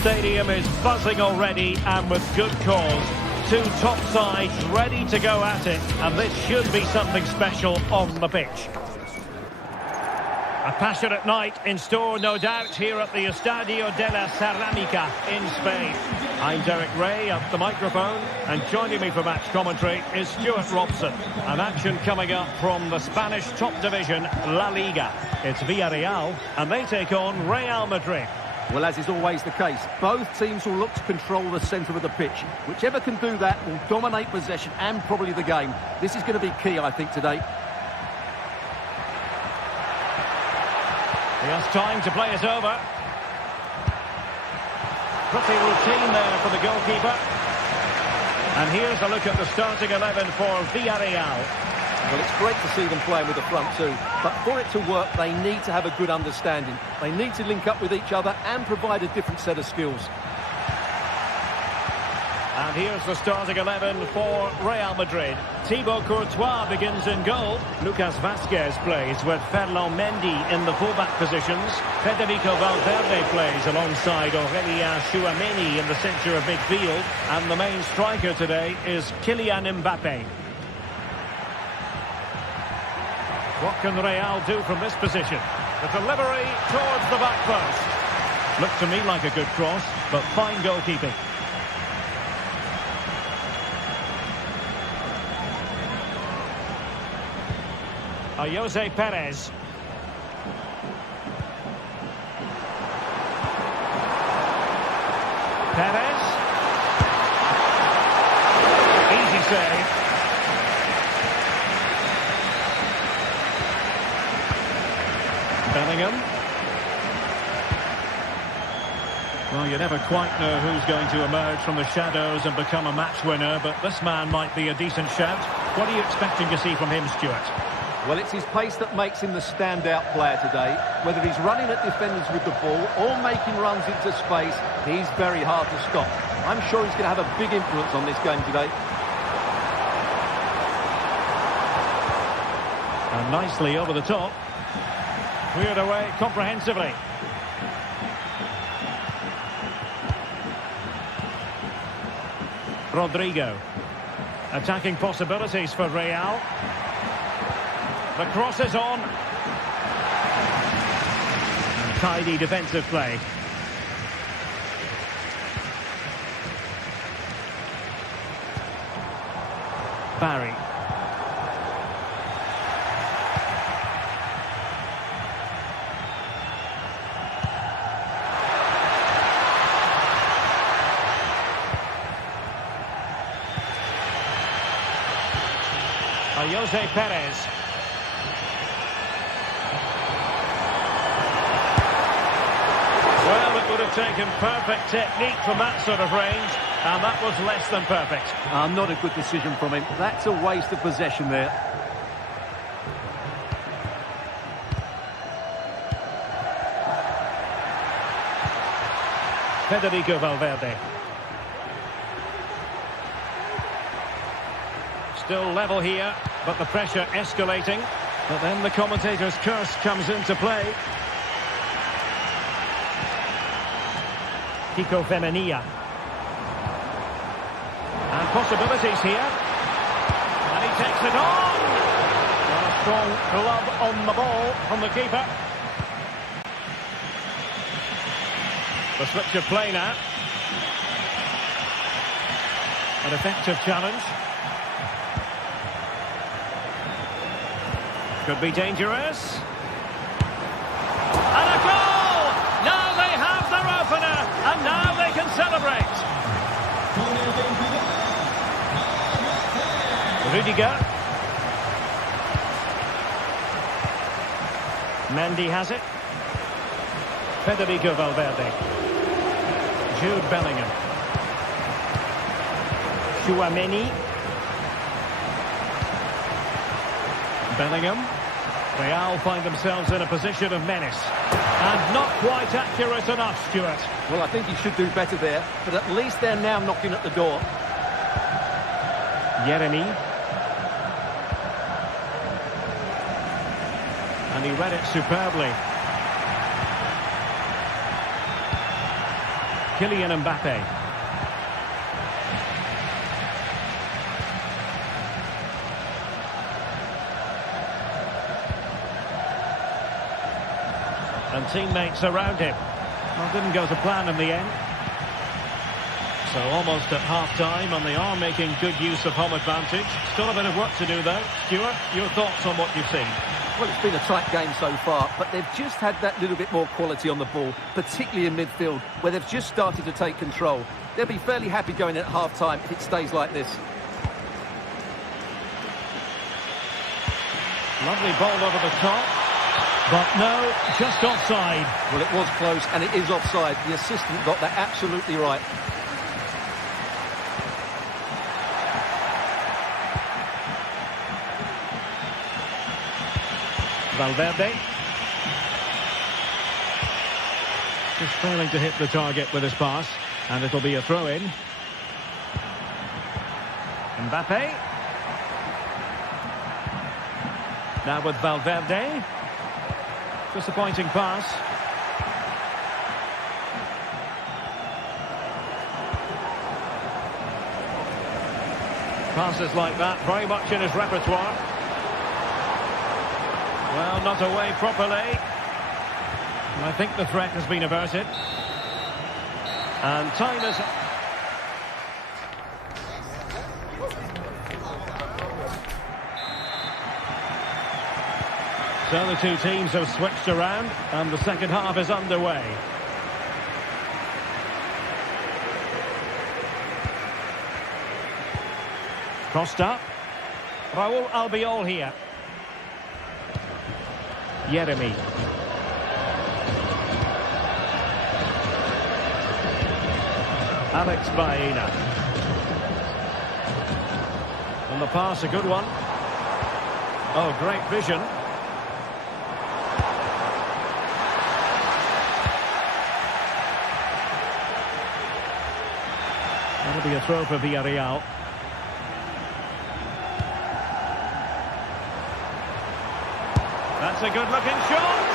stadium is buzzing already, and with good cause. Two top sides ready to go at it, and this should be something special on the pitch. A passionate night in store, no doubt, here at the Estadio de la Ceramica in Spain. I'm Derek Ray at the microphone, and joining me for match commentary is Stuart Robson. An action coming up from the Spanish top division, La Liga. It's Villarreal, and they take on Real Madrid. Well, as is always the case, both teams will look to control the centre of the pitch. Whichever can do that will dominate possession and probably the game. This is going to be key, I think, today. He has time to play it over. Pretty routine there for the goalkeeper. And here's a look at the starting 11 for Villarreal. Well, it's great to see them playing with the front two, but for it to work, they need to have a good understanding. They need to link up with each other and provide a different set of skills. And here's the starting 11 for Real Madrid. Thibaut Courtois begins in goal. Lucas Vázquez plays with Ferland Mendy in the fullback positions. Federico Valverde plays alongside Aurélien Tchouaméni in the centre of midfield. And the main striker today is Kylian Mbappé. What can Real do from this position? The delivery towards the back post. Looked to me like a good cross, but fine goalkeeping. Jose Perez. Perez. Easy save. Bellingham. Well, you never quite know who's going to emerge from the shadows and become a match winner, but this man might be a decent shout. What are you expecting to see from him, Stuart? Well, it's his pace that makes him the standout player today. Whether he's running at defenders with the ball or making runs into space, he's very hard to stop. I'm sure he's going to have a big influence on this game today. And nicely over the top. Cleared away comprehensively. Rodrigo. Attacking possibilities for Real. The cross is on. Tidy defensive play. Barry. Jose Perez. Well, it would have taken perfect technique from that sort of range, and that was less than perfect. Not a good decision from him. That's a waste of possession there. Federico Valverde. Still level here, but the pressure escalating. But then the commentator's curse comes into play. Kiko Femenia. And possibilities here. And he takes it on. And a strong glove on the ball from the keeper. The switch of play now. An effective challenge. Could be dangerous. And a goal! Now they have their opener, and now they can celebrate. Rudiger. Mendy has it. Federico Valverde. Jude Bellingham. Tchouaméni. Bellingham. Real find themselves in a position of menace. And not quite accurate enough, Stuart. Well, I think he should do better there, but at least they're now knocking at the door. Yeremy. And he read it superbly. Kylian Mbappe. And teammates around him. Well, didn't go to plan in the end. So almost at half-time, and they are making good use of home advantage. Still a bit of work to do, though. Stuart, your thoughts on what you've seen? Well, it's been a tight game so far, but they've just had that little bit more quality on the ball, particularly in midfield, where they've just started to take control. They'll be fairly happy going in at half-time if it stays like this. Lovely ball over the top. But no, just offside. Well, it was close, and it is offside. The assistant got that absolutely right. Valverde. Just failing to hit the target with his pass. And it'll be a throw-in. Mbappe. Now with Valverde. Disappointing pass. Passes like that, very much in his repertoire. Well, not away properly. I think the threat has been averted. And time is... So the two teams have switched around, and the second half is underway. Costa. Raul Albiol here. Yeremy. Alex Baena. And the pass, a good one. Oh, great vision. That'll be a throw for Villarreal. That's a good-looking shot.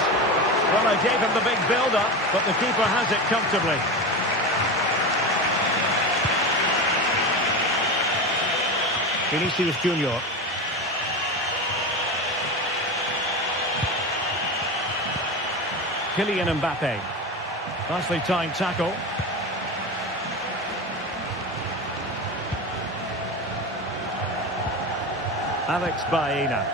Well, I gave him the big build-up, but the keeper has it comfortably. Vinicius Junior. Kylian Mbappe. Nicely timed tackle. Alex Baena.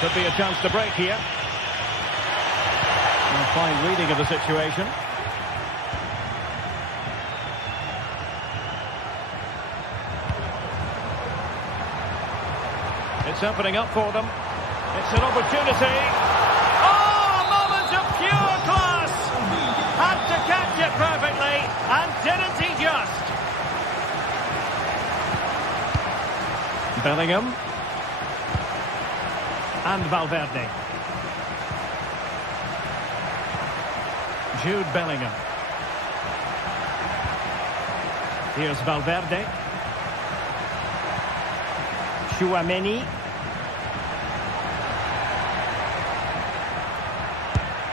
Could be a chance to break here. A fine reading of the situation. It's opening up for them. It's an opportunity. Oh, a moment of pure class! Had to catch it perfectly, and didn't he just? Bellingham. And Valverde. Jude Bellingham. Here's Valverde. Tchouaméni.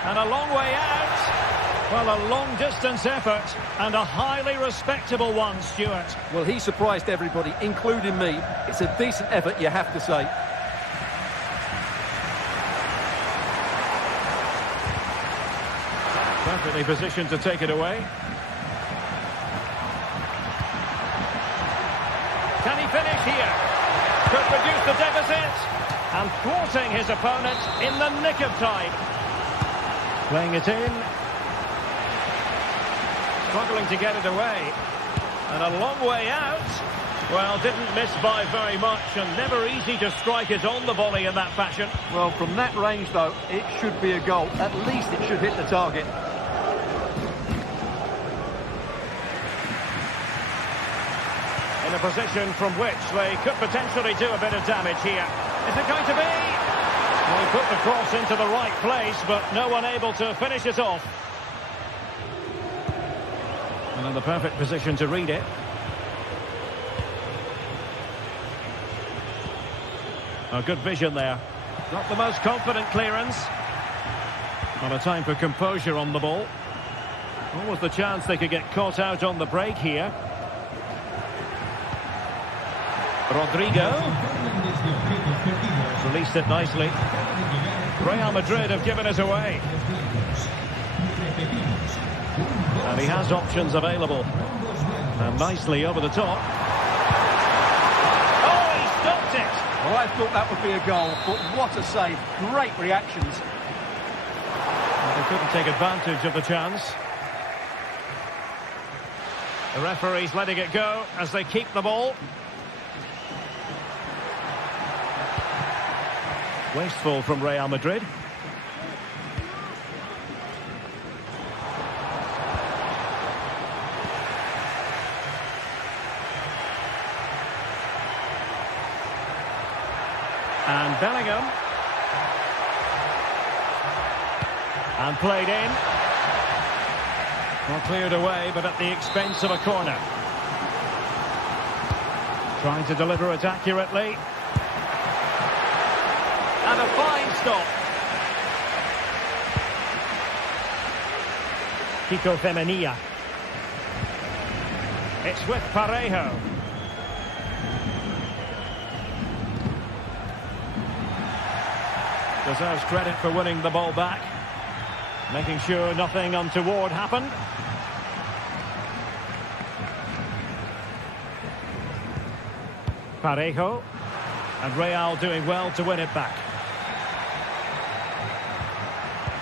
And a long way out. Well, a long-distance effort and a highly respectable one, Stuart. Well, he surprised everybody, including me. It's a decent effort, you have to say. Perfectly positioned to take it away. Can he finish here? Could reduce the deficit. And thwarting his opponent in the nick of time. Playing it in. Struggling to get it away. And a long way out. Well, didn't miss by very much, and never easy to strike it on the volley in that fashion. Well, from that range, though, it should be a goal. At least it should hit the target. In a position from which they could potentially do a bit of damage here. Is it going to be? Well, he put the cross into the right place, but no one able to finish it off. And in the perfect position to read it. A good vision there. Not the most confident clearance. Not a time for composure on the ball. Almost the chance they could get caught out on the break here. Rodrigo. Released it nicely. Real Madrid have given it away. And he has options available. And nicely over the top. Oh, he stopped it! Well, I thought that would be a goal, but what a save. Great reactions. Well, they couldn't take advantage of the chance. The referee's letting it go as they keep the ball. Wasteful from Real Madrid. And Bellingham. And played in. Well, cleared away, but at the expense of a corner. Trying to deliver it accurately. And a fine stop. Kiko Femenia. It's with Parejo. Deserves credit for winning the ball back. Making sure nothing untoward happened. Parejo. And Real doing well to win it back.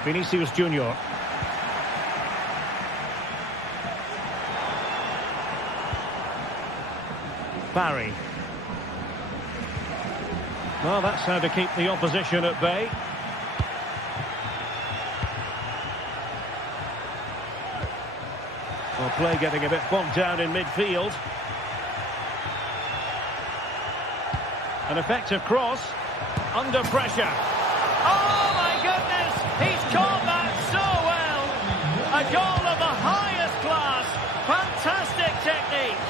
Vinicius Junior. Barry. Well, that's how to keep the opposition at bay. Well, play getting a bit bogged down in midfield. An effective cross. Under pressure. Oh, my goodness! He's caught that so well! A goal of the highest class. Fantastic technique.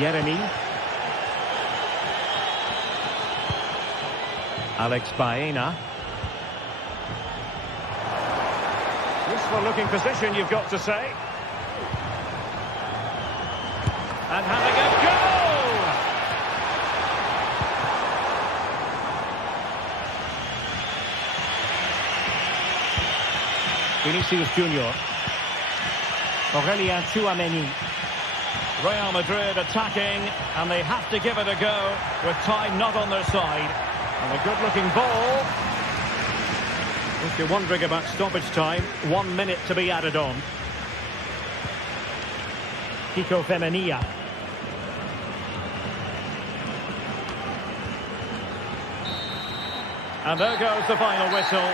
Yeremy. Alex Baena. Useful looking position, you've got to say. And having a go! Vinicius Junior. Aurelien Tchouameni. Real Madrid attacking, and they have to give it a go with time not on their side. And a good-looking ball. If you're wondering about stoppage time, 1 minute to be added on. Kiko Femenia. And there goes the final whistle.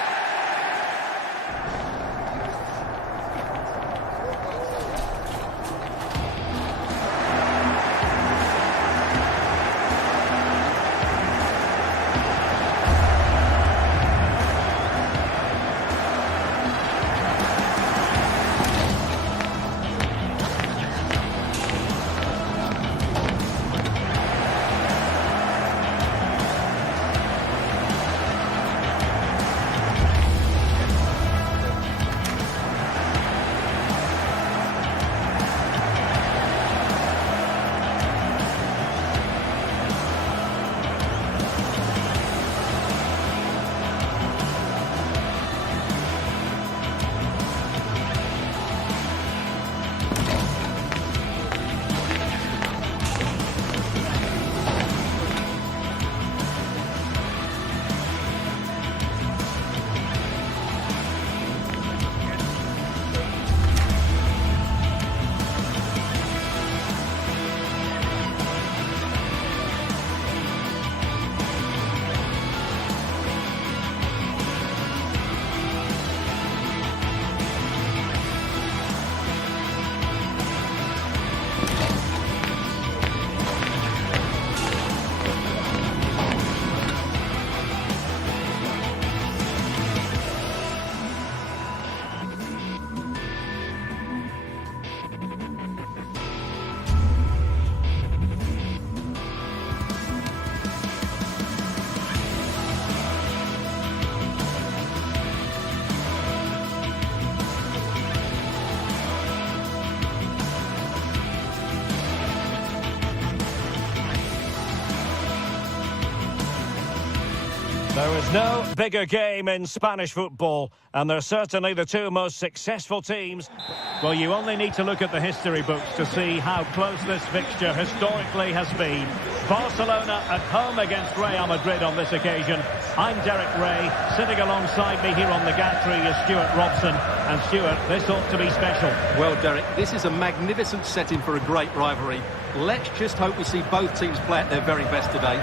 There is no bigger game in Spanish football, and they're certainly the two most successful teams. Well, you only need to look at the history books to see how close this fixture historically has been. Barcelona at home against Real Madrid on this occasion. I'm Derek Ray. Sitting alongside me here on the gantry is Stuart Robson. And Stuart, this ought to be special. Well, Derek, this is a magnificent setting for a great rivalry. Let's just hope we see both teams play at their very best today.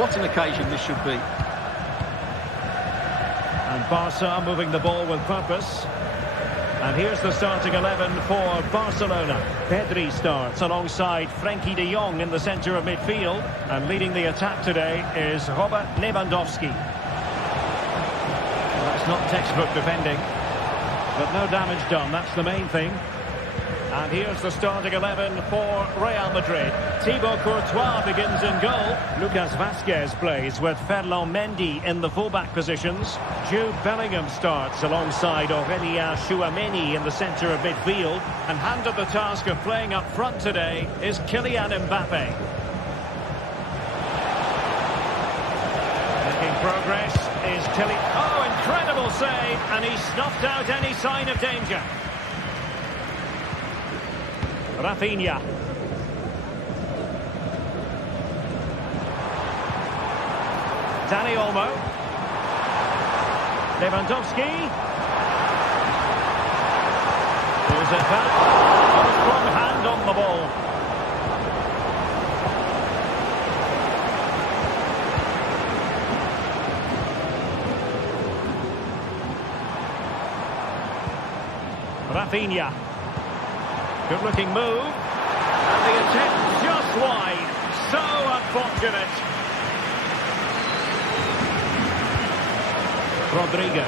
What an occasion this should be. And Barca moving the ball with purpose. And here's the starting 11 for Barcelona. Pedri starts alongside Frenkie de Jong in the centre of midfield. And leading the attack today is Robert Lewandowski. Well, that's not textbook defending, but no damage done, that's the main thing. And here's the starting 11 for Real Madrid. Thibaut Courtois begins in goal. Lucas Vázquez plays with Ferland Mendy in the fullback positions. Jude Bellingham starts alongside Aurélien Tchouaméni in the centre of midfield. And handed the task of playing up front today is Kylian Mbappe. Making progress is Kylian. Oh, incredible save! And he snuffed out any sign of danger. Rafinha. Dani Olmo. Lewandowski. Here's it back. A strong hand on the ball. Rafinha. Good-looking move. And the attempt just wide. So unfortunate. Rodrigo.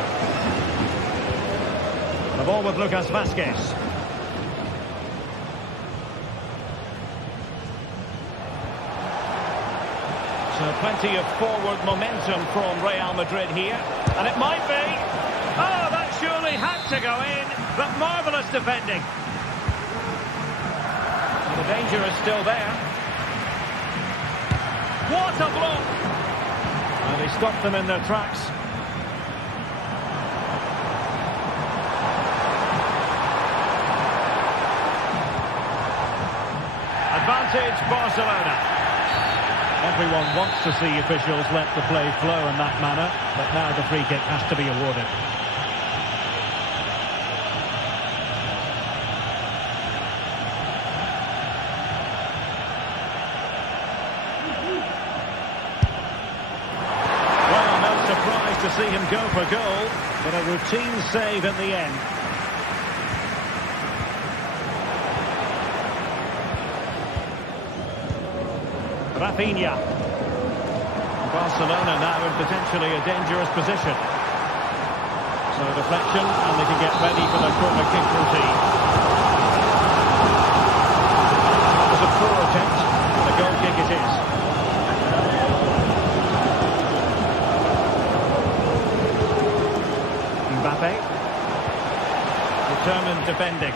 The ball with Lucas Vázquez. So plenty of forward momentum from Real Madrid here. And it might be. Oh, that surely had to go in. But marvellous defending. The danger is still there. What a block! And they stopped them in their tracks. Advantage Barcelona. Everyone wants to see officials let the play flow in that manner, but now the free kick has to be awarded. To see him go for goal, but a routine save in the end. Rafinha. Barcelona now in potentially a dangerous position. So deflection, and they can get ready for their corner kick routine. That was a poor attempt, and a goal kick it is. Mbappe. Determined defending.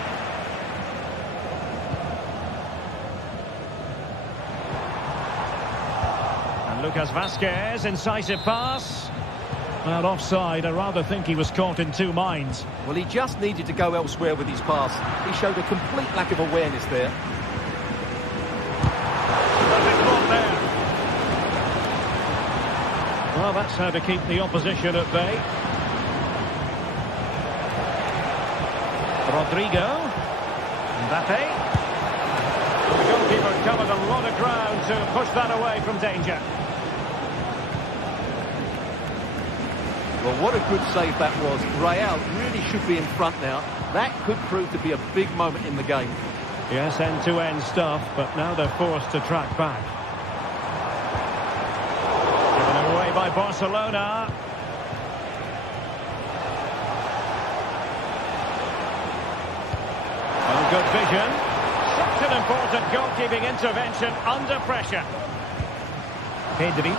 And Lucas Vázquez, incisive pass. Well, offside. I rather think he was caught in two minds. Well, he just needed to go elsewhere with his pass. He showed a complete lack of awareness there. Well, that's how to keep the opposition at bay. Rodrigo. Mbappe. The goalkeeper covered a lot of ground to push that away from danger. Well, what a good save that was. Real really should be in front now. That could prove to be a big moment in the game. Yes, end-to-end stuff, but now they're forced to track back. Given away by Barcelona. Good vision. Such an important goalkeeping intervention under pressure. Pedri.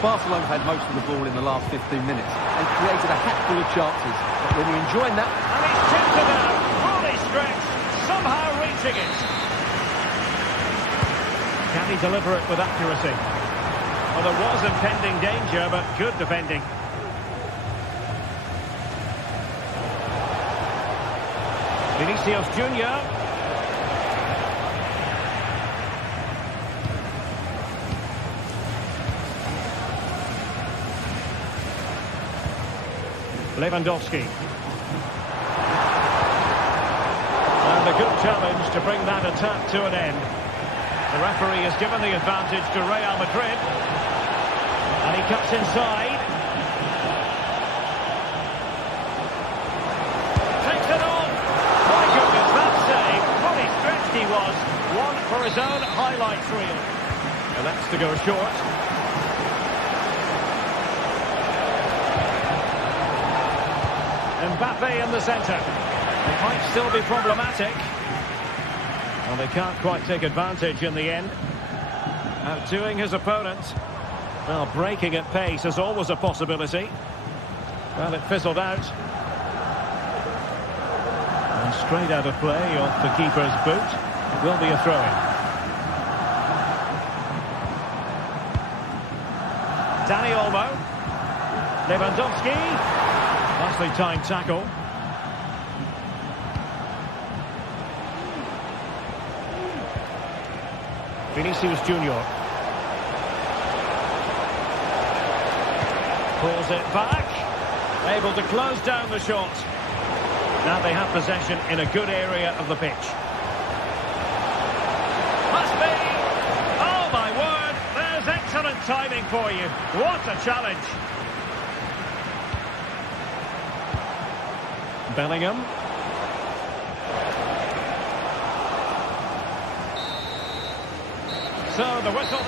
Barcelona had most of the ball in the last 15 minutes and created a hatful of chances. But when you're enjoying that... And he's tipped it out, fully stretched, somehow reaching it. Can he deliver it with accuracy? Well, there was impending danger, but good defending. Vinicius Junior. Lewandowski. And a good challenge to bring that attack to an end. The referee has given the advantage to Real Madrid. And he cuts inside. Takes it on. My goodness, that save. Fully stretched he was. One for his own highlights reel. And that's to go short. Mbappe in the centre. It might still be problematic. Well, they can't quite take advantage in the end. Outdoing his opponent. Well, breaking at pace is always a possibility. Well, it fizzled out. And straight out of play off the keeper's boot. It will be a throw-in. Dani Olmo. Lewandowski. Nicely timed tackle. Vinicius Junior. Pulls it back. Able to close down the shot. Now they have possession in a good area of the pitch. Must be! Oh my word! There's excellent timing for you. What a challenge! Bellingham. So the whistle.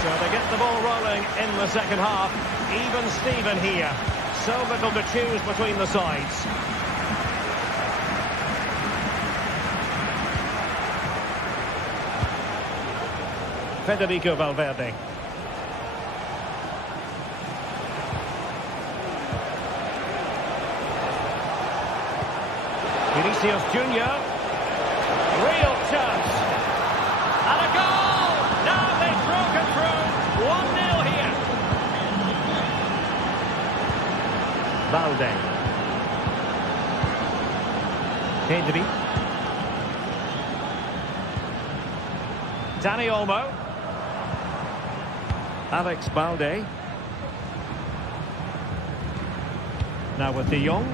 So they get the ball rolling in the second half. Even Steven here. So little to choose between the sides. Federico Valverde. Vinicius Junior. Real chance. And a goal! Now they've broken through. 1-0 here. Valde. Pedri. Dani Olmo. Alex Balde. Now with De Jong.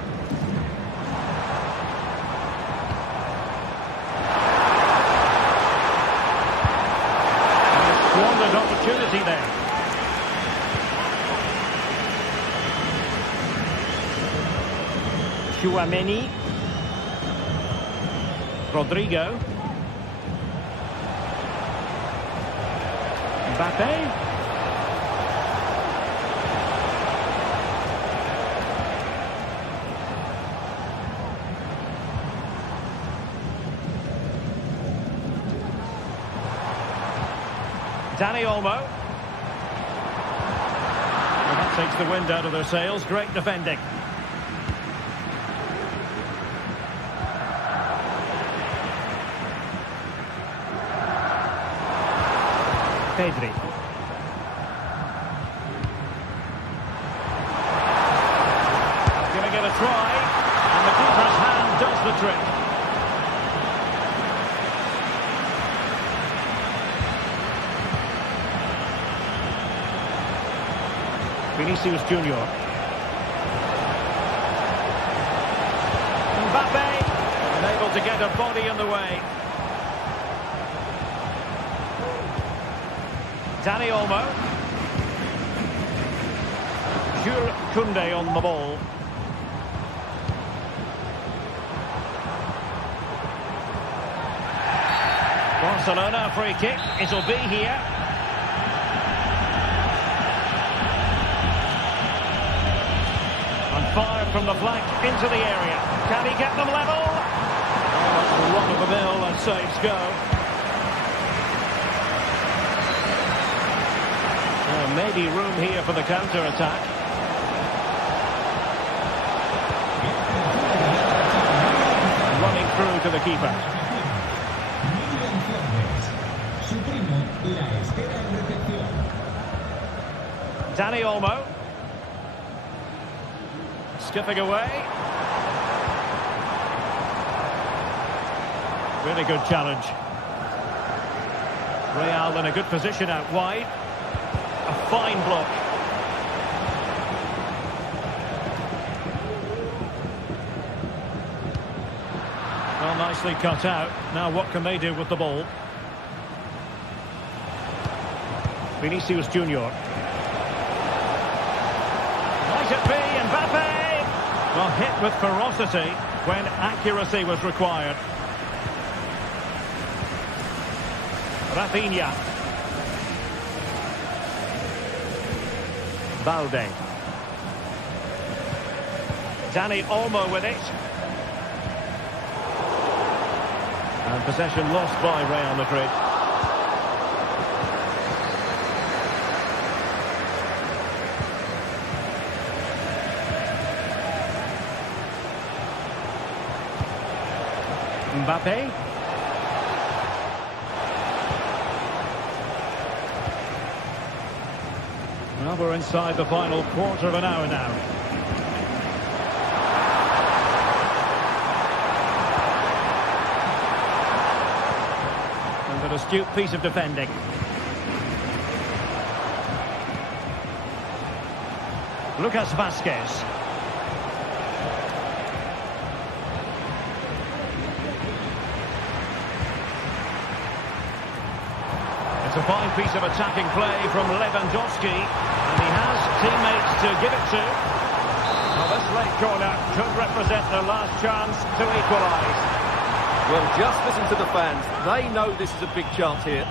Squandered opportunity there. Chouameni. Rodrigo. Mbappe. Dani Olmo. Well, that takes the wind out of their sails. Great defending. Pedri. Giving it a try. And the keeper's hand does the trick. Vinicius Junior. Mbappe, unable to get a body in the way. Dani Olmo. Jules Koundé on the ball. Barcelona free kick. It'll be here. Fired from the flank into the area. Can he get them level? Oh, run of the mill and saves go. Maybe room here for the counter-attack. Running through to the keeper. Dani Olmo. Skipping away. Really good challenge. Real in a good position out wide. A fine block. Well, nicely cut out. Now what can they do with the ball? Vinicius Junior. Might it be Mbappe? Well, hit with ferocity when accuracy was required. Rafinha. Balde. Dani Olmo with it. And possession lost by Real Madrid. Mbappe. Well, we're inside the final quarter of an hour now. And an astute piece of defending. Lucas Vázquez. It's a fine piece of attacking play from Lewandowski, and he has teammates to give it to. Well, this late corner could represent the last chance to equalise. Well, just listen to the fans. They know this is a big chance here.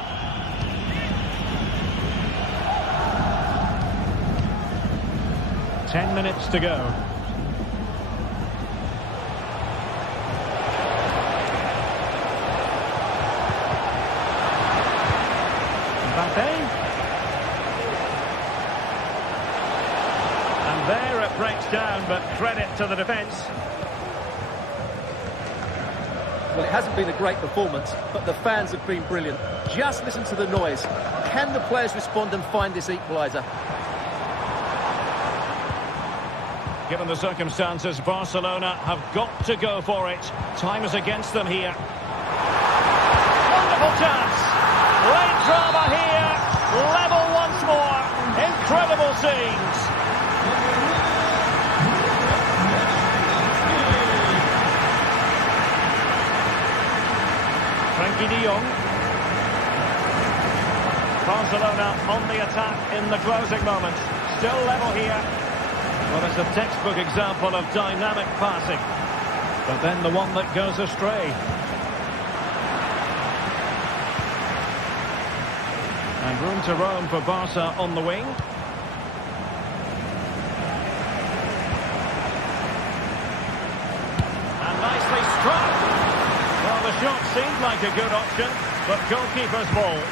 Ten minutes to go. And there it breaks down, but credit to the defence. Well, it hasn't been a great performance, but the fans have been brilliant. Just listen to the noise. Can the players respond and find this equaliser? Given the circumstances, Barcelona have got to go for it. Time is against them here. Wonderful chance. Late drama here. Level once more. Incredible scenes. Frankie de Jong. Barcelona on the attack in the closing moments. Still level here. Well, it's a textbook example of dynamic passing. But then the one that goes astray. And room to roam for Barca on the wing. And nicely struck. Well, the shot seemed like a good option, but goalkeeper's ball.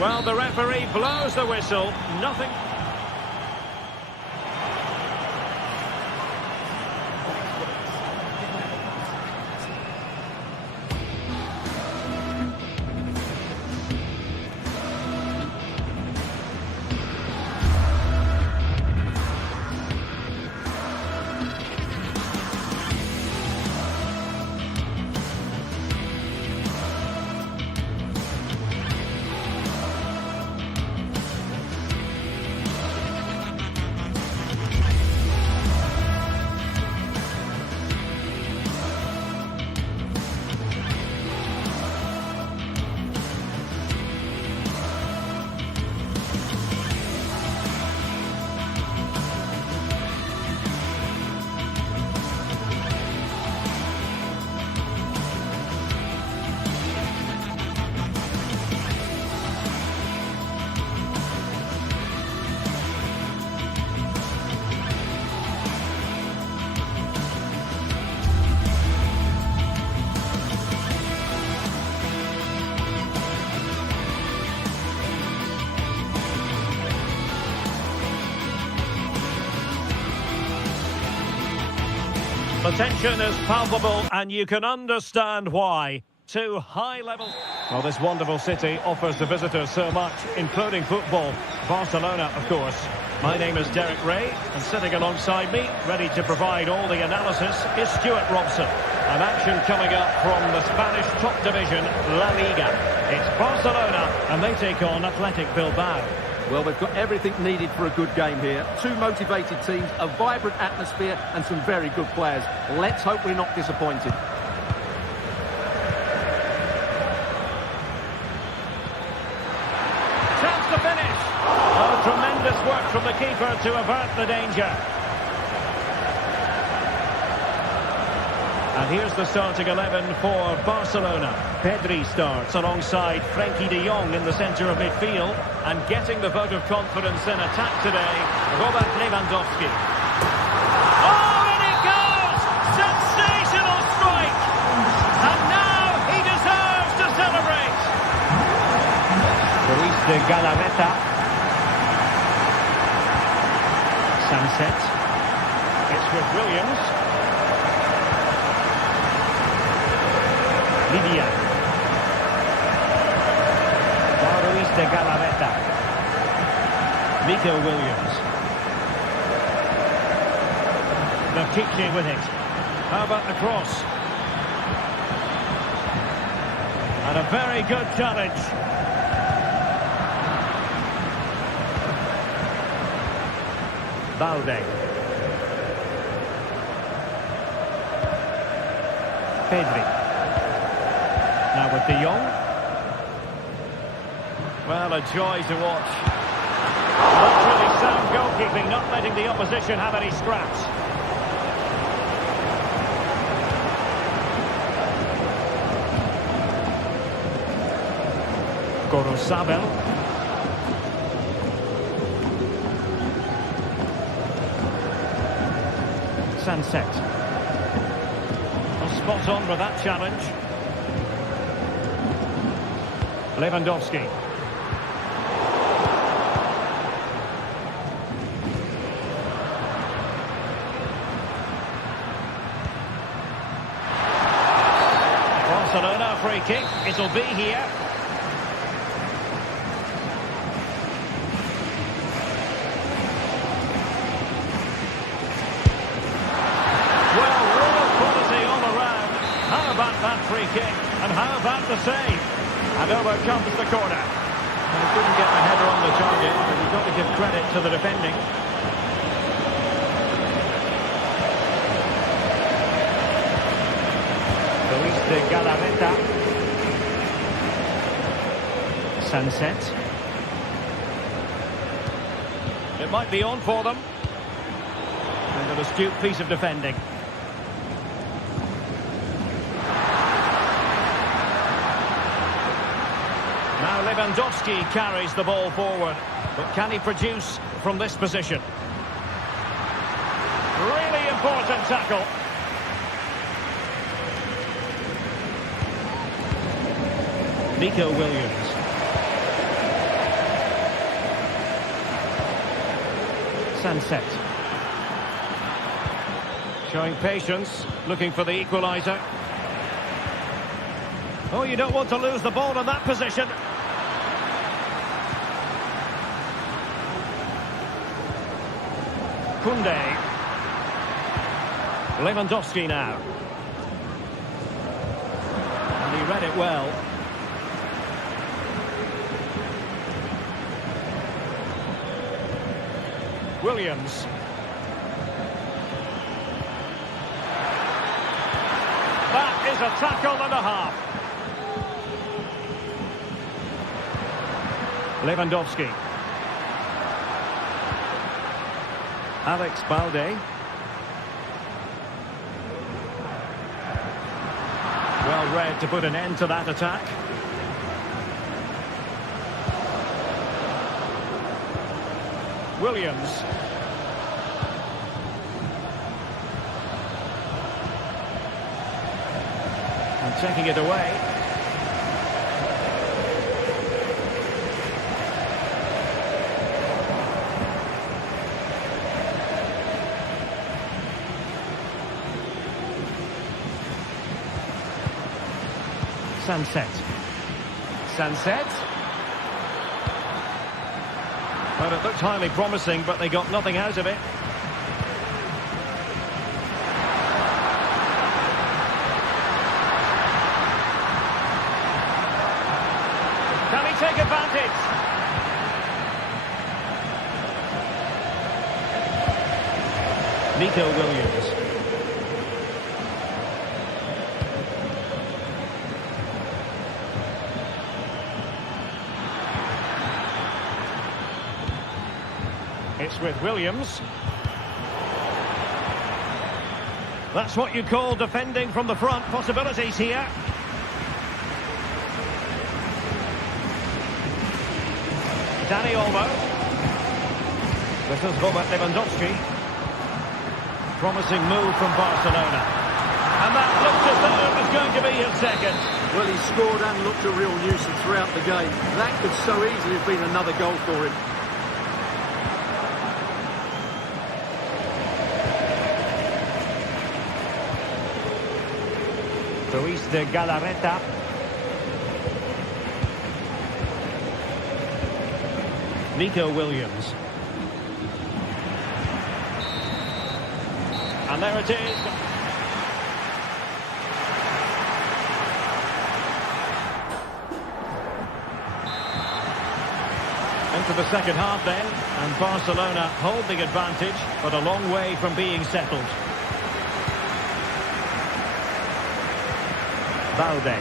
Well, the referee blows the whistle. Nothing. The tension is palpable, and you can understand why. Two high levels. Well, this wonderful city offers the visitors so much, including football. Barcelona, of course. My name is Derek Ray, and sitting alongside me, ready to provide all the analysis, is Stuart Robson. An action coming up from the Spanish top division, La Liga. It's Barcelona, and they take on Atlético Bilbao. Well, they've got everything needed for a good game here. Two motivated teams, a vibrant atmosphere, and some very good players. Let's hope we're not disappointed. Chance to finish. Oh, tremendous work from the keeper to avert the danger. And here's the starting 11 for Barcelona. Pedri starts alongside Frenkie de Jong in the centre of midfield. And getting the vote of confidence in attack today, Robert Lewandowski. Oh, and it goes! Sensational strike! And now he deserves to celebrate! Luis de Galarreta. Sunset. It's with Williams. Liga. Luis de Galarreta. Nico Williams. Rakitic with it. How about the cross? And a very good challenge. Balde. Pedri. Now with De Jong. Well, a joy to watch. That's really sound goalkeeping, not letting the opposition have any scraps. Gorosabel. Sunset. Well, spot on with that challenge. Lewandowski. Barcelona free kick. It'll be here. Well, real quality all around. How about that free kick? And how about the save? And over comes the corner. And he couldn't get the header on the target, but you've got to give credit to the defending. Luis de Galarreta. Sunset. It might be on for them. And an astute piece of defending. Now Lewandowski carries the ball forward, but can he produce from this position? Really important tackle. Nico Williams. Sunset. Showing patience, looking for the equaliser. Oh, you don't want to lose the ball in that position. Koundé. Lewandowski now. And he read it well. Williams. That is a tackle and a half. Lewandowski. Alex Balde. Well read to put an end to that attack. Williams. And taking it away. Sunset. Sunset. Well, it looked highly promising, but they got nothing out of it. Can he take advantage? Nico Williams. It's with Williams. That's what you call defending from the front. Possibilities here. Dani Olmo. This is Robert Lewandowski. Promising move from Barcelona. And that looked as though it was going to be his second. Well, he scored and looked a real nuisance throughout the game. That could so easily have been another goal for him. Ruiz de Galarreta. Nico Williams. And there it is. Into the second half then, and Barcelona hold the advantage, but a long way from being settled. Balde.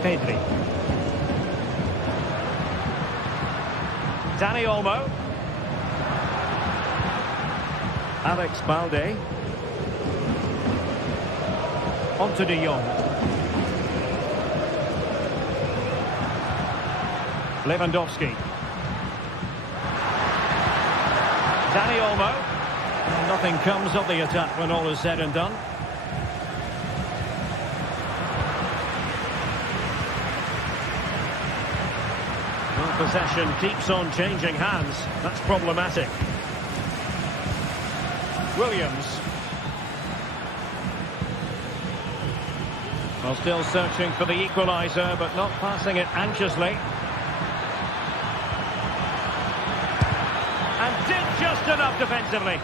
Pedri. Dani Olmo. Alex Balde. On to De Jong. Lewandowski. Dani Olmo. Nothing comes of the attack when all is said and done. Well, possession keeps on changing hands. That's problematic. Williams. Well, still searching for the equaliser, but not passing it anxiously. And did just enough defensively.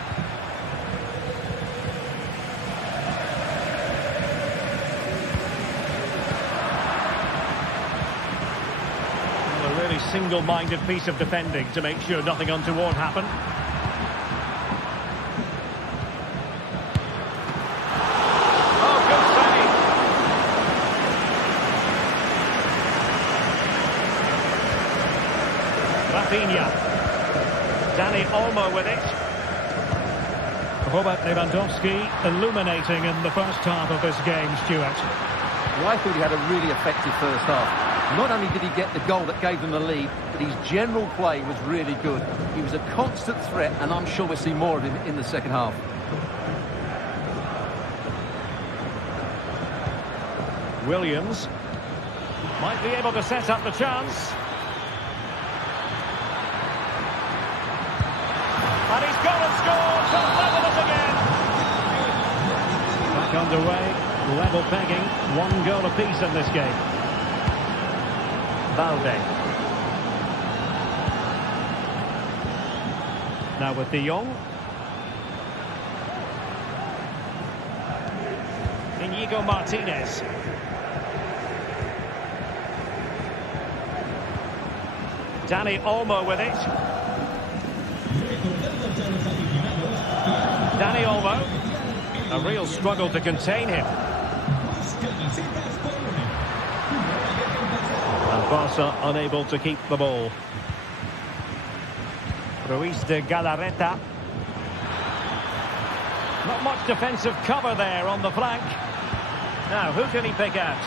Well, a really single-minded piece of defending to make sure nothing untoward happened. Oh, good save. Rafinha. Dani Olmo with it. Robert Lewandowski illuminating in the first half of this game, Stuart. Well, I thought he had a really effective first half. Not only did he get the goal that gave them the lead, but his general play was really good. He was a constant threat, and I'm sure we'll see more of him in the second half. Williams might be able to set up the chance. And he's gone and scored to level it again. Back underway, level pegging, 1 goal apiece in this game. Balde. Now with De Jong. Inigo Martinez. Dani Olmo with it. Dani Olmo. A real struggle to contain him. And Barca unable to keep the ball. Ruiz de Galarreta. Not much defensive cover there on the flank. Now, who can he pick out?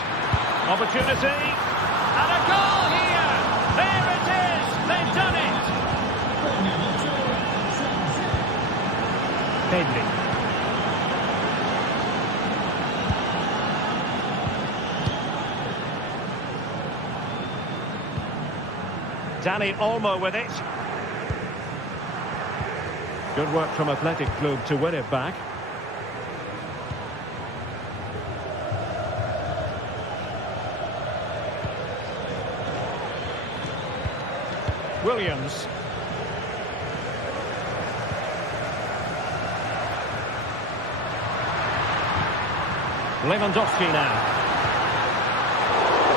Opportunity. And a goal here! There it is! They've done it! Pedri. Dani Olmo with it. Good work from Atlético to win it back. Williams. Lewandowski now.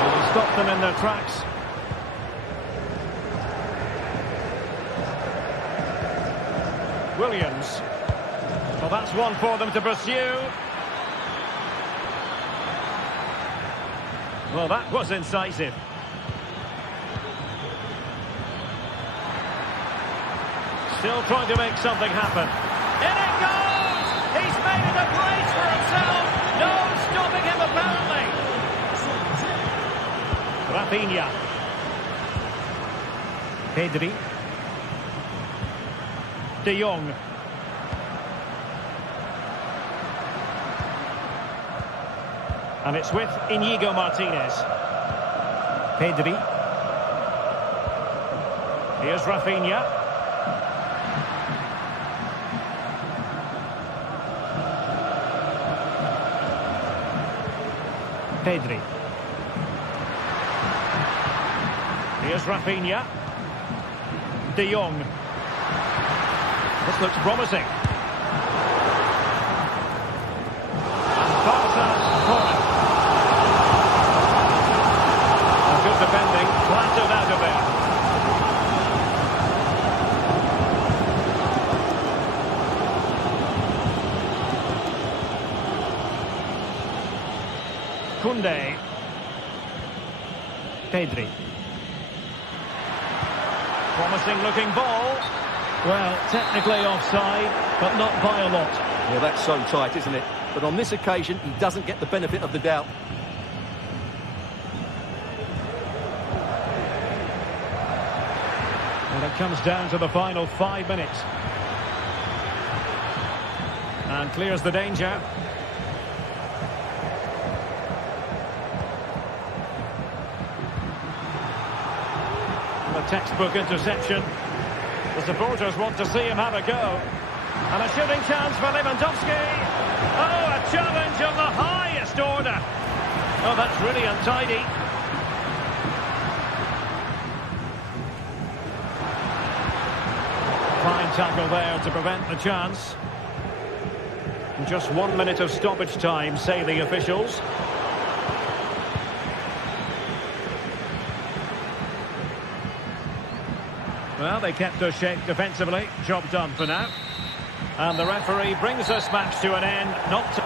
And he stopped them in their tracks. Williams. Well, that's one for them to pursue. Well, that was incisive. Still trying to make something happen. In it goes! He's made it a place for himself. No stopping him, apparently. Rafinha. Pedri. De Jong. And it's with Inigo Martinez. Pedri. Here's Rafinha. Pedri. Here's Rafinha. De Jong. This looks promising. And Barca's corner. Good defending, planted out of there. Koundé. Pedri. Promising looking ball. Well, technically offside, but not by a lot. Well, that's so tight, isn't it? But on this occasion, he doesn't get the benefit of the doubt. And it comes down to the final 5 minutes. And clears the danger. The textbook interception. The supporters want to see him have a go. And a shooting chance for Lewandowski. Oh, a challenge of the highest order. Oh, that's really untidy. Fine tackle there to prevent the chance. Just 1 minute of stoppage time, say the officials. Well, they kept their shape defensively. Job done for now. And the referee brings this match to an end. Not to...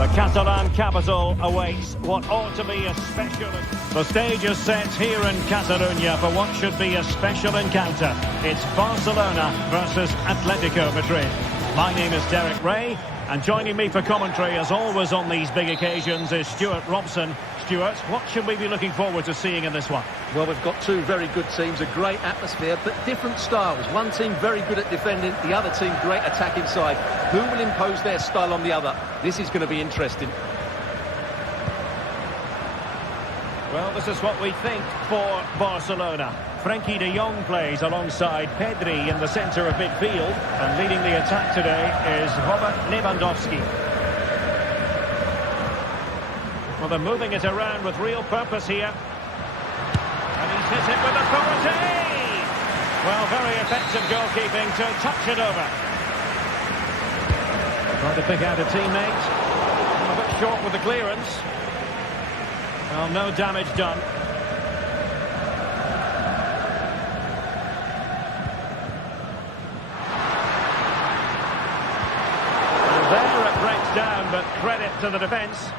The Catalan capital awaits what ought to be a special... The stage is set here in Catalonia for what should be a special encounter. It's Barcelona versus Atlético Madrid. My name is Derek Ray, And joining me for commentary, as always on these big occasions, is Stuart Robson. Stuart, what should we be looking forward to seeing in this one? Well, we've got two very good teams, a great atmosphere, but different styles. One team very good at defending, the other team great attack inside. Who will impose their style on the other? This is going to be interesting. Well, this is what we think for Barcelona. Frenkie de Jong plays alongside Pedri in the centre of midfield. And leading the attack today is Robert Lewandowski. Well, they're moving it around with real purpose here. And he's hit it with authority! Well, very effective goalkeeping to touch it over. Trying to pick out a teammate. A bit short with the clearance. Well, no damage done. And there it breaks down, but credit to the defence.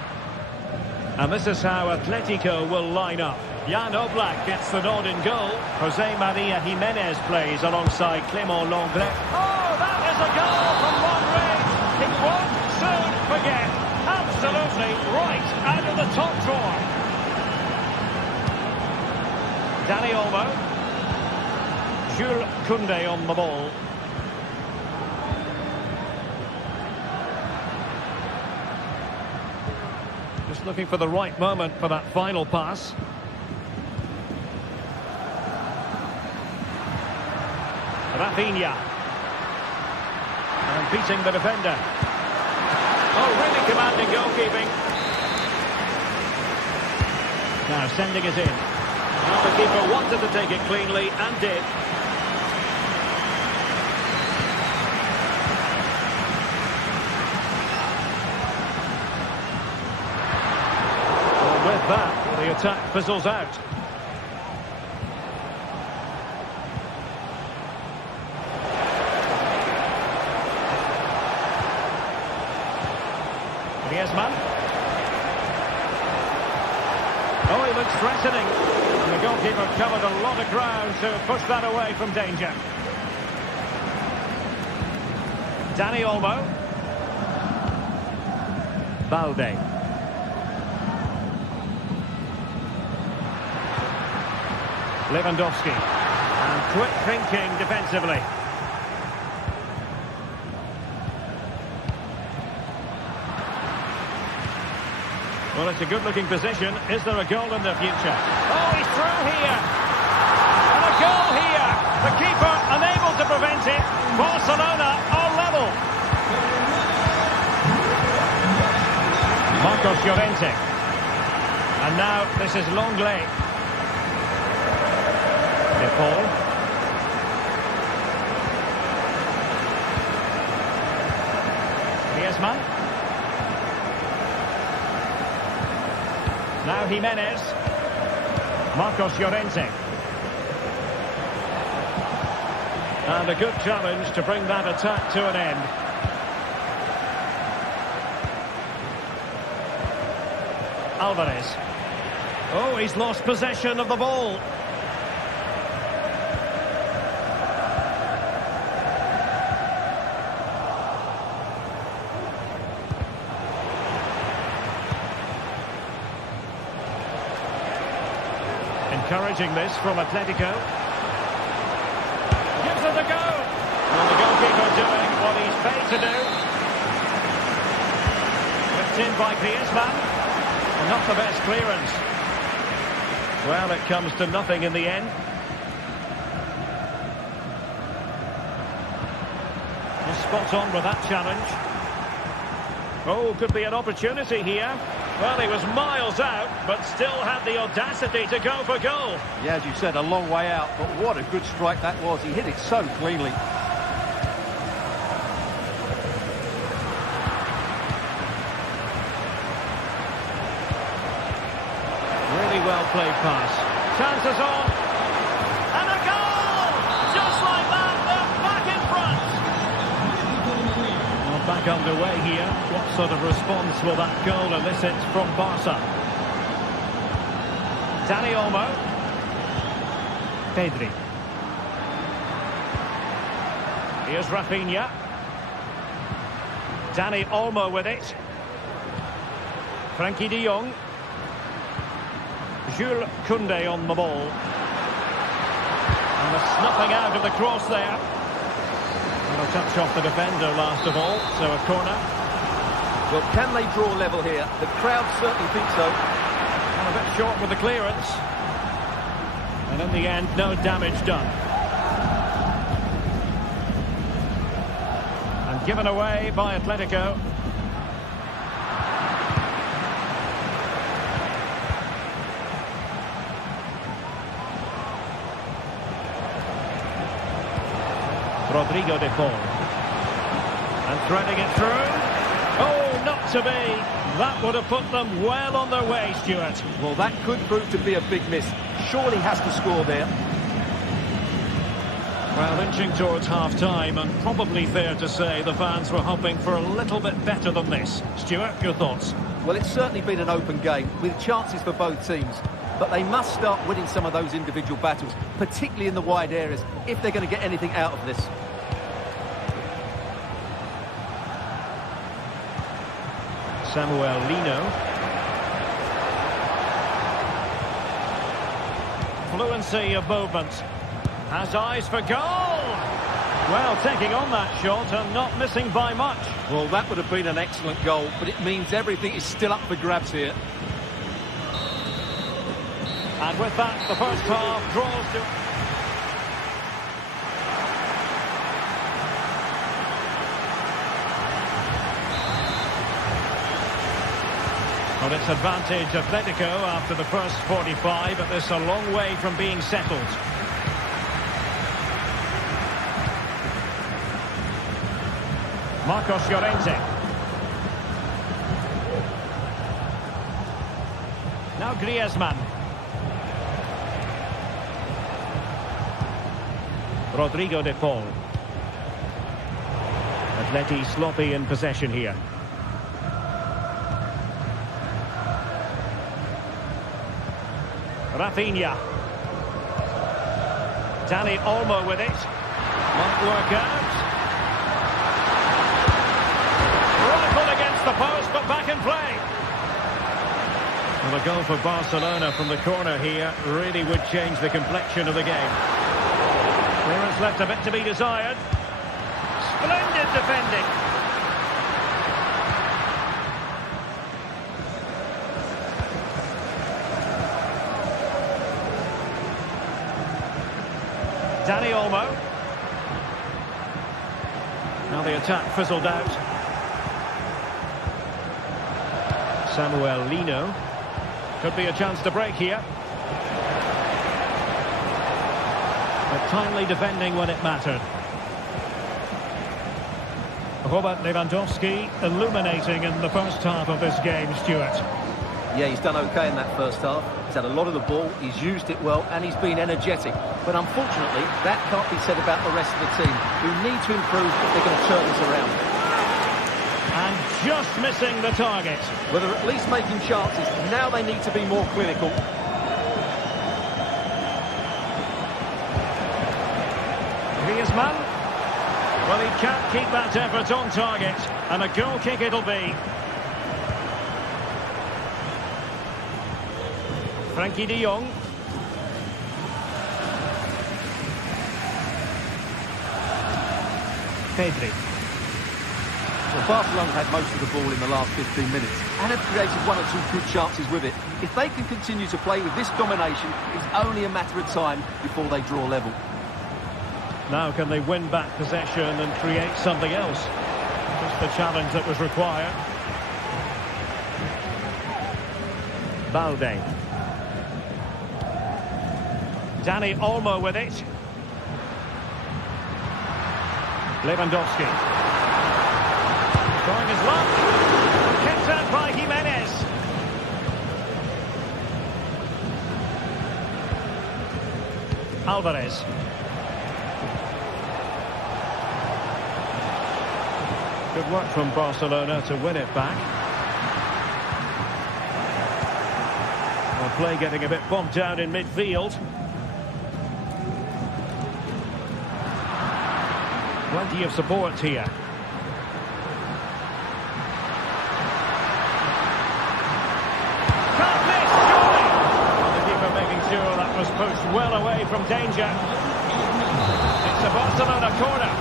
And this is how Atlético will line up. Jan Oblak gets the nod in goal. Jose Maria Jimenez plays alongside Clément Lenglet. Oh, that is a goal from long range. He won't soon forget. Absolutely right out of the top drawer. Dani Olmo. Jules Koundé on the ball. Just looking for the right moment for that final pass. Rafinha. And beating the defender. Oh, really commanding goalkeeping. Now sending it in. Well, the keeper wanted to take it cleanly and did. Well, with that, the attack fizzles out. Griezmann. Oh, he looks threatening. And the goalkeeper covered a lot of ground to push that away from danger. Dani Olmo. Balde. Lewandowski. And quick thinking defensively. Well, it's a good-looking position. Is there a goal in the future? Oh, he's through here. And a goal here. The keeper unable to prevent it. Barcelona are level. Marcos Llorente. And now this is Lenglet. De Paul. Griezmann. Now Jimenez. Marcos Llorente. And a good challenge to bring that attack to an end. Alvarez. Oh, he's lost possession of the ball. Encouraging this from Atlético. Gives it a go. And the goalkeeper doing what he's paid to do. Whipped in by Griezmann. And not the best clearance. Well, it comes to nothing in the end. Well, spot on with that challenge. Oh, could be an opportunity here. Well, he was miles out, but still had the audacity to go for goal. Yeah, as you said, a long way out, but what a good strike that was. He hit it so cleanly. Really well played pass. Chances on. And a goal! Just like that, they're back in front. Well, back underway here. What sort of response will that goal elicit from Barca? Dani Olmo. Pedri. Here's Rafinha. Dani Olmo with it. Frankie de Jong. Jules Koundé on the ball. And the snuffing out of the cross there. And a touch off the defender last of all, so a corner. Well, can they draw level here? The crowd certainly think so. And a bit short with the clearance. And in the end, no damage done. And given away by Atlético. Rodrigo de Paul. And threading it through. Oh, not to be. That would have put them well on their way, Stuart. Well, that could prove to be a big miss. Surely has to score there. Well, inching towards half-time, and probably fair to say the fans were hoping for a little bit better than this. Stuart, your thoughts? Well, it's certainly been an open game, with chances for both teams. But they must start winning some of those individual battles, particularly in the wide areas, if they're going to get anything out of this. Samuel Lino. Fluency of movement. Has eyes for goal. Well, taking on that shot and not missing by much. Well, that would have been an excellent goal, but it means everything is still up for grabs here. And with that, the first half draws to... Well, it's advantage Atlético after the first 45, but this a long way from being settled. Marcos Llorente. Now Griezmann. Rodrigo de Paul. Atleti sloppy in possession here. Rafinha. Dani Olmo with it. Won't work out. Rifled against the post, but back in play. Well, a goal for Barcelona from the corner here really would change the complexion of the game. Clearance left a bit to be desired. Splendid defending. Dani Olmo. Now the attack fizzled out. Samuel Lino. Could be a chance to break here. But timely defending when it mattered. Robert Lewandowski illuminating in the first half of this game, Stuart. Yeah, he's done okay in that first half. He's had a lot of the ball, he's used it well, and he's been energetic. But unfortunately, that can't be said about the rest of the team, who need to improve if they're going to turn this around. And just missing the target. Well, they're at least making chances. Now they need to be more clinical. Griezmann. Well, he can't keep that effort on target. And a goal kick it'll be. Frankie de Jong. Pedri. Well, Barcelona had most of the ball in the last 15 minutes and have created one or two good chances with it. If they can continue to play with this domination, it's only a matter of time before they draw level. Now can they win back possession and create something else? Just the challenge that was required. Balde. Dani Olmo with it. Lewandowski. Trying his luck. Kept out by Jimenez. Alvarez. Good work from Barcelona to win it back. Well, play getting a bit bogged down in midfield. Plenty of support here. well away from danger. It's a Barcelona corner.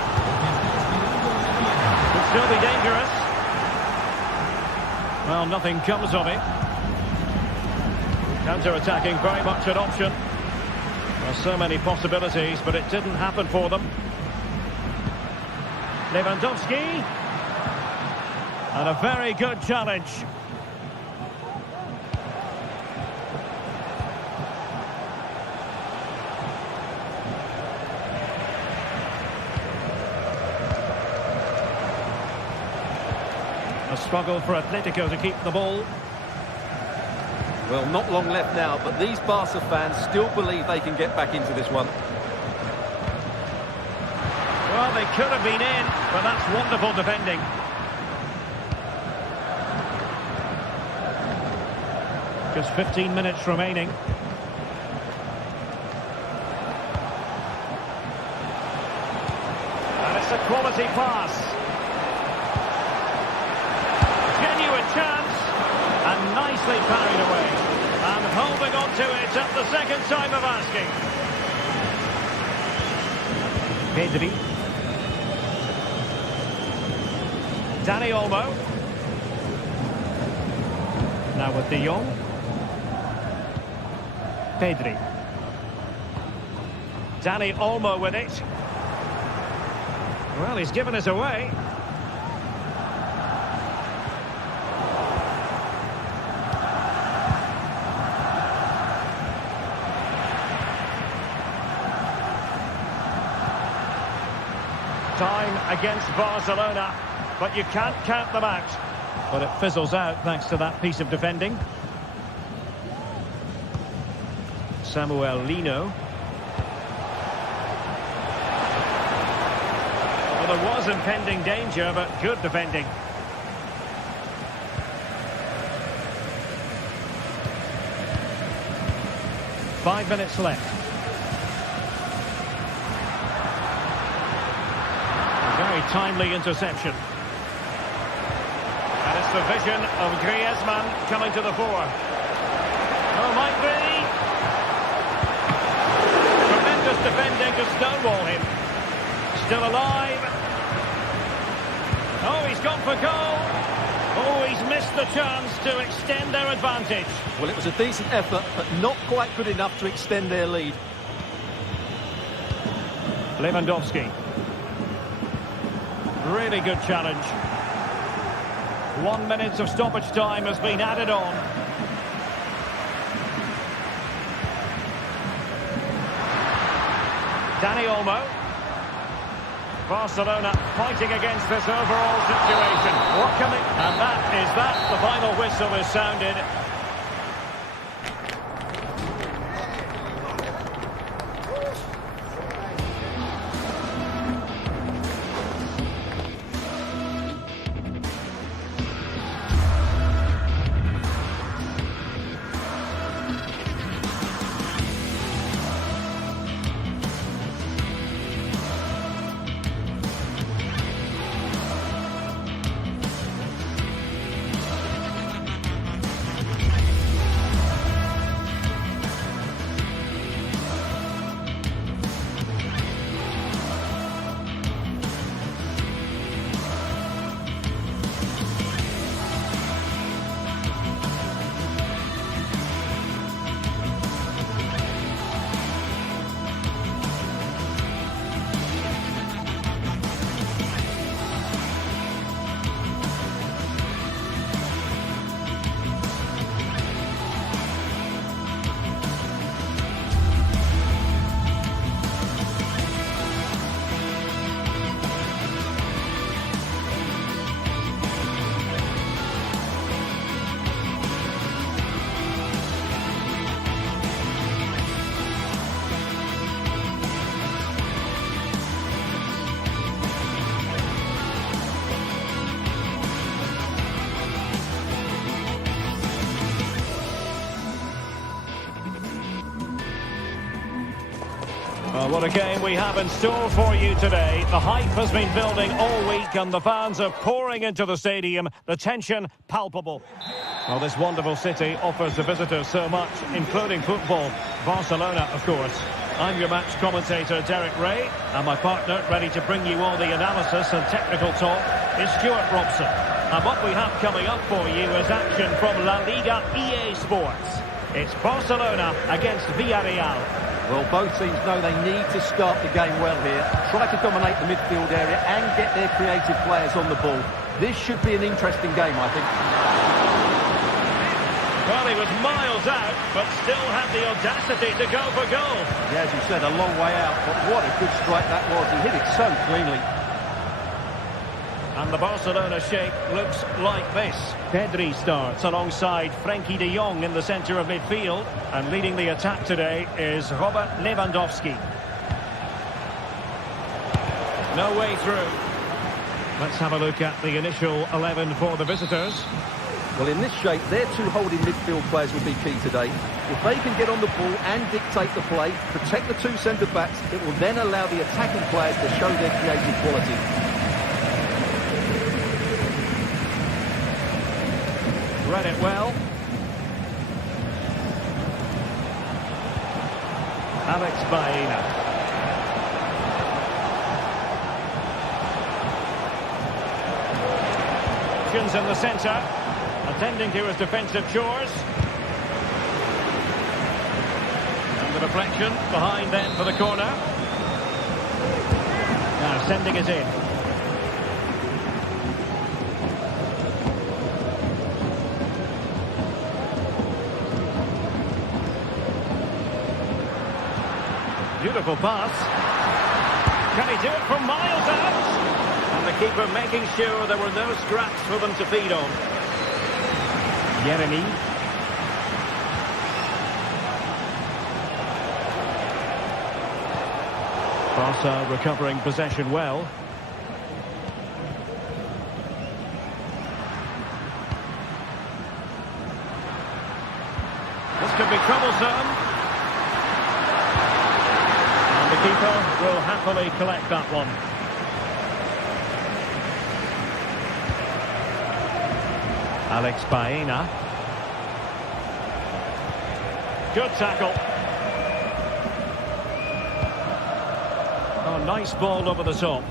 Could still be dangerous. Well, nothing comes of it. Counter-attacking, very much an option. There's so many possibilities, but it didn't happen for them. Lewandowski. And a very good challenge. A struggle for Atlético to keep the ball. Well, not long left now, but these Barca fans still believe they can get back into this one. Well, they could have been in, but that's wonderful defending. Just 15 minutes remaining. And it's a quality pass. Genuine chance. And nicely carried away. And holding on to it at the second time of asking. Pedri. Dani Olmo. Now with De Jong. Pedri. Dani Olmo with it. Well, he's given us away. Time against Barcelona, but you can't count them out. But it fizzles out thanks to that piece of defending. Samuel Lino. Well, there was impending danger, but good defending. Five minutes left. A very timely interception. And it's the vision of Griezmann coming to the fore. Oh, might be. Defending to stonewall him. Still alive. Oh, he's gone for goal. Oh, he's missed the chance to extend their advantage. Well, it was a decent effort, but not quite good enough to extend their lead. Lewandowski. Really good challenge. 1 minute of stoppage time has been added on. Dani Olmo. Barcelona fighting against this overall situation. What can it? And that is that. The final whistle is sounded. Well, what a game we have in store for you today. The hype has been building all week and the fans are pouring into the stadium. The tension palpable. Well, this wonderful city offers the visitors so much, including football. Barcelona, of course. I'm your match commentator, Derek Ray, and my partner, ready to bring you all the analysis and technical talk, is Stuart Robson. And what we have coming up for you is action from La Liga EA Sports. It's Barcelona against Villarreal. Well, both teams know they need to start the game well here. Try to dominate the midfield area and get their creative players on the ball. This should be an interesting game, I think. Well, he was miles out, but still had the audacity to go for goal. Yeah, as you said, a long way out, but what a good strike that was. He hit it so cleanly. And the Barcelona shape looks like this. Pedri starts alongside Frenkie de Jong in the centre of midfield. And leading the attack today is Robert Lewandowski. No way through. Let's have a look at the initial 11 for the visitors. Well, in this shape, their two holding midfield players will be key today. If they can get on the ball and dictate the play, protect the two centre-backs, it will then allow the attacking players to show their creative quality. Read it well. Alex Baena. Options in the centre. Attending to his defensive chores. And the deflection behind them for the corner. Now sending it in. Beautiful pass. Can he do it from miles out? And the keeper making sure there were no scraps for them to feed on. Yeremy. Barca recovering possession well. This could be troublesome. The keeper will happily collect that one. Alex Baena. Good tackle. Oh, nice ball over the top.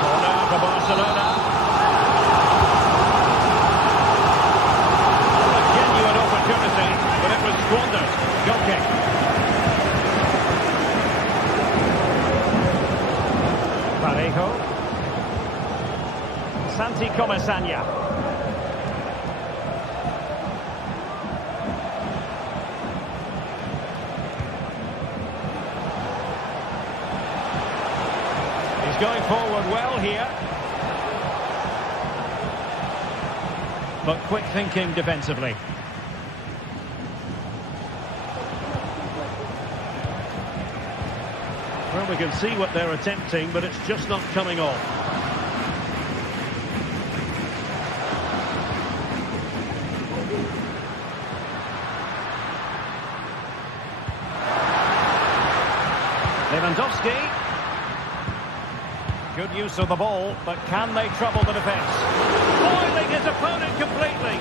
Corner for Barcelona. A genuine opportunity, but it was squandered. Goal kick. Santi Comesaña. He's going forward well here. But quick thinking defensively. Well, we can see what they're attempting, but it's just not coming off. Lewandowski. Good use of the ball, but can they trouble the defence? Foiling his opponent completely.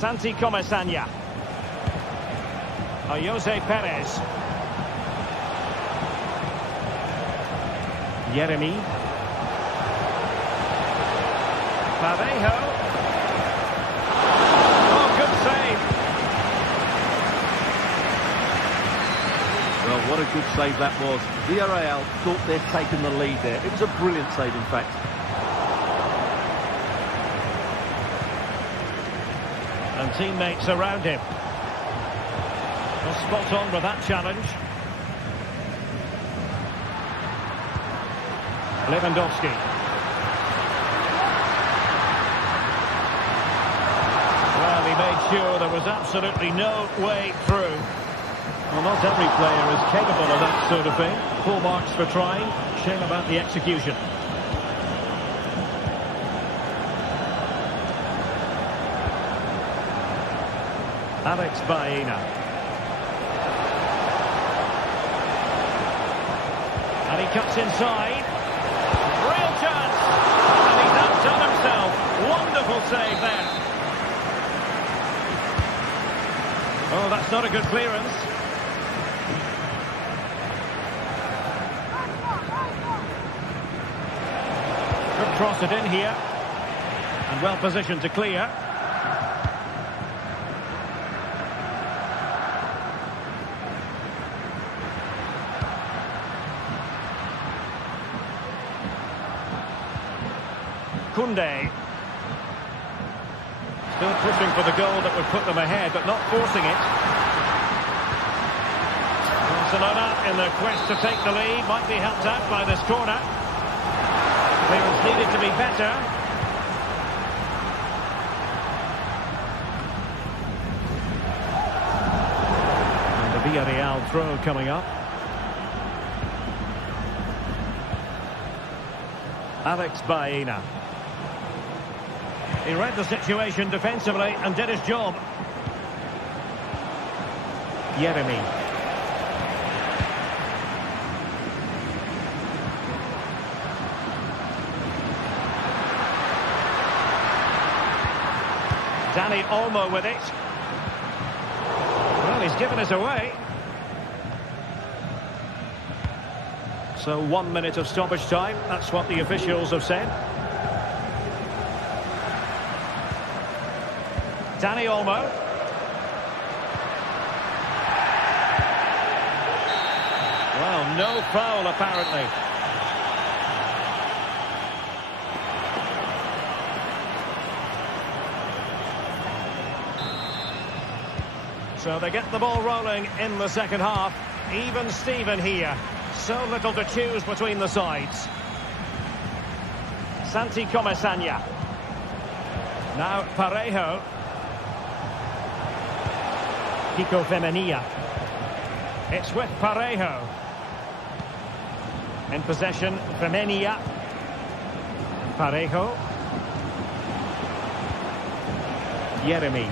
Santi Comesaña. Jose Perez. Yeremy. Parejo. Oh, good save. Well, what a good save that was. Villarreal thought they'd taken the lead there. It was a brilliant save, in fact. And teammates around him. Well, spot on with that challenge. Lewandowski. Well, he made sure there was absolutely no way through. Well, not every player is capable of that sort of thing. Full marks for trying. Shame about the execution. Alex Baena. And he cuts inside. Real chance. And he's outdone himself. save there. Oh, that's not a good clearance. Could cross it in here. And well positioned to clear. Koundé. Still pushing for the goal that would put them ahead, but not forcing it. Barcelona, in their quest to take the lead, might be helped out by this corner. Clearance needed to be better. And the Villarreal throw coming up. Alex Baena. He read the situation defensively and did his job. Yeremy. Dani Olmo with it. Well, he's given us away. So 1 minute of stoppage time. That's what the officials have said. Dani Olmo. Well, no foul apparently. So they get the ball rolling in the second half. Even Steven here. So little to choose between the sides. Santi Comesaña. Now Parejo. Kiko Femenia. It's with Parejo. In possession, Femenia. Parejo. Yeremy.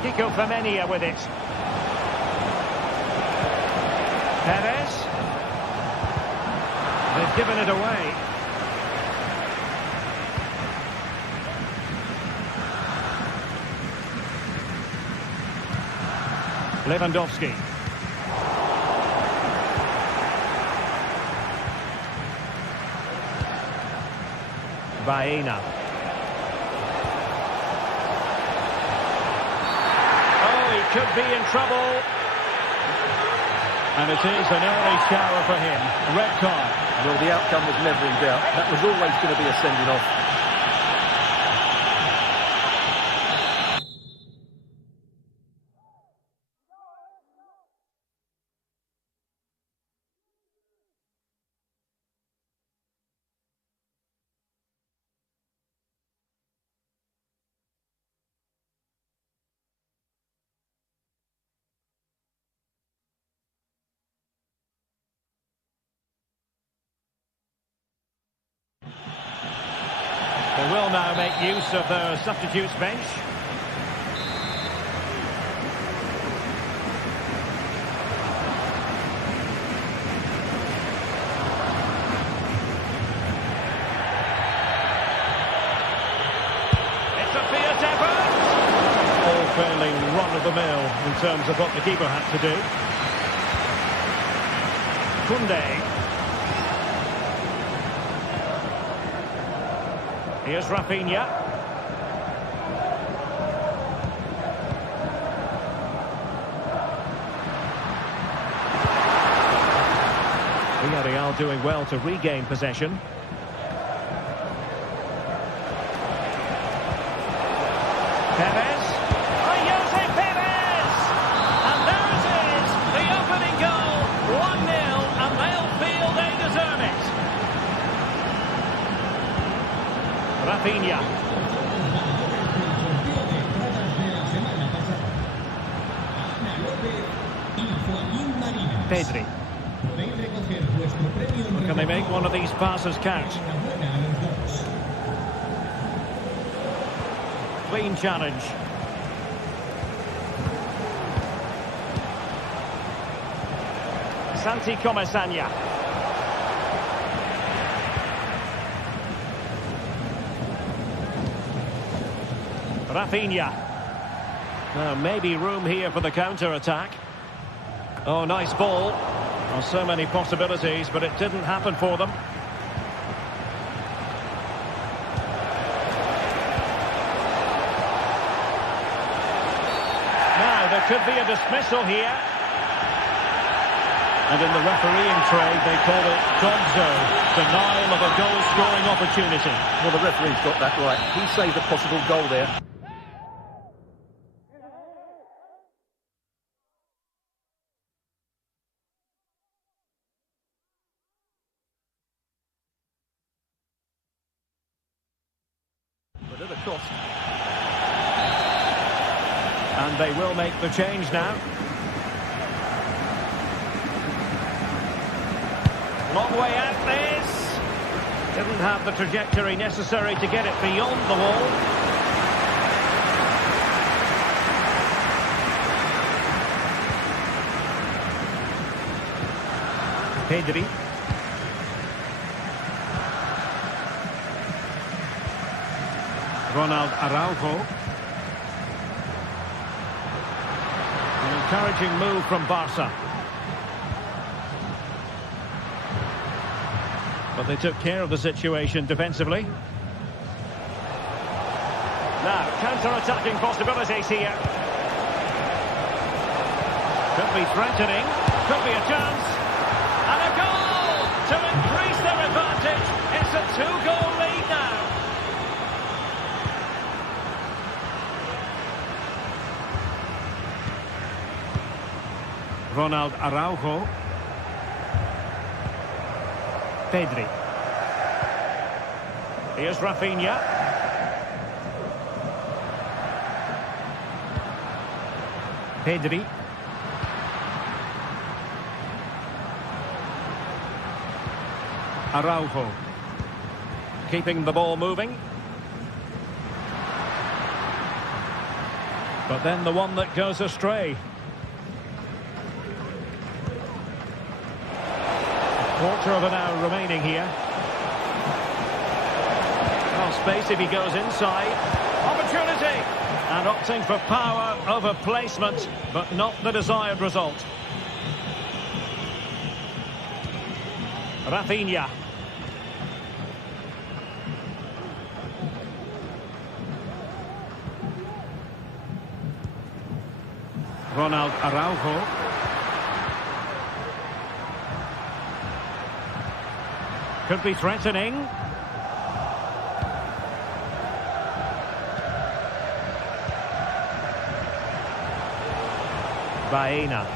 Kiko Femenia with it. Perez. They've given it away. Lewandowski. Baena. Oh, he could be in trouble. And it is an early shower for him. Red card. Well, the outcome was never in doubt. That was always going to be a sending off. They will now make use of their substitutes bench. It's a fierce effort. All fairly run-of-the-mill in terms of what the keeper had to do. Koundé. Here's Rafinha. Villarreal doing well to regain possession. Perez. Jose Perez! And there it is, the opening goal. 1-0, and they'll feel they deserve it. Rafinha. Pedri. Can they make one of these passes count? Clean challenge. Santi Comesaña. Rafinha. Now, maybe room here for the counter-attack. Oh, nice ball. Well, so many possibilities, but it didn't happen for them. Now, there could be a dismissal here. And in the refereeing trade, they call it Gonzo, denial of a goal-scoring opportunity. Well, the referee's got that right. He saved a possible goal there. But at a cost. And they will make the change now. Long way out this. Didn't have the trajectory necessary to get it beyond the wall. Pedri. Ronald Araujo. An encouraging move from Barca. But they took care of the situation defensively. Now, counter-attacking possibilities here. Could be threatening. Could be a chance. And a goal to increase their advantage. It's a two-goal lead now. Ronald Araujo. Pedri. Here's Rafinha. Pedri. Araujo. Keeping the ball moving. But then the one that goes astray. Quarter of an hour remaining here. Well, space if he goes inside. Opportunity! And opting for power over placement, but not the desired result. Rafinha. Ronald Araujo. Could be threatening. Baena.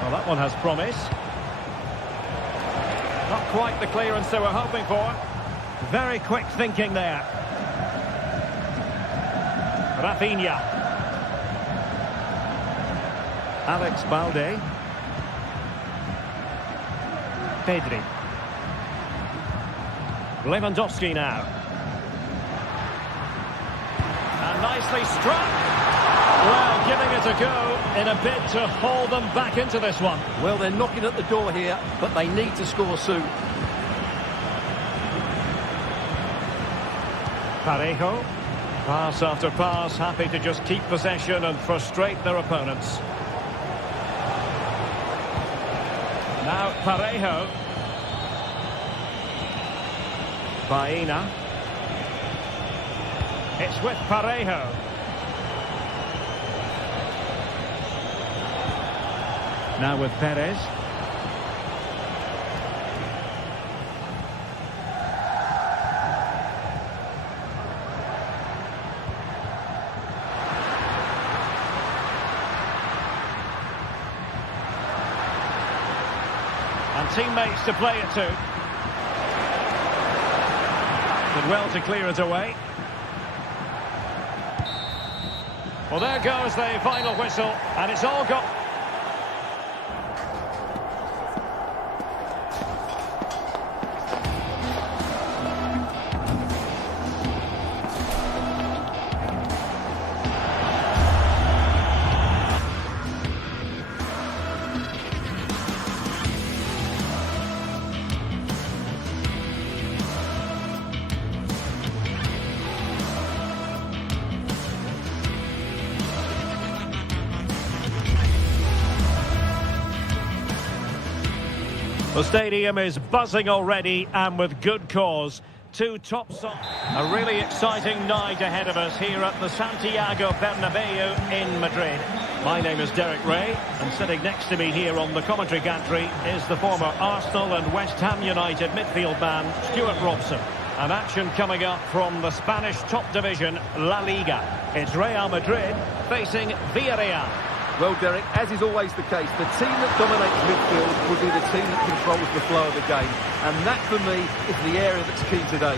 Well, that one has promise. Not quite the clearance they were hoping for. Very quick thinking there. Rafinha. Alex Balde. Pedri. Lewandowski now. And nicely struck. Well, giving it a go in a bid to haul them back into this one. Well, they're knocking at the door here, but they need to score soon. Parejo. Pass after pass, happy to just keep possession and frustrate their opponents. Now Parejo. Baena. It's with Parejo. Now with Perez. And teammates to play it to. Did well to clear it away. Well, there goes the final whistle, and it's all got... The stadium is buzzing already, and with good cause. Two top sides. A really exciting night ahead of us here at the Santiago Bernabeu in Madrid. My name is Derek Ray, and sitting next to me here on the commentary gantry is the former Arsenal and West Ham United midfield man, Stuart Robson. An action coming up from the Spanish top division, La Liga. It's Real Madrid facing Villarreal. Well, Derek, as is always the case, the team that dominates midfield will be the team that controls the flow of the game. And that, for me, is the area that's key today.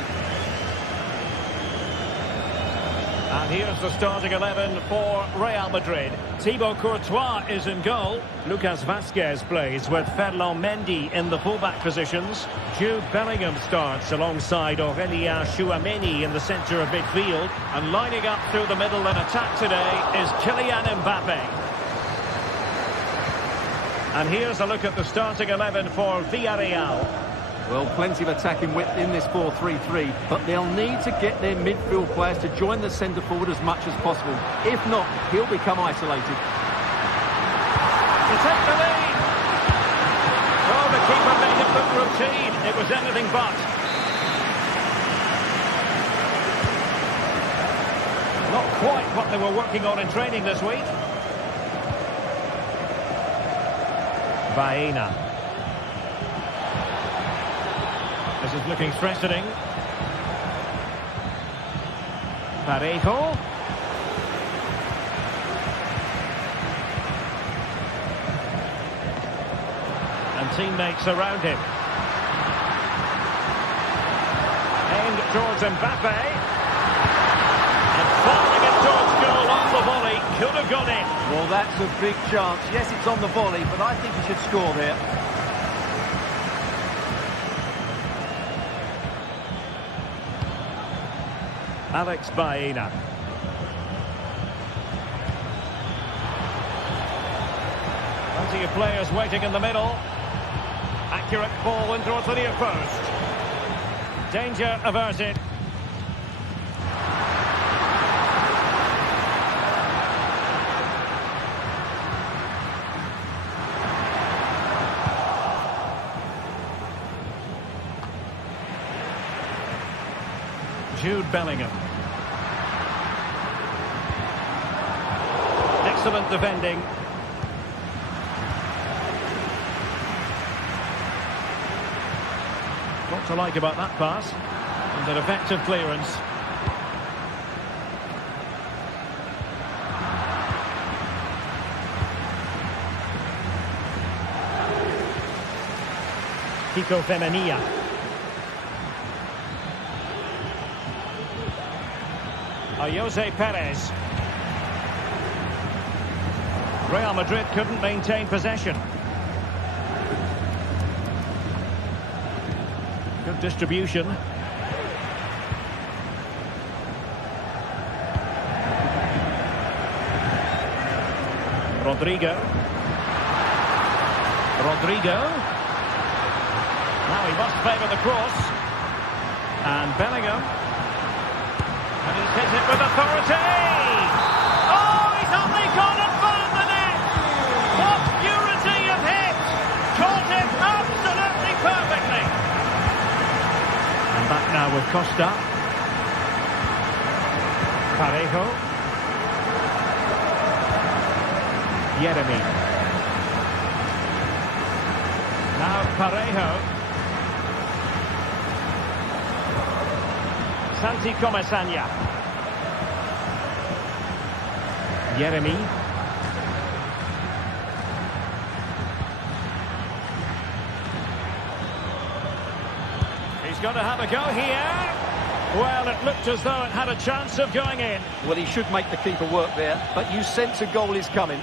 And here's the starting 11 for Real Madrid. Thibaut Courtois is in goal. Lucas Vazquez plays with Ferland Mendy in the fullback positions. Jude Bellingham starts alongside Aurélien Tchouaméni in the centre of midfield. And lining up through the middle in attack today is Kylian Mbappe. And here's a look at the starting 11 for Villarreal. Well, plenty of attacking width in this 4-3-3, but they'll need to get their midfield players to join the centre forward as much as possible. If not, he'll become isolated. To take the lead. Oh, the keeper made it look routine. It was anything but. Not quite what they were working on in training this week. Baena. This is looking threatening. Parejo. And teammates around him. Aimed towards Mbappe. And firing it towards goal on the volley. Could have gone in. Well, that's a big chance. Yes, it's on the volley, but I think he should score there. Alex Baena. Plenty of players waiting in the middle. Accurate ball in towards the near post. Danger averted. Jude Bellingham. Excellent defending. What to like about that pass. And an effective clearance. Kiko Femenia. Jose Perez. Real Madrid couldn't maintain possession. Good distribution. Rodrigo. Now he must favour the cross. And Bellingham. And he's hit it with authority! Oh, he's only gone and found the net! What purity of hit! Caught it absolutely perfectly! And back now with Costa. Parejo. Yeremy. Now Parejo. Santi Comesaña. Yeremy. He's going to have a go here. Well, it looked as though it had a chance of going in. Well, he should make the keeper work there, but you sense a goal is coming.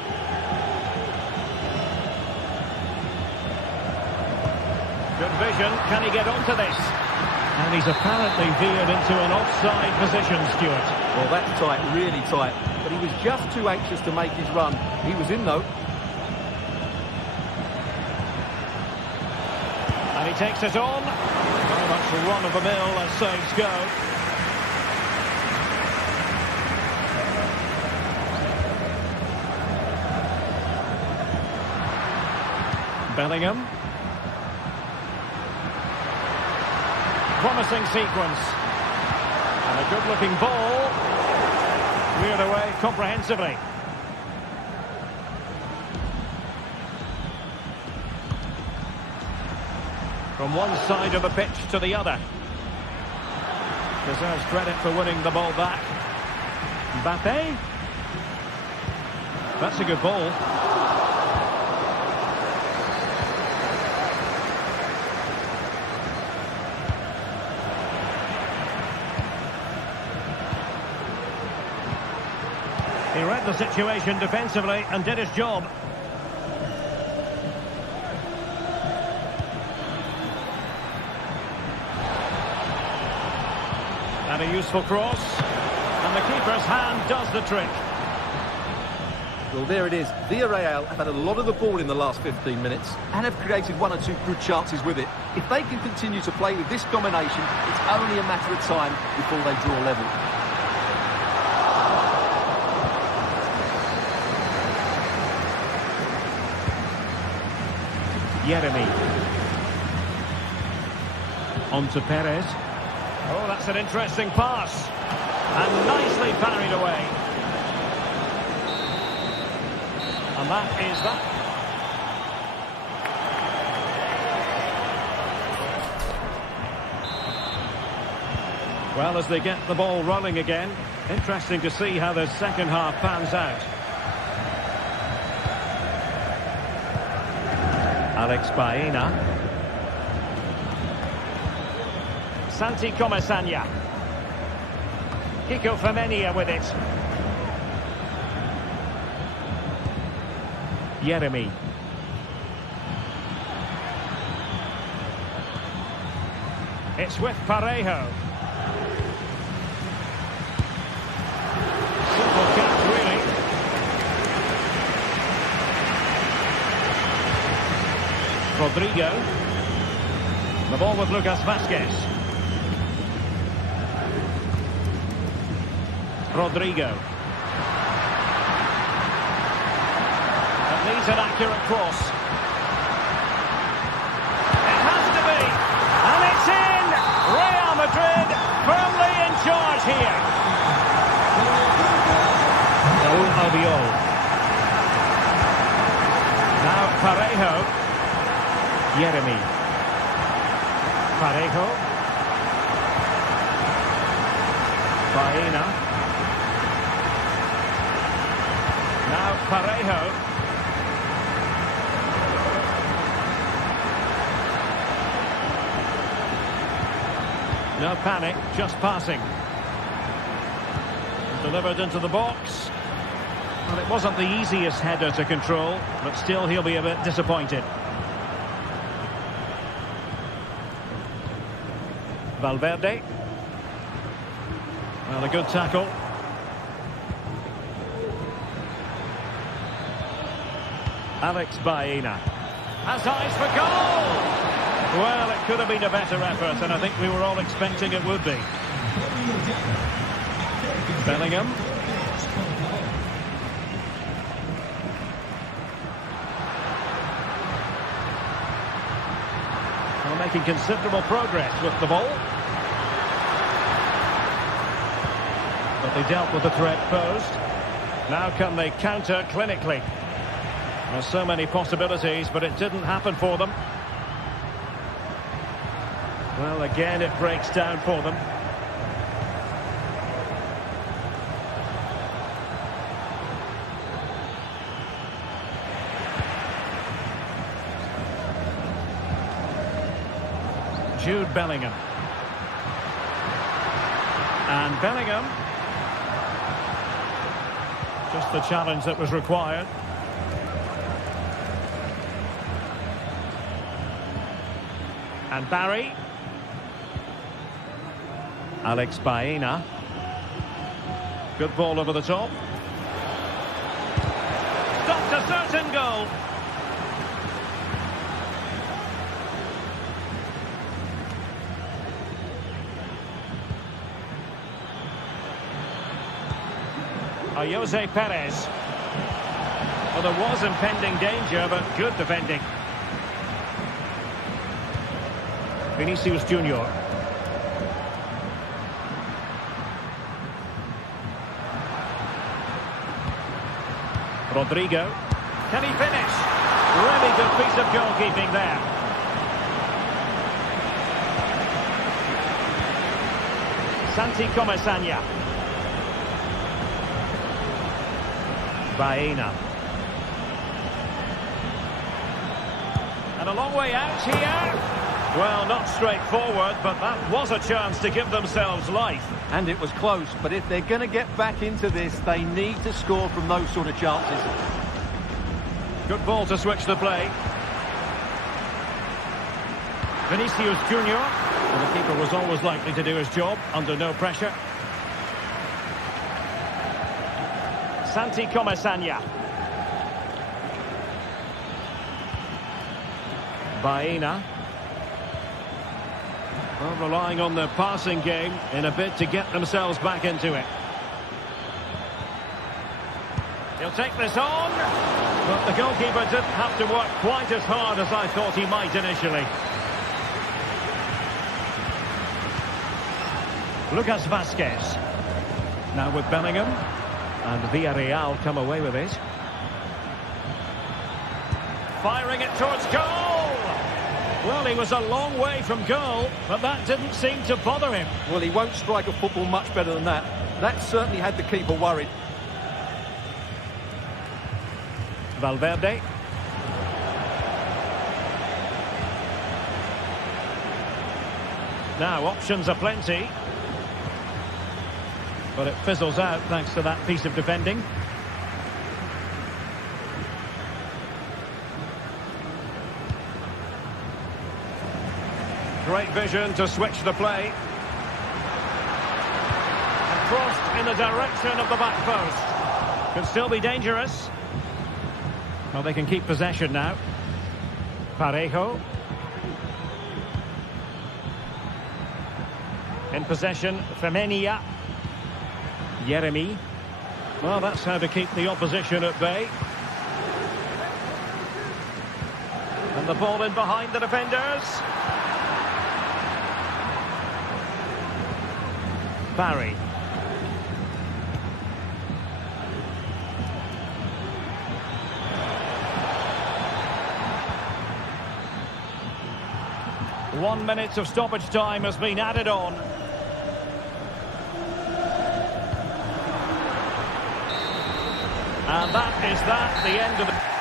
Good vision. Can he get onto this? And he's apparently veered into an offside position, Stuart. Well, that's tight, really tight. But he was just too anxious to make his run. He was in, though. And he takes it on. Very much run-of-the-mill as saves go. Bellingham. promising sequence. And a good-looking ball. Cleared away comprehensively. From one side of the pitch to the other. Deserves credit for winning the ball back. Mbappe. That's a good ball. He read the situation defensively and did his job. And a useful cross. And the keeper's hand does the trick. Well, there it is. Villarreal have had a lot of the ball in the last 15 minutes and have created one or two good chances with it. If they can continue to play with this combination, it's only a matter of time before they draw level. Yeremy. On to Perez. Oh, that's an interesting pass. And nicely parried away. And that is that. Well, as they get the ball rolling again, interesting to see how the second half pans out. Alex Baena. Santi Comesaña. Kiko Femenia with it. Yeremy. It's with Parejo. Simple catch, really. Rodrigo. The ball with Lucas Vázquez. Rodrigo. That needs an accurate cross. It has to be. And it's in! Real Madrid firmly in charge here. Raúl Albiol. Now Parejo. Yeremy. Parejo. Baena. Now Parejo. No panic, just passing. Delivered into the box. Well, it wasn't the easiest header to control, but still he'll be a bit disappointed. Valverde. Well, a good tackle. Alex Baena has eyes for goal. Well, it could have been a better effort, and I think we were all expecting it would be. Bellingham. Well, making considerable progress with the ball. But they dealt with the threat posed. Now can they counter clinically? There's so many possibilities, but it didn't happen for them. Well, again, it breaks down for them. Jude Bellingham. And Bellingham. Just the challenge that was required. And Barry. Alex Baena. Good ball over the top. Stopped a certain goal. Jose Perez. Well, there was impending danger, but good defending. Vinicius Junior. Rodrigo. Can he finish? Really good piece of goalkeeping there. Santi Comesaña. Baena. And a long way out here. Well, not straightforward, but that was a chance to give themselves life. And it was close, but if they're going to get back into this, they need to score from those sort of chances. Good ball to switch the play. Vinicius Junior. Well, the keeper was always likely to do his job under no pressure. Santi Comesaña. Baena. Well, relying on the passing game in a bid to get themselves back into it. He'll take this on. But the goalkeeper didn't have to work quite as hard as I thought he might initially. Lucas Vázquez. Now with Bellingham. And Villarreal come away with it. Firing it towards goal. Well, he was a long way from goal, but that didn't seem to bother him. Well, he won't strike a football much better than that. That certainly had the keeper worried. Valverde. Now, options are plenty. But it fizzles out thanks to that piece of defending. Great vision to switch the play. And crossed in the direction of the back post. Could still be dangerous. Well, they can keep possession now. Parejo. In possession, Femenia. Yeremy. Well, that's how to keep the opposition at bay. And the ball in behind the defenders. Barry. One minute of stoppage time has been added on. And that is the end of the...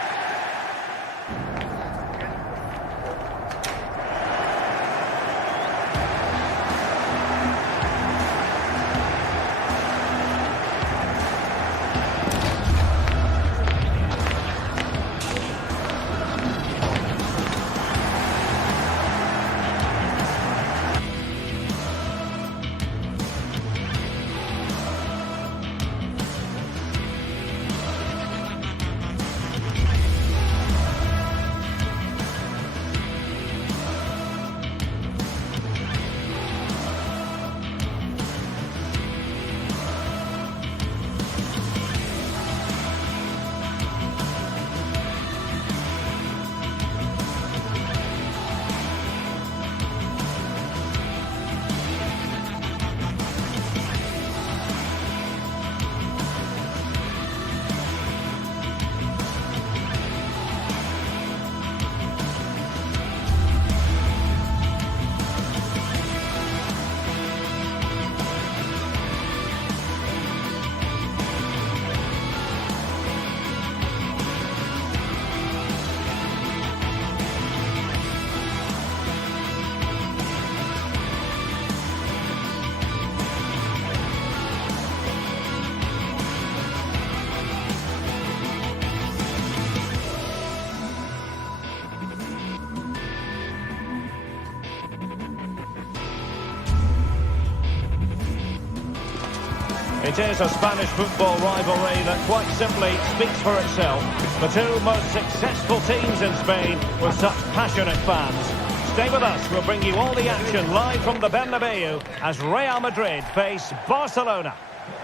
It is a Spanish football rivalry that quite simply speaks for itself. The two most successful teams in Spain with such passionate fans. Stay with us, we'll bring you all the action live from the Bernabeu as Real Madrid face Barcelona.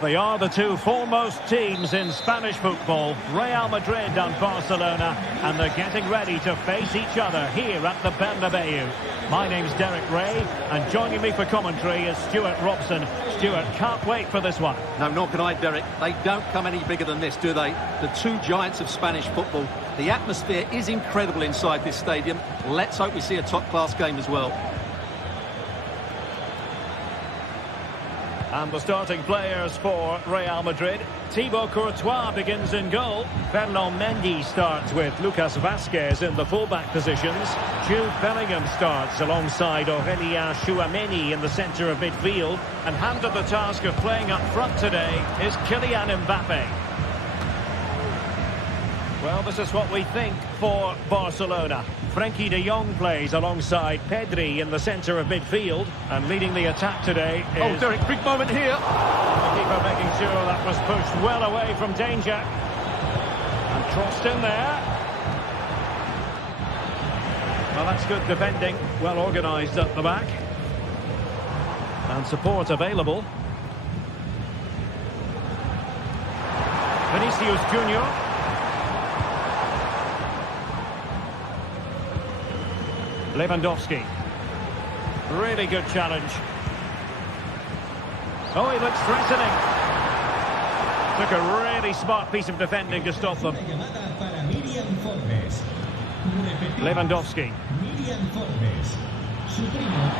They are the two foremost teams in Spanish football, Real Madrid and Barcelona, and they're getting ready to face each other here at the Bernabeu. My name's Derek Ray, and joining me for commentary is Stuart Robson. Stuart, can't wait for this one. No, nor can I, Derek. They don't come any bigger than this, do they? The two giants of Spanish football. The atmosphere is incredible inside this stadium. Let's hope we see a top-class game as well. And the starting players for Real Madrid. Thibaut Courtois begins in goal. Ferland Mendy starts with Lucas Vázquez in the fullback positions. Jude Bellingham starts alongside Aurélien Tchouameni in the centre of midfield. And handed the task of playing up front today is Kylian Mbappe. Well, this is what we think for Barcelona. Frenkie de Jong plays alongside Pedri in the centre of midfield. And leading the attack today is... Oh, Derek, big moment here. The keeper making sure that was pushed well away from danger. And crossed in there. Well, that's good defending. Well organised at the back. And support available. Vinicius Junior. Lewandowski. Really good challenge. Oh, he looks threatening. Took a really smart piece of defending to stop them. Lewandowski.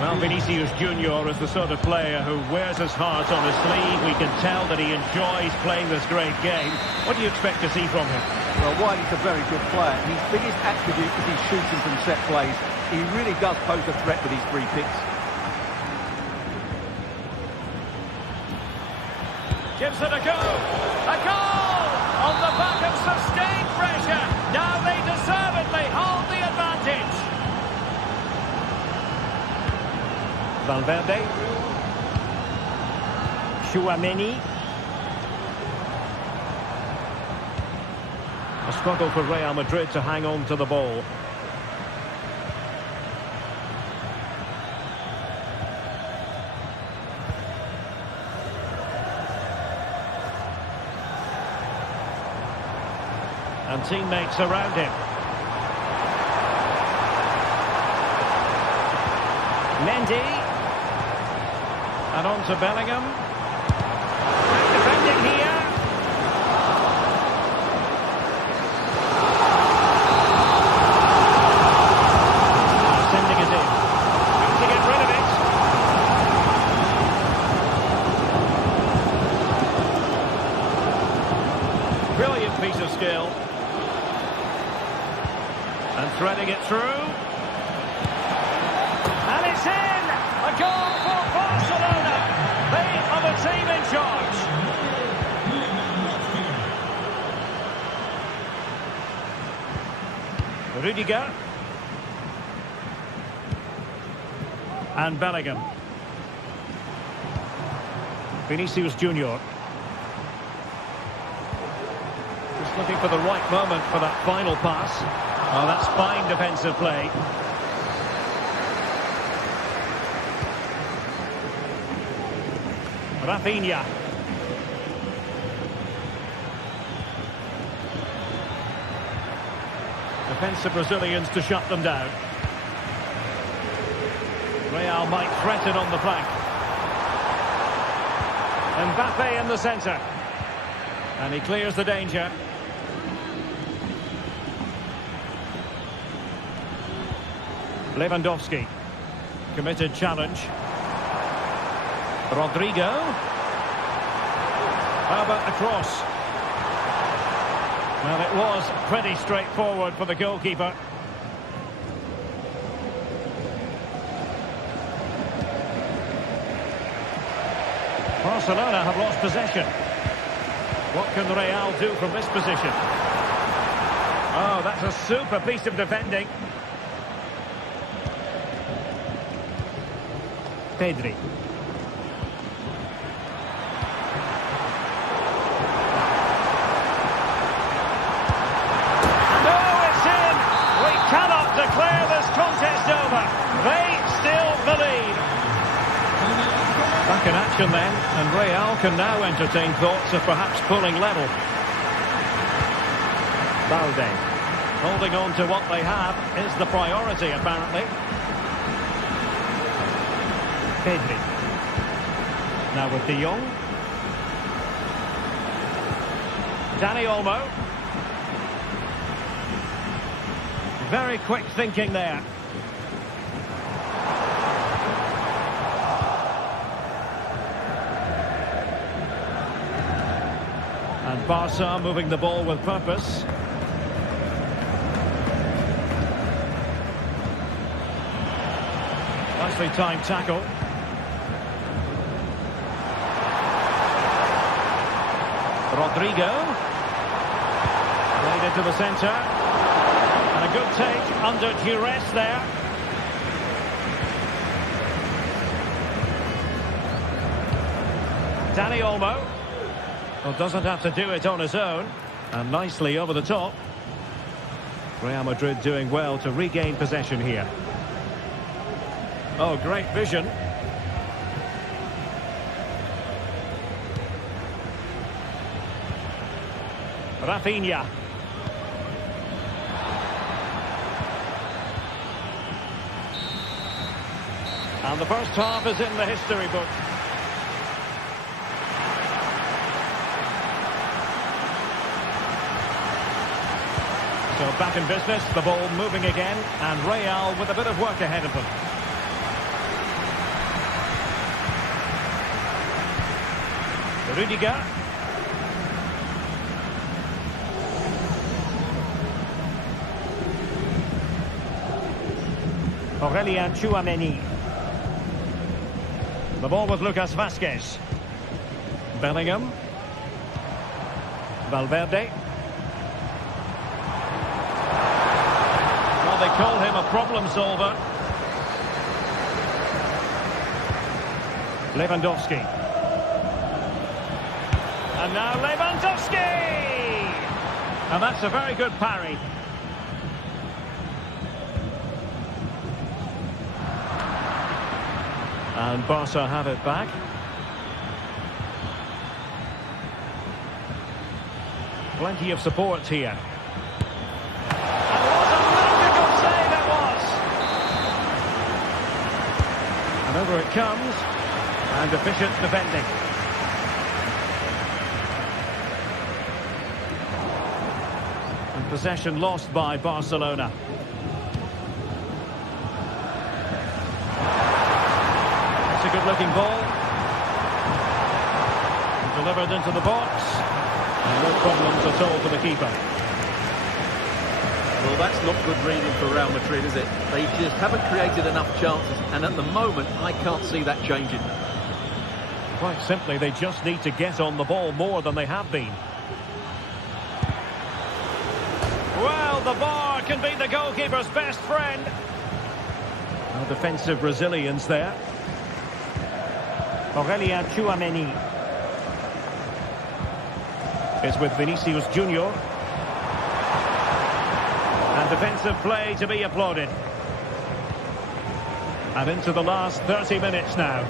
Well, Vinicius Junior is the sort of player who wears his heart on his sleeve. We can tell that he enjoys playing this great game. What do you expect to see from him? Well, while he's a very good player, his biggest attribute is his shooting from set plays. He really does pose a threat with his free kicks. Gives it a go. A goal! On the back of sustained pressure. Now they deservedly hold the advantage. Valverde. Tchouameni. A struggle for Real Madrid to hang on to the ball. And teammates around him. Mendy. And on to Bellingham. And defending here. Sending it in. Trying to get rid of it. Brilliant piece of skill. And threading it through. And it's in! A goal for Barcelona! They are the team in charge. Rudiger. And Bellingham. Vinicius Junior. Just looking for the right moment for that final pass. Oh, that's fine defensive play. Rafinha. Defensive Brazilians to shut them down. Real might threaten on the flank. Mbappe in the centre. And he clears the danger. Lewandowski. Committed challenge. Rodrigo. How about the cross? Well, it was pretty straightforward for the goalkeeper. Barcelona have lost possession. What can Real do from this position? Oh, that's a super piece of defending. Pedri. Cannot declare this contest over. They still believe. Back in action. possession then, and Real can now entertain thoughts of perhaps pulling level. Balde. Holding on to what they have is the priority, apparently. Pedri. Now with De Jong. Dani Olmo. Very quick thinking there. And Barca moving the ball with purpose. Nicely timed tackle. Rodrigo. Played into the centre. And a good take under duress there. Dani Olmo. Well, doesn't have to do it on his own. And nicely over the top. Real Madrid doing well to regain possession here. Oh, great vision. Rafinha. And the first half is in the history book. So back in business, the ball moving again, and Real with a bit of work ahead of them. Rudiger. Aurelien Tchouameni. The ball with Lucas Vázquez. Bellingham. Valverde. Well, they call him a problem solver. Lewandowski. And now Lewandowski! And that's a very good parry. And Barca have it back. Plenty of support here. And what a magical save it was! And over it comes. And efficient defending. And possession lost by Barcelona. It's a good-looking ball. Delivered into the box. And no problems at all for the keeper. Well, that's not good reading for Real Madrid, is it? They just haven't created enough chances, and at the moment, I can't see that changing. Quite simply, they just need to get on the ball more than they have been. Well, the bar can be the goalkeeper's best friend. No defensive resilience there. Aurelien Tchouameni is with Vinicius Junior. And defensive play to be applauded. And into the last 30 minutes now.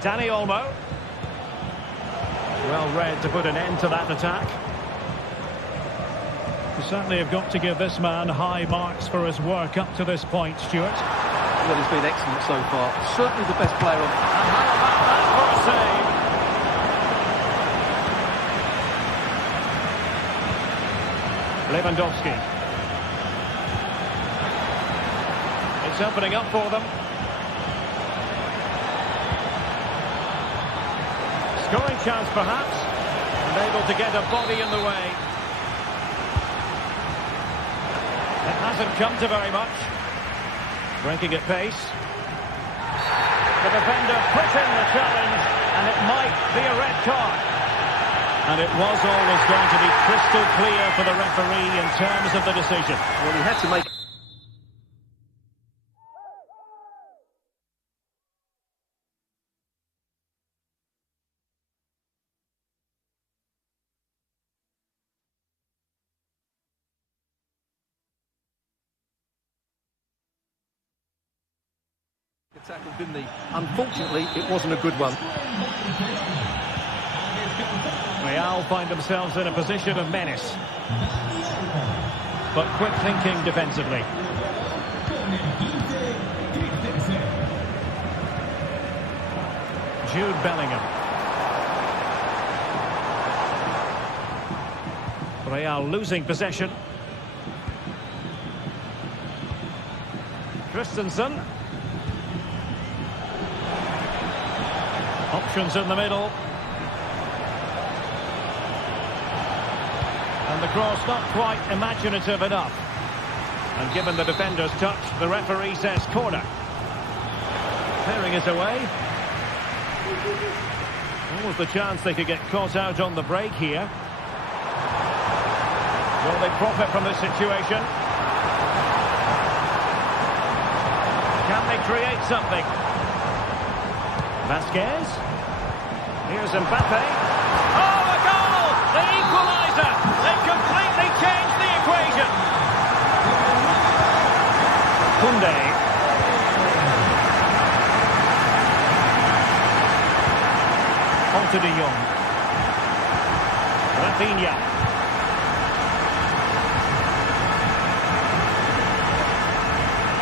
Dani Olmo. Well read to put an end to that attack. You certainly have got to give this man high marks for his work up to this point, Stuart. Well, he's been excellent so far. Certainly the best player on. And how about that for a save? Lewandowski. It's opening up for them. Scoring chance perhaps. And able to get a body in the way. It hasn't come to very much. Breaking at pace. The defender put in the challenge, and it might be a red card. And it was always going to be crystal clear for the referee in terms of the decision. Well, he had to make Tackle, didn't he? Unfortunately, it wasn't a good one. Real find themselves in a position of menace. But quick thinking defensively. Jude Bellingham. Real losing possession. Christensen. Options in the middle. And the cross not quite imaginative enough. And given the defender's touch, the referee says corner. Clearing it away. Almost the chance they could get caught out on the break here. Will they profit from this situation? Can they create something? Vasquez. Here's Mbappe. Oh, a goal! The equaliser! They've completely changed the equation. Koundé. On to De Jong. Rafinha.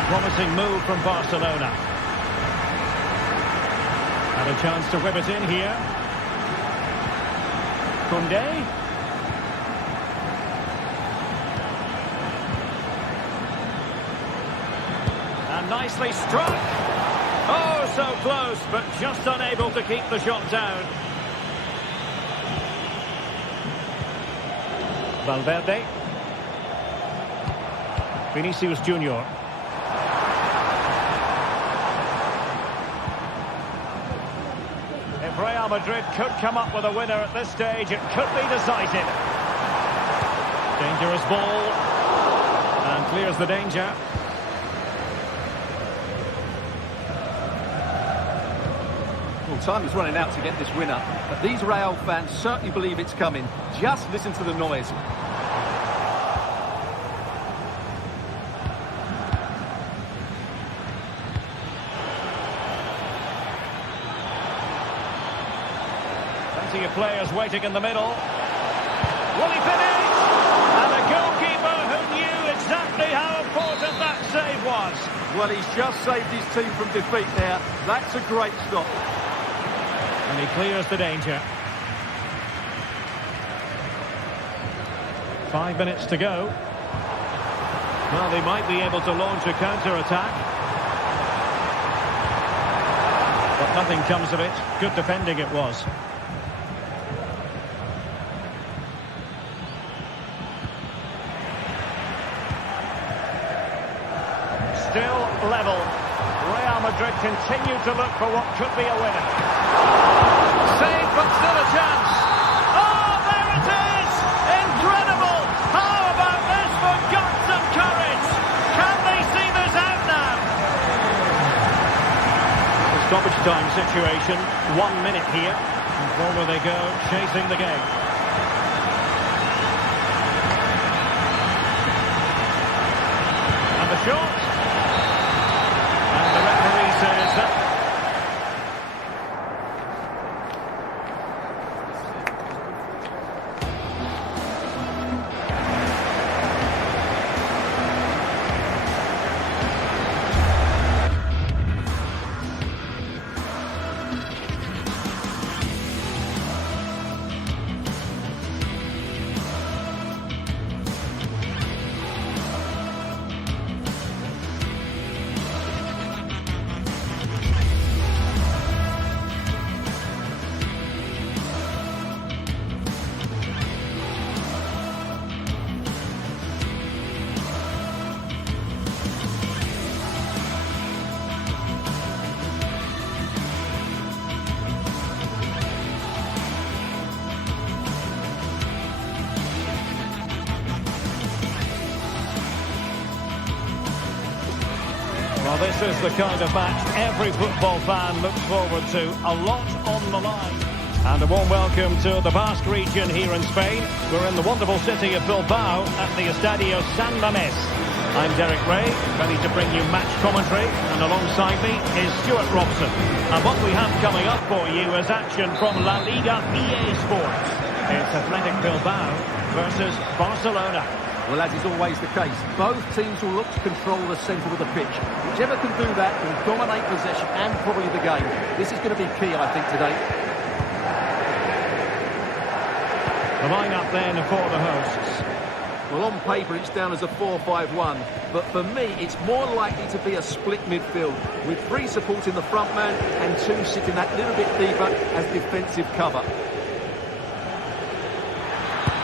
Promising move from Barcelona. And a chance to whip it in here. Koundé. And nicely struck. Oh, so close, but just unable to keep the shot down. Valverde. Vinicius Junior. If Real Madrid could come up with a winner at this stage, it could be decisive. Dangerous ball. And clears the danger. Well, time is running out to get this winner, but these Real fans certainly believe it's coming. Just listen to the noise. Plenty of players waiting in the middle. Will he finish? And a goalkeeper who knew exactly how important that save was. Well, he's just saved his team from defeat there. That's a great stop. And he clears the danger. 5 minutes to go. Well, they might be able to launch a counter-attack. But nothing comes of it. Good defending it was. Still level. Real Madrid continue to look for what could be a winner. Save, but still a chance. Oh, there it is! Incredible! How about this for guts and courage? Can they see this out now? The stoppage time situation. 1 minute here. And forward they go, chasing the game. And the shot. And the referee says that. Well, this is the kind of match every football fan looks forward to. A lot on the line. And a warm welcome to the Basque region here in Spain. We're in the wonderful city of Bilbao at the Estadio San Mamés. I'm Derek Ray, ready to bring you match commentary, and alongside me is Stuart Robson. And what we have coming up for you is action from La Liga Sports. It's Atlético Bilbao versus Barcelona. Well, as is always the case, both teams will look to control the centre of the pitch. Whichever can do that will dominate possession and probably the game. This is going to be key, I think, today. The line-up then for the hosts. Well, on paper, it's down as a 4-5-1. But for me, it's more likely to be a split midfield, with 3 supporting the front man and 2 sitting that little bit deeper as defensive cover.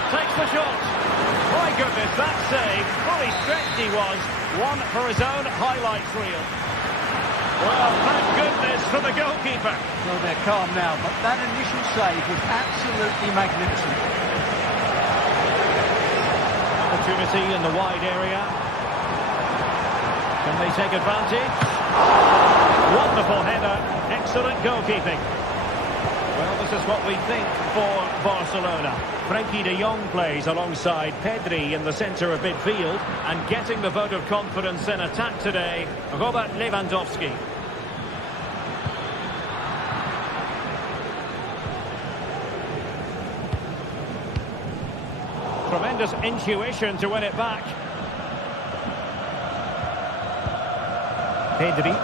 Takes the shot. My goodness, that save. Fully stretched he was. One for his own highlights reel. Well, thank goodness for the goalkeeper. Well, they're calm now, but that initial save was absolutely magnificent. Opportunity in the wide area. Can they take advantage? Wonderful header. Excellent goalkeeping. Well, this is what we think for Barcelona. Frenkie de Jong plays alongside Pedri in the centre of midfield, and getting the vote of confidence in attack today, Robert Lewandowski. Tremendous intuition to win it back. Pedri.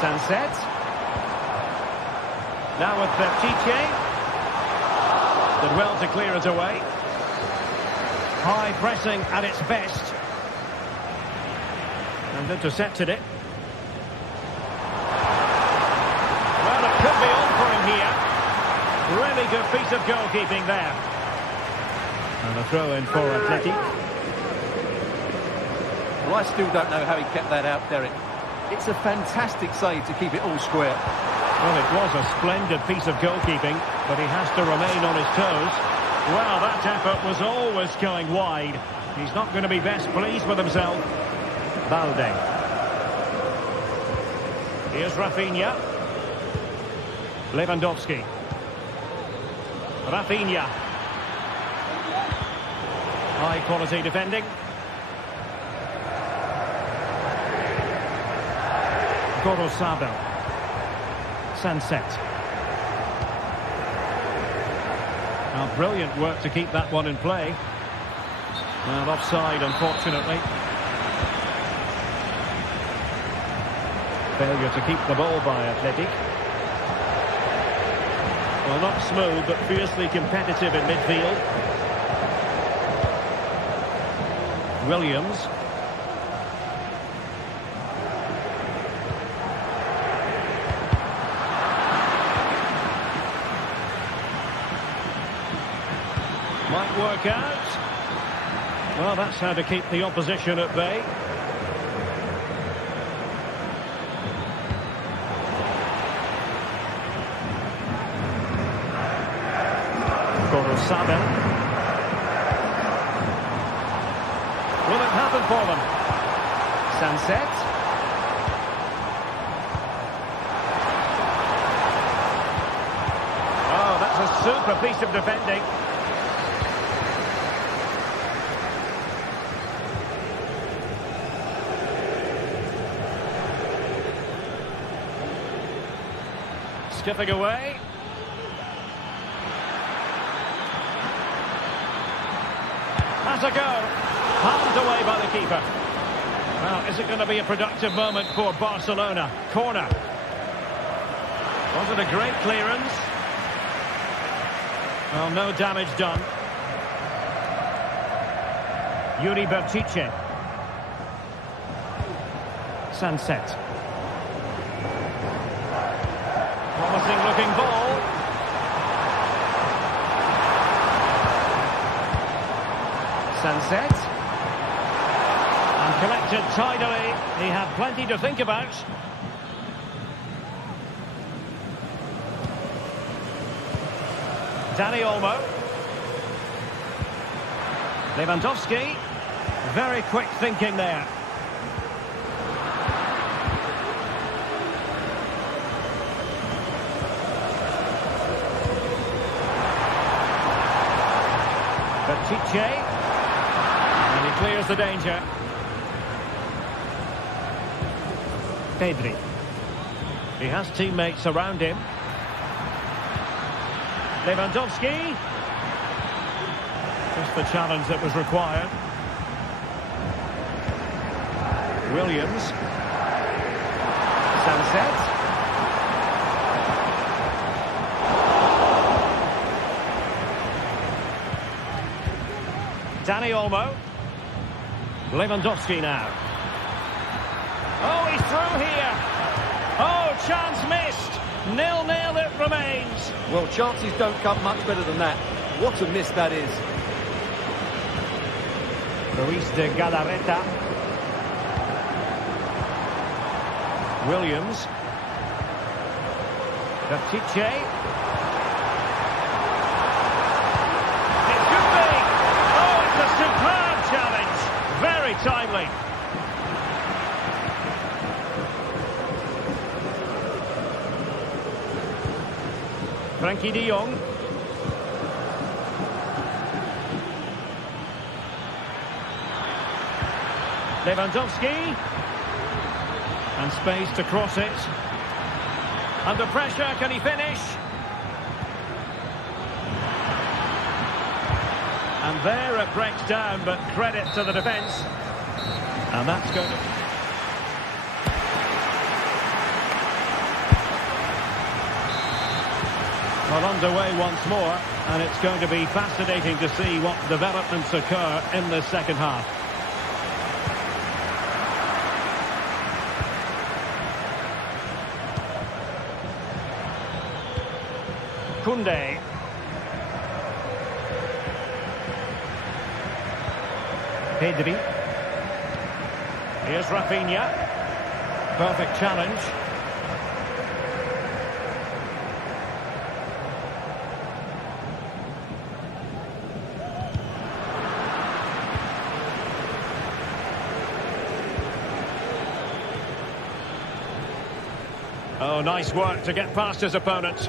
Sunset. Now with Bertiche. Did well to clear it away. High pressing at its best. And intercepted it. Well, it could be on for him here. Really good piece of goalkeeping there. And a throw in for Atlético. Well, I still don't know how he kept that out, Derek. It's a fantastic save to keep it all square. Well, it was a splendid piece of goalkeeping, but he has to remain on his toes. Well, that effort was always going wide. He's not going to be best pleased with himself. Balde. Here's Rafinha. Lewandowski. Rafinha. High quality defending. Gorosabel. Sunset. Now, brilliant work to keep that one in play. Well, offside, unfortunately. Failure to keep the ball by Atlético. Well, not smooth, but fiercely competitive in midfield. Williams. Might work out. Well, that's how to keep the opposition at bay. Gorosabel. Will it happen for them? Sunset. Oh, that's a super piece of defending. Skipping away. Has a go. Palmed away by the keeper. Well, is it going to be a productive moment for Barcelona? Corner. Was it a great clearance? Well, no damage done. Yuri Bertiche. Sunset. Promising looking ball. Sunset. And collected tidily. He had plenty to think about. Dani Olmo. Lewandowski. Very quick thinking there. Bertice. And he clears the danger. Pedri. He has teammates around him. Lewandowski. Just the challenge that was required. Williams. Sunset. Dani Olmo. Lewandowski now. Oh, he's through here. Oh, chance missed. 0-0 it remains. Well, chances don't come much better than that. What a miss that is. Ruiz de Galarreta. Williams. Bertice. It could be. Oh, it's a superb challenge. Very timely. Frankie de Jong. Lewandowski. And space to cross it. Under pressure, can he finish? And there it breaks down, but credit to the defence. And that's going to... Well, underway once more, and it's going to be fascinating to see what developments occur in the second half. Koundé. Pedri. Here's Rafinha. Perfect challenge. Oh, nice work to get past his opponent.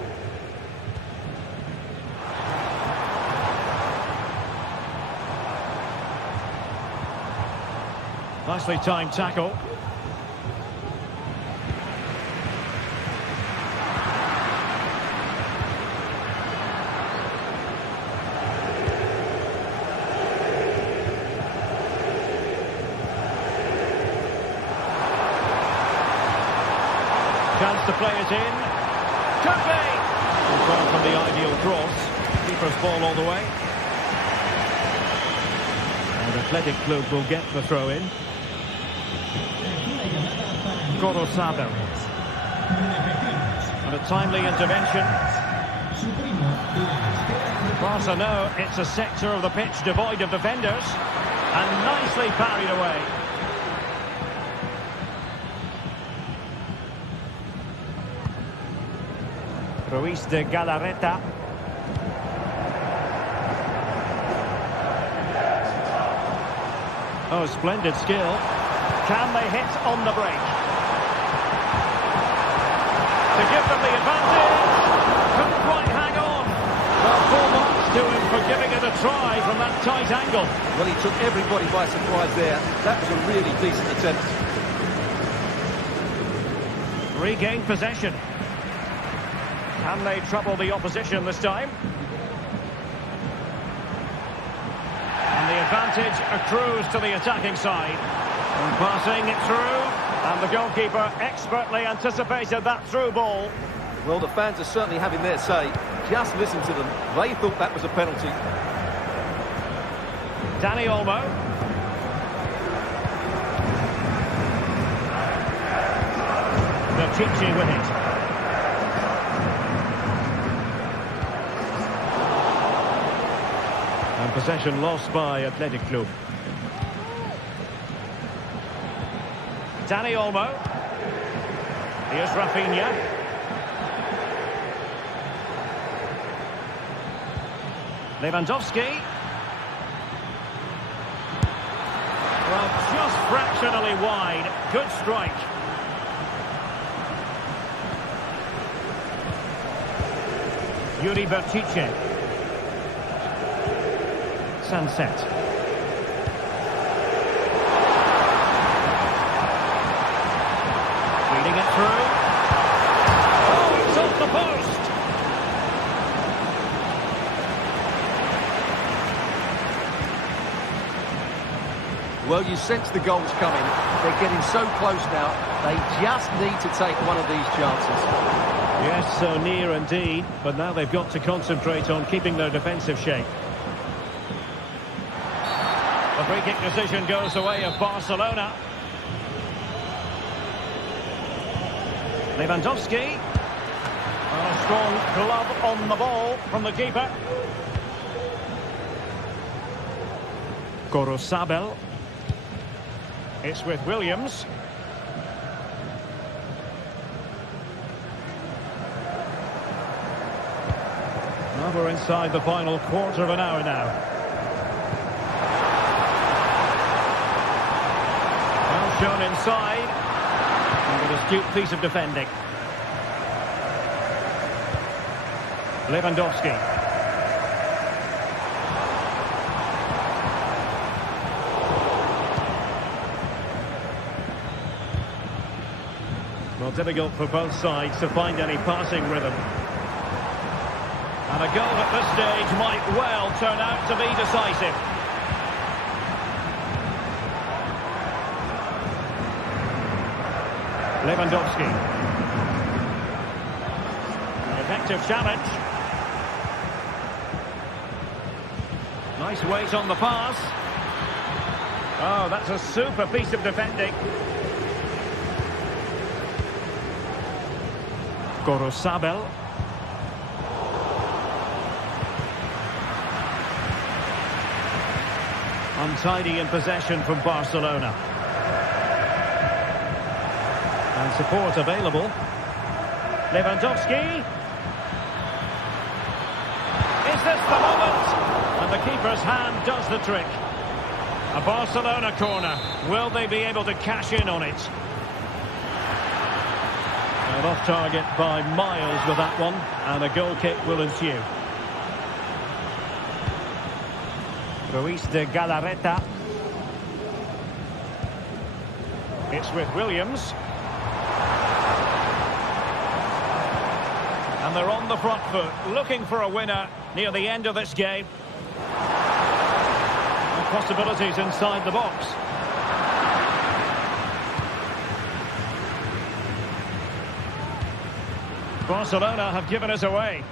Nicely timed tackle. Chance to play it in. Could be! Far from the ideal cross. Keeper's ball all the way. And Athletic Club will get the throw in. Gorosado. And a timely intervention. Barca know it's a sector of the pitch devoid of defenders. And nicely parried away. Ruiz de Galarreta. Oh, splendid skill. Can they hit on the break? To give them the advantage. Couldn't quite hang on. Well, 4 marks to him for giving it a try from that tight angle. Well, he took everybody by surprise there. That was a really decent attempt. Regained possession. Can they trouble the opposition this time? And the advantage accrues to the attacking side. And passing it through. And the goalkeeper expertly anticipated that through ball. Well, the fans are certainly having their say. Just listen to them. They thought that was a penalty. Dani Olmo. Bertice with it. And possession lost by Athletic Club. Dani Olmo. Here's Rafinha. Lewandowski. Well, just fractionally wide. Good strike. Yuri Bertice. and set. Feeding it through. Oh, it's off the post! Well, you sense the goals coming. They're getting so close now. They just need to take one of these chances. Yes, so near indeed, but now they've got to concentrate on keeping their defensive shape. The free kick decision goes the way of Barcelona. Lewandowski. And a strong glove on the ball from the keeper. Gorosabel. It's with Williams. Well, we're inside the final quarter of an hour now. Well shown inside. And an astute piece of defending. Lewandowski. Well, difficult for both sides to find any passing rhythm. And a goal at this stage might well turn out to be decisive. Lewandowski. An effective challenge. Nice weight on the pass. Oh, that's a super piece of defending. Gorosabel. Untidy in possession from Barcelona. And support available. Lewandowski. Is this the moment? And the keeper's hand does the trick. A Barcelona corner. Will they be able to cash in on it? And off target by miles with that one, and a goal kick will ensue. Ruiz de Galarreta. It's with Williams. And they're on the front foot, looking for a winner near the end of this game. And possibilities inside the box. Barcelona have given us away.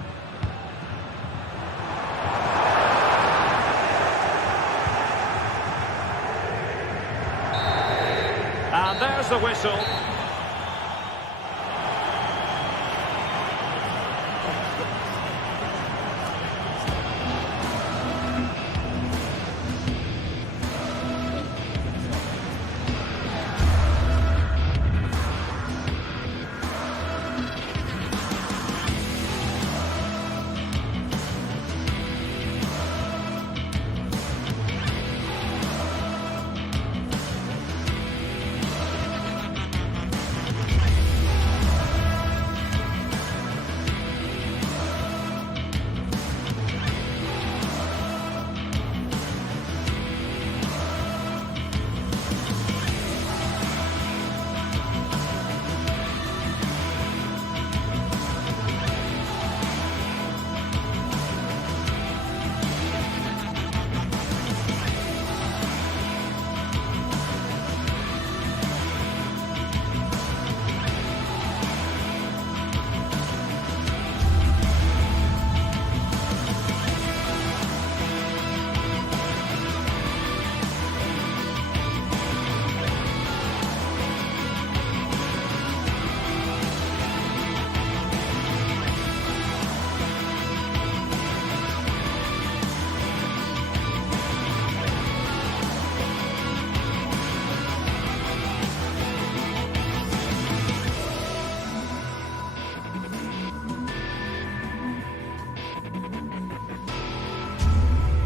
And there's the whistle.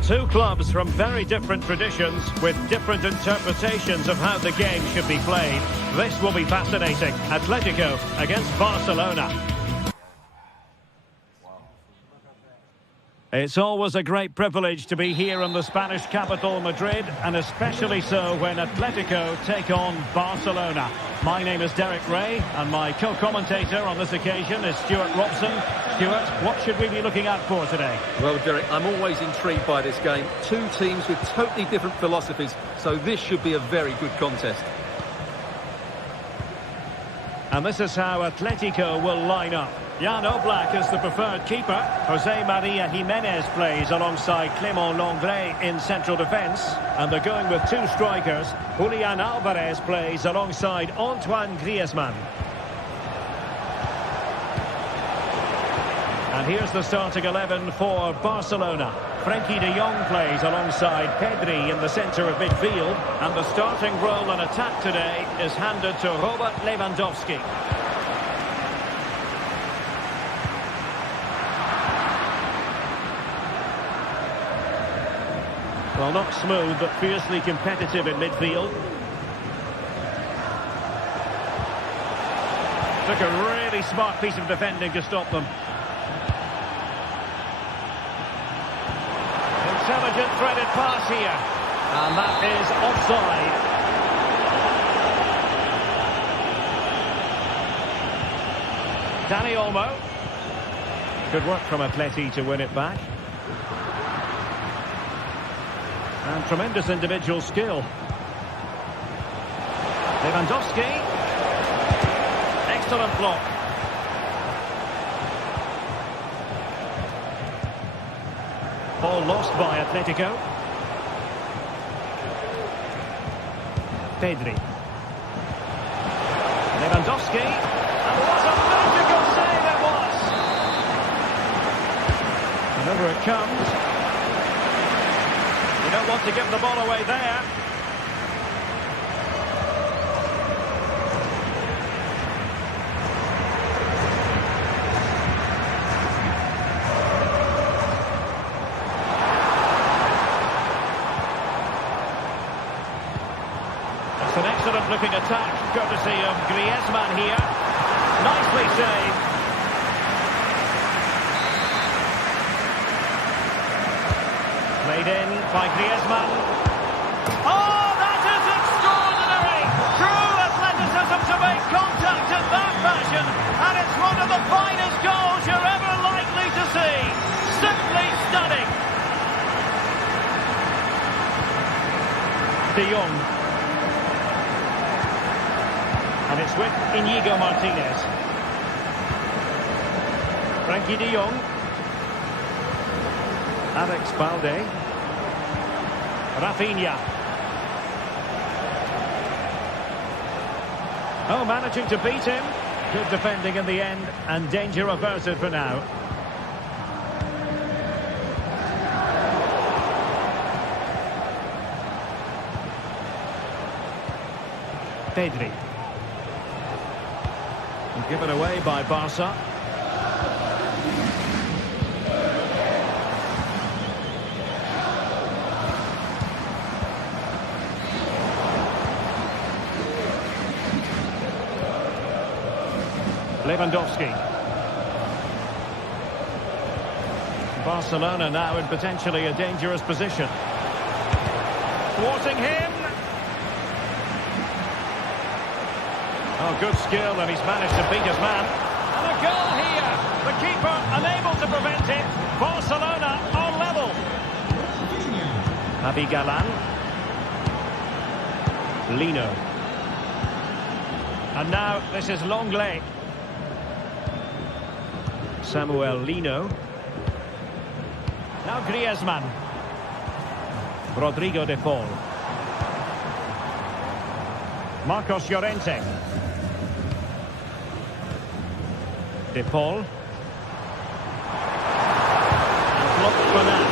Two clubs from very different traditions with different interpretations of how the game should be played. This will be fascinating. Atlético against Barcelona. It's always a great privilege to be here in the Spanish capital, Madrid, and especially so when Atlético take on Barcelona. My name is Derek Ray, and my co-commentator on this occasion is Stuart Robson. Stuart, what should we be looking out for today? Well, Derek, I'm always intrigued by this game. Two teams with totally different philosophies, so this should be a very good contest. And this is how Atlético will line up. Jan Oblak is the preferred keeper. Jose Maria Jimenez plays alongside Clément Lenglet in central defence. And they're going with two strikers. Julian Alvarez plays alongside Antoine Griezmann. And here's the starting 11 for Barcelona. Frenkie de Jong plays alongside Pedri in the centre of midfield. And the starting role in attack today is handed to Robert Lewandowski. Well, not smooth, but fiercely competitive in midfield. Took a really smart piece of defending to stop them. Intelligent threaded pass here. And that is offside. Dani Olmo. Good work from Atleti to win it back. And tremendous individual skill. Lewandowski. Excellent block. Ball lost by Atletico. Pedri. Lewandowski. And what a magical save it was! And over it comes. Don't want to give the ball away there. It's an excellent looking attack, courtesy of Griezmann here. Nicely saved. Played in by Griezmann. Oh, that is extraordinary! True athleticism to make contact in that fashion, and it's one of the finest goals you're ever likely to see. Simply stunning. De Jong. And it's with Íñigo Martínez. Frenkie de Jong. Alex Balde. Rafinha. Oh, managing to beat him. Good defending in the end, and danger averted for now. Pedri. And given away by Barca. Lewandowski. Barcelona now in potentially a dangerous position. Thwarting him. Oh, good skill, and he's managed to beat his man. And a goal here. The keeper unable to prevent it. Barcelona on level. Javi Galan. Lino. And now this is Lenglet. Samuel Lino. Now Griezmann. Rodrigo de Paul. Marcos Llorente. De Paul. And blocked for now.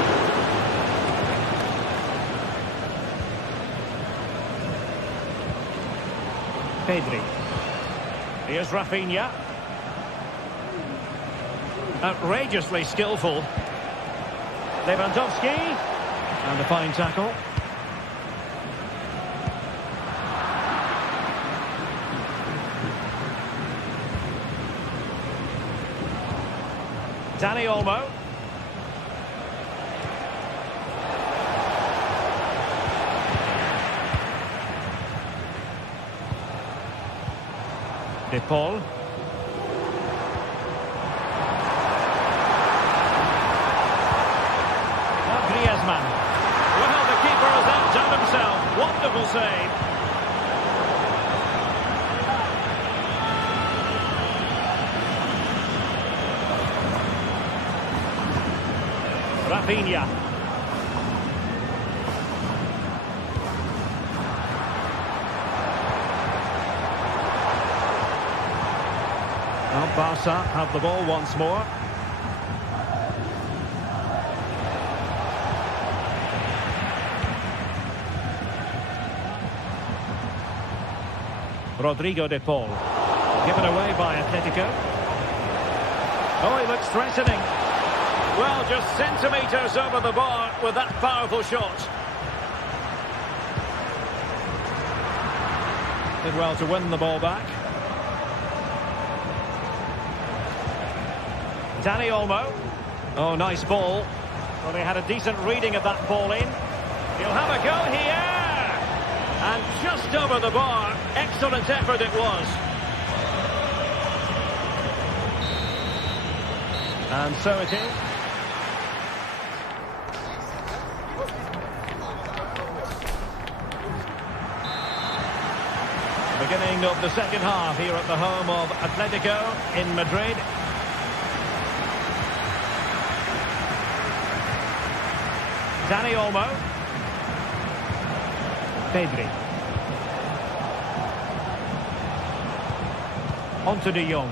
Pedri. Here's Rafinha. Outrageously skillful. Lewandowski. And a fine tackle. Dani Olmo. De Paul. Now Griezmann. Well, the keeper has outdone himself. Wonderful save. Rafinha. Well, Barca have the ball once more. Rodrigo de Paul. Given away by Atlético. Oh, he looks threatening. Well, just centimetres over the bar with that powerful shot. Did well to win the ball back. Dani Olmo. Oh, nice ball. Well, he had a decent reading of that ball in. He'll have a go here. And just over the bar. Excellent effort it was. And so it is. Beginning of the second half here at the home of Atlético in Madrid. Dani Olmo. Pedri. Onto de Jong.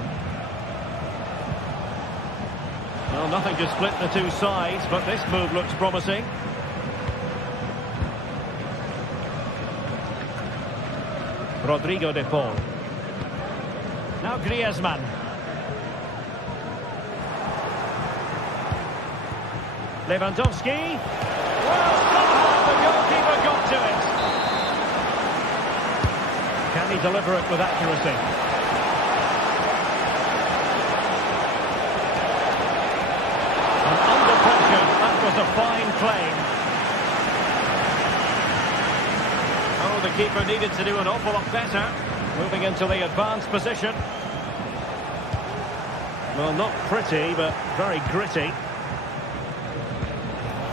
Well, nothing to split the two sides, but this move looks promising. Rodrigo de Paul. Now Griezmann. Lewandowski. Well, somehow the goalkeeper got to it. Can he deliver it with accuracy? And under pressure, that was a fine claim. Oh, the keeper needed to do an awful lot better. Moving into the advanced position. Well, not pretty, but very gritty.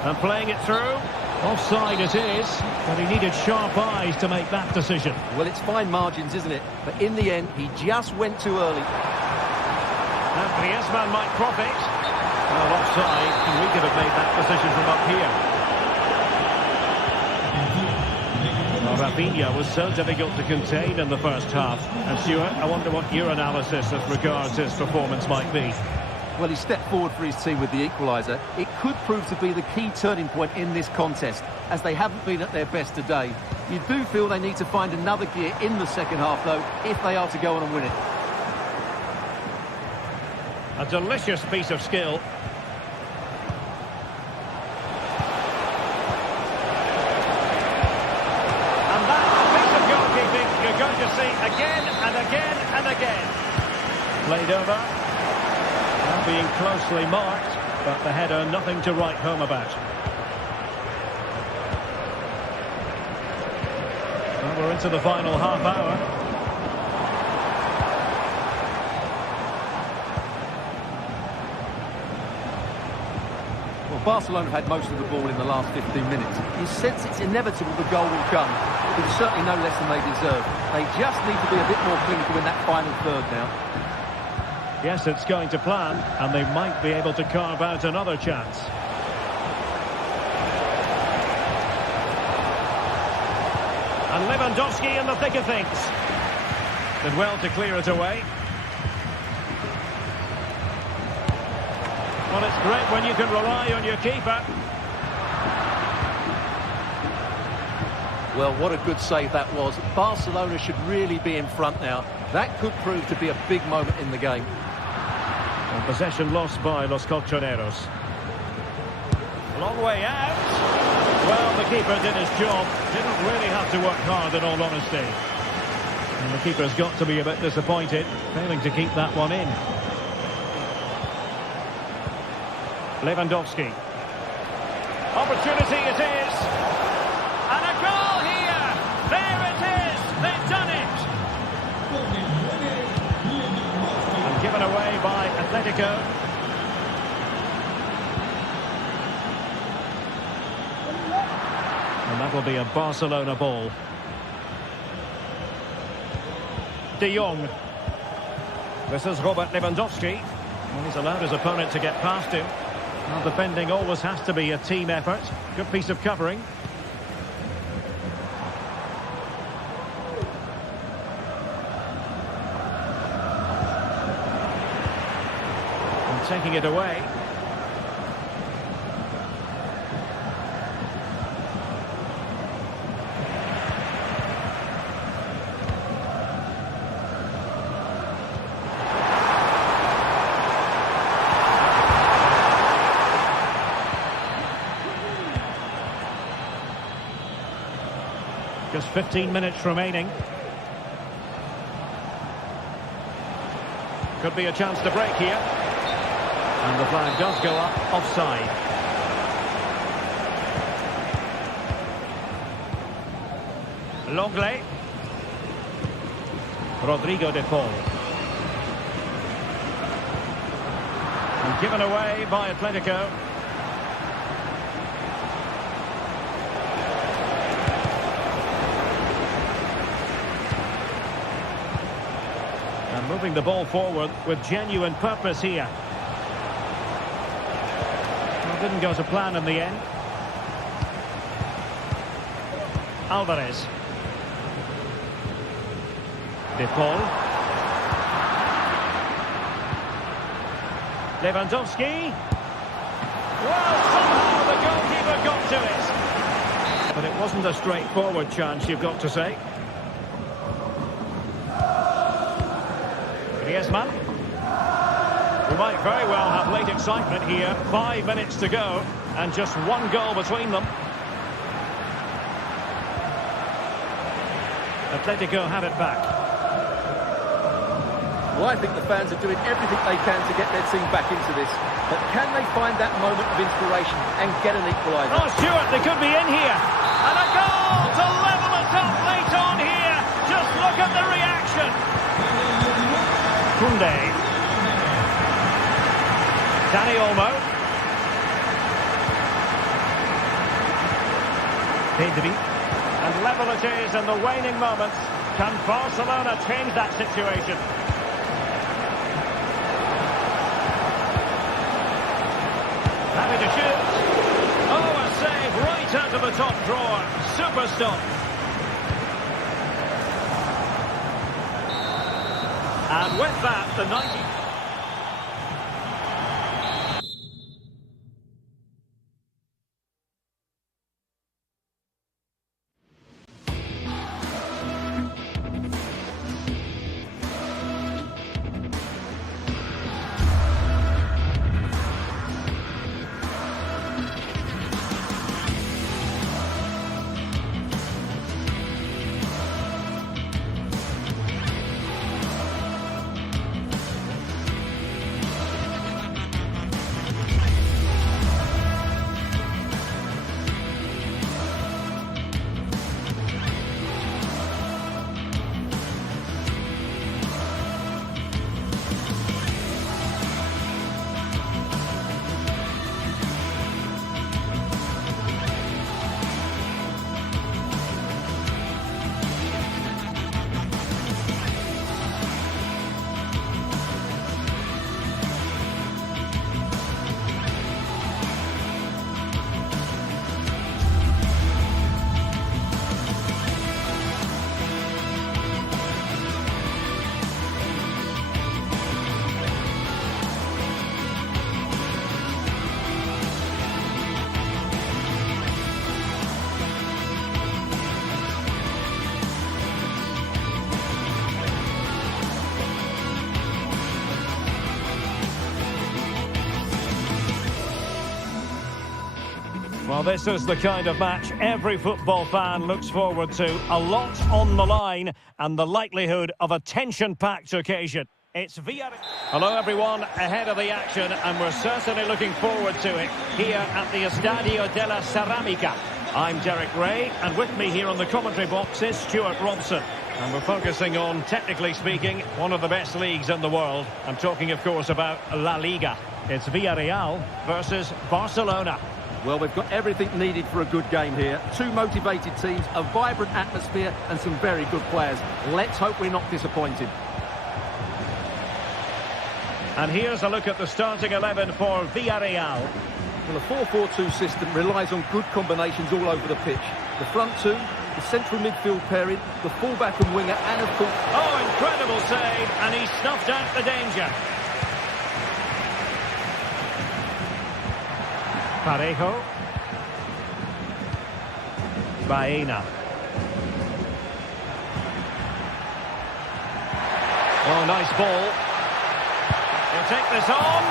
And playing it through. Offside it is, but he needed sharp eyes to make that decision. Well, it's fine margins, isn't it? But in the end, he just went too early. And Griezmann might profit. Well, offside, and we could have made that decision from up here. Well, Rafinha was so difficult to contain in the first half. And Stuart, I wonder what your analysis as regards his performance might be. Well, he stepped forward for his team with the equaliser. It could prove to be the key turning point in this contest, as they haven't been at their best today. You do feel they need to find another gear in the second half, though, if they are to go on and win it. A delicious piece of skill. And that's a piece of goalkeeping you're going to see again and again and again. Played over. Being closely marked, but the header nothing to write home about. Well, we're into the final half hour. Well, Barcelona have had most of the ball in the last 15 minutes. You sense it's inevitable the goal will come, but it's certainly no less than they deserve. They just need to be a bit more clinical in that final third now. Yes, it's going to plan, and they might be able to carve out another chance. And Lewandowski in the thick of things. Did well to clear it away. Well, it's great when you can rely on your keeper. Well, what a good save that was. Barcelona should really be in front now. That could prove to be a big moment in the game. And possession lost by Los Colchoneros. Long way out. Well, the keeper did his job. Didn't really have to work hard, in all honesty. And the keeper's got to be a bit disappointed, failing to keep that one in. Lewandowski. Opportunity it is. And a goal here. There it is. They've done it. Atletico. And that will be a Barcelona ball. De Jong. This is Robert Lewandowski. Well, he's allowed his opponent to get past him. Well, defending always has to be a team effort. Good piece of covering. And taking it away. Just 15 minutes remaining. Could be a chance to break here. And the flag does go up offside. Longley. Rodrigo de Paul. And given away by Atletico. Moving the ball forward with genuine purpose here. Well, didn't go to plan in the end. Alvarez. De Paul. Lewandowski. Well, somehow the goalkeeper got to it. But it wasn't a straightforward chance, you've got to say. Griezmann. We might very well have late excitement here. 5 minutes to go and just one goal between them. Atletico have it back. Well, I think the fans are doing everything they can to get their team back into this. But can they find that moment of inspiration and get an equaliser? Oh, Stuart, they could be in here. And a goal to level it up late on here. Just look at the reaction. Koundé. Dani Olmo. Pedri. And level it is in the waning moments. Can Barcelona change that situation? Happy to shoot. Oh, a save right out of the top drawer. Super stop. And with that, the 90... Well, this is the kind of match every football fan looks forward to. A lot on the line and the likelihood of a tension-packed occasion. It's Villarreal. Hello, everyone, ahead of the action, and we're certainly looking forward to it here at the Estadio de la Ceramica. I'm Derek Ray, and with me here on the commentary box is Stuart Robson. And we're focusing on, technically speaking, one of the best leagues in the world. I'm talking, of course, about La Liga. It's Villarreal versus Barcelona. Well, we've got everything needed for a good game here. Two motivated teams, a vibrant atmosphere and some very good players. Let's hope we're not disappointed. And here's a look at the starting 11 for Villarreal. Well, a 4-4-2 system relies on good combinations all over the pitch. The front two, the central midfield pairing, the fullback and winger, and of course... Oh, incredible save, and he snuffed out the danger. Parejo. Baena. Oh, nice ball. He'll take this on.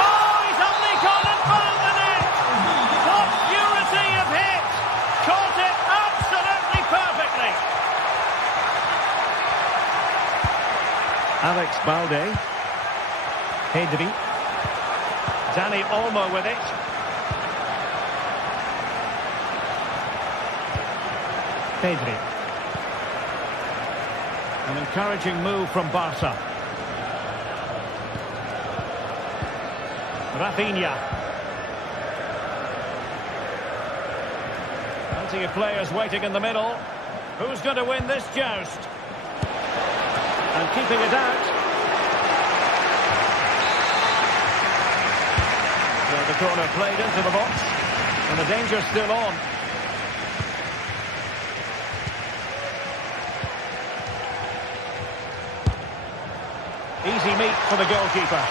Oh, he's only gone and found the net. What purity of hit. Caught it absolutely perfectly. Alex Balde. Pedri. Dani Olmo with it. Pedri. An encouraging move from Barca. Rafinha. Plenty of players waiting in the middle. Who's going to win this joust? And keeping it out. So the corner played into the box. And the danger's still on. Easy meet for the goalkeeper.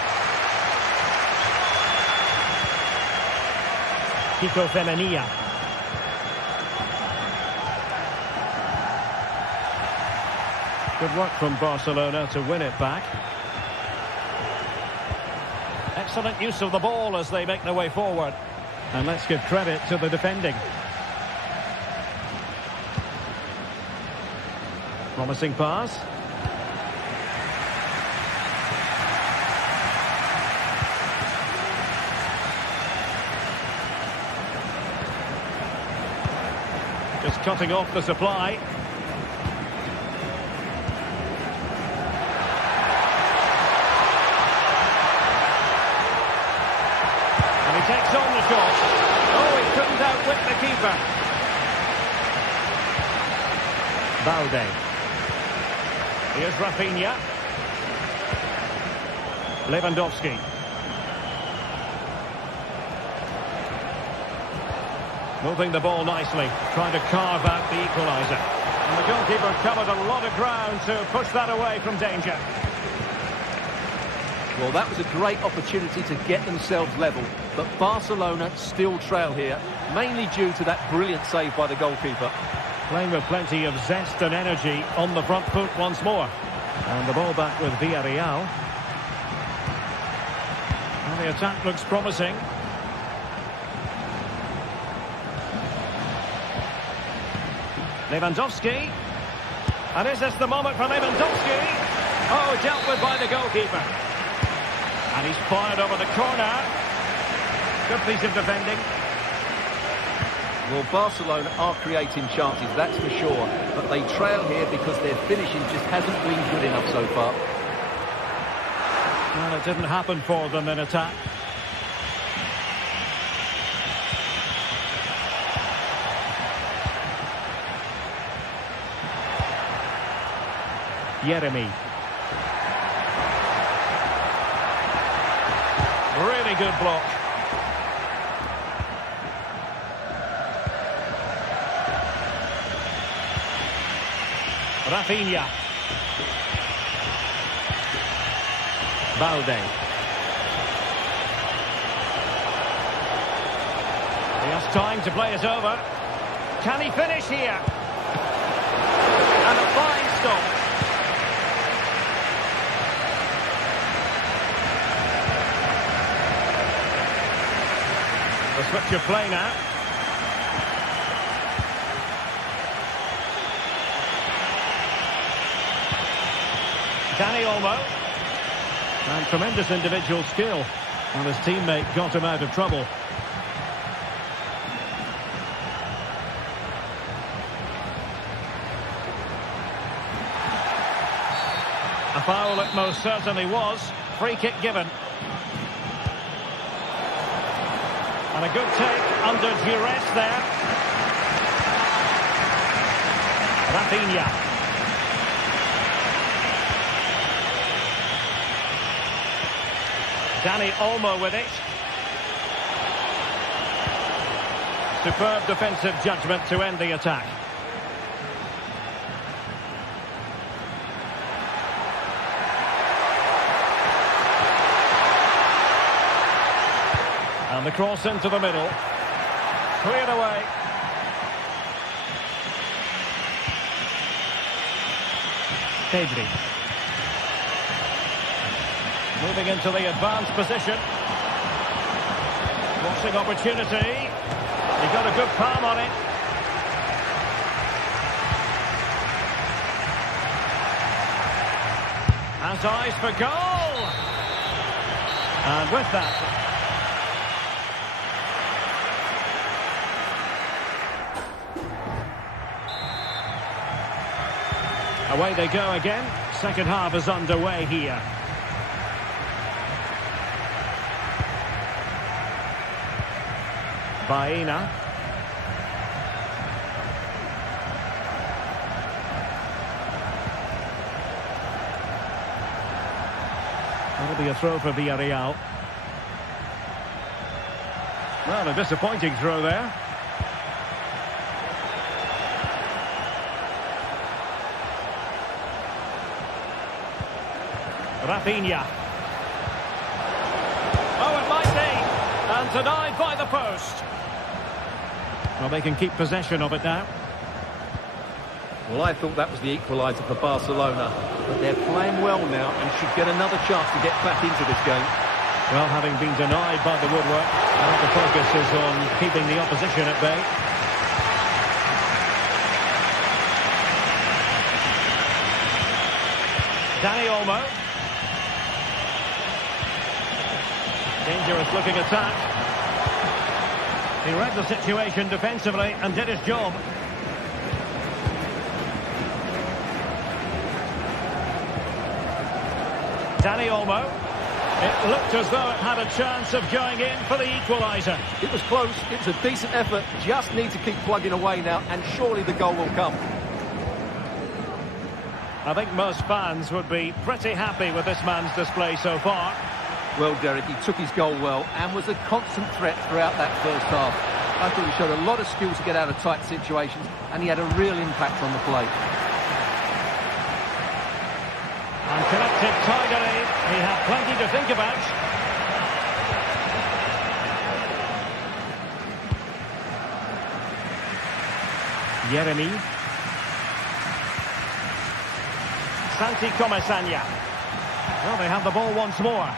Kiko Femenia. Good work from Barcelona to win it back. Excellent use of the ball as they make their way forward. And let's give credit to the defending. Promising pass. Just cutting off the supply. And he takes on the shot. Oh, he couldn't outwit the keeper. Balde. Here's Rafinha. Lewandowski. Moving the ball nicely, trying to carve out the equaliser. And the goalkeeper covered a lot of ground to push that away from danger. Well, that was a great opportunity to get themselves level, but Barcelona still trail here, mainly due to that brilliant save by the goalkeeper. Playing with plenty of zest and energy on the front foot once more. And the ball back with Villarreal. And the attack looks promising. Lewandowski. And is this the moment for Lewandowski? Oh, dealt with by the goalkeeper. And he's fired over the corner. Good piece of defending. Well, Barcelona are creating chances, that's for sure. But they trail here because their finishing just hasn't been good enough so far. Well, it didn't happen for them in attack. Jeremy. Really good block. Rafinha. Balde. He has time to play it over. Can he finish here? And a fine stop. The switch of play now. Dani Olmo. And tremendous individual skill. And his teammate got him out of trouble. A foul it most certainly was. Free kick given. And a good take under duress there. Rafinha. Dani Olmo with it. Superb defensive judgment to end the attack. And the cross into the middle. Cleared away. Pedri. Moving into the advanced position. Crossing opportunity. He got a good palm on it. Has eyes for goal. And with that, away they go again. Second half is underway here. Baena. That'll be a throw for Villarreal. Well, a disappointing throw there. Rafinha. Oh, it might be. And denied by the post. Well, they can keep possession of it now. Well, I thought that was the equaliser for Barcelona. But they're playing well now and should get another chance to get back into this game. Well, having been denied by the woodwork, I think the focus is on keeping the opposition at bay. Dani Olmo. Dangerous looking attack. He read the situation defensively and did his job. Dani Olmo. It looked as though it had a chance of going in for the equaliser. It was close. It was a decent effort. Just need to keep plugging away now, and surely the goal will come. I think most fans would be pretty happy with this man's display so far. Well, Derek, he took his goal well and was a constant threat throughout that first half. I thought he showed a lot of skill to get out of tight situations, and he had a real impact on the play. And connected tidily. He had plenty to think about. Yeremy. Santi Comasagna. Well, they have the ball once more.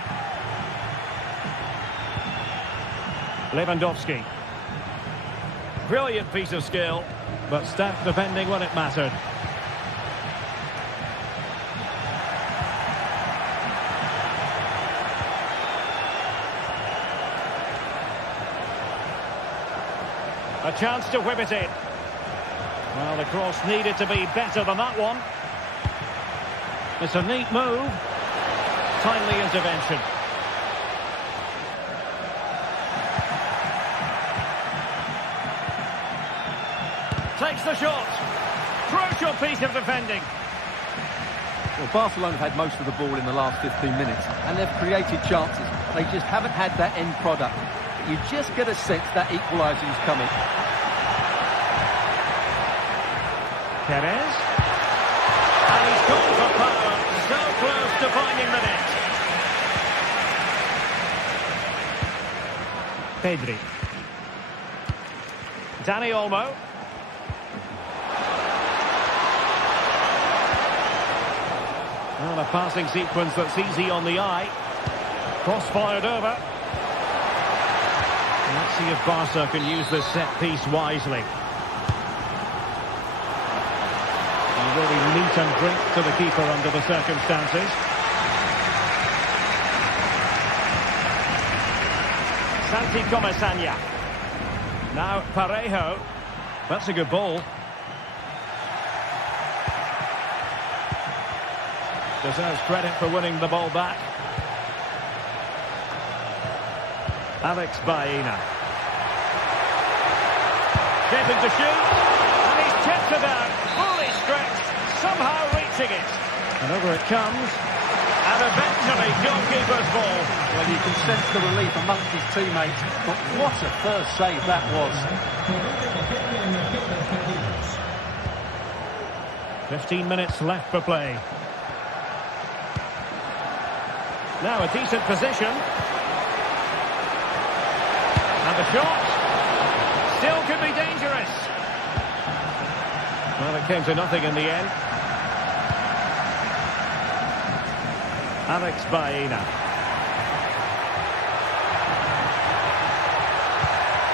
Lewandowski. Brilliant piece of skill, but stout defending when it mattered. A chance to whip it in. Well, the cross needed to be better than that one. It's a neat move. Timely intervention. Takes the shot. Crucial piece of defending. Well, Barcelona have had most of the ball in the last 15 minutes, and they've created chances. They just haven't had that end product. But you just get a sense that equaliser is coming. Perez. And he's gone for power. So close to finding the net. Pedri. Dani Olmo. Well, a passing sequence that's easy on the eye. Cross fired over. Let's see if Barca can use this set piece wisely. And really meat and drink to the keeper under the circumstances. Santi Comasagna. Now Parejo. That's a good ball. Deserves credit for winning the ball back. Alex Baena. Shaping to shoot. And he's tipped it out. Fully stretched. Somehow reaching it. And over it comes. And eventually goalkeeper's ball. Well, you can sense the relief amongst his teammates. But what a first save that was. 15 minutes left for play. Now a decent position. And the shot. Still could be dangerous. Well, it came to nothing in the end. Alex Baena.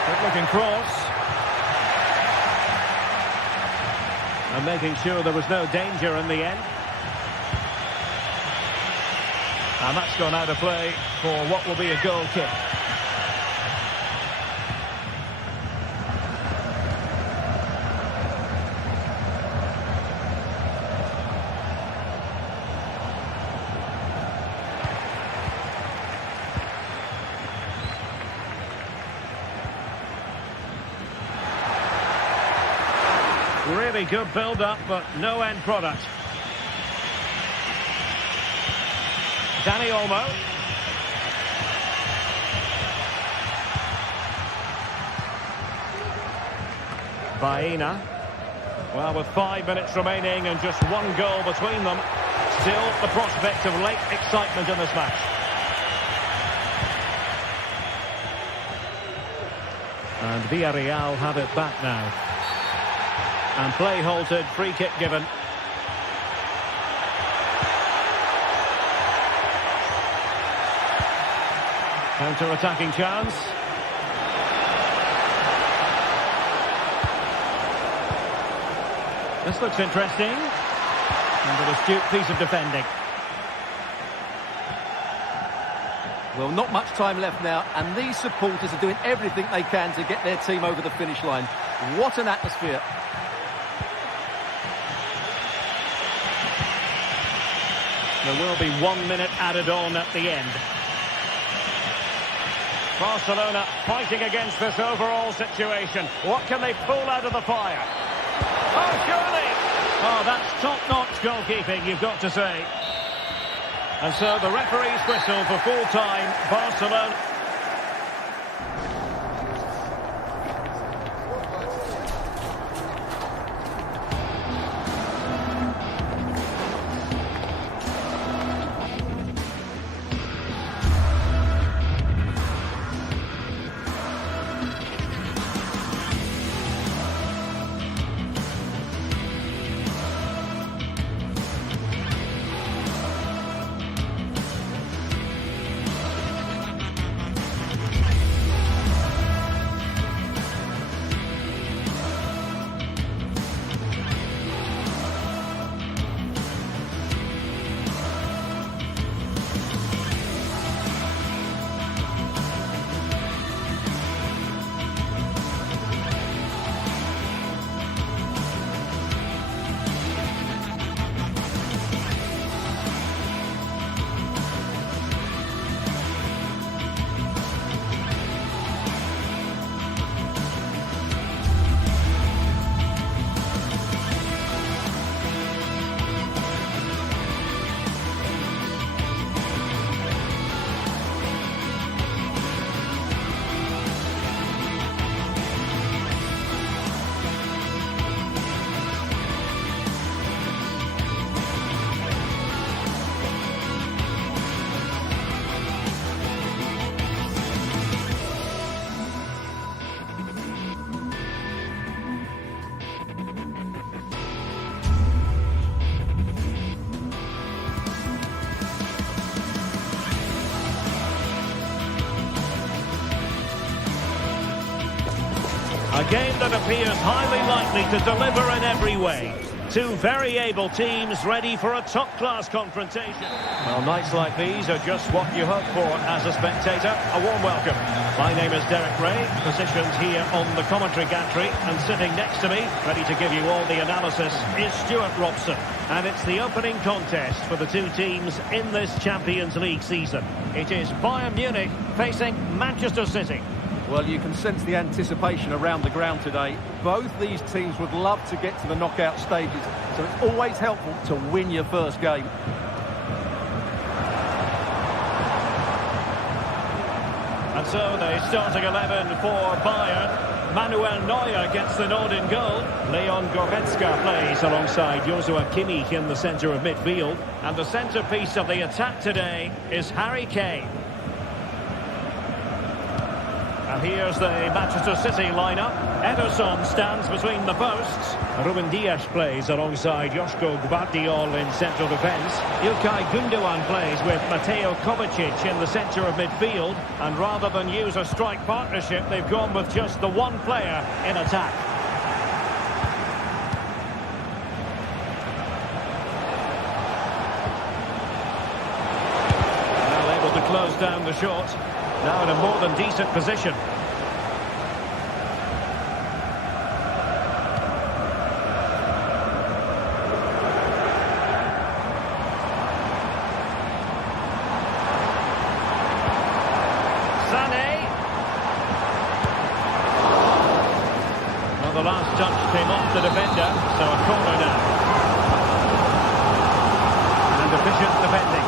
Good-looking cross. And making sure there was no danger in the end. And that's gone out of play for what will be a goal kick. Really good build-up, but no end product. Dani Olmo. Baena. Well, with 5 minutes remaining and just one goal between them, still the prospect of late excitement in this match. And Villarreal have it back now. And play halted, free kick given. Counter-attacking chance. This looks interesting. And an astute piece of defending. Well, not much time left now, and these supporters are doing everything they can to get their team over the finish line. What an atmosphere. There will be 1 minute added on at the end. Barcelona fighting against this overall situation. What can they pull out of the fire? Oh, surely! Oh, that's top-notch goalkeeping, you've got to say. And so the referee's whistle for full-time. Barcelona. A game that appears highly likely to deliver in every way. Two very able teams ready for a top-class confrontation. Well, nights like these are just what you hope for as a spectator. A warm welcome. My name is Derek Ray, positioned here on the commentary gantry, and sitting next to me, ready to give you all the analysis, is Stuart Robson. And it's the opening contest for the two teams in this Champions League season. It is Bayern Munich facing Manchester City. Well, you can sense the anticipation around the ground today. Both these teams would love to get to the knockout stages, so it's always helpful to win your first game. And so the starting 11 for Bayern. Manuel Neuer gets the nod in goal. Leon Goretzka plays alongside Joshua Kimmich in the centre of midfield. And the centrepiece of the attack today is Harry Kane. And here's the Manchester City lineup. Ederson stands between the posts. Ruben Dias plays alongside Joško Gvardiol in central defence. Ilkay Gundogan plays with Mateo Kovacic in the centre of midfield. And rather than use a strike partnership, they've gone with just the one player in attack. Now able to close down the shot. Now in a more than decent position. Sané. Well, the last touch came off the defender, so a corner now. And efficient defending.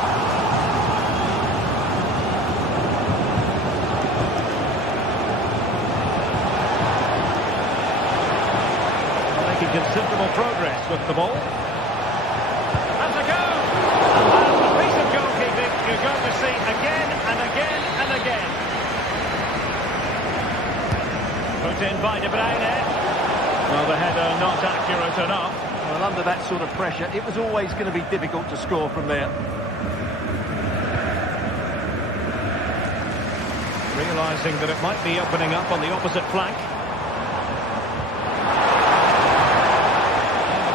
Considerable progress with the ball. That's a go! And a piece of goalkeeping you're going to see again and again and again. Put in by De Bruyne. Well, the header not accurate enough. Well, under that sort of pressure, it was always going to be difficult to score from there. Realising that it might be opening up on the opposite flank.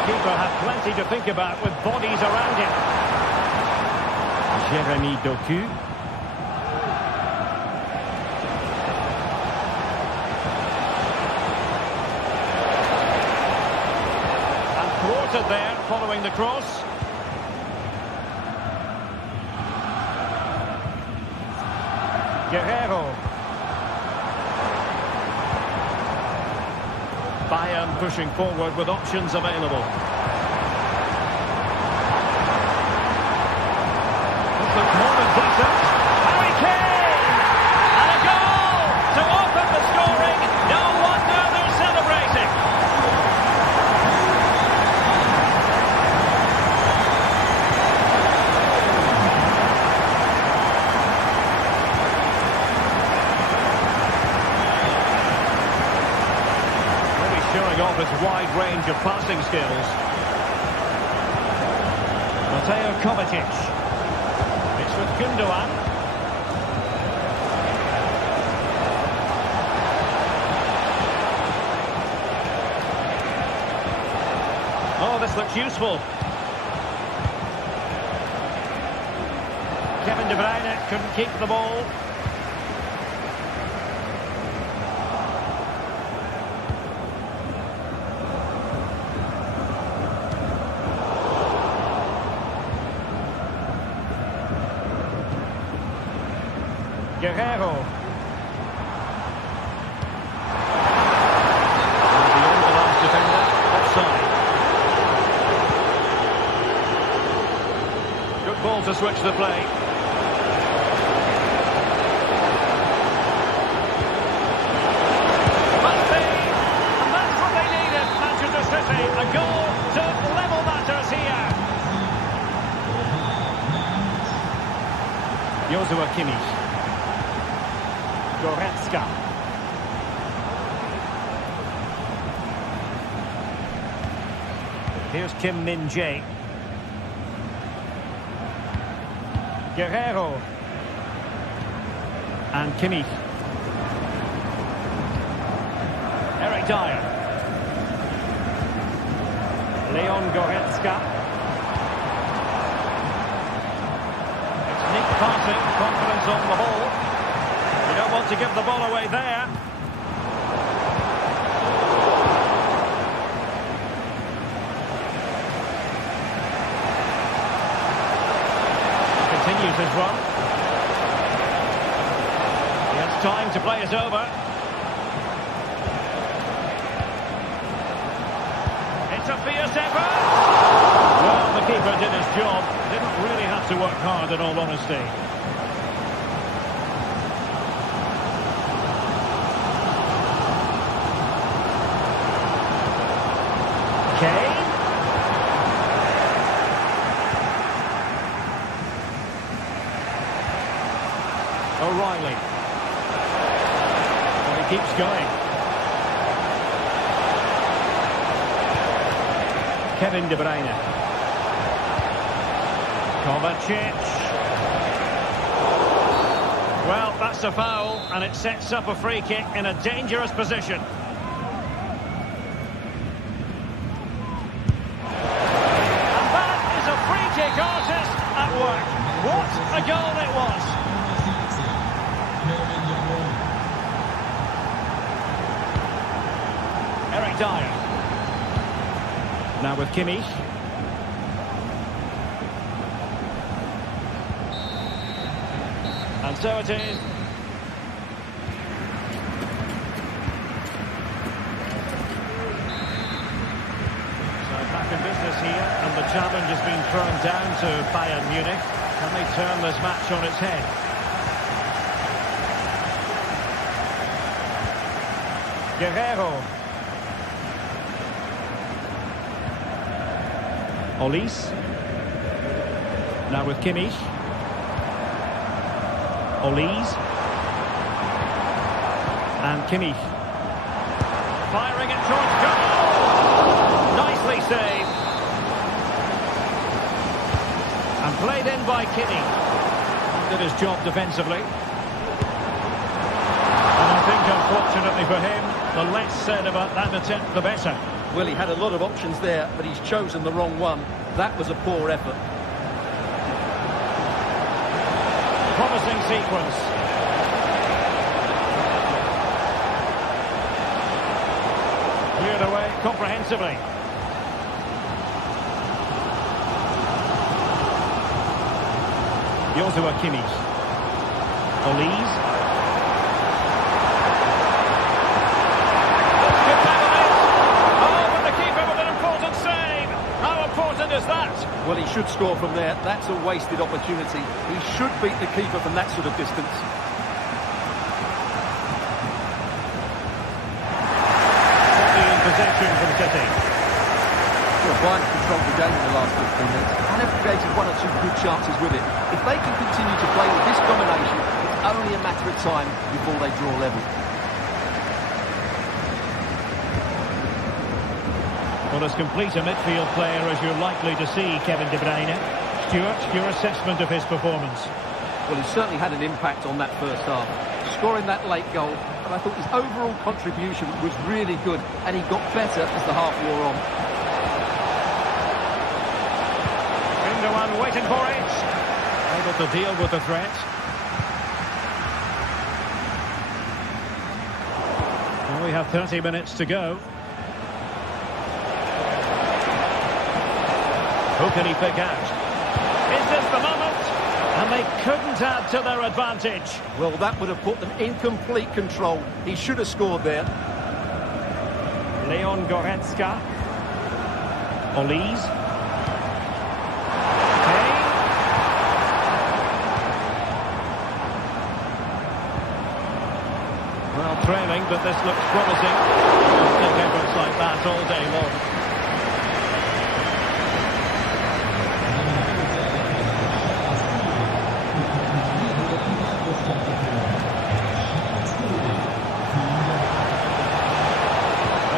Keeper had plenty to think about with bodies around him. Jeremy Doku. And thwarted there following the cross. Guerrero. Bayern pushing forward with options available. This looks more than decent. Harry Kane! And a goal to open the scoring. No wonder they're celebrating. Showing off his wide range of passing skills. Mateo Kovacic. It's with Gundogan. Oh, this looks useful. Kevin De Bruyne couldn't keep the ball. Guerrero. Beyond the last defender, offside. Good ball to switch the play. Must be, and that's what they needed, Manchester City. A goal to level matters here. Joshua Kimmich. Goretzka. Here's Kim Min-jae. Guerrero. And Kimmich. Eric Dyer. Goretzka. It's neat passing, confidence on the ball. You don't want to give the ball away there. Continues his run. He has time to play it over. It's a fierce effort. Well, the keeper did his job. Didn't really have to work hard, in all honesty. Kane. O'Reilly. Well, he keeps going. Kevin De Bruyne. Kovacic. Well, that's a foul, and it sets up a free kick in a dangerous position. And that is a free kick artist at work. What a goal it was. Eric Dyer. Now with Kimmich. And so it is. So back in business here, and the challenge has been thrown down to Bayern Munich. Can they turn this match on its head? Guerrero. Olise. Now with Kimmich. Olise. And Kimmich. Firing it towards goal. Nicely saved. And played in by Kimmich. Did his job defensively. And I think, unfortunately for him, the less said about that attempt, the better. Well, he had a lot of options there, but he's chosen the wrong one. That was a poor effort. Promising sequence. Cleared away comprehensively. Joshua Kimmich. Olise. Well, he should score from there. That's a wasted opportunity. He should beat the keeper from that sort of distance. In possession from City. Well, Bayern controlled the game in the last 15 minutes and have created one or two good chances with it. If they can continue to play with this combination, it's only a matter of time before they draw level. Well, as complete a midfield player as you're likely to see, Kevin De Bruyne. Stuart, your assessment of his performance? Well, he certainly had an impact on that first half. Scoring that late goal, and I thought his overall contribution was really good, and he got better as the half wore on. Gundogan waiting for it. Able to deal with the threat. Well, we have 30 minutes to go. Who can he pick out? Is this the moment? And they couldn't add to their advantage. Well, that would have put them in complete control. He should have scored there. Leon Goretzka. Olise. Kane. Well, trailing, but this looks promising. I'll take efforts like that all day long.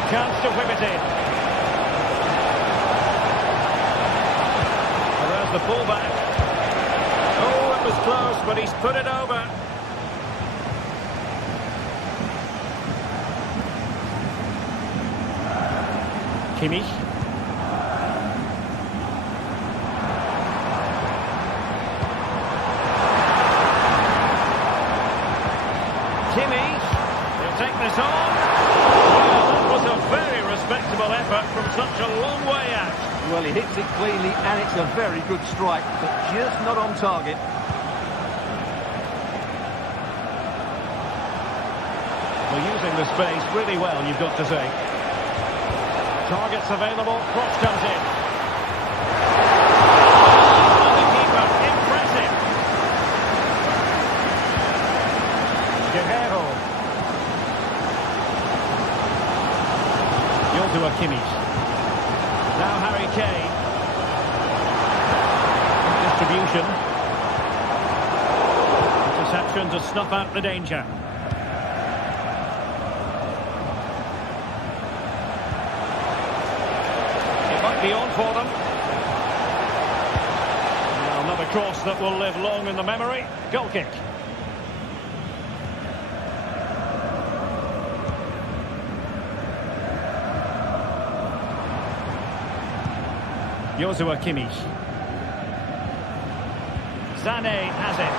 Chance to whip it in. Well, there's the fullback. Oh, it was close, but he's put it over. Kimmich. this on. Well, that was a very respectable effort from such a long way out. Well, he hits it cleanly, and it's a very good strike, but just not on target. We're using the space really well, you've got to say. Targets available, cross comes in. And the keeper, impressive. Guerrero. Joshua Kimmich. Now Harry Kane. Distribution. Interception to snuff out the danger. It might be on for them. Now another cross that will live long in the memory. Goal kick. Joshua Kimmich. Sané has it.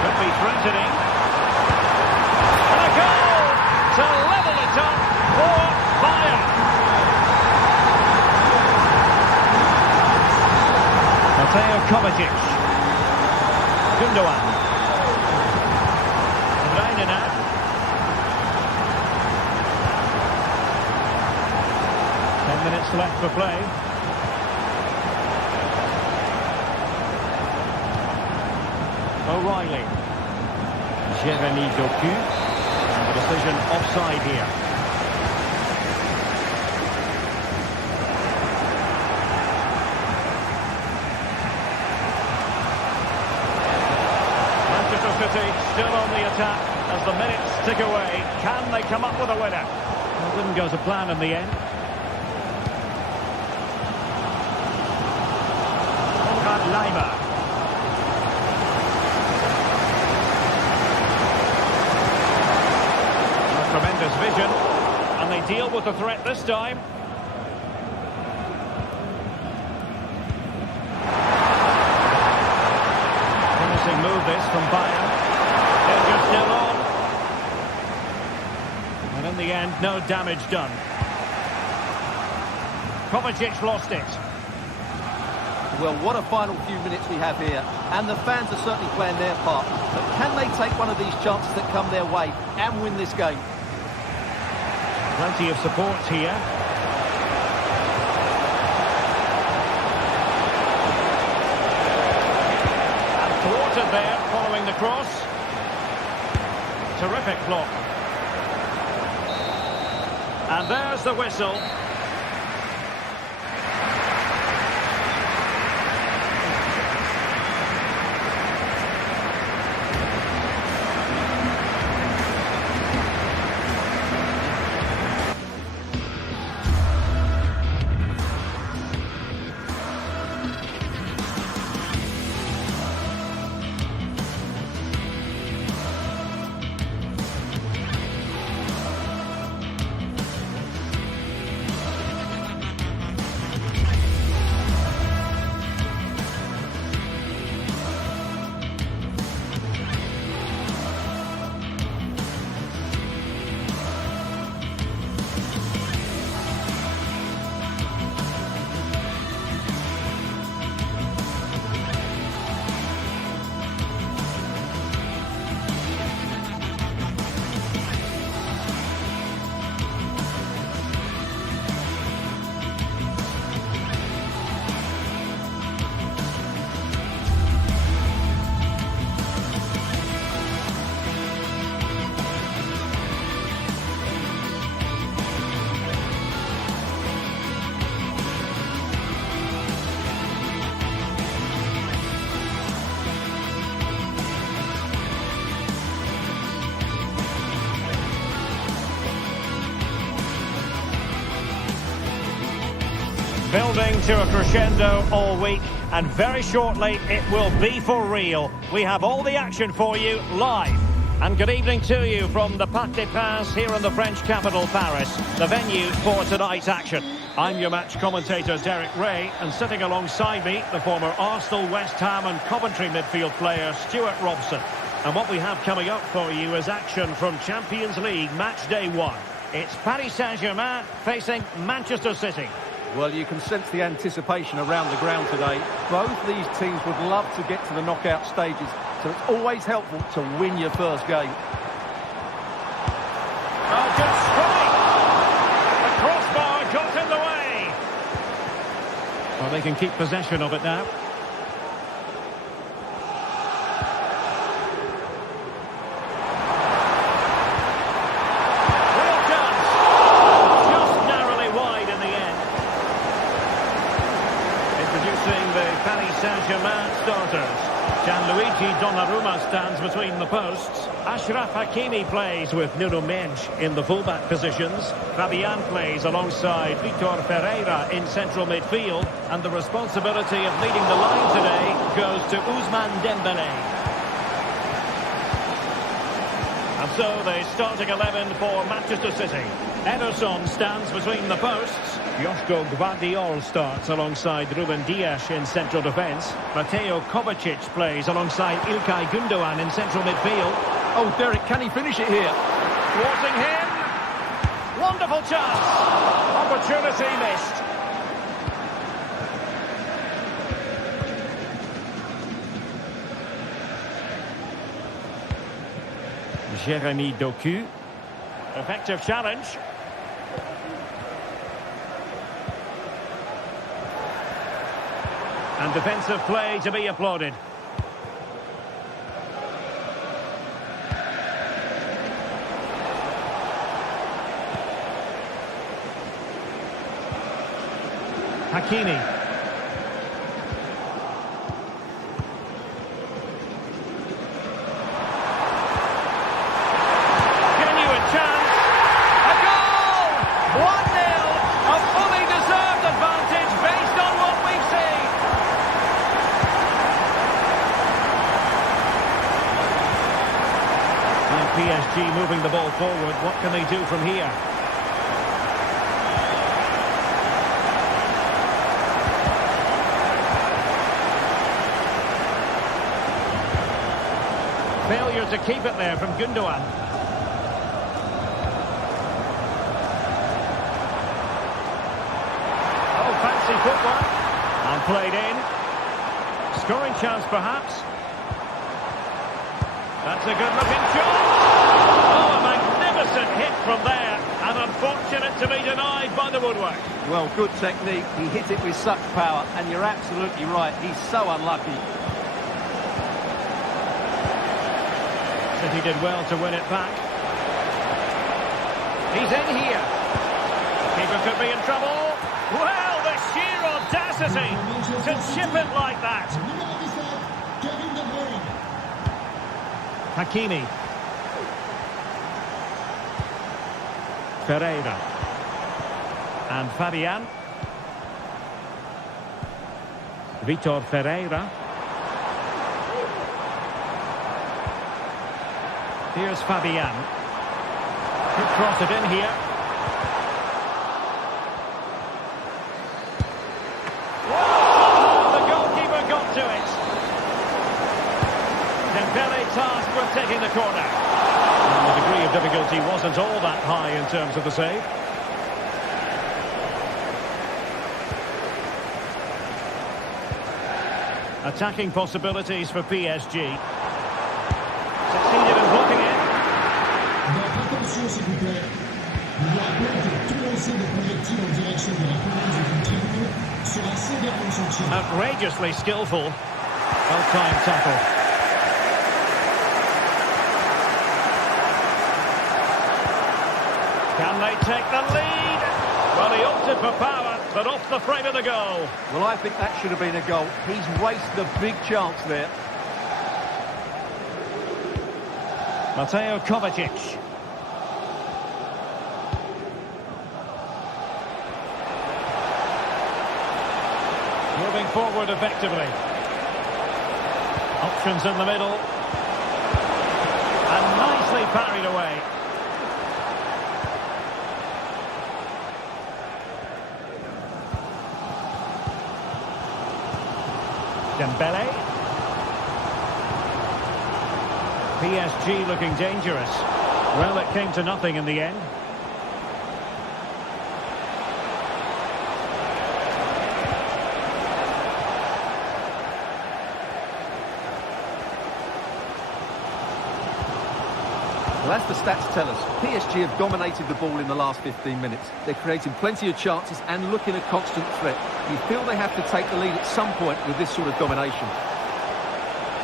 Could be threatening. And a goal to level it up for Bayern. Mateo Kovacic. Gundogan. Reynard. 10 minutes left for play. O'Reilly. Jeremy Doku. And the decision offside here. Manchester City still on the attack as the minutes tick away. Can they come up with a winner? Well, it didn't go to plan in the end. Lima. Tremendous vision, and they deal with the threat this time. Promising move this from Bayern. Danger still on. And in the end, no damage done. Kovacic lost it. Well, what a final few minutes we have here, and the fans are certainly playing their part. But can they take one of these chances that come their way and win this game? Plenty of support here. And thwarted there, following the cross. Terrific block. And there's the whistle. Building to a crescendo all week, and very shortly it will be for real. We have all the action for you live. And good evening to you from the Parc des Princes here in the French capital, Paris, the venue for tonight's action. I'm your match commentator, Derek Ray, and sitting alongside me, the former Arsenal, West Ham and Coventry midfield player, Stuart Robson. And what we have coming up for you is action from Champions League match day 1. It's Paris Saint-Germain facing Manchester City. Well, you can sense the anticipation around the ground today. Both these teams would love to get to the knockout stages, so it's always helpful to win your first game. A good strike! The crossbar got in the way! Well, they can keep possession of it now. Real chance! Just narrowly wide in the end. Introducing the Paris Saint-Germain starters. Gianluigi Donnarumma stands between the posts. Achraf Hakimi plays with Nuno Mendes in the fullback positions. Fabian plays alongside Vitor Pereira in central midfield. And the responsibility of leading the line today goes to Ousmane Dembélé. And so the starting 11 for Manchester City. Ederson stands between the posts. Joško Gvardiol starts alongside Ruben Dias in central defence. Mateo Kovacic plays alongside İlkay Gündoğan in central midfield. Oh, Derek, can he finish it here? Thwarting him. Wonderful chance. Opportunity missed. Jérémy Doku. Effective challenge. And defensive play to be applauded. Hakimi. Genuine chance. A goal! 1-0. A fully deserved advantage based on what we've seen. And PSG moving the ball forward. What can they do from here? Failure to keep it there from Gündoğan. Oh, fancy footwork. And played in. Scoring chance, perhaps. That's a good-looking shot. Oh, a magnificent hit from there. And unfortunate to be denied by the woodwork. Well, good technique. He hit it with such power, and you're absolutely right. He's so unlucky. He did well to win it back. He's in here. Keeper could be in trouble. Well, the sheer audacity to chip it like that. Hakimi. Pereira. And Fabian. Vitor Pereira. Here's Fabian. Could cross it in here. Whoa! The goalkeeper got to it. Dembélé tasked with taking the corner. And the degree of difficulty wasn't all that high in terms of the save. Attacking possibilities for PSG. Succeeded in blocking it. Outrageously skillful. Well-timed tackle. Can they take the lead? Well, he opted for power, but off the frame of the goal. Well, I think that should have been a goal. He's wasted a big chance there. Mateo Kovacic. Moving forward effectively. Options in the middle. And nicely parried away. Dembélé. PSG looking dangerous. Well, it came to nothing in the end. Well, as the stats tell us, PSG have dominated the ball in the last 15 minutes. They're creating plenty of chances and looking a constant threat. You feel they have to take the lead at some point with this sort of domination.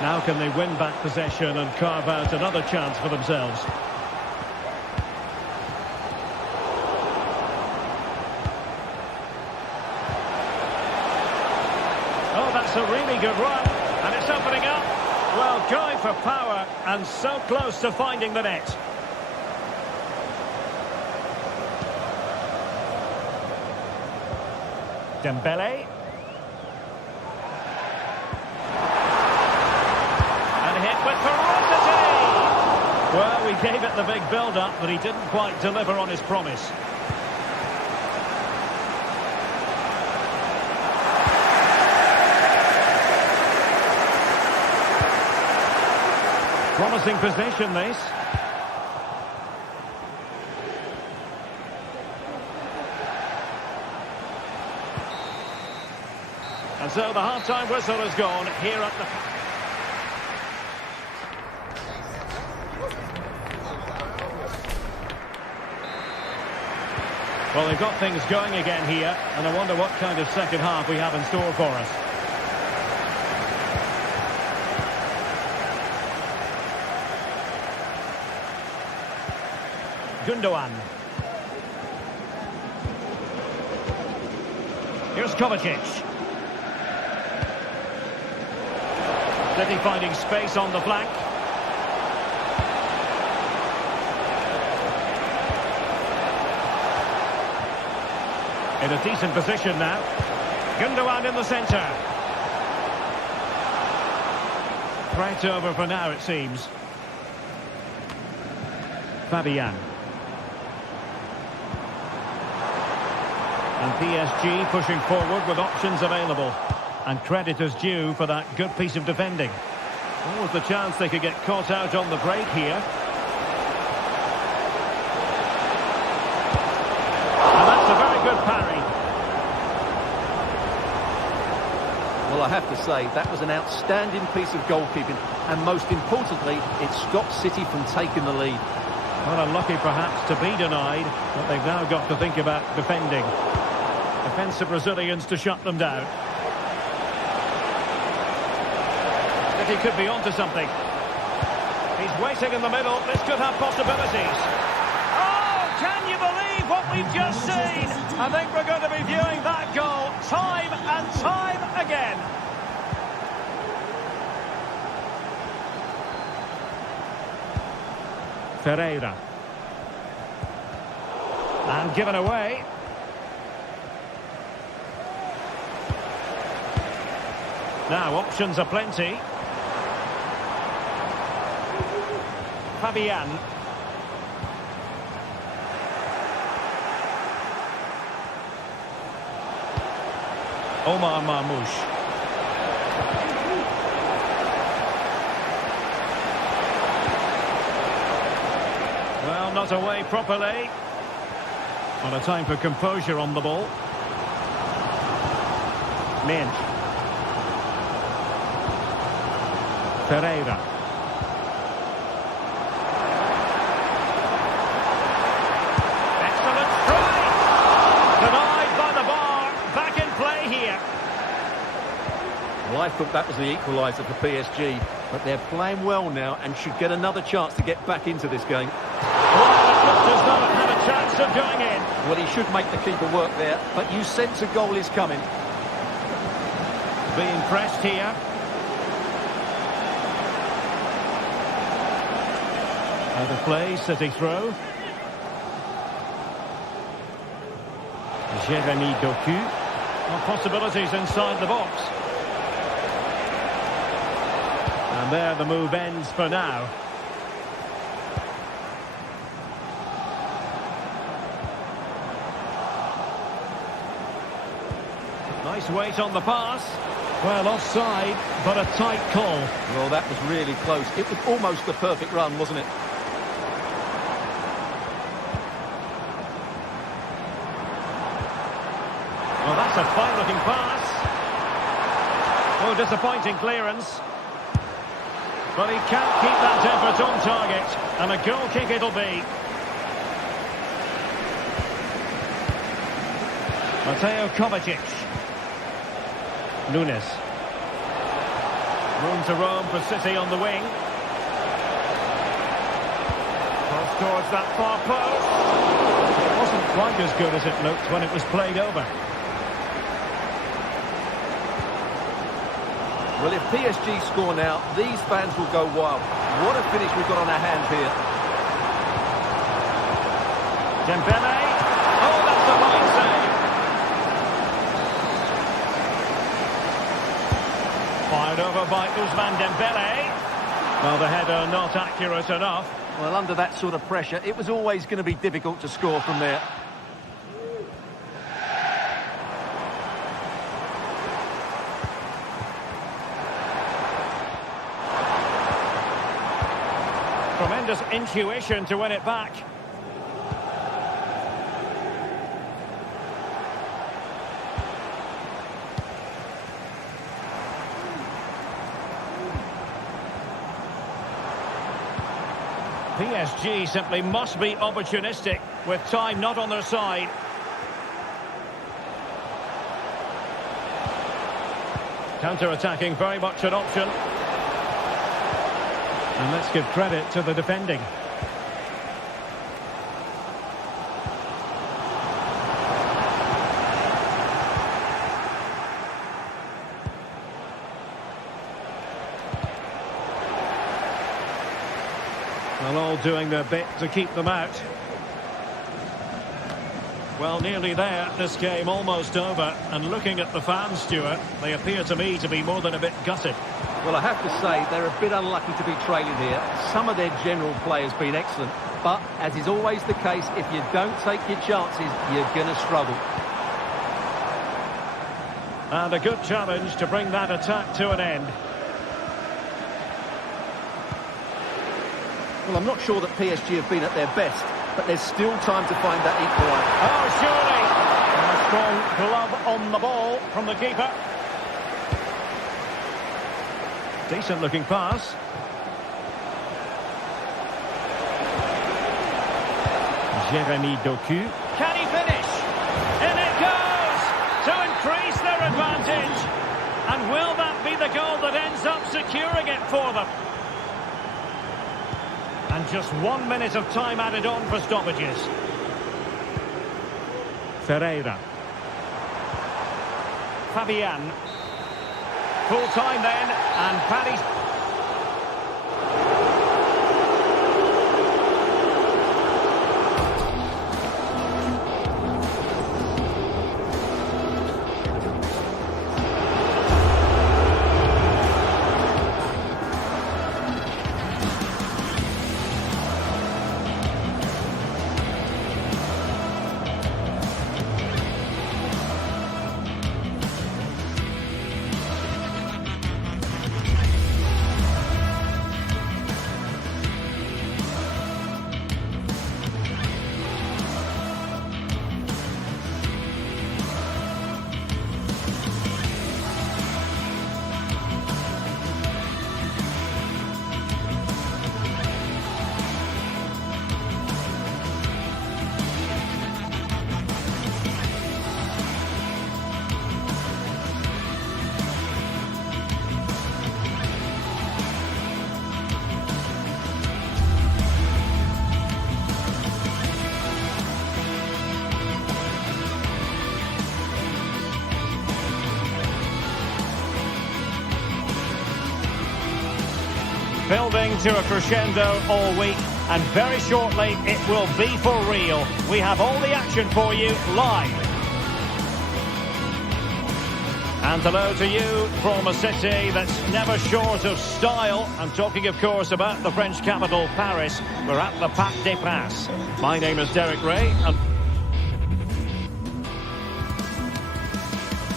Now can they win back possession and carve out another chance for themselves? Oh, that's a really good run. And it's opening up. Well, going for power and so close to finding the net. Dembele. And hit with ferocity. Well, we gave it the big build-up, but he didn't quite deliver on his promise. Promising possession, this. And so the half-time whistle has gone here at the... Well, they've got things going again here, and I wonder what kind of second half we have in store for us. Gundogan. Here's Kovacic. City finding space on the flank. In a decent position now. Gundogan in the centre. Threat over for now, it seems. Fabian. And PSG pushing forward with options available. And credit is due for that good piece of defending. What was the chance they could get caught out on the break here? And that's a very good parry. Well, I have to say, that was an outstanding piece of goalkeeping. And most importantly, it stopped City from taking the lead. Well, unlucky perhaps to be denied, but they've now got to think about defending. Defensive Brazilians to shut them down. If he could be onto something. He's waiting in the middle. This could have possibilities. Oh, can you believe what we've just seen? I think we're going to be viewing that goal time and time again. Ferreira. And given away. Now, options are plenty. Fabian. Omar Marmoush. Well, not away properly. Not a time for composure on the ball. Minch. Pereira. Excellent strike! Denied by the bar. Back in play here. Well, I thought that was the equaliser for PSG, but they're playing well now and should get another chance to get back into this game. Well, it looked as though it had a chance of going in. Well, he should make the keeper work there, but you sense a goal is coming. Being pressed here. Out of play, City throw. Jeremy Doku. Well, possibilities inside the box. And there the move ends for now. Nice weight on the pass. Well, offside, but a tight call. Well, that was really close. It was almost the perfect run, wasn't it? Well, that's a fine-looking pass. Oh, disappointing clearance. But he can't keep that effort on target. And a goal kick it'll be. Mateo Kovacic. Nunes. Room to roam for City on the wing. Cross towards that far post. It wasn't quite as good as it looked when it was played over. Well, if PSG score now, these fans will go wild. What a finish we've got on our hands here. Dembele. Oh, that's a fine save. Fired over by Ousmane Dembele. Well, the header not accurate enough. Well, under that sort of pressure, it was always going to be difficult to score from there. Tremendous intuition to win it back. PSG simply must be opportunistic with time not on their side. Counter-attacking, very much an option. And let's give credit to the defending. Well, all doing their bit to keep them out. Well, nearly there. This game almost over. And looking at the fans, Stuart, they appear to me to be more than a bit gutted. Well, I have to say, they're a bit unlucky to be trailing here. Some of their general play has been excellent. But, as is always the case, if you don't take your chances, you're going to struggle. And a good challenge to bring that attack to an end. Well, I'm not sure that PSG have been at their best, but there's still time to find that equaliser. Oh, surely! And a strong glove on the ball from the keeper. Decent looking pass. Jérémy Doku. Can he finish? In it goes! To increase their advantage. And will that be the goal that ends up securing it for them? And just 1 minute of time added on for stoppages. Ferreira. Fabian. Full time then, and Paris. Building to a crescendo all week, and very shortly it will be for real. We have all the action for you live. And hello to you from a city that's never short of style. I'm talking, of course, about the French capital, Paris. We're at the Parc des Princes. My name is Derek Ray, and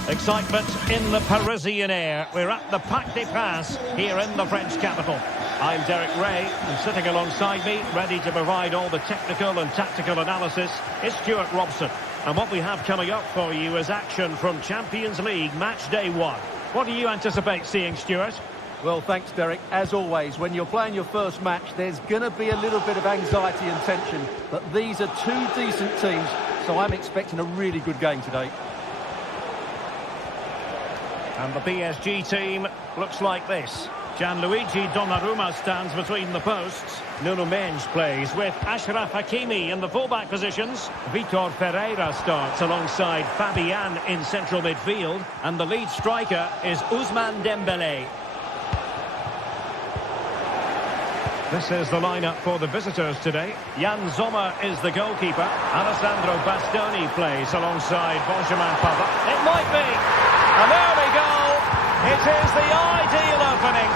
Excitement in the Parisian air. We're at the Parc des Princes here in the French capital. I'm Derek Ray, and sitting alongside me, ready to provide all the technical and tactical analysis, is Stuart Robson. And what we have coming up for you is action from Champions League Match Day 1. What do you anticipate seeing, Stuart? Well, thanks, Derek. As always, when you're playing your first match, there's going to be a little bit of anxiety and tension. But these are two decent teams, so I'm expecting a really good game today. And the PSG team looks like this. Gianluigi Donnarumma stands between the posts. Nuno Mendes plays with Achraf Hakimi in the fullback positions. Vitor Pereira starts alongside Fabian in central midfield. And the lead striker is Ousmane Dembélé. This is the lineup for the visitors today. Jan Sommer is the goalkeeper. Alessandro Bastoni plays alongside Benjamin Pavard. It might be. And there we go. It is the ideal opening.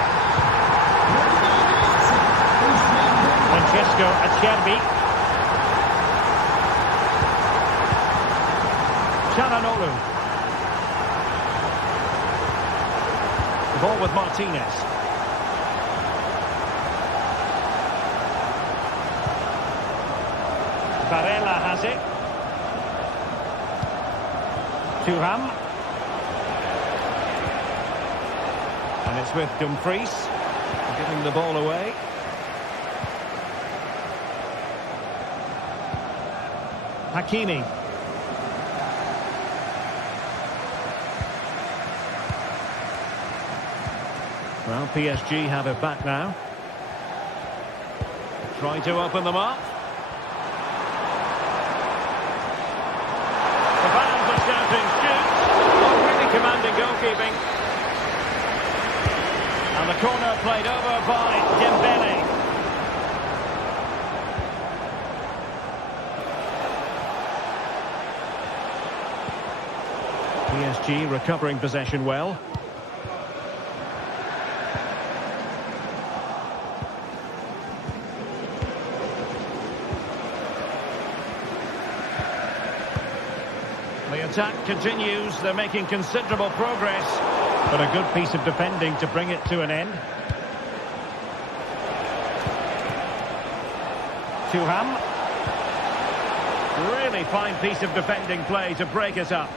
Francesco Acerbi. Çalhanoğlu. The ball with Martinez. Varela has it. Thuram. And it's with Dumfries, giving the ball away. Hakimi. Well, PSG have it back now. Trying to open them up. The fans are shouting, shoot! Really commanding goalkeeping. And the corner played over by Dembélé. PSG recovering possession well. The attack continues. They're making considerable progress. But a good piece of defending to bring it to an end. Thuram. Really fine piece of defending play to break it up.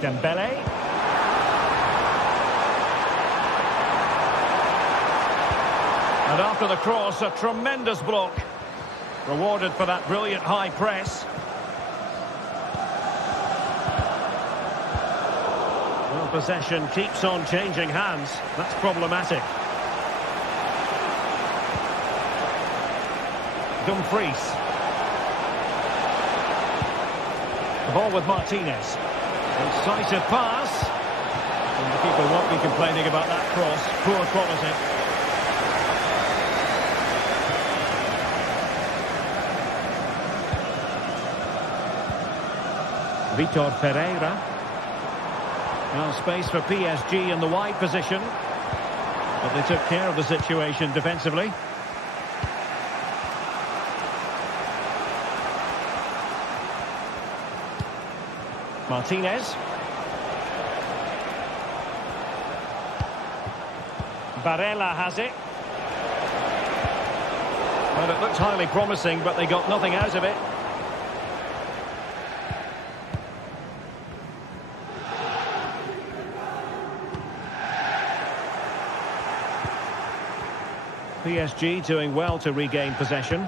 Dembélé. And after the cross, a tremendous block. Rewarded for that brilliant high press. Possession keeps on changing hands. That's problematic. Dumfries. The ball with Martinez. Incisive pass. And the people won't be complaining about that cross. Poor quality. Vitor Pereira. Now space for PSG in the wide position. But they took care of the situation defensively. Martinez. Varela has it. Well, it looked highly promising, but they got nothing out of it. PSG doing well to regain possession.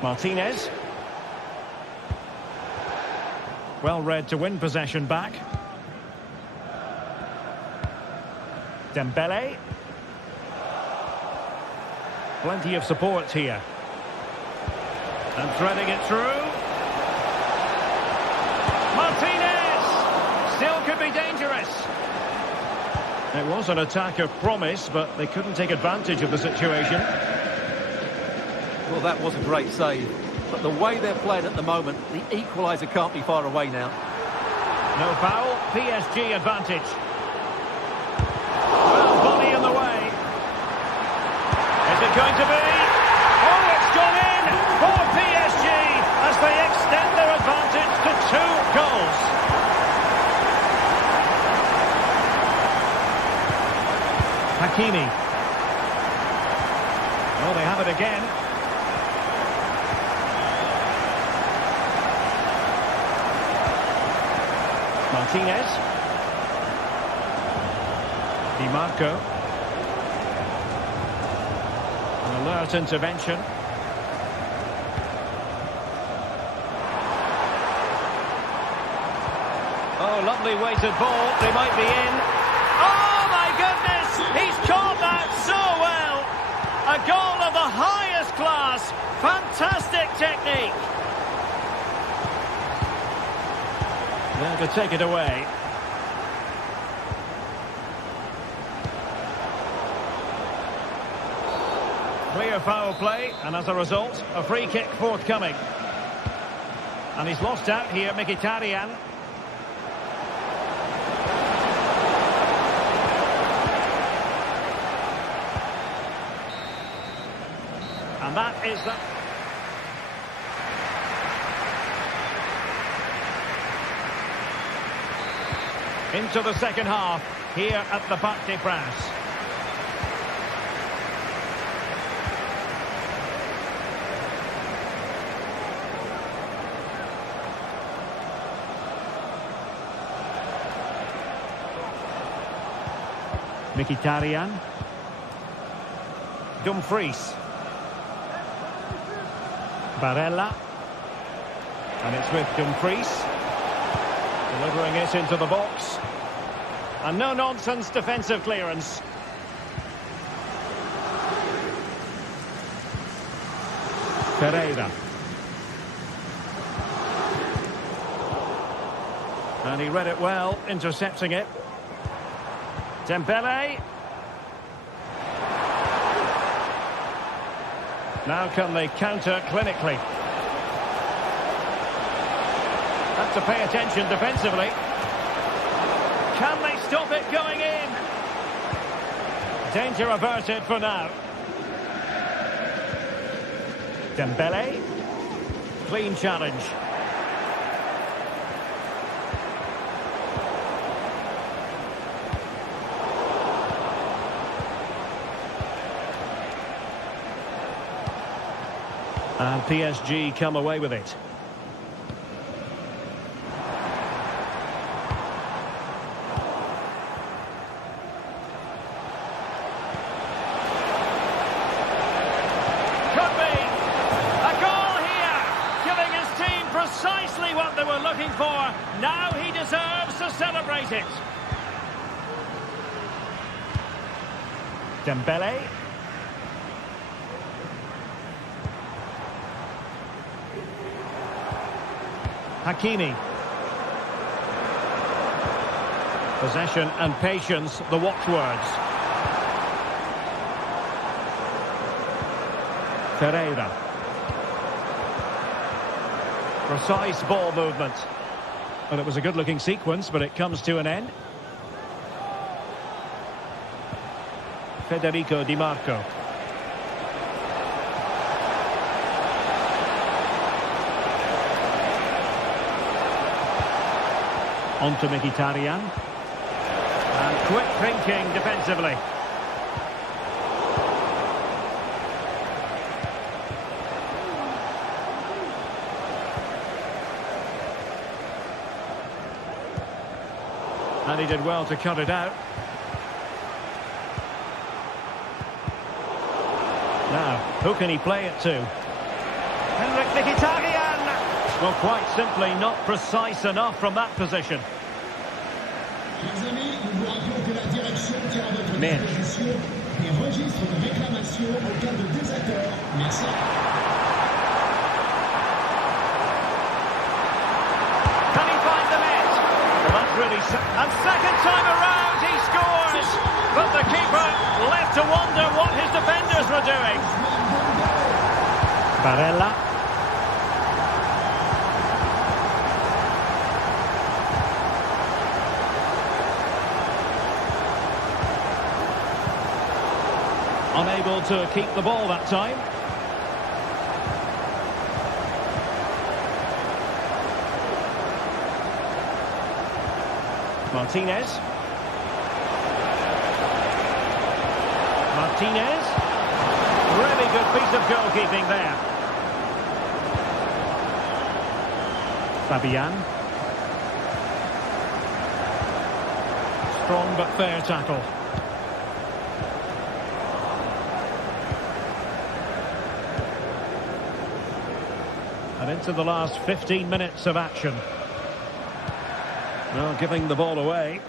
Martinez. Well read to win possession back. Dembélé. Plenty of support here. And threading it through. Martinez! Still could be dangerous. It was an attack of promise, but they couldn't take advantage of the situation. Well, that was a great save. But the way they're playing at the moment, the equaliser can't be far away now. No foul, PSG advantage. Well, it going to be? Oh, it's gone in for PSG as they extend their advantage to 2 goals. Hakimi. Oh, they have it again. Martinez. Di Marco. An alert intervention. Oh, lovely weighted ball. They might be in. Oh, my goodness! He's caught that so well! A goal of the highest class. Fantastic technique. There to take it away. Clear foul play, and as a result, a free kick forthcoming. And he's lost out here, Mkhitaryan. And that is the... Into the second half, here at the Parc des Princes. Mkhitaryan. Dumfries. Barella. And it's with Dumfries. Delivering it into the box. And no-nonsense defensive clearance. Pereira. And he read it well, intercepting it. Dembele. Now can they counter clinically? Have to pay attention defensively. Can they stop it going in? Danger averted for now. Dembele. Clean challenge. And PSG come away with it. Could be a goal here, giving his team precisely what they were looking for. Now he deserves to celebrate it. Dembele. Hakimi. Possession and patience, the watchwords. Pereira. Precise ball movement. Well, it was a good-looking sequence, but it comes to an end. Federico Di Marco. On to Mkhitaryan. And quick thinking defensively. And he did well to cut it out. Now, who can he play it to? Henrik Mkhitaryan! Well, quite simply not precise enough from that position. Mitch. Can he find the net? Well, that's really... And second time around, he scores! But the keeper left to wonder what his defenders were doing. Barella. Unable to keep the ball that time. Martinez. Really good piece of goalkeeping there. Fabian. Strong but fair tackle. And into the last 15 minutes of action. Well, giving the ball away.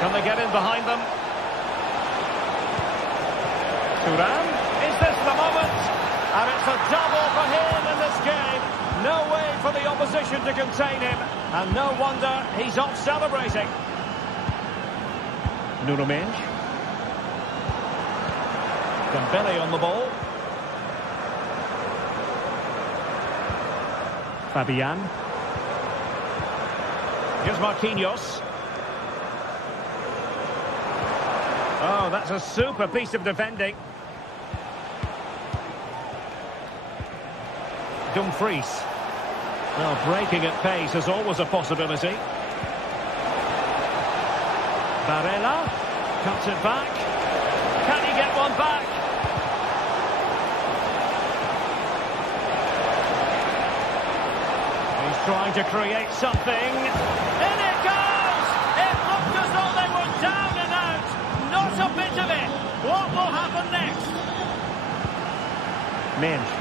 Can they get in behind them? Thuram, is this the moment? And it's a double for him in this game. No way for the opposition to contain him. And no wonder he's off celebrating. Nuno Mendes. Dembele on the ball. Fabian. Here's Marquinhos. Oh, that's a super piece of defending. Dumfries. Well, breaking at pace is always a possibility. Barella cuts it back. Can he get one back? He's trying to create something. In it goes! It looked as though they were down and out. Not a bit of it. What will happen next? Mendes.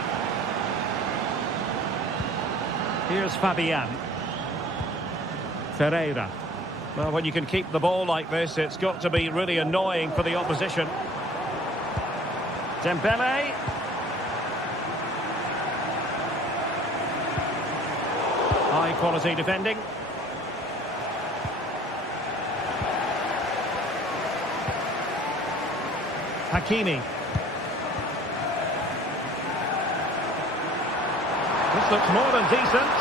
Here's Fabian. Ferreira. Well, when you can keep the ball like this, it's got to be really annoying for the opposition. Dembele. High quality defending. Hakimi. This looks more than decent.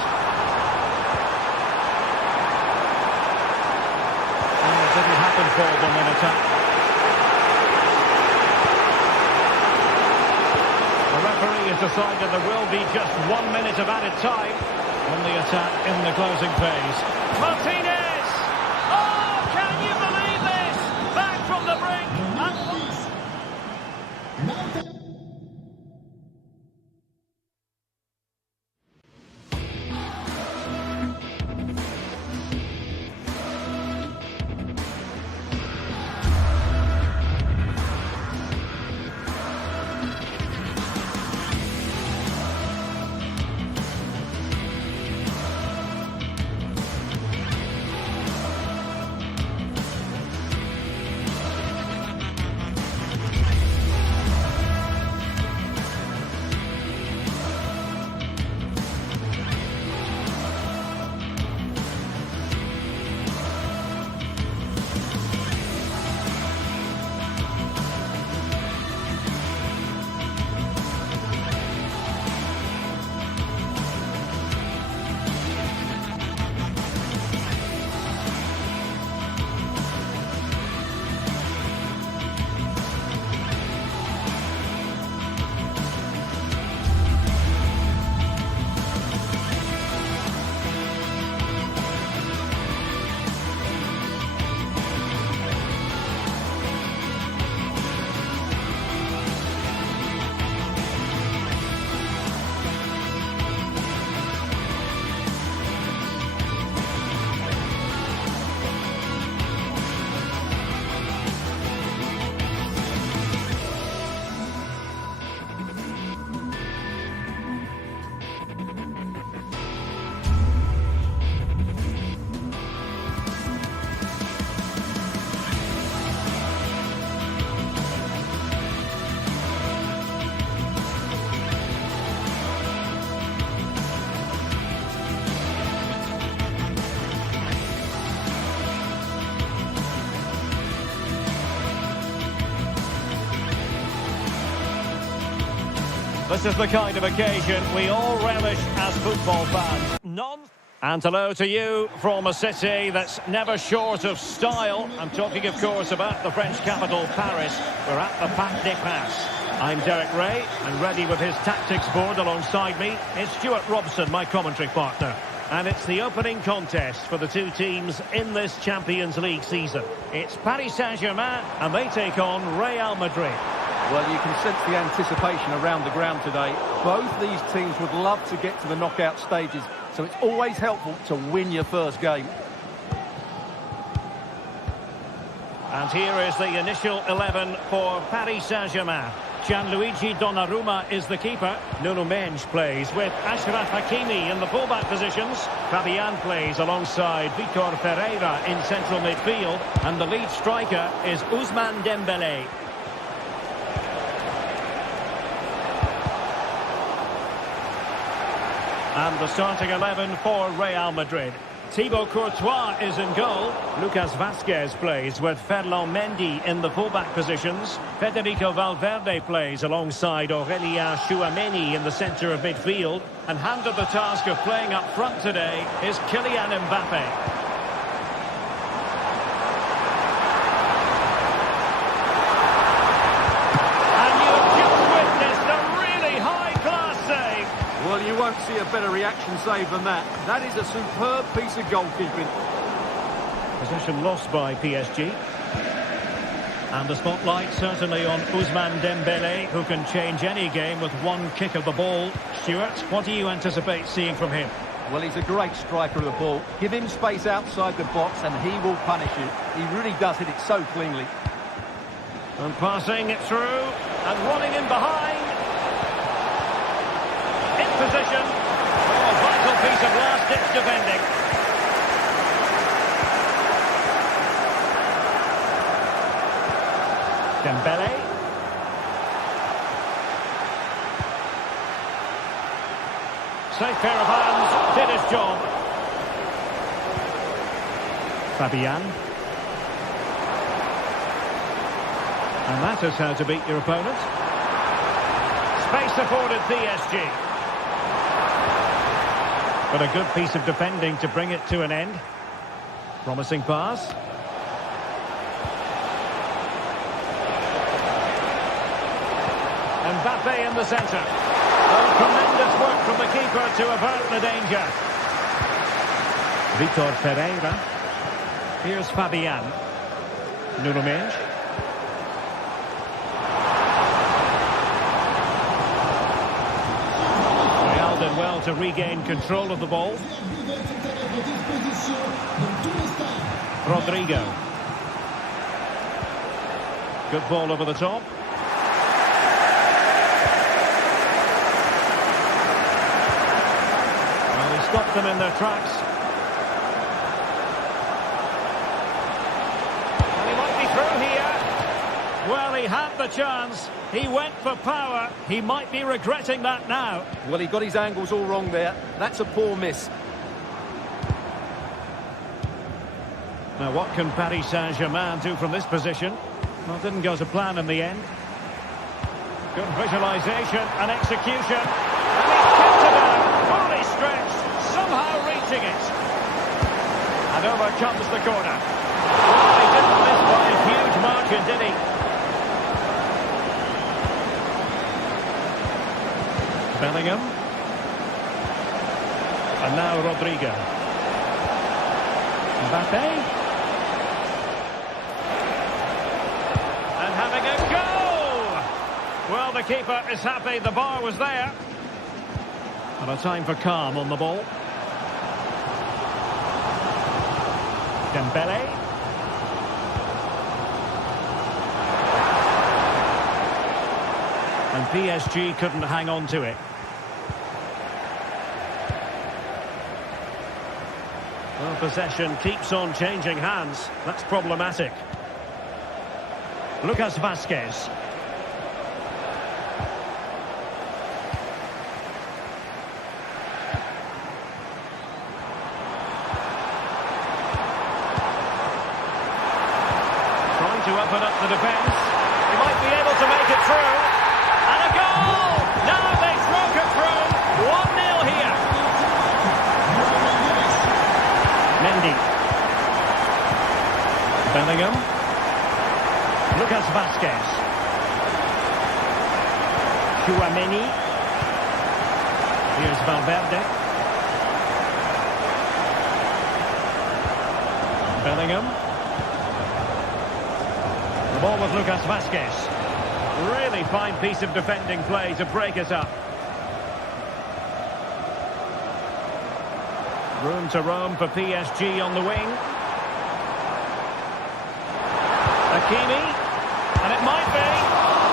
And it didn't happen for them in attack. The referee has decided there will be just 1 minute of added time on the attack in the closing phase. Martinez! Oh, can you believe this? Back from the brink. This is the kind of occasion we all relish as football fans. And hello to you from a city that's never short of style. I'm talking, of course, about the French capital, Paris. We're at the Parc des Princes. I'm Derek Ray, and ready with his tactics board alongside me is Stuart Robson, my commentary partner. And it's the opening contest for the two teams in this Champions League season. It's Paris Saint-Germain, and they take on Real Madrid. Well, you can sense the anticipation around the ground today. Both these teams would love to get to the knockout stages, so it's always helpful to win your first game. And here is the initial 11 for Paris Saint-Germain. Gianluigi Donnarumma is the keeper. Nuno Mendes plays with Achraf Hakimi in the fullback positions. Fabian plays alongside Vitor Ferreira in central midfield. And the lead striker is Ousmane Dembélé. And the starting 11 for Real Madrid. Thibaut Courtois is in goal. Lucas Vazquez plays with Ferland Mendy in the fullback positions. Federico Valverde plays alongside Aurélien Tchouameni in the centre of midfield. And handed the task of playing up front today is Kylian Mbappe. And you've just witnessed a really high-class save. Well, you won't see a better reaction save than that. That is a superb piece of goalkeeping. Possession lost by PSG. And the spotlight certainly on Ousmane Dembélé, who can change any game with one kick of the ball. Stuart, what do you anticipate seeing from him? Well, he's a great striker of the ball. Give him space outside the box and he will punish you. He really does hit it so cleanly. And passing it through and running in behind. In position. Oh, a vital piece of last-ditch defending. Dembélé. Safe pair of hands, did his job. Fabian. And that is how to beat your opponent. Space afforded PSG. But a good piece of defending to bring it to an end. Promising pass. Mbappe in the centre. Oh, tremendous work from the keeper to avert the danger. Vitor Ferreira. Here's Fabian. Nuno Mendes. Real did well to regain control of the ball. Rodrigo. Good ball over the top. Stopped them in their tracks. And he might be through here. Well, he had the chance. He went for power. He might be regretting that now. Well, he got his angles all wrong there. That's a poor miss. Now, what can Paris Saint-Germain do from this position? Well, it didn't go to plan in the end. Good visualisation and execution. And he's kept it out. Fully stretched. Somehow reaching it. And over comes the corner. Well, he didn't miss by a huge margin, did he? Bellingham. And now Rodrigo. Mbappe. And having a go! Well, the keeper is happy the bar was there. And a time for calm on the ball. Dembélé. And PSG couldn't hang on to it. Well, possession keeps on changing hands. That's problematic. Lucas Vazquez. To open up the defence. He might be able to make it through. And a goal! Now they've broken through. 1-0 here. Bellingham. Lucas Vazquez. Chouameni. Here's Valverde. Bellingham. The ball with Lucas Vazquez. Really fine piece of defending play to break it up. Room to roam for PSG on the wing. Hakimi. And it might be.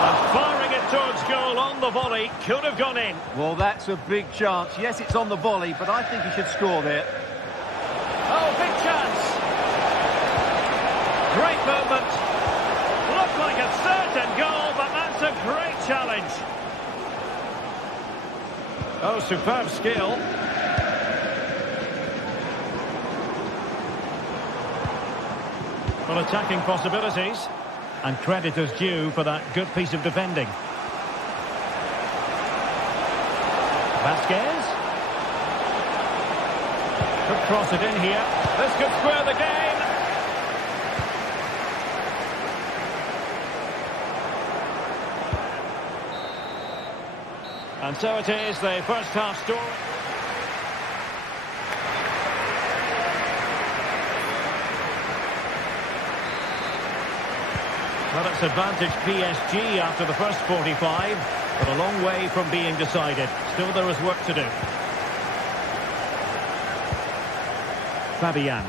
And firing it towards goal on the volley. Could have gone in. Well, that's a big chance. Yes, it's on the volley, but I think he should score there. Oh, big chance. Great movement. Looked like a certain goal, but that's a great challenge. Oh, superb skill. Well, attacking possibilities. And credit is due for that good piece of defending. Vazquez. Could cross it in here. This could square the game. And so it is, the first half story. Well, it's advantage PSG after the first 45, but a long way from being decided. Still there is work to do. Fabian.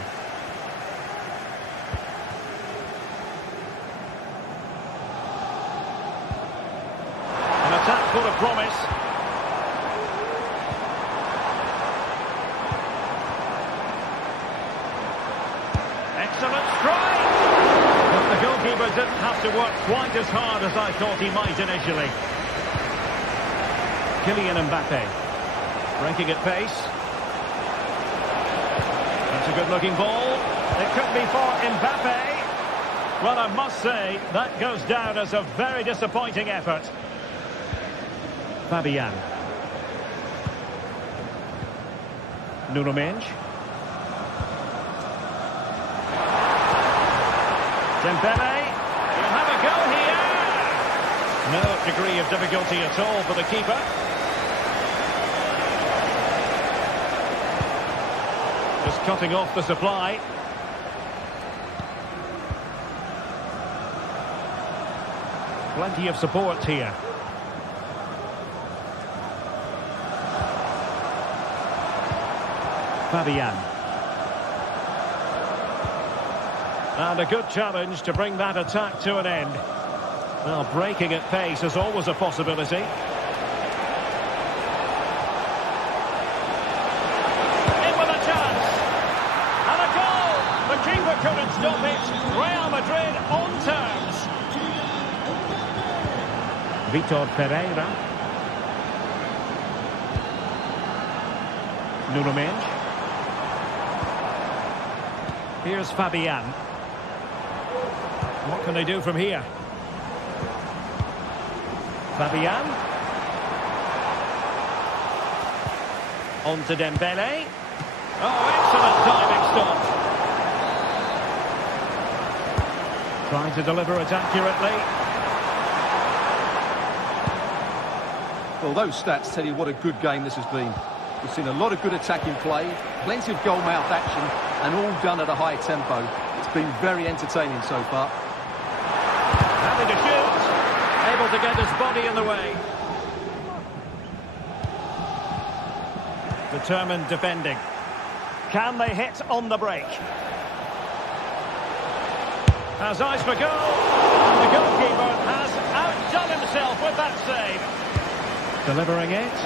An attack full of promise. Excellent strike! But the goalkeeper didn't have to work quite as hard as I thought he might initially. Kylian Mbappe. Breaking at pace. That's a good-looking ball. It could be for Mbappe. Well, I must say, that goes down as a very disappointing effort. Fabian. Nuno Mendes. Dembele. He'll have a go here. No degree of difficulty at all for the keeper. Just cutting off the supply. Plenty of support here. Fabian. And a good challenge to bring that attack to an end. Well, breaking at pace is always a possibility. In with a chance. And a goal! The keeper couldn't stop it. Real Madrid on terms. Vitor Pereira. Nuno Mendes. Here's Fabian. What can they do from here? Fabian. On to Dembele. Oh, excellent diving stop. Trying to deliver it accurately. Well, those stats tell you what a good game this has been. We've seen a lot of good attacking play, plenty of goal-mouth action, and all done at a high tempo. It's been very entertaining so far. Having to shoot. Able to get his body in the way. Determined defending. Can they hit on the break? Has eyes for goal. And the goalkeeper has outdone himself with that save. Delivering it.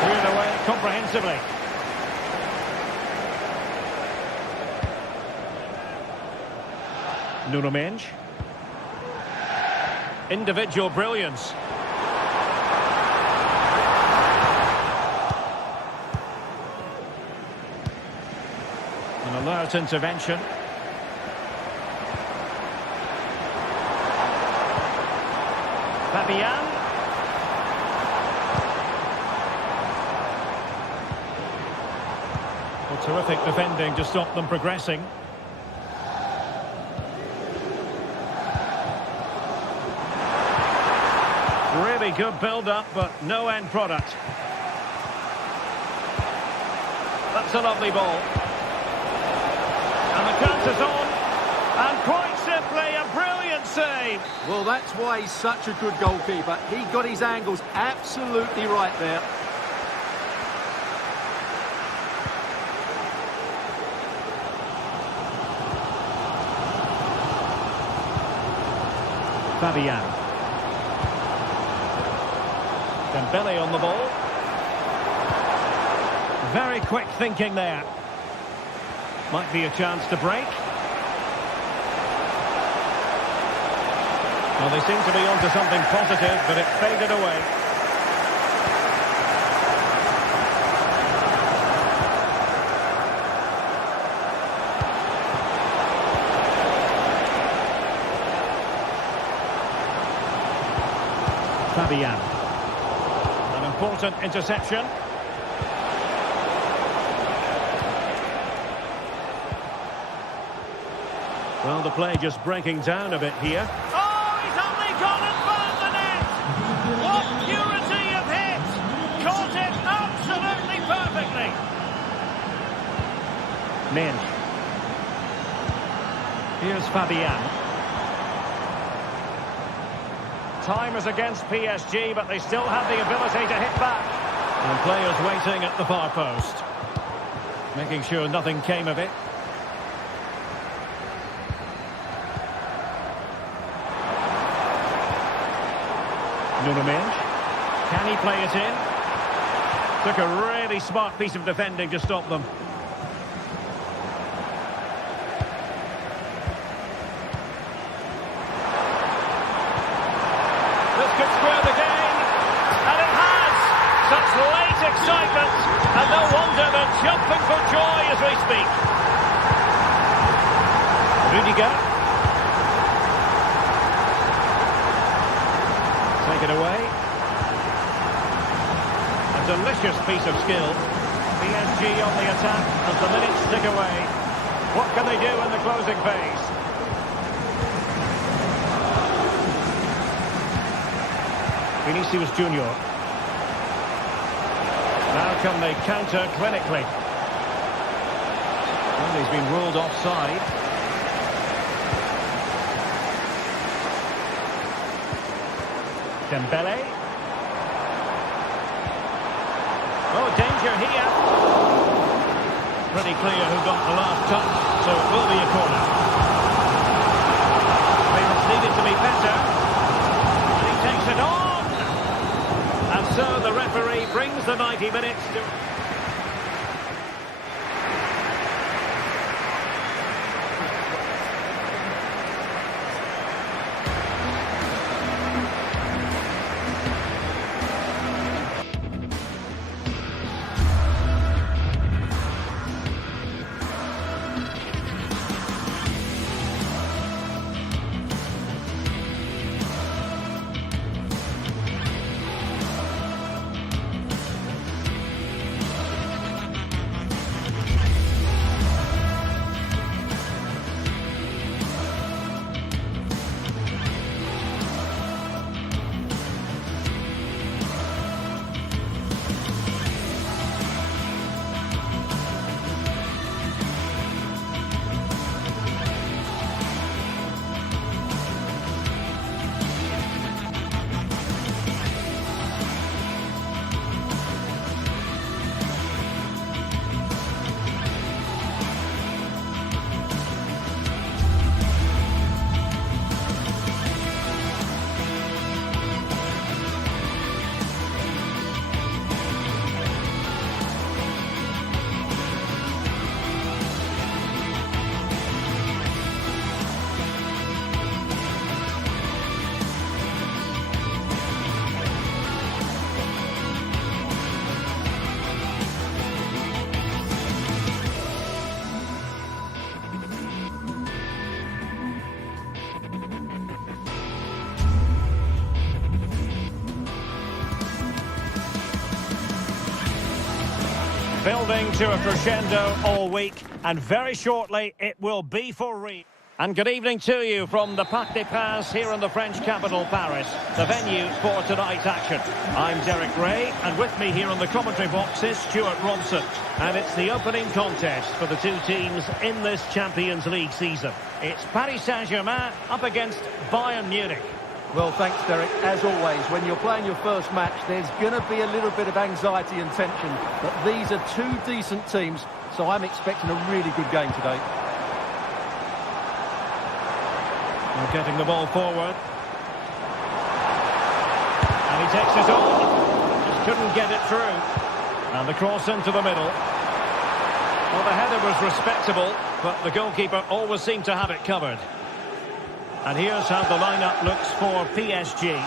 Cleared away comprehensively. Nuno Mendes. Individual brilliance. An alert intervention. Fabian. Well, terrific defending to stop them progressing. Really good build-up, but no end product. That's a lovely ball. And the counter's on. And quite simply, a brilliant save. Well, that's why he's such a good goalkeeper. He got his angles absolutely right there. Fabian. Dembele on the ball. Very quick thinking there. Might be a chance to break. Well, they seem to be onto something positive, but it faded away. Fabian. An important interception. Well, the play just breaking down a bit here. Oh, he's only gone and found the net! What purity of hit! Caught it absolutely perfectly! Minge. Here's Fabian. Time is against PSG, but they still have the ability to hit back. And players waiting at the far post. Making sure nothing came of it. Nuno Mendes. Can he play it in? Took a really smart piece of defending to stop them. This could square the game. And it has! Such late excitement. And no wonder they're jumping for joy as we speak. Rudiger. Take it away. A delicious piece of skill. PSG on the attack as the minutes tick away. What can they do in the closing phase? Vinicius Junior. Now can they counter clinically? And he's been ruled offside. Dembele. Oh, danger here. Pretty clear who got the last touch, so it will be a corner. Clearance needed to be better. And he takes it on. And so the referee brings the 90 minutes to... Building to a crescendo all week, and very shortly it will be for real. And good evening to you from the Parc des Princes here in the French capital, Paris, the venue for tonight's action. I'm Derek Ray, and with me here on the commentary box is Stuart Robson. And it's the opening contest for the two teams in this Champions League season. It's Paris Saint-Germain up against Bayern Munich. Well, thanks, Derek. As always, when you're playing your first match, there's going to be a little bit of anxiety and tension. But these are two decent teams, so I'm expecting a really good game today. We're getting the ball forward. And he takes it on. Just couldn't get it through. And the cross into the middle. Well, the header was respectable, but the goalkeeper always seemed to have it covered. And here's how the lineup looks for PSG.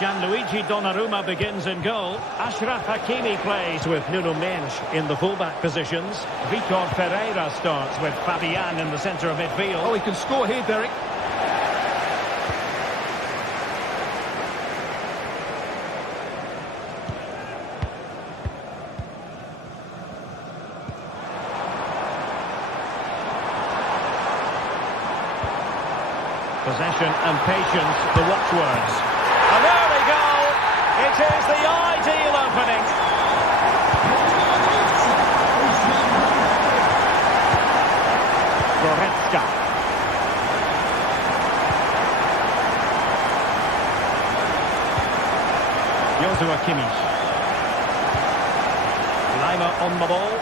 Gianluigi Donnarumma begins in goal. Achraf Hakimi plays with Nuno Mendes in the fullback positions. Vitor Ferreira starts with Fabian in the centre of midfield. Oh, he can score here, Derek. Possession and patience, the watchwords. And there we go! It is the ideal opening. Goretzka. Joshua Kimmich. Lima on the ball.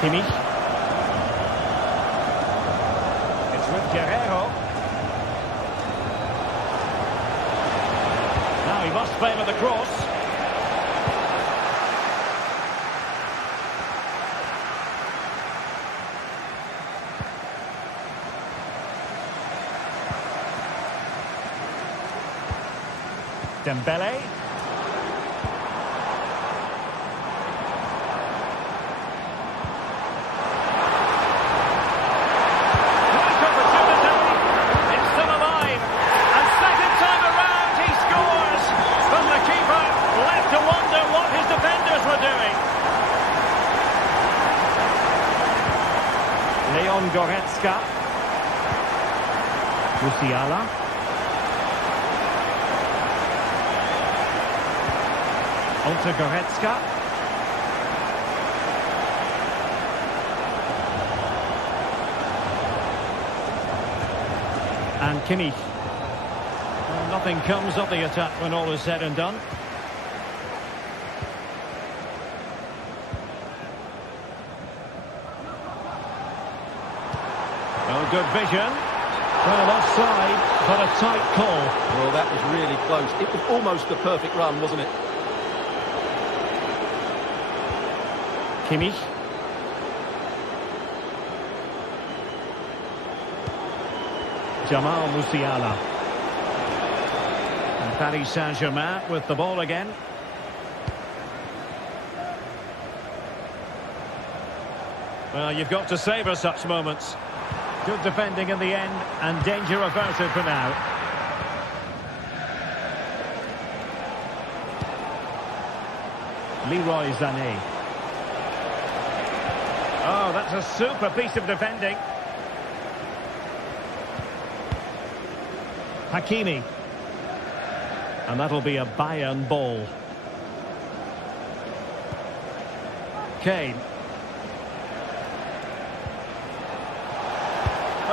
Kimmich. Guerrero. Now he must play with the cross. Dembele. Goretzka. Musiala. Onto Goretzka. And Kimmich. Well, nothing comes of the attack when all is said and done. Good vision. Well, offside, but a tight call. Well, that was really close. It was almost the perfect run, wasn't it? Kimmich. Jamal Musiala. And Paris Saint-Germain with the ball again. Well, you've got to savour such moments. Good defending in the end, and danger averted for now. Leroy Sané. Oh, that's a super piece of defending. Hakimi. And that'll be a Bayern ball. Kane.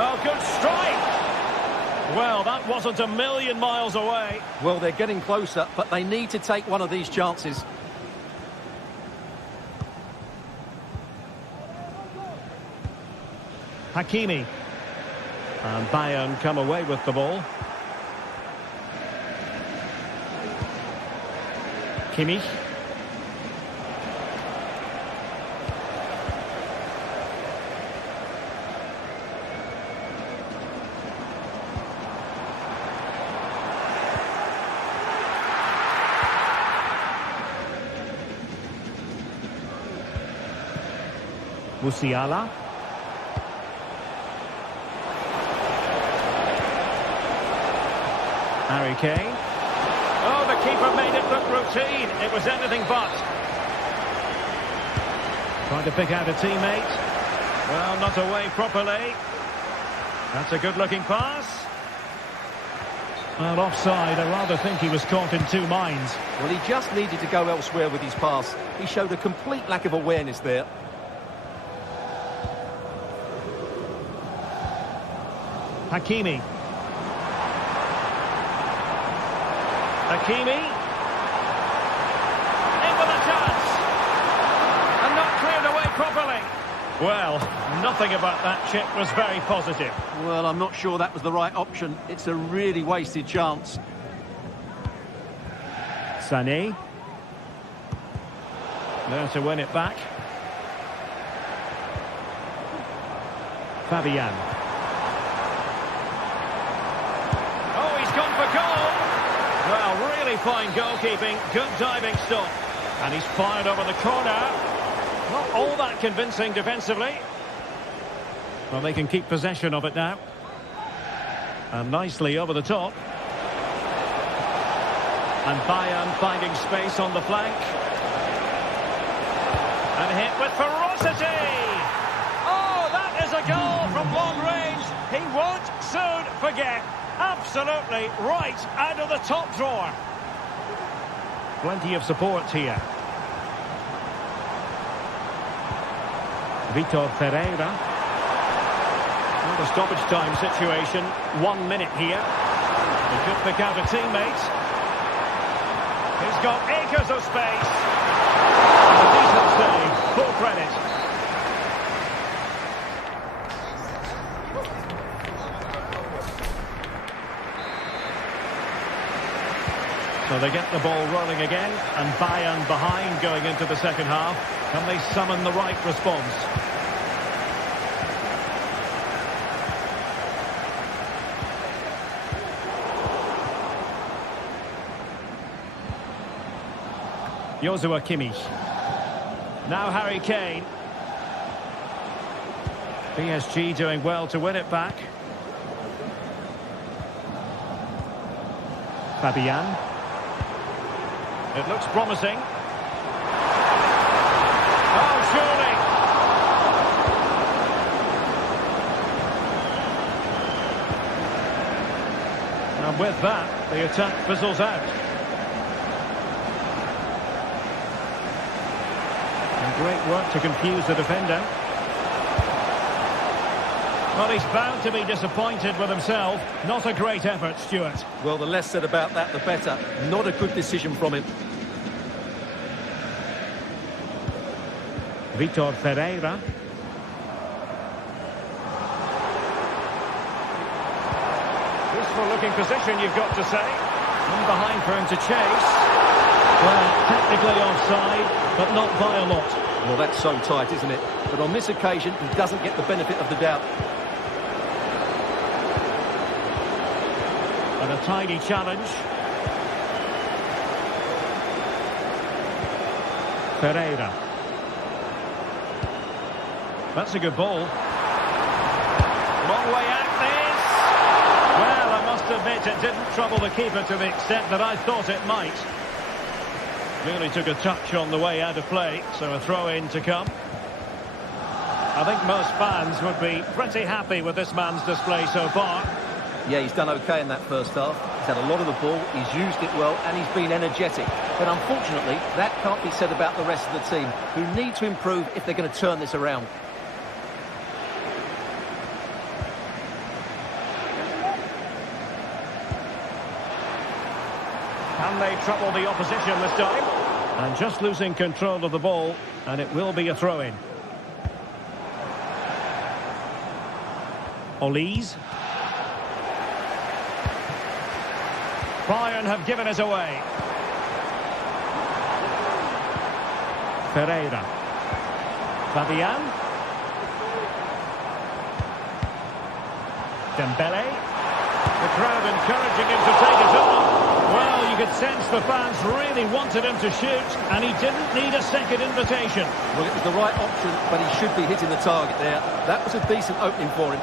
Oh, good strike! Well, that wasn't a million miles away. Well, they're getting closer, but they need to take one of these chances. Hakimi. And Bayern come away with the ball. Kimmich. Musiala. Harry Kane. Oh, the keeper made it look routine. It was anything but. Trying to pick out a teammate. Well, not away properly. That's a good-looking pass. Well, offside. I rather think he was caught in two minds. Well, he just needed to go elsewhere with his pass. He showed a complete lack of awareness there. Hakimi. Hakimi. In with a chance. And not cleared away properly. Well, nothing about that chip was very positive. Well, I'm not sure that was the right option. It's a really wasted chance. Sané. There to win it back. Fabian. Oh, he's gone for goal. Well, really fine goalkeeping. Good diving stop. And he's fired over the corner. Not all that convincing defensively. Well, they can keep possession of it now. And nicely over the top. And Bayern finding space on the flank. And hit with ferocity. Oh, that is a goal from long range. He won't soon forget. Absolutely right out of the top drawer. Plenty of support here. Vitor Pereira. Well, the stoppage time situation. 1 minute here. He could pick out a teammate. He's got acres of space. And a decent save. Full credit. So they get the ball rolling again, and Bayern behind going into the second half. Can they summon the right response? Joshua Kimmich. Now Harry Kane. PSG doing well to win it back. Fabian. It looks promising. Oh, surely. And with that, the attack fizzles out. And great work to confuse the defender. Well, he's bound to be disappointed with himself. Not a great effort, Stuart. Well, the less said about that, the better. Not a good decision from him. Vitor Pereira. Useful looking position, you've got to say. In behind for him to chase. Well, technically offside, but not by a lot. Well, that's so tight, isn't it? But on this occasion, he doesn't get the benefit of the doubt. And a tidy challenge. Pereira. That's a good ball. Long way out this. Well, I must admit it didn't trouble the keeper to the extent that I thought it might. Really took a touch on the way out of play, so a throw-in to come. I think most fans would be pretty happy with this man's display so far. Yeah, he's done okay in that first half. He's had a lot of the ball, he's used it well, and he's been energetic. But unfortunately, that can't be said about the rest of the team, who need to improve if they're going to turn this around. Can they trouble the opposition this time? And just losing control of the ball, and it will be a throw-in. Olise. Bayern have given us away. Pereira. Fabian. Dembele. The crowd encouraging him to take it on. Well, you could sense the fans really wanted him to shoot, and he didn't need a second invitation. Well, it was the right option, but he should be hitting the target there. That was a decent opening for him.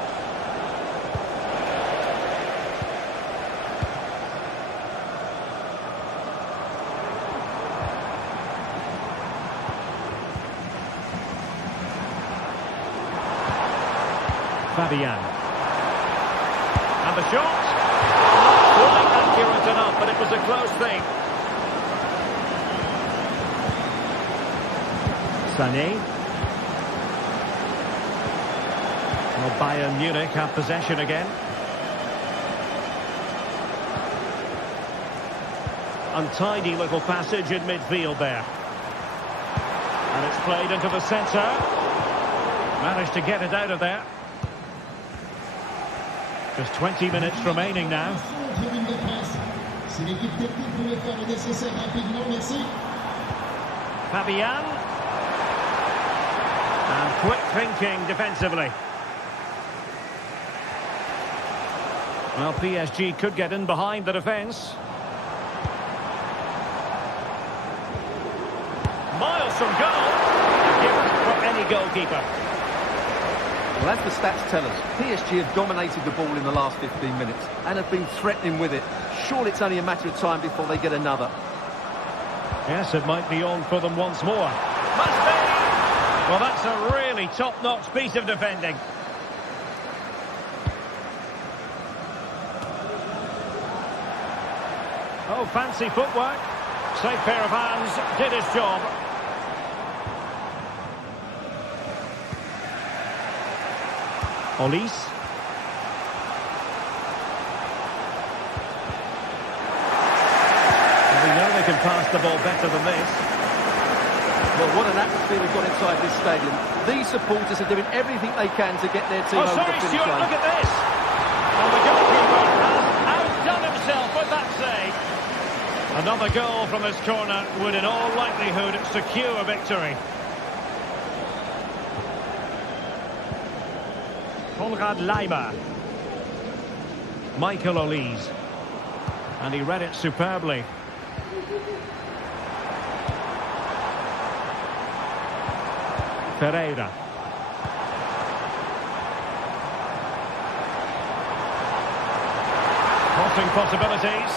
Fabian. And the shot. Not quite accurate enough, but it was a close thing. Sané. Well, Bayern Munich have possession again. Untidy little passage in midfield there. And it's played into the centre. Managed to get it out of there. Just 20 minutes remaining now. Fabian. And quick thinking defensively. Well, PSG could get in behind the defence. Miles from goal. A gift for any goalkeeper. Well, as the stats tell us, PSG have dominated the ball in the last 15 minutes and have been threatening with it. Surely it's only a matter of time before they get another. Yes, it might be on for them once more. Must be! Well, that's a really top-notch piece of defending. Oh, fancy footwork. Safe pair of hands, did his job. Olise. We know they can pass the ball better than this. Well, what an atmosphere we've got inside this stadium. These supporters are doing everything they can to get their team over the finish Stuart, line. look at this. And the goalkeeper has outdone himself with that save. Another goal from this corner would in all likelihood secure victory. Konrad Leimer. Michael Olise. And he read it superbly. Ferreira. Crossing possibilities.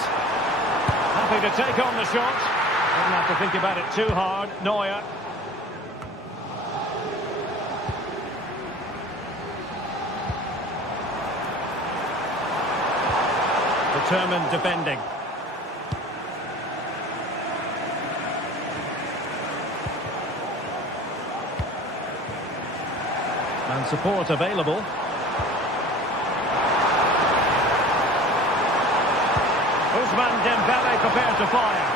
Happy to take on the shot. Doesn't have to think about it too hard. Neuer. Determined defending. And support available. Ousmane Dembele prepared to fire.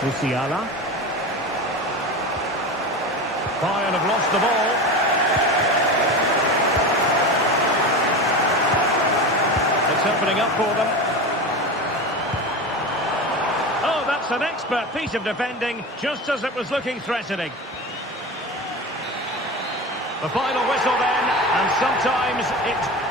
Musiala. Bayern have lost the ball. It's opening up for them. Oh, that's an expert piece of defending, just as it was looking threatening. The final whistle then, and sometimes it...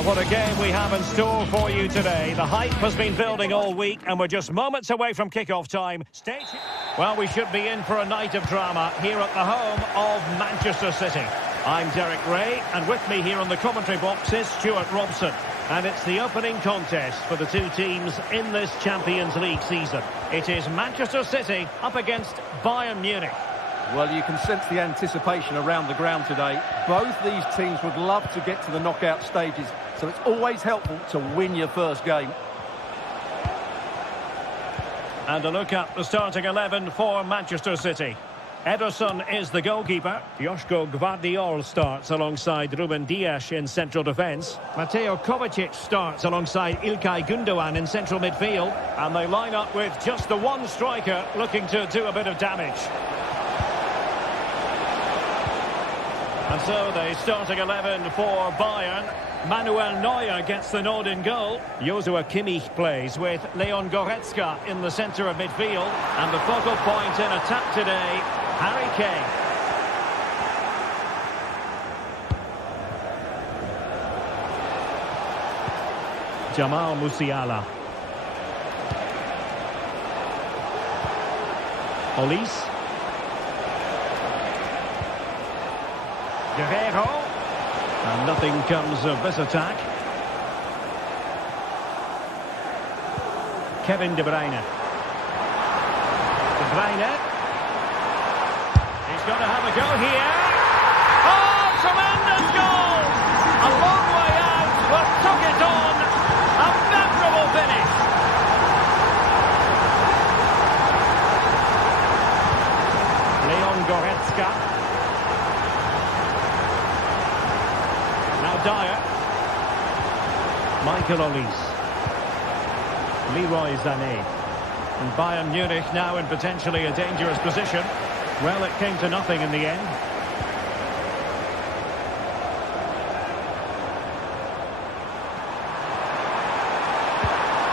Well, what a game we have in store for you today. The hype has been building all week, and we're just moments away from kick-off time. Well, we should be in for a night of drama here at the home of Manchester City. I'm Derek Ray, and with me here on the commentary box is Stuart Robson. And it's the opening contest for the two teams in this Champions League season. It is Manchester City up against Bayern Munich. Well, you can sense the anticipation around the ground today. Both these teams would love to get to the knockout stages, so it's always helpful to win your first game. And a look at the starting 11 for Manchester City. Ederson is the goalkeeper. Joško Gvardiol starts alongside Ruben Dias in central defence. Mateo Kovacic starts alongside İlkay Gündoğan in central midfield. And they line up with just the one striker looking to do a bit of damage. And so the starting 11 for Bayern. Manuel Neuer gets the nod in goal. Joshua Kimmich plays with Leon Goretzka in the centre of midfield. And the focal point in attack today, Harry Kane. Jamal Musiala. Olise. Guerreiro. And nothing comes of this attack. Kevin De Bruyne. De Bruyne. He's got to have a go here. Oh, tremendous goal! A long way out, but took it on. A memorable finish. Leon Goretzka. Dyer. Michael Olise. Leroy Sané. And Bayern Munich now in potentially a dangerous position. Well, it came to nothing in the end.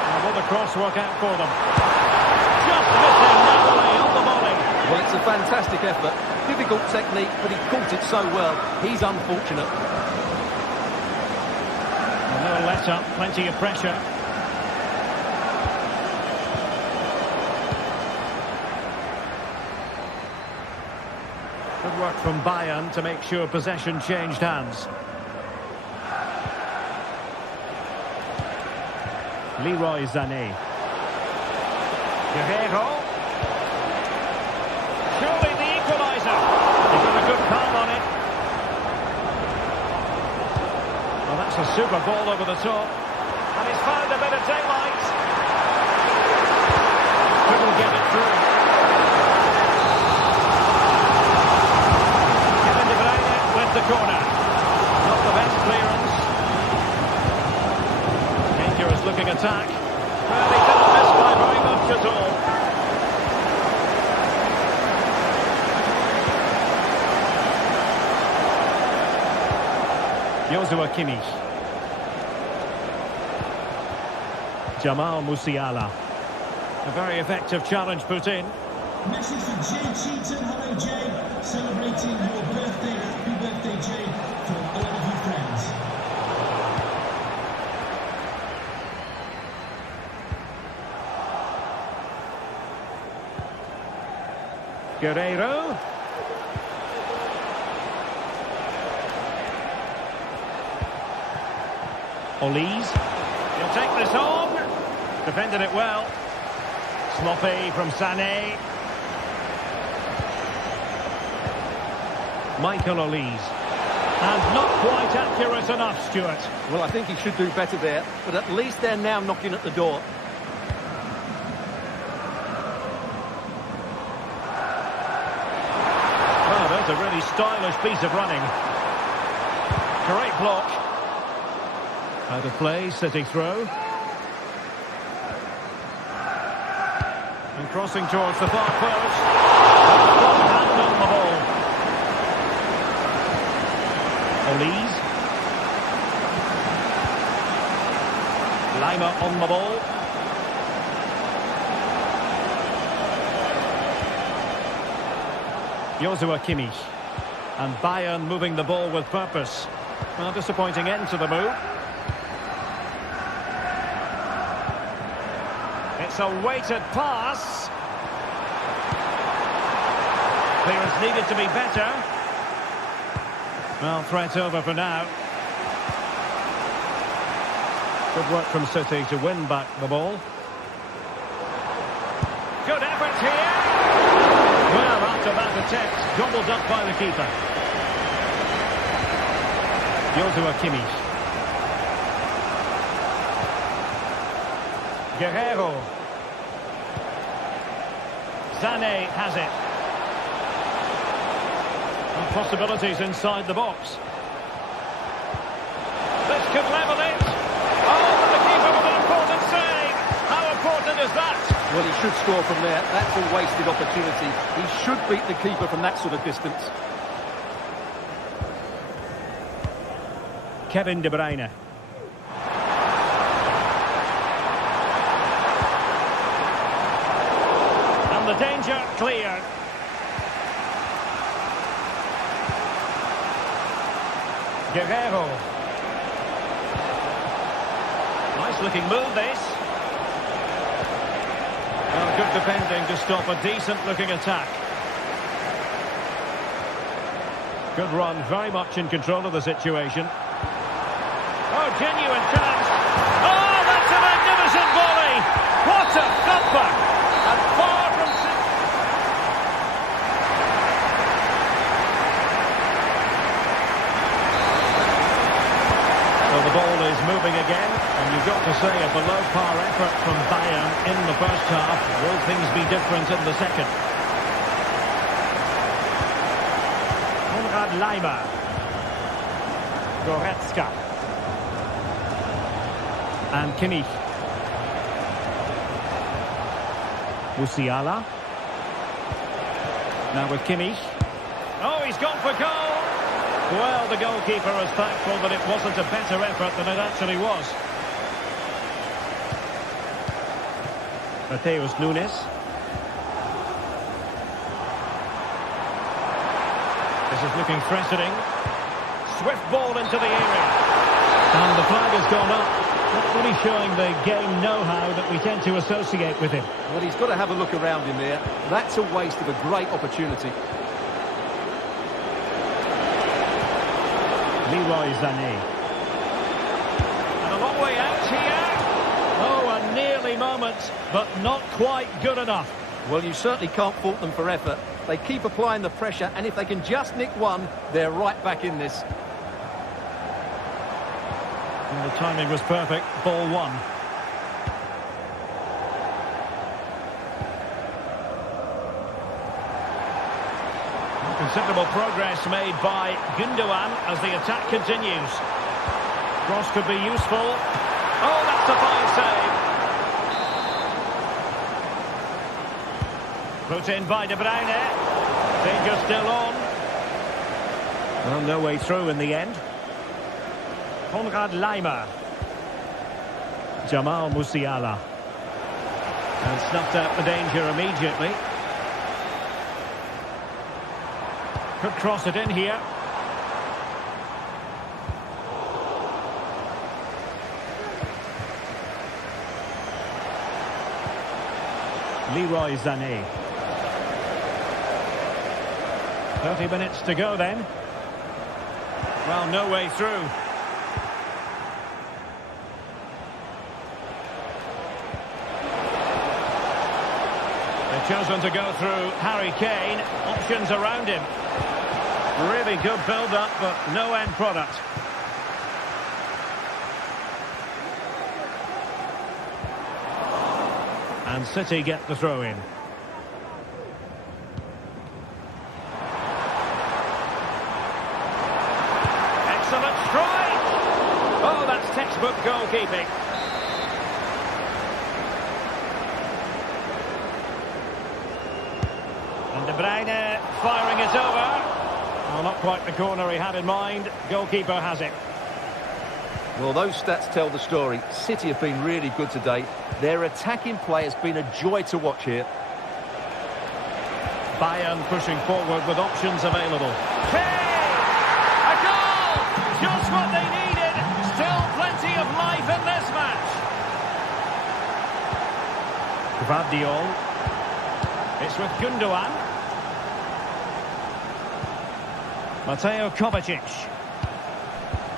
And will the cross work out for them? Just missing narrowly on the volley. Well, it's a fantastic effort. Difficult technique, but he caught it so well. He's unfortunate. No let up, plenty of pressure. Good work from Bayern to make sure possession changed hands. Leroy Sané. Guerreiro. Surely the equaliser. He's got a good palm on it. Well, that's a super ball over the top. And he's found a bit of daylight. Couldn't get it through. Kevin De Bruyne with the corner. Not the best clearance. Dangerous looking attack. Well, he didn't miss by very much at all. Joshua Kimmich. Jamal Musiala. A very effective challenge put in. Message for Jay Cheaton. Hello, Jay. Celebrating your birthday. Happy birthday, Jay, from all of your friends. Guerreiro. Olise. He'll take this on. Defended it well. Sloppy from Sané. Michael Olise. And not quite accurate enough, Stuart. Well, I think he should do better there, but at least they're now knocking at the door. Well, there's a really stylish piece of running. Great block. Out of play, City throw. And crossing towards the far post. Strong hand on the ball. Olise. Lima on the ball. Joshua Kimmich. And Bayern moving the ball with purpose. Well, disappointing end to the move. It's a weighted pass. Clearance needed to be better. Well, threat over for now. Good work from City to win back the ball. Good effort here. Well, after that attempt, gobbled up by the keeper. Joshua Kimmich. Guerrero. Sané has it. And possibilities inside the box. This could level it. Oh, but the keeper with an important save. How important is that? Well, he should score from there. That's a wasted opportunity. He should beat the keeper from that sort of distance. Kevin De Bruyne. And the danger cleared. Guerrero. Nice looking move this. Well, good defending to stop a decent looking attack. Good run, very much in control of the situation. Oh, genuine chance. Oh, that's a magnificent volley. What a thumper. And far from... So the ball is moving again. And you've got to say a below-par effort from Bayern in the first half. Will things be different in the second? Konrad Laimer. Goretzka. And Kimmich. Musiala. Now with Kimmich. Oh, he's gone for goal. Well, the goalkeeper is thankful that it wasn't a better effort than it actually was. Mateus Nunes. This is looking threatening. Swift ball into the area. And the flag has gone up. Not really showing the game know-how that we tend to associate with him. Well, he's got to have a look around him there. That's a waste of a great opportunity. Leroy Sané. And a long way out here. Oh, a nearly moment, but not quite good enough. Well, you certainly can't fault them for effort. They keep applying the pressure, and if they can just nick one, they're right back in this. And the timing was perfect. Ball one. Considerable progress made by Gundogan as the attack continues. Cross could be useful. Oh, that's a fine save. Put in by De Bruyne. Danger still on. Well, no way through in the end. Konrad Laimer. Jamal Musiala. And snuffed out the danger immediately. Could cross it in here. Leroy Sané. 30 minutes to go then. Well, no way through. They've chosen to go through Harry Kane. Options around him. Really good build-up, but no end product. And City get the throw-in. Excellent strike! Oh, that's textbook goalkeeping. And De Bruyne firing it over. Well, not quite the corner he had in mind. Goalkeeper has it. Well, those stats tell the story. City have been really good today. Their attacking play has been a joy to watch here. Bayern pushing forward with options available. Kane! A goal! Just what they needed. Still plenty of life in this match. Gvardiol. It's with Gundogan. Mateo Kovacic.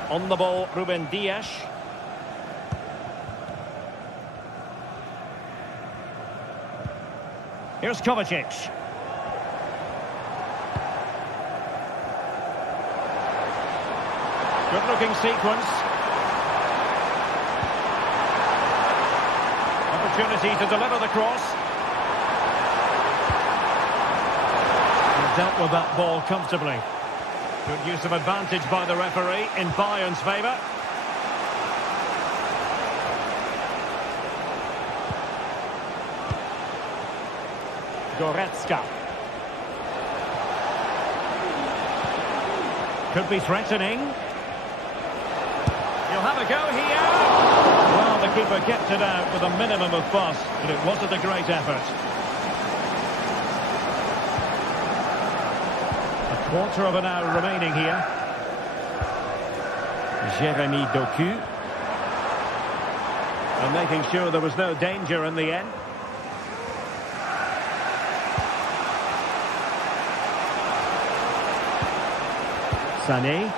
On the ball, Ruben Dias. Here's Kovacic. Good-looking sequence. Opportunity to deliver the cross. He dealt with that ball comfortably. Good use of advantage by the referee in Bayern's favour. Goretzka. Could be threatening. He'll have a go here. Well, the keeper kept it out with a minimum of fuss, but it wasn't a great effort. A quarter of an hour remaining here. Jeremy Doku. And making sure there was no danger in the end. Sané.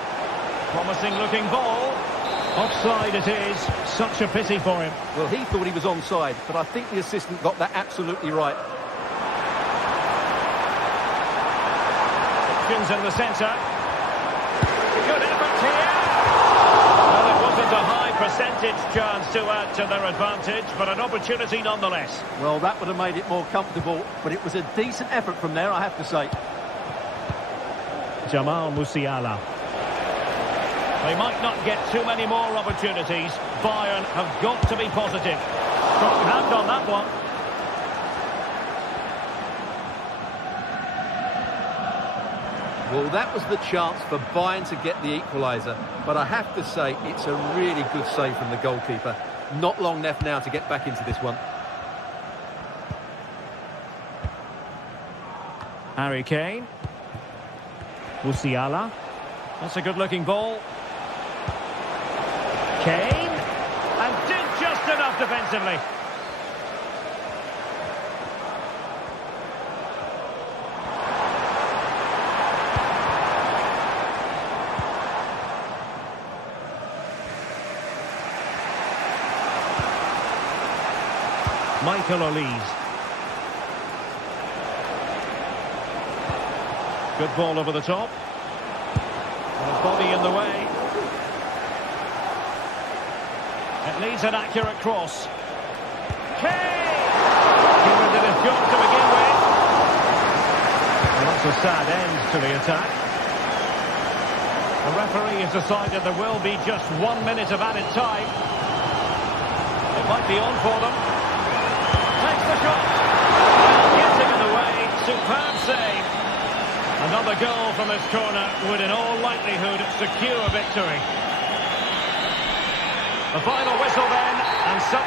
Promising looking ball. Offside it is. Such a pity for him. Well, he thought he was onside, but I think the assistant got that absolutely right. Options in the centre. Good effort here. Well, it wasn't a high percentage chance to add to their advantage, but an opportunity nonetheless. Well, that would have made it more comfortable, but it was a decent effort from there, I have to say. Jamal Musiala. They might not get too many more opportunities. Bayern have got to be positive. Strong hand on that one. Well, that was the chance for Bayern to get the equaliser, but I have to say it's a really good save from the goalkeeper. Not long left now to get back into this one. Harry Kane. Musiala. That's a good-looking ball. Kane. And did just enough defensively. Michael Olise. Good ball over the top. And a body in the way. It needs an accurate cross. Kane! Given did his job to begin with. And that's a sad end to the attack. The referee has decided there will be just 1 minute of added time. It might be on for them. Takes the shot. Well, getting in the way. Superb save. Another goal from this corner would in all likelihood secure victory. The final whistle then, and some...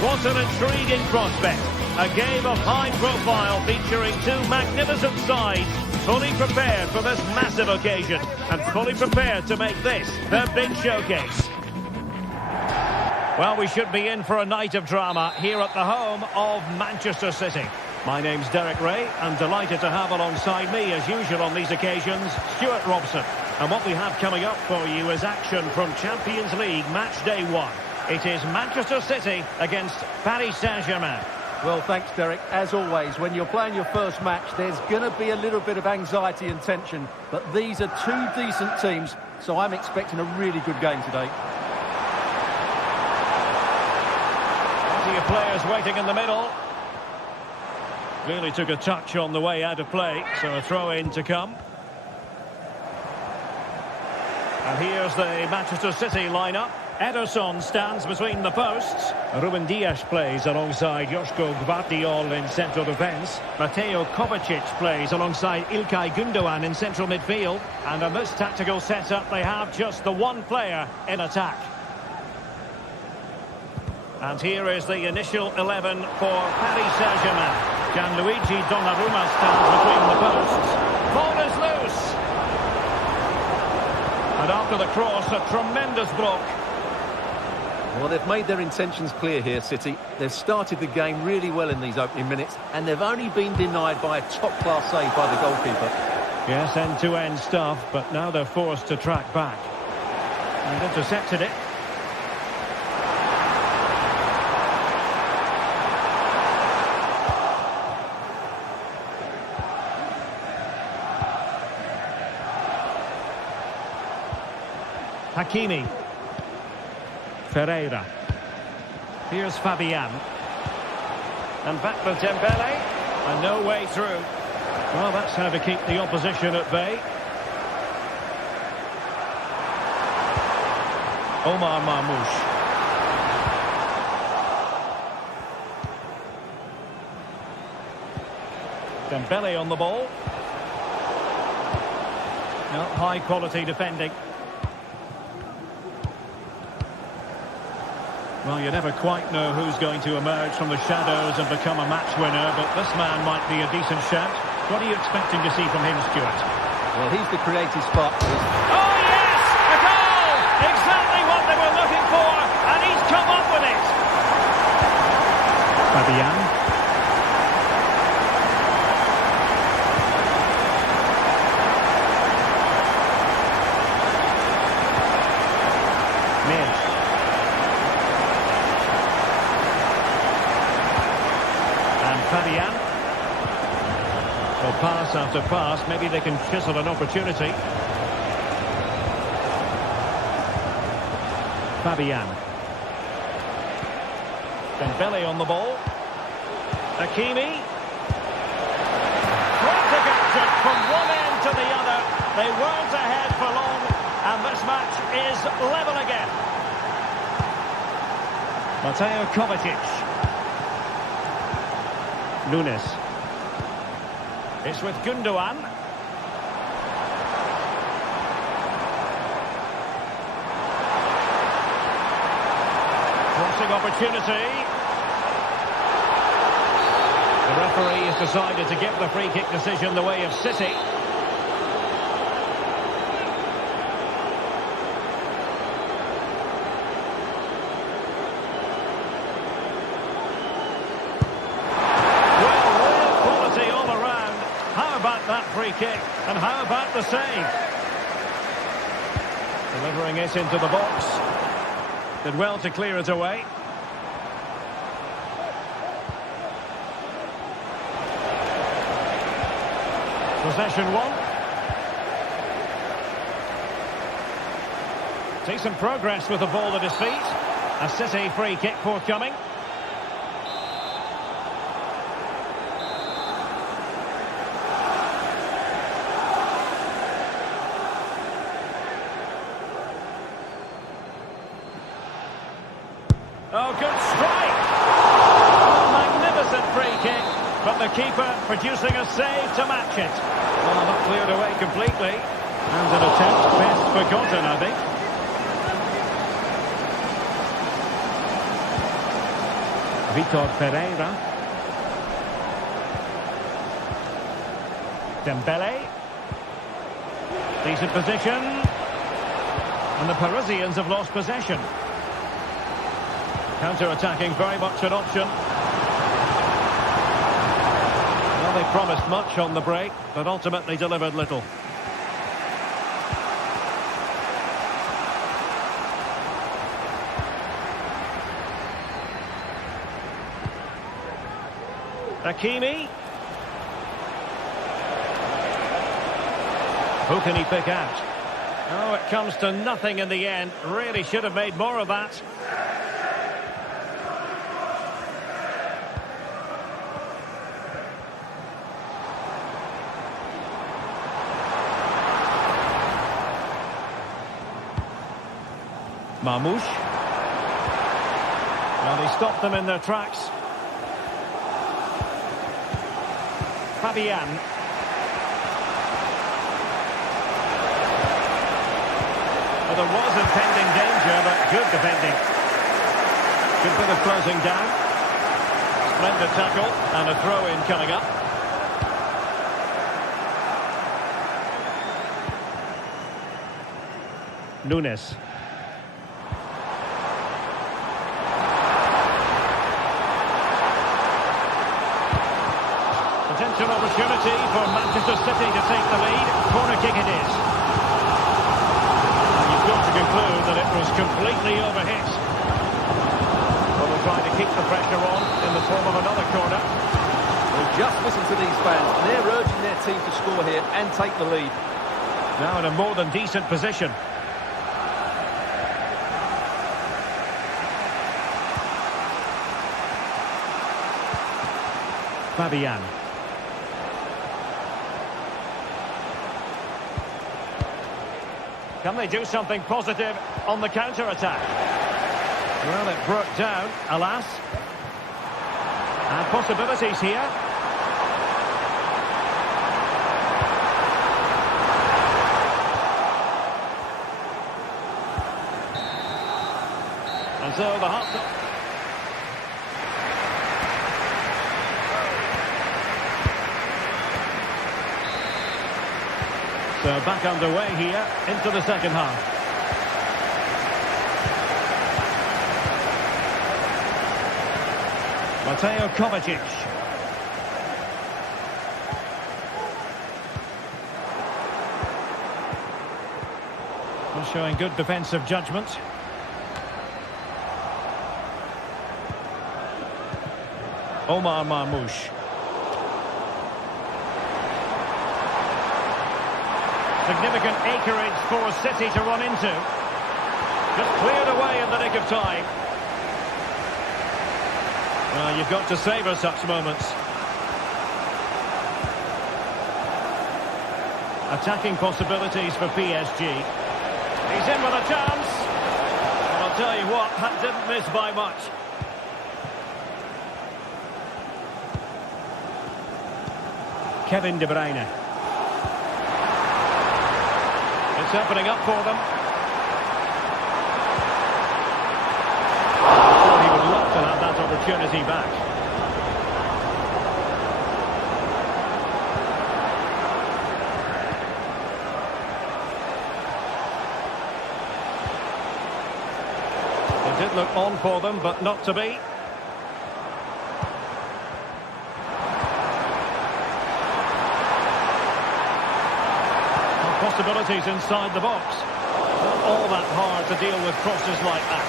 What an intriguing prospect. A game of high profile featuring two magnificent sides fully prepared for this massive occasion and fully prepared to make this their big showcase. Well, we should be in for a night of drama here at the home of Manchester City. My name's Derek Ray, and delighted to have alongside me, as usual on these occasions, Stuart Robson. And what we have coming up for you is action from Champions League Match Day 1. It is Manchester City against Paris Saint-Germain. Well, thanks, Derek. As always, when you're playing your first match, there's going to be a little bit of anxiety and tension. But these are two decent teams, so I'm expecting a really good game today. Plenty of players waiting in the middle. Clearly took a touch on the way out of play, so a throw-in to come. And here's the Manchester City lineup. Ederson stands between the posts. Ruben Dias plays alongside Joško Gvardiol in central defence. Mateo Kovacic plays alongside İlkay Gündoğan in central midfield. And in this tactical setup, they have just the one player in attack. And here is the initial 11 for Paris Saint-Germain. Gianluigi Donnarumma stands between the posts. Ball is loose. And after the cross, a tremendous block. Well, they've made their intentions clear here, City. They've started the game really well in these opening minutes, and they've only been denied by a top-class save by the goalkeeper. Yes, end-to-end stuff, but now they're forced to track back. And intercepted it. Hakimi. Ferreira. Here's Fabian. And back with Dembele. And no way through. Well, that's how to keep the opposition at bay. Omar Marmoush. Dembele on the ball. No, high quality defending. Well, you never quite know who's going to emerge from the shadows and become a match winner, but this man might be a decent shout. What are you expecting to see from him, Stuart? Well, he's the creative spark. Oh, yes! A goal! Exactly what they were looking for, and he's come up with it. Fabian. Mid. Fabian. Well, pass after pass. Maybe they can chisel an opportunity. Fabian. Dembele on the ball. Hakimi. Frantic action from one end to the other. They weren't ahead for long, and this match is level again. Mateo Kovacic. Nunes. It's with Gündoğan. Crossing opportunity. The referee has decided to give the free kick decision the way of City. That free kick, and how about the save? Delivering it into the box. Did well to clear it away. Possession one. Decent progress with the ball at his feet. A City free kick forthcoming. Oh, good strike! Oh, magnificent free kick, but the keeper producing a save to match it. Well, not cleared away completely. And an attempt best forgotten, I think. Vitor Pereira. Dembele. Decent position. And the Parisians have lost possession. Counter-attacking, very much an option. Well, they promised much on the break, but ultimately delivered little. Hakimi. Who can he pick out? Oh, it comes to nothing in the end. Really should have made more of that. Marmouche. Well, he stopped them in their tracks. Fabian. Well, there was impending danger, but good defending. Good bit of closing down. Splendid tackle, and a throw-in coming up. Nunes. Potential opportunity for Manchester City to take the lead. Corner kick it is. And you've got to conclude that it was completely overhit. Well, they'll try to keep the pressure on in the form of another corner. Well, just listen to these fans. They're urging their team to score here and take the lead. Now in a more than decent position. Fabian. Can they do something positive on the counter-attack? Well, it broke down, alas. And possibilities here. And so the half... So back underway here into the second half. Mateo Kovacic. Well, showing good defensive judgment. Omar Marmouche. Significant acreage for City to run into. Just cleared away in the nick of time. Well, you've got to savour such moments. Attacking possibilities for PSG. He's in with a chance. And I'll tell you what, that didn't miss by much. Kevin De Bruyne. It's opening up for them. I'm sure he would love to have that opportunity back. It did look on for them, but not to be. Possibilities inside the box. Not all that hard to deal with crosses like that.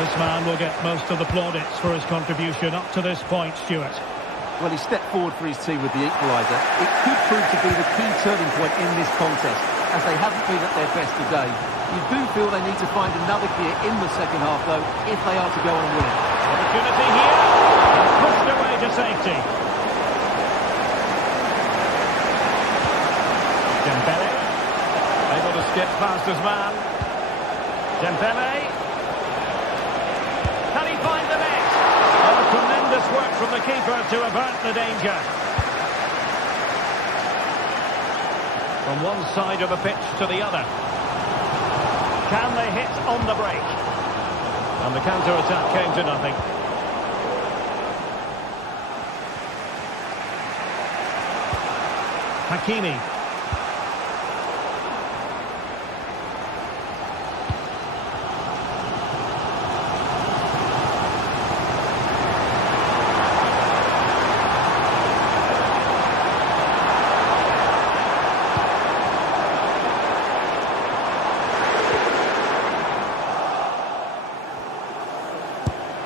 This man will get most of the plaudits for his contribution up to this point, Stuart. Well, he stepped forward for his team with the equaliser. It could prove to be the key turning point in this contest, as they haven't been at their best today. You do feel they need to find another gear in the second half, though, if they are to go on and win it. Opportunity here. Pushed away to safety. Dembele, able to skip past his man. Dembele. Can he find the net? Oh, tremendous work from the keeper to avert the danger. From one side of the pitch to the other. Can they hit on the break? And the counter-attack came to nothing. Hakimi.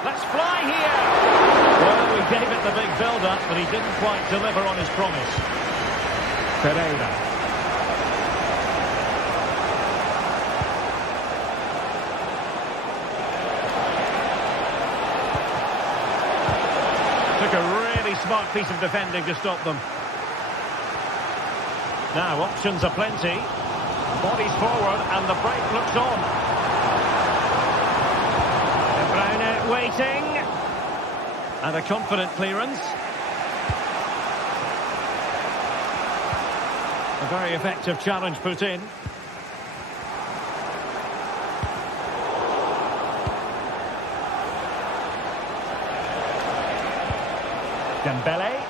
Let's fly here. Well, we gave it the big build-up, but he didn't quite deliver on his promise. Pereira. Took a really smart piece of defending to stop them. Now, options are plenty. Bodies forward, and the break looks on. Waiting, and a confident clearance. A very effective challenge put in. Dembele.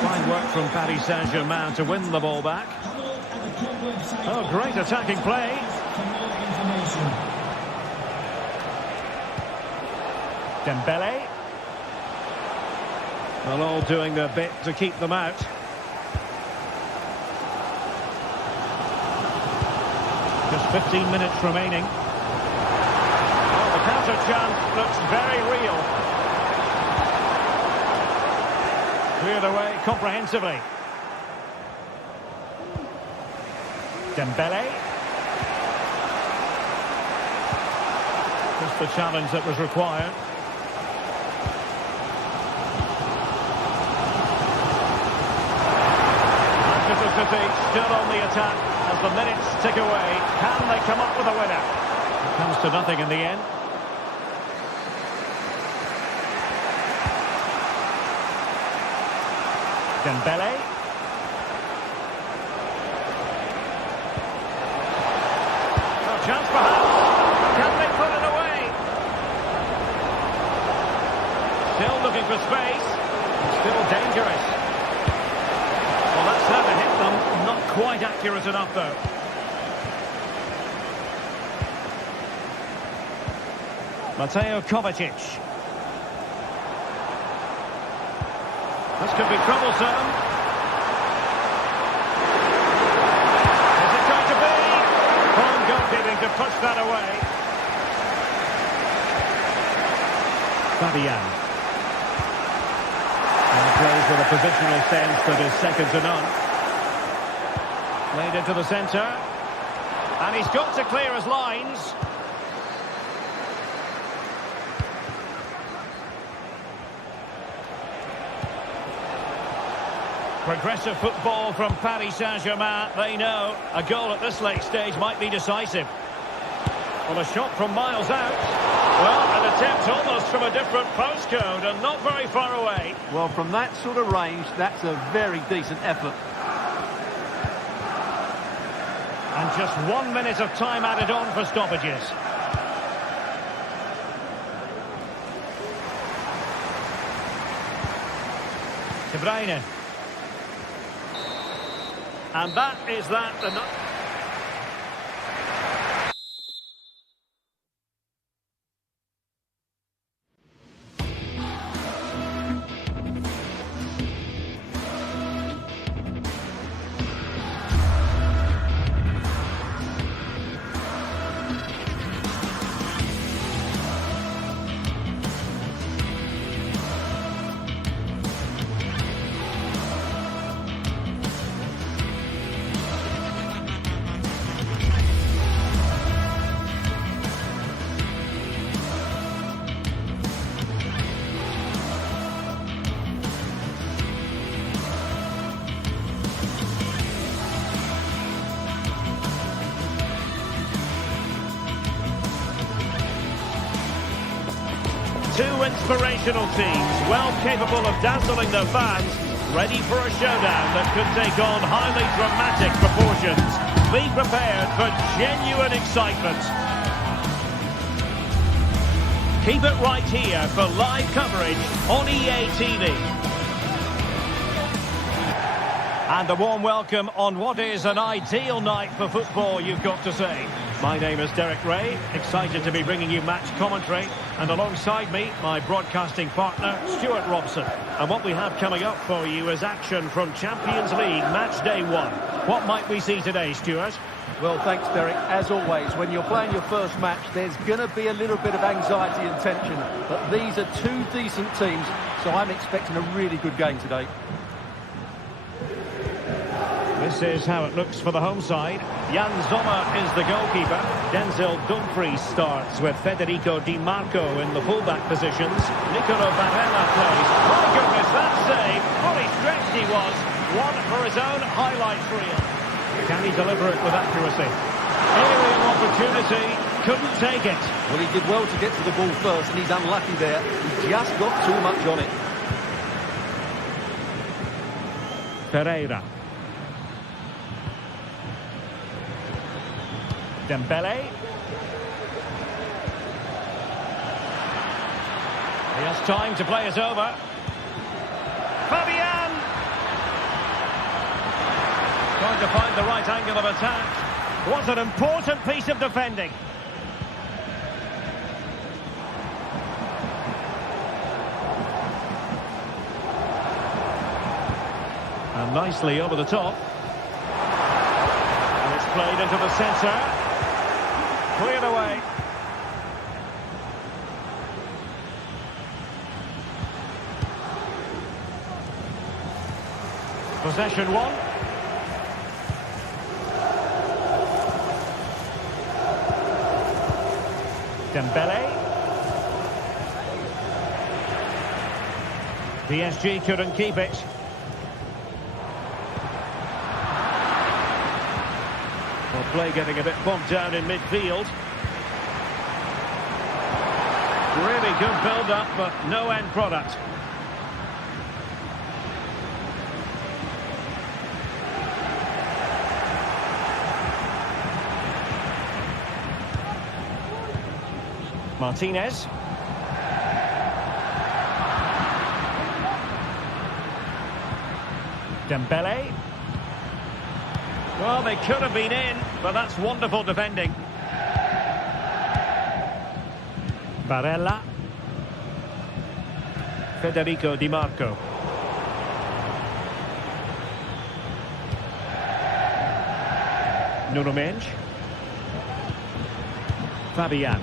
Fine work from Paris Saint-Germain to win the ball back. Oh, great attacking play. Dembele. Well, all doing their bit to keep them out. Just 15 minutes remaining. Oh, the counter chance looks very real. Cleared away comprehensively. Dembele. Just the challenge that was required. Manchester City still on the attack as the minutes tick away. Can they come up with a winner? It comes to nothing in the end. Dembele. Chance perhaps. Can they put it away? Still looking for space. Still dangerous. Well, that's how to hit them. Not quite accurate enough, though. Mateo Kovacic. This could be troublesome. Is it going to be? Fine goalkeeping to push that away. Fabian. And plays with a positional sense that is second to none. Played into the centre. And he's got to clear his lines. Progressive football from Paris Saint-Germain. They know a goal at this late stage might be decisive. Well, a shot from miles out. Well, an attempt almost from a different postcode and not very far away. Well, from that sort of range, that's a very decent effort. And just 1 minute of time added on for stoppages. De Bruyne. And that is that. Two inspirational teams, well capable of dazzling their fans, ready for a showdown that could take on highly dramatic proportions. Be prepared for genuine excitement. Keep it right here for live coverage on EA TV. And a warm welcome on what is an ideal night for football, you've got to say. My name is Derek Ray, excited to be bringing you match commentary. And alongside me, my broadcasting partner, Stuart Robson. And what we have coming up for you is action from Champions League Match Day 1. What might we see today, Stuart? Well, thanks, Derek. As always, when you're playing your first match, there's going to be a little bit of anxiety and tension. But these are two decent teams, so I'm expecting a really good game today. This is how it looks for the home side. Jan Sommer is the goalkeeper. Denzel Dumfries starts with Federico Di Marco in the fullback positions. Nicolo Barella plays. My goodness, that save! Fully stretched he was. One for his own highlights reel. Can he deliver it with accuracy? Aerial opportunity, couldn't take it. Well, he did well to get to the ball first, and he's unlucky there. He just got too much on it. Pereira. Dembele. He has time to play it over. Fabian! Trying to find the right angle of attack. What an important piece of defending. And nicely over the top. And it's played into the centre. Cleared away. Possession one. Dembele. PSG couldn't keep it. Well, play getting a bit bogged down in midfield. Really good build-up, but no end product. Martinez. Dembele. Well, they could have been in, but that's wonderful defending. Barella. Federico Di Marco. Nuno Mendes. Fabian.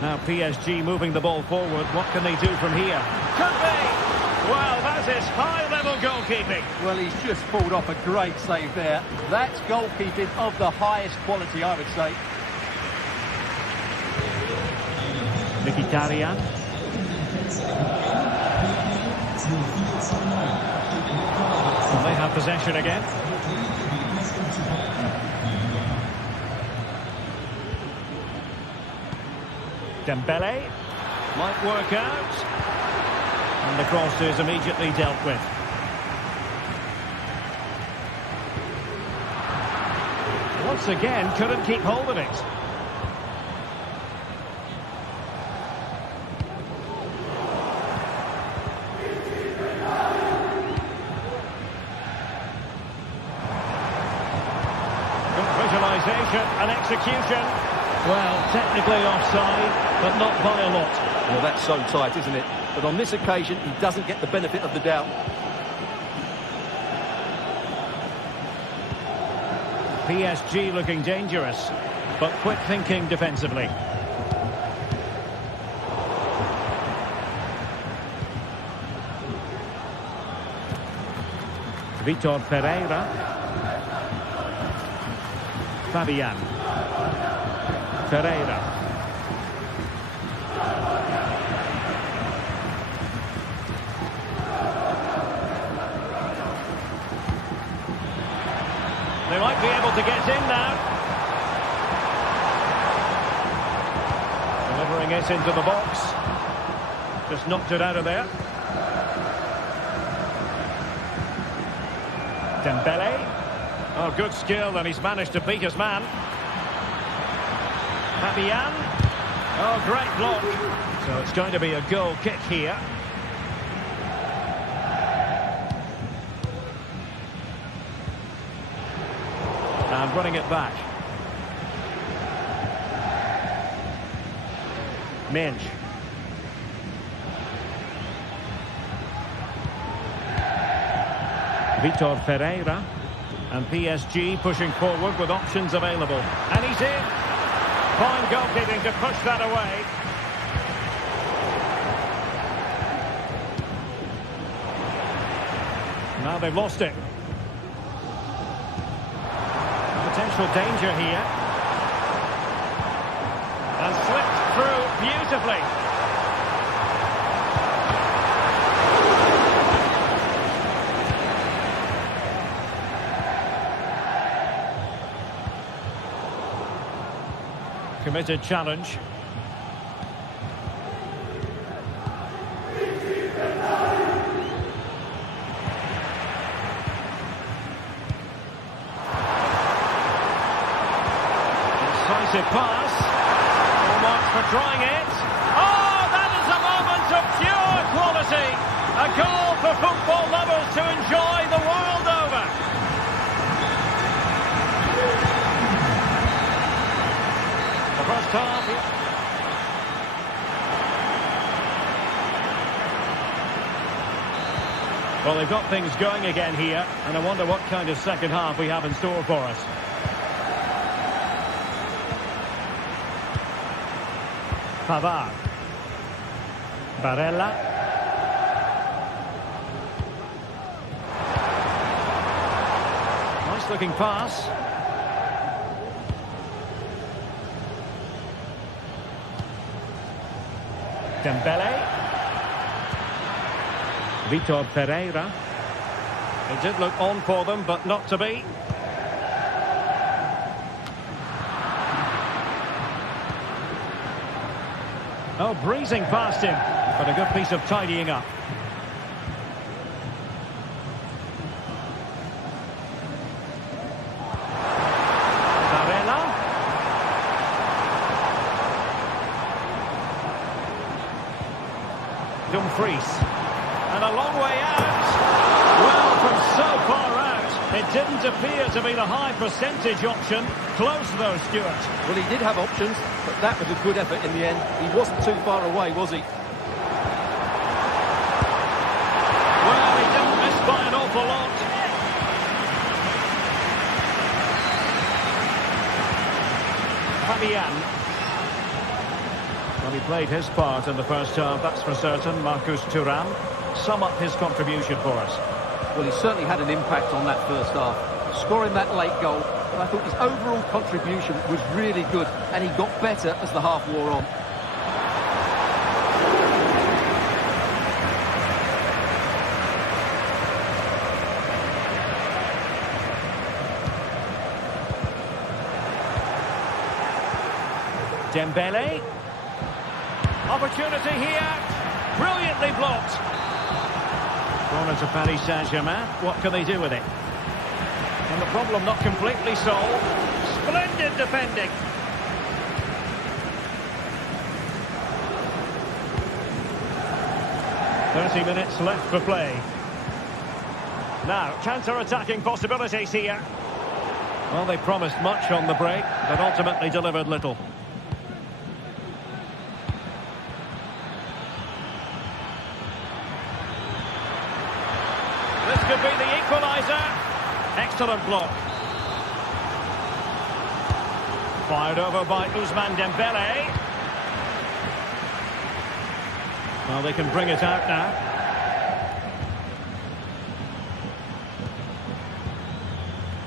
Now PSG moving the ball forward. What can they do from here? Could be! Well, that is high-level goalkeeping. Well, he's just pulled off a great save there. That's goalkeeping of the highest quality, I would say. Mkhitaryan. Well, they have possession again. Dembele might work out. And the cross is immediately dealt with. Once again, couldn't keep hold of it. Good visualisation and execution. Well, technically offside, but not by a lot. Well, that's so tight, isn't it? But on this occasion, he doesn't get the benefit of the doubt. PSG looking dangerous, but quick thinking defensively. Vitor Pereira. Fabian. Pereira. They might be able to get in now. Delivering it into the box. Just knocked it out of there. Dembele. Oh, good skill, and he's managed to beat his man. Fabian. Oh, great block. So it's going to be a goal kick here. And running it back. Minch. Vitor Ferreira. And PSG pushing forward with options available. And he's in. Fine goalkeeping to push that away. Now they've lost it. Potential danger here. And slipped through beautifully. Committed challenge. Decisive pass. Full marks for trying it. Oh, that is a moment of pure quality. A goal for football lovers to enjoy the world over. The first half. Well, they've got things going again here, and I wonder what kind of second half we have in store for us. Pavard. Barella. Nice looking pass. Dembele. Vitor Ferreira. It did look on for them, but not to be. Oh, breezing past him, but a good piece of tidying up. Barella. Dumfries. And a long way out. Well, from so far out, it didn't appear to be the high percentage option. Close though, Stuart. Well, he did have options, but that was a good effort in the end. He wasn't too far away, was he? Well, he didn't miss by an awful lot. Fabian. Well, he played his part in the first half, that's for certain. Marcus Thuram. Sum up his contribution for us. Well, he certainly had an impact on that first half. Scoring that late goal, but I thought his overall contribution was really good, and he got better as the half wore on. Dembele. Opportunity here. Brilliantly blocked. Corner to Paris Saint-Germain. What can they do with it? And the problem not completely solved. Splendid defending. "30 minutes left for play. Now, counter-attacking possibilities here. Well, they promised much on the break, but ultimately delivered little. This could be the equaliser. Excellent block. Fired over by Ousmane Dembele. Well, they can bring it out now.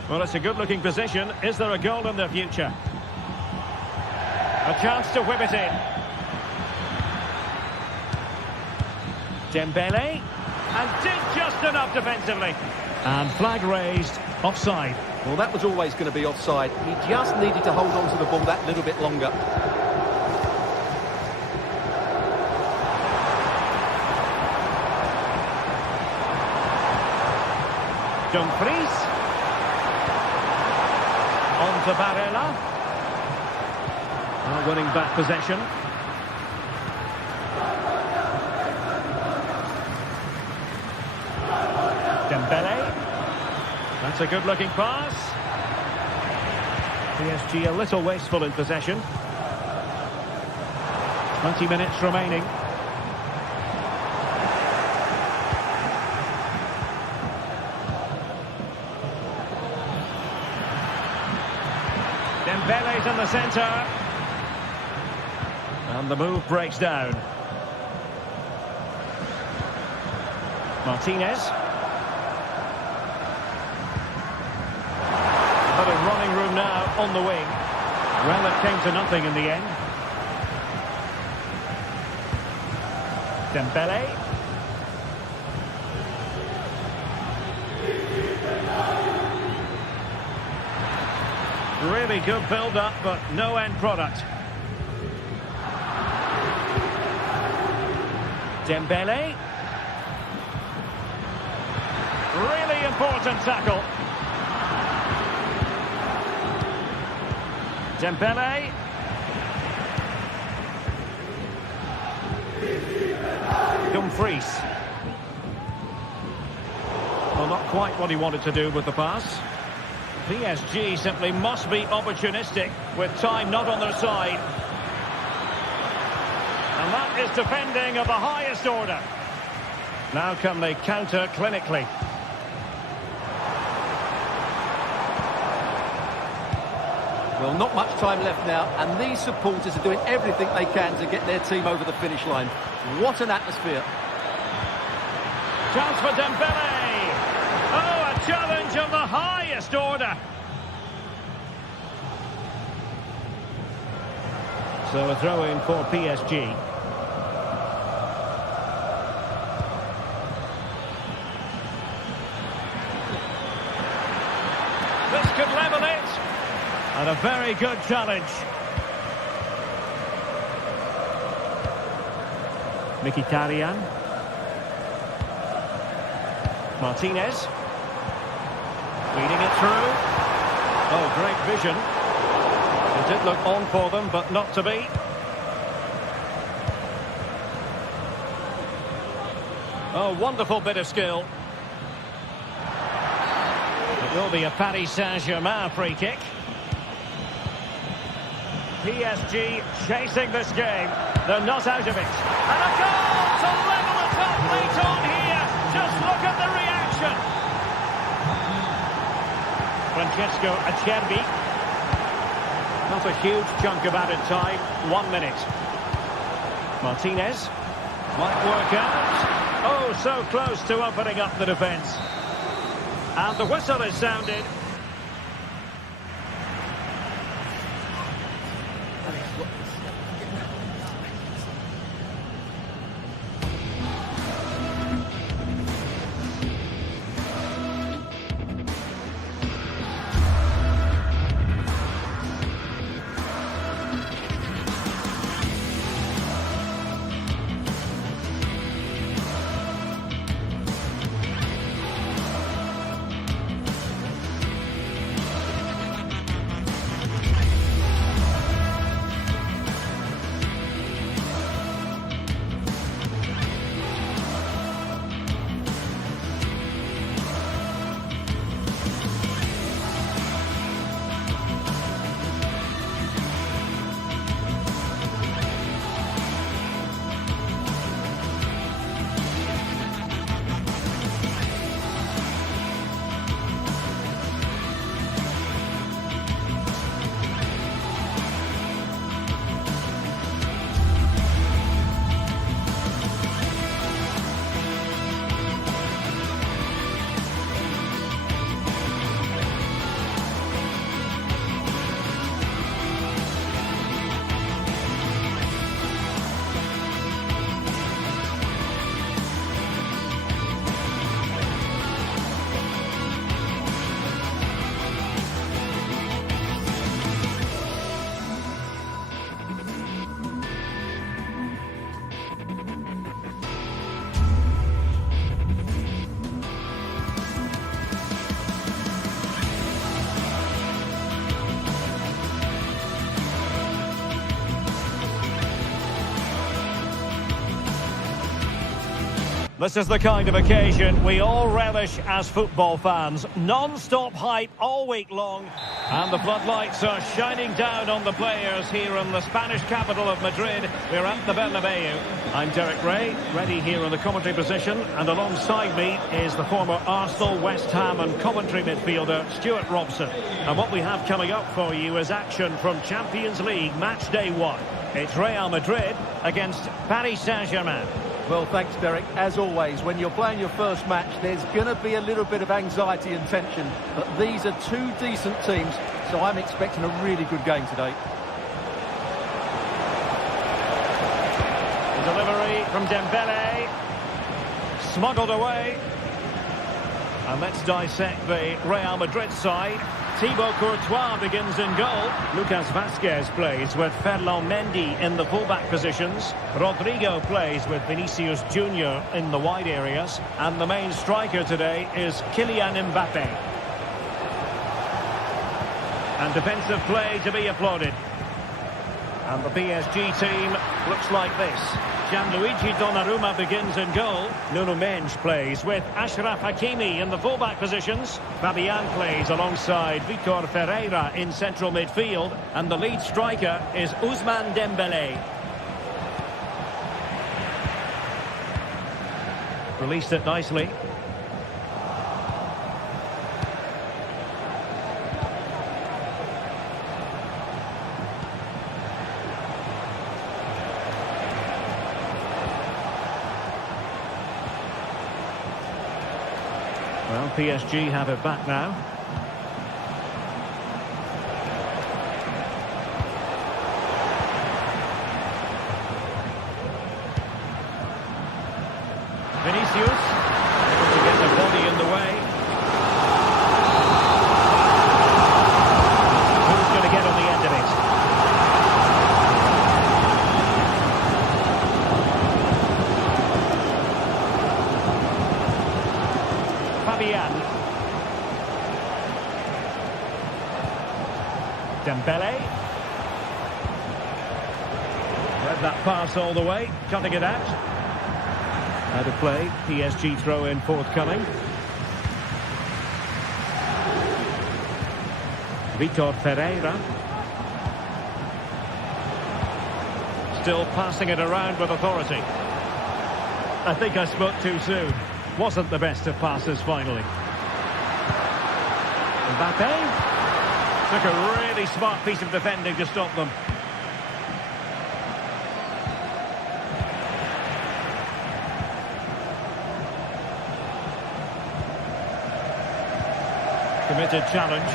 Well, it's a good-looking position. Is there a goal in the future? A chance to whip it in. Dembele. And did just enough defensively. And flag raised, offside. Well, that was always going to be offside. He just needed to hold on to the ball that little bit longer. Dumfries. On to Barella. Well, winning back possession. That's a good-looking pass. PSG a little wasteful in possession. 20 minutes remaining. Dembele's in the centre. And the move breaks down. Martinez. But a running room now on the wing. Well, it came to nothing in the end. Dembele. Really good build-up, but no end product. Dembele. Really important tackle. Dembele. Dumfries. Well, not quite what he wanted to do with the pass. PSG simply must be opportunistic with time not on their side. And that is defending of the highest order. Now can they counter clinically? Well, not much time left now, and these supporters are doing everything they can to get their team over the finish line. What an atmosphere. Chance for Dembele. Oh, a challenge of the highest order. So a throw-in for PSG. This could level it. And a very good challenge. Mkhitaryan. Martinez. Feeding it through. Oh, great vision. It did look on for them, but not to be. Oh, wonderful bit of skill. It will be a Paris Saint-Germain free kick. PSG chasing this game. They're not out of it. And a goal to level it up late on here. Just look at the reaction. Francesco Acerbi. Not a huge chunk of added time. 1 minute. Martinez. Might work out. Oh, so close to opening up the defence. And the whistle is sounded. This is the kind of occasion we all relish as football fans. Non-stop hype all week long. And the floodlights are shining down on the players here in the Spanish capital of Madrid. We're at the Bernabeu. I'm Derek Ray, ready here in the commentary position. And alongside me is the former Arsenal, West Ham and Coventry midfielder, Stuart Robson. And what we have coming up for you is action from Champions League match day 1. It's Real Madrid against Paris Saint-Germain. Well, thanks, Derek. As always, when you're playing your first match, there's going to be a little bit of anxiety and tension. But these are two decent teams, so I'm expecting a really good game today. The delivery from Dembele. Smuggled away. And let's dissect the Real Madrid side. Thibaut Courtois begins in goal. Lucas Vázquez plays with Ferland Mendy in the fullback positions. Rodrigo plays with Vinicius Junior in the wide areas. And the main striker today is Kylian Mbappe. And defensive play to be applauded. And the PSG team looks like this. Gianluigi Donnarumma begins in goal. Nuno Mendes plays with Achraf Hakimi in the fullback positions. Fabian plays alongside Vitor Ferreira in central midfield. And the lead striker is Ousmane Dembele. Released it nicely. Well, PSG have it back now. Vinicius, able to get the body in the way. Who's going to get on the end of it? Fabian. Dembele. Read that pass all the way, cutting it out. Out of play, PSG throw in forthcoming. Vitor Ferreira. Still passing it around with authority. I think I spoke too soon. Wasn't the best of passes finally. Mbappe took a really smart piece of defending to stop them. Committed challenge.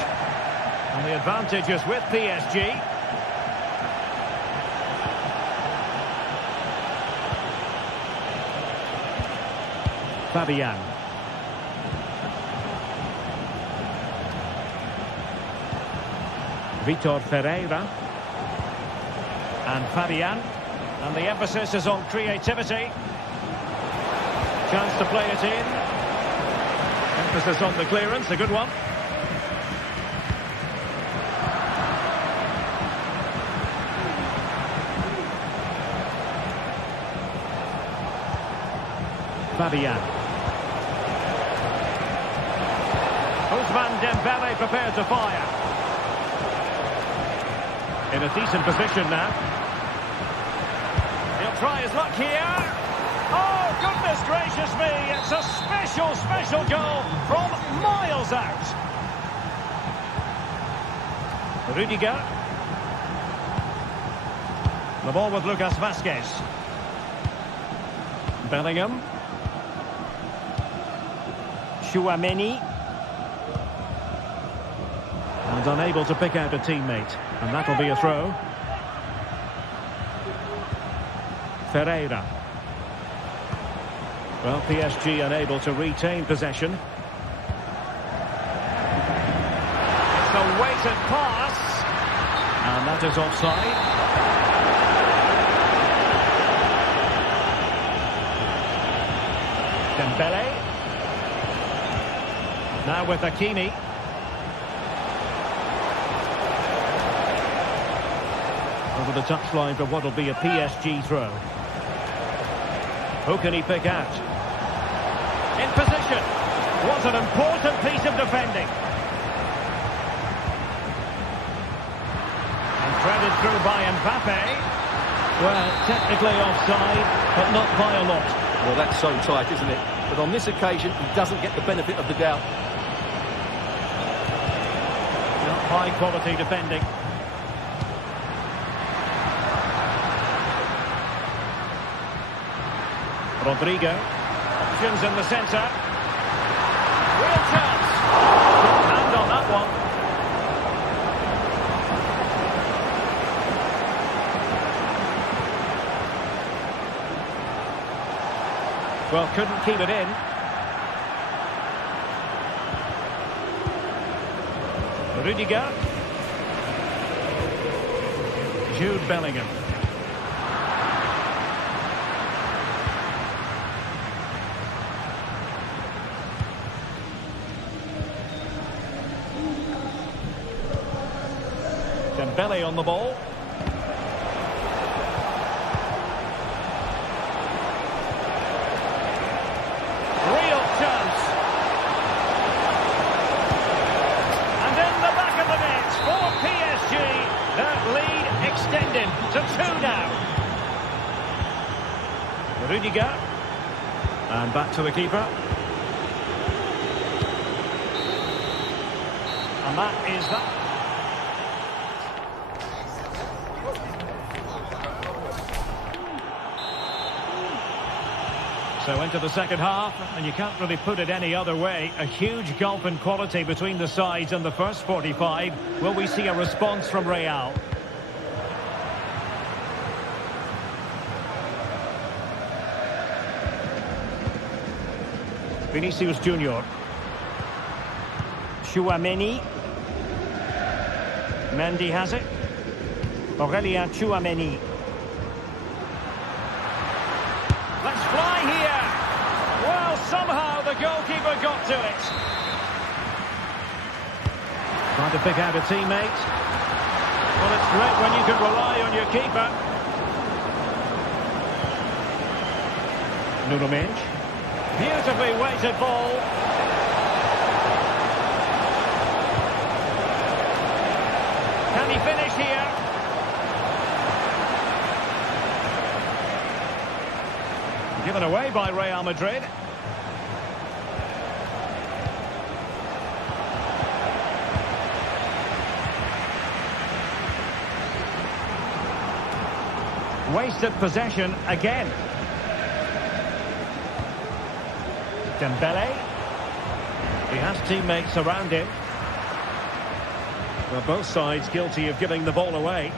And the advantage is with PSG. Fabian. Vitor Ferreira. And Fabian. And the emphasis is on creativity. Chance to play it in. Emphasis on the clearance, a good one. Fabian. Ousmane Dembele prepared to fire. In a decent position now. He'll try his luck here. Oh, goodness gracious me. It's a special, special goal from miles out. Rudiger. The ball with Lucas Vázquez. Bellingham. Chouameni. And unable to pick out a teammate. And that'll be a throw. Ferreira. Well, PSG unable to retain possession. It's a weighted pass. And that is offside. Dembele. Now with Hakimi. Over the touchline for what will be a PSG throw. Who can he pick out? In position. What an important piece of defending. And threaded through by Mbappe. Well, technically offside, but not by a lot. Well, that's so tight, isn't it? But on this occasion, he doesn't get the benefit of the doubt. Not high-quality defending. Rodrigo. Options in the centre. Real chance. Good hand on that one. Well, couldn't keep it in. Rudiger. Jude Bellingham. Dembele on the ball. Real chance. And in the back of the net for PSG. That lead extended to 2 now. Rudiger. And back to the keeper. And that is that. So into the second half, and you can't really put it any other way. A huge gulf in quality between the sides in the first 45. Will we see a response from Real? Vinicius Junior. Tchouaméni. Mendy has it. Aurélien Tchouaméni. Let's fly here. Well, somehow the goalkeeper got to it. Trying to pick out a teammate. Well, it's great when you can rely on your keeper. Nuno Mendes. Beautifully weighted ball. Can he finish here? Given away by Real Madrid. Wasted possession again. Dembele. He has teammates around him. Well, both sides guilty of giving the ball away.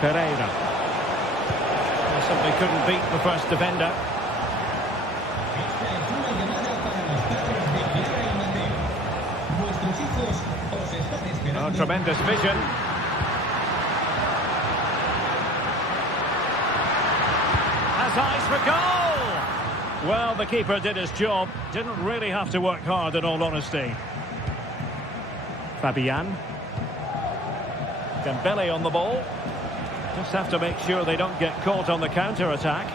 Pereira. Simply couldn't beat the first defender. Oh, tremendous vision. Has eyes for goal! Well, the keeper did his job. Didn't really have to work hard, in all honesty. Fabian. Dembele on the ball. Just have to make sure they don't get caught on the counter-attack.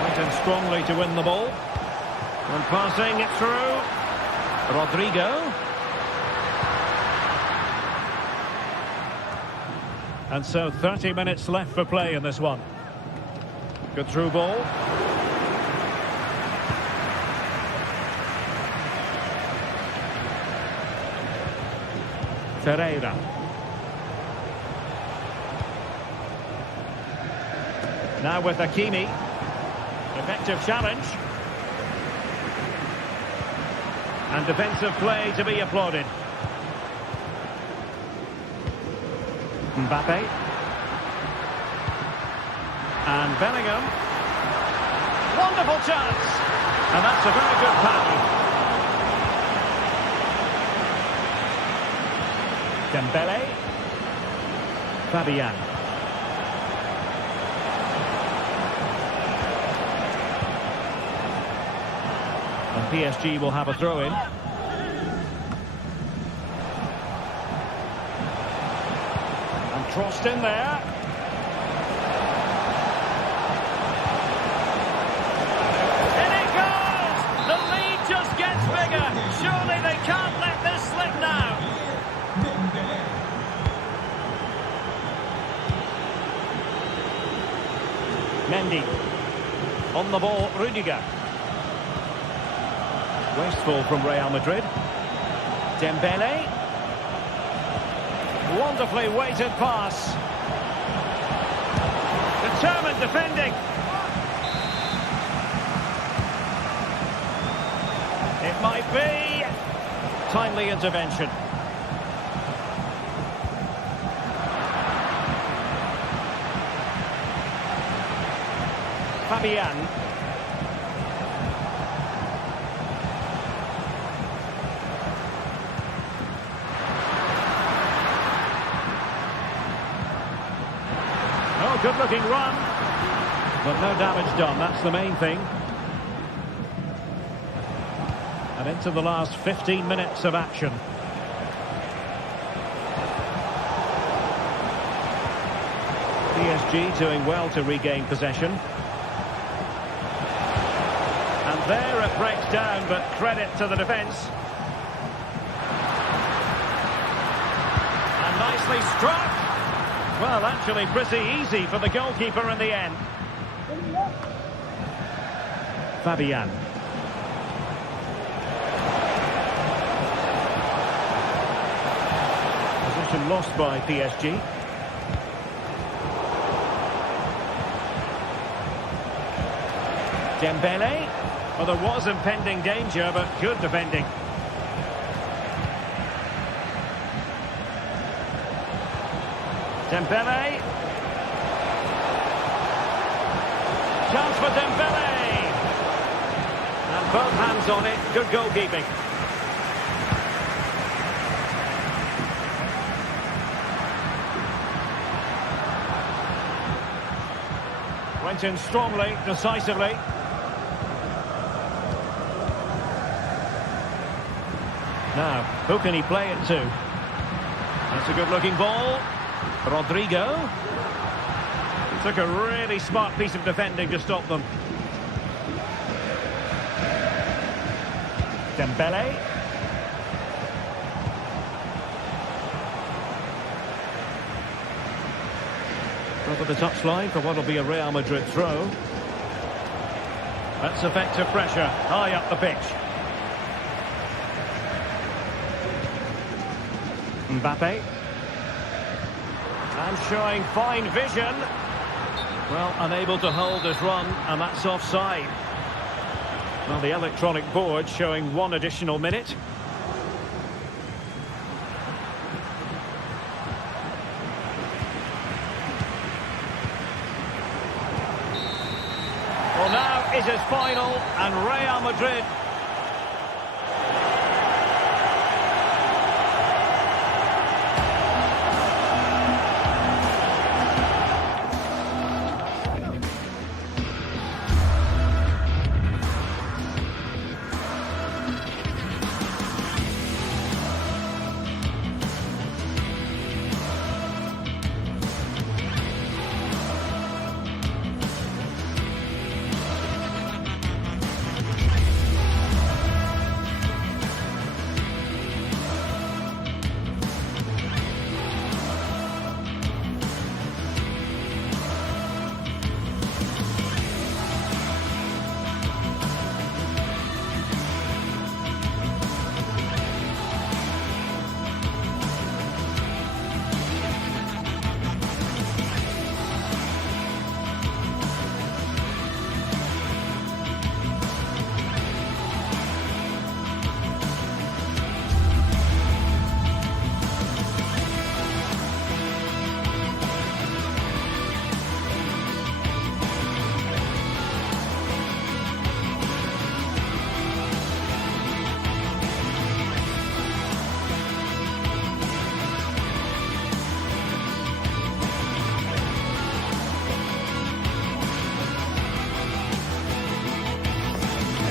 Went in strongly to win the ball. And passing it through. Rodrigo. And so 30 minutes left for play in this one. Good through ball. Pereira. Now with Hakimi. Effective challenge. And defensive play to be applauded. Mbappe. And Bellingham. Wonderful chance. And that's a very good pass. Dembele. Fabian. And PSG will have a throw-in. And crossed in there. on the ball, Rudiger. Wasteful from Real Madrid. Dembele. Wonderfully weighted pass. Determined defending. It might be. Timely intervention. Fabian. Oh, good-looking run. But no damage done, that's the main thing. And into the last 15 minutes of action. PSG doing well to regain possession. And there it breaks down, but credit to the defence. And nicely struck. Well, actually pretty easy for the goalkeeper in the end. Fabian. Position lost by PSG. Dembele. Well, there was impending danger, but good defending. Dembele. Chance for Dembele. And both hands on it. Good goalkeeping. Went in strongly, decisively. Now, who can he play it to? That's a good-looking ball. Rodrigo. He took a really smart piece of defending to stop them. Dembele. Over the touchline for what will be a Real Madrid throw. That's effective pressure, high up the pitch. Mbappe. And showing fine vision. Well, unable to hold his run, and that's offside. Well, the electronic board showing 1 additional minute. Well, now it is final, and Real Madrid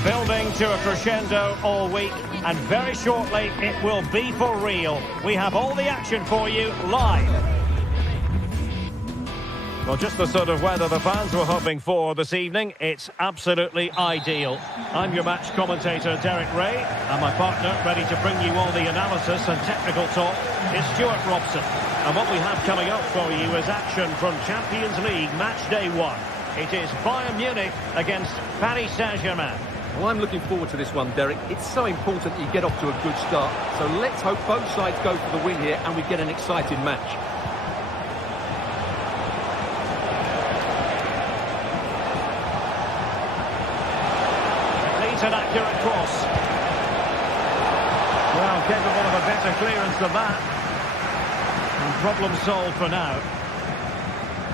building to a crescendo all week, and very shortly it will be for real. We have all the action for you live. Well, just the sort of weather the fans were hoping for this evening. It's absolutely ideal. I'm your match commentator, Derek Ray, and my partner, ready to bring you all the analysis and technical talk, is Stuart Robson. And what we have coming up for you is action from Champions League match day 1. It is Bayern Munich against Paris Saint-Germain. Well, I'm looking forward to this one, Derek. It's so important that you get off to a good start. So let's hope both sides go for the win here and we get an exciting match. Needs an accurate cross. Well, capable of a better clearance than that. And problem solved for now.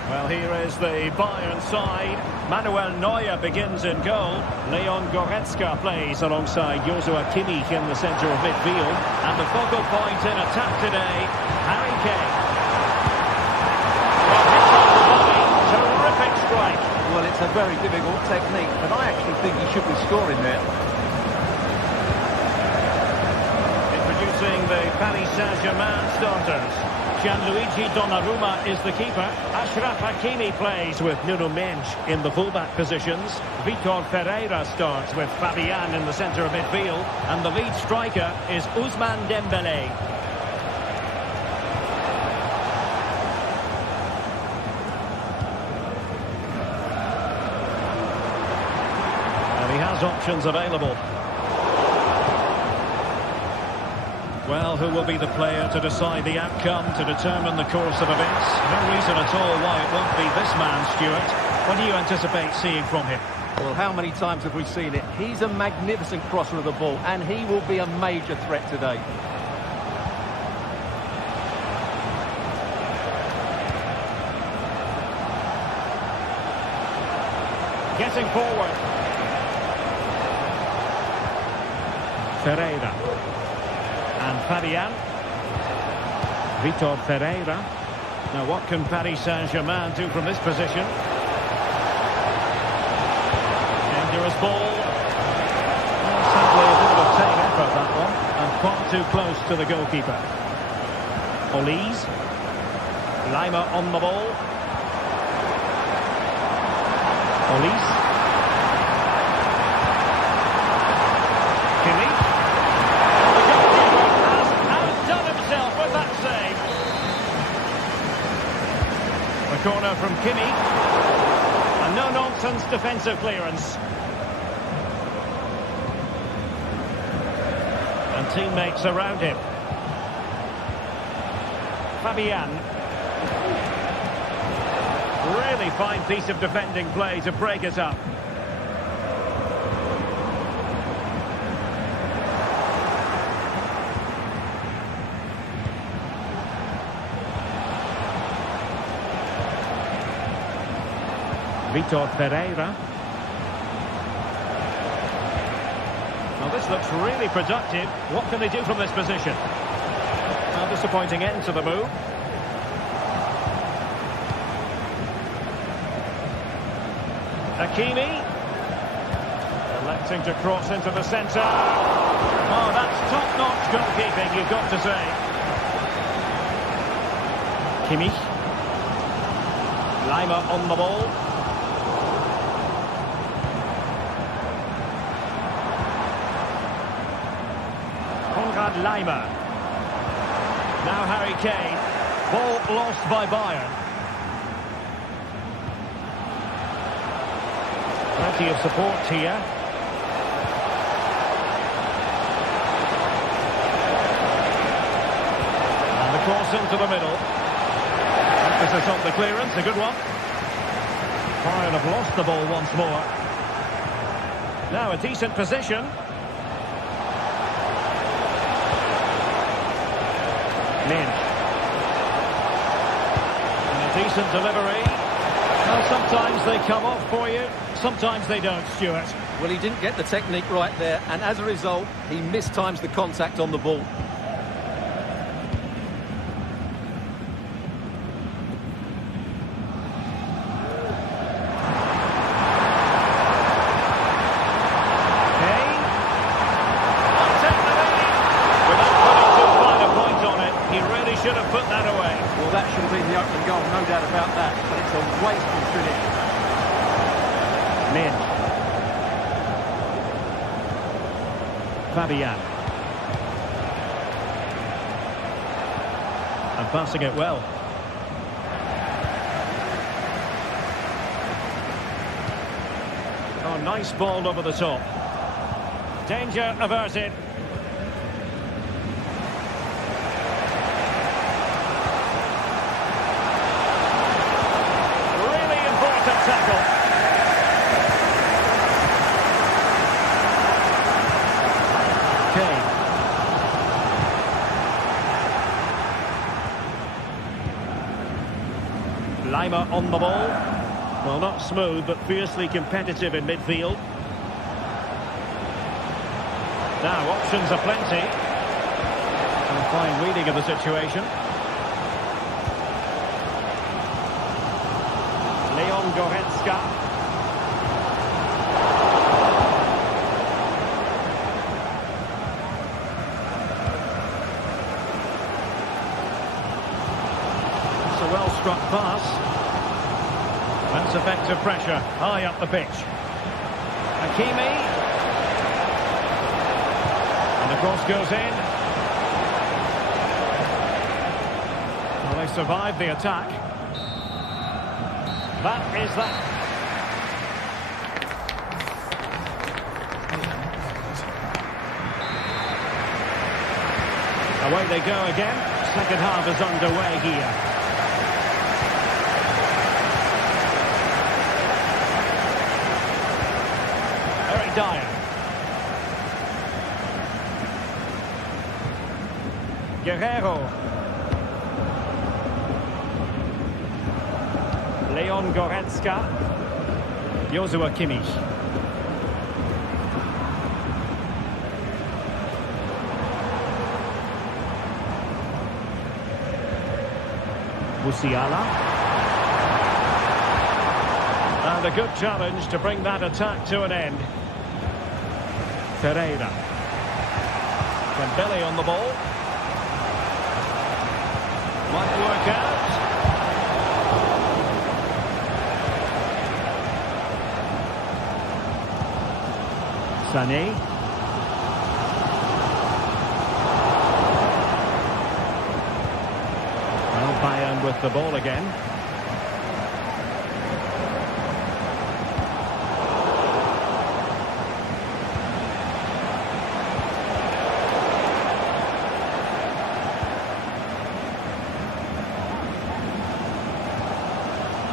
Well, here is the Bayern side. Manuel Neuer begins in goal. Leon Goretzka plays alongside Joshua Kimmich in the centre of midfield. And the focal point in attack today, Harry Kane. Well, hits off the body. Terrific strike. Well, it's a very difficult technique, but I actually think he should be scoring there. Introducing the Paris Saint-Germain starters. Gianluigi Donnarumma is the keeper. Achraf Hakimi plays with Nuno Mendes in the fullback positions. Vitor Ferreira starts with Fabian in the centre of midfield. And the lead striker is Ousmane Dembélé. And he has options available. Well, who will be the player to decide the outcome, to determine the course of events? No reason at all why it won't be this man, Stuart. What do you anticipate seeing from him? Well, how many times have we seen it? He's a magnificent crosser of the ball, and he will be a major threat today. Getting forward. Ferreira. And Fabian. Vitor Ferreira. Now what can Paris Saint-Germain do from this position? Dangerous ball. Well, sadly a bit of a tame effort, that one. And far too close to the goalkeeper. Olise. Lima on the ball. Olise. Kimmich. Corner from Kimmich. A no-nonsense defensive clearance. And teammates around him. Fabian. Really fine piece of defending play to break it up. Vitor Ferreira. Well, this looks really productive. What can they do from this position? A disappointing end to the move. Hakimi. Electing to cross into the centre. Oh, that's top-notch goalkeeping, you've got to say. Kimmich. Lima on the ball. Lima. Now Harry Kane. Ball lost by Bayern. Plenty of support here. And the cross into the middle. Emphasis on the clearance, a good one. Bayern have lost the ball once more. Now a decent position. And a decent delivery. Well, sometimes they come off for you, sometimes they don't, Stuart. Well, he didn't get the technique right there, and as a result, he mistimes the contact on the ball. Should have put that away. Well, that should have been the opening goal, no doubt about that. But it's a wasteful finish. Min. Fabian. And passing it well. Oh, nice ball over the top. Danger averted. Really important tackle. Kane. Lima on the ball. Well, not smooth, but fiercely competitive in midfield. Now, options are plenty. A fine reading of the situation. Leon Goretzka. It's a well-struck pass. That's effective pressure, high up the pitch. Hakimi. And the cross goes in. Well, they survived the attack. That is that. Away they go again. Second half is underway here. Dyer. Guerrero. Leon Goretzka. Joshua Kimmich. Musiala. And a good challenge to bring that attack to an end. Pereira. Dembele on the ball. Might work out. Sané. Well, Bayern with the ball again.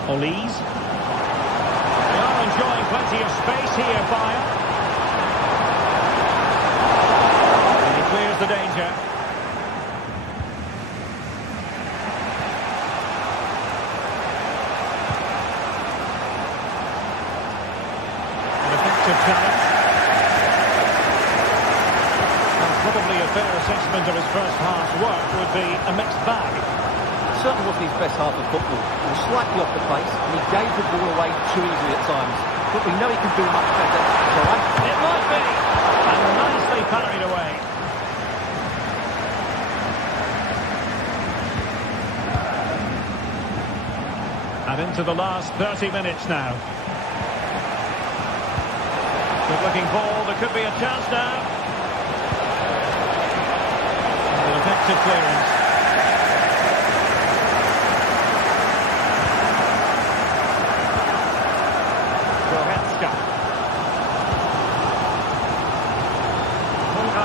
Olise. They are enjoying plenty of space here, Bayern. And he clears the danger. An effective challenge. And probably a fair assessment of his first half's work would be a mixed bag. Certainly wasn't his best half of football. He was slightly off the pace and he gave the ball away too easily at times. But we know he can do much better. So it might be. And nicely parried away. And into the last 30 minutes now. Good looking ball. There could be a chance now. An effective clearance.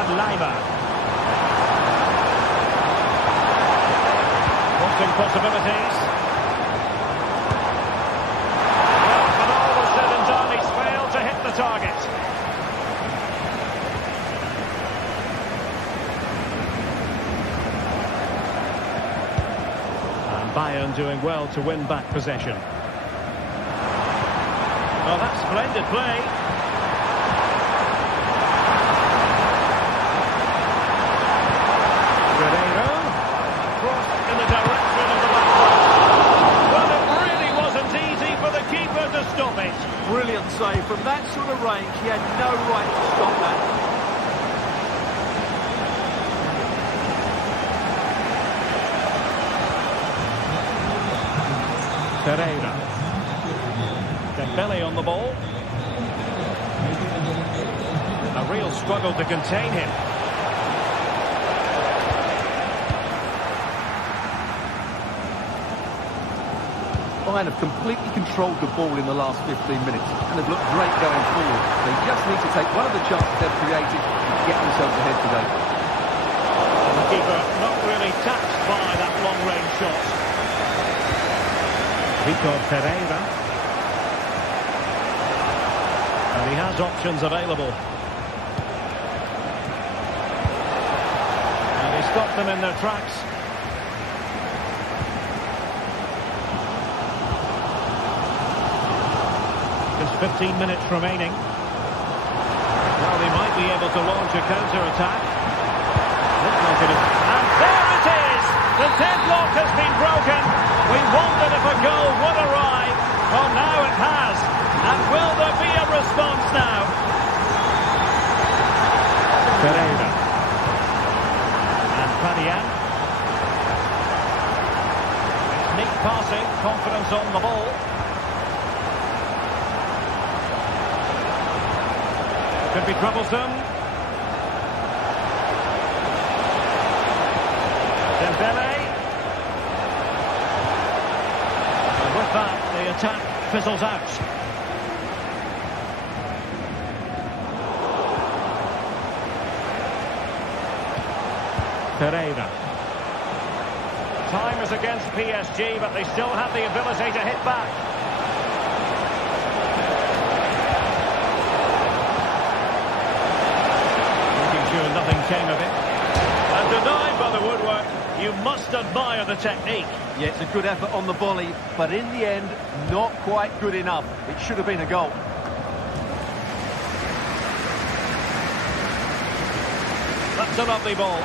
Lima. Crossing possibilities. Well, when all was said and done, he's failed to hit the target. And Bayern doing well to win back possession. Oh, that's splendid play. Brilliant save. From that sort of range, he had no right to stop that. Pereira. Dembele on the ball. A real struggle to contain him. Bayern have completely controlled the ball in the last 15 minutes and have looked great going forward. They just need to take one of the chances they've created and get themselves ahead today. The keeper not really touched by that long-range shot. Pereira. And he has options available. And he stopped them in their tracks. Just 15 minutes remaining. Well, they might be able to launch a counter-attack. And there it is! The deadlock has been broken. We wondered if a goal would arrive. Well, now it has. And will there be a response now? Pereira. And Fadian. Neat passing, confidence on the ball. Could be troublesome. Dembele. And with that, the attack fizzles out. Pereira. Time is against PSG, but they still have the ability to hit back. Making sure nothing came of it. And denied by the woodwork. You must admire the technique. Yeah, it's a good effort on the volley, but in the end, not quite good enough. It should have been a goal. That's a lovely ball.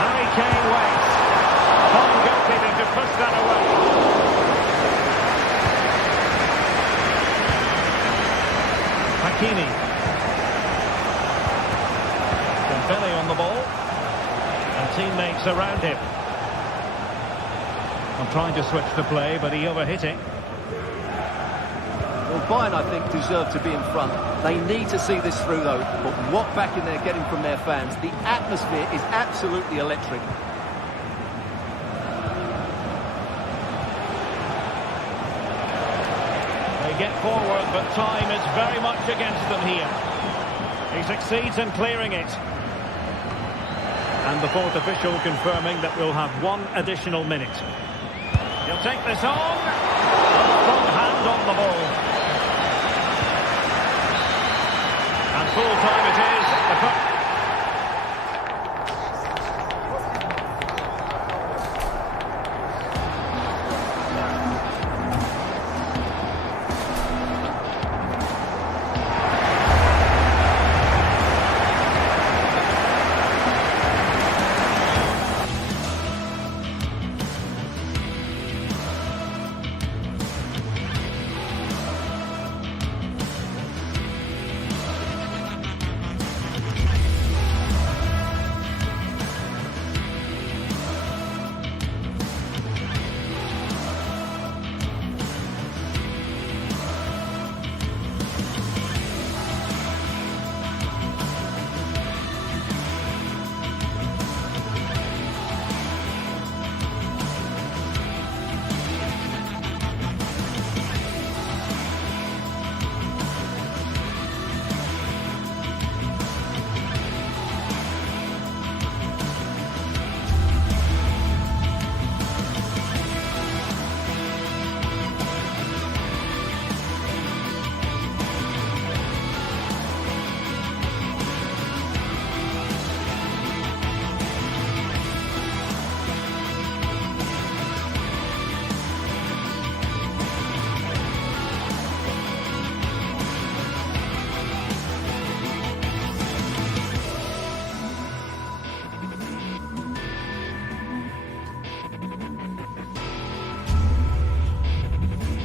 Harry Kane waits. Fine goalkeeping to push that away. Hakimi. Dembele on the ball. And teammates around him. I'm trying to switch the play, but he overhit it. Well, Bayern, I think, deserve to be in front. They need to see this through, though. But what backing they're getting from their fans. The atmosphere is absolutely electric. They get forward, but time is very much against them here. He succeeds in clearing it. And the fourth official confirming that we'll have one additional minute. He'll take this on. A strong hand on the ball. And full time it is.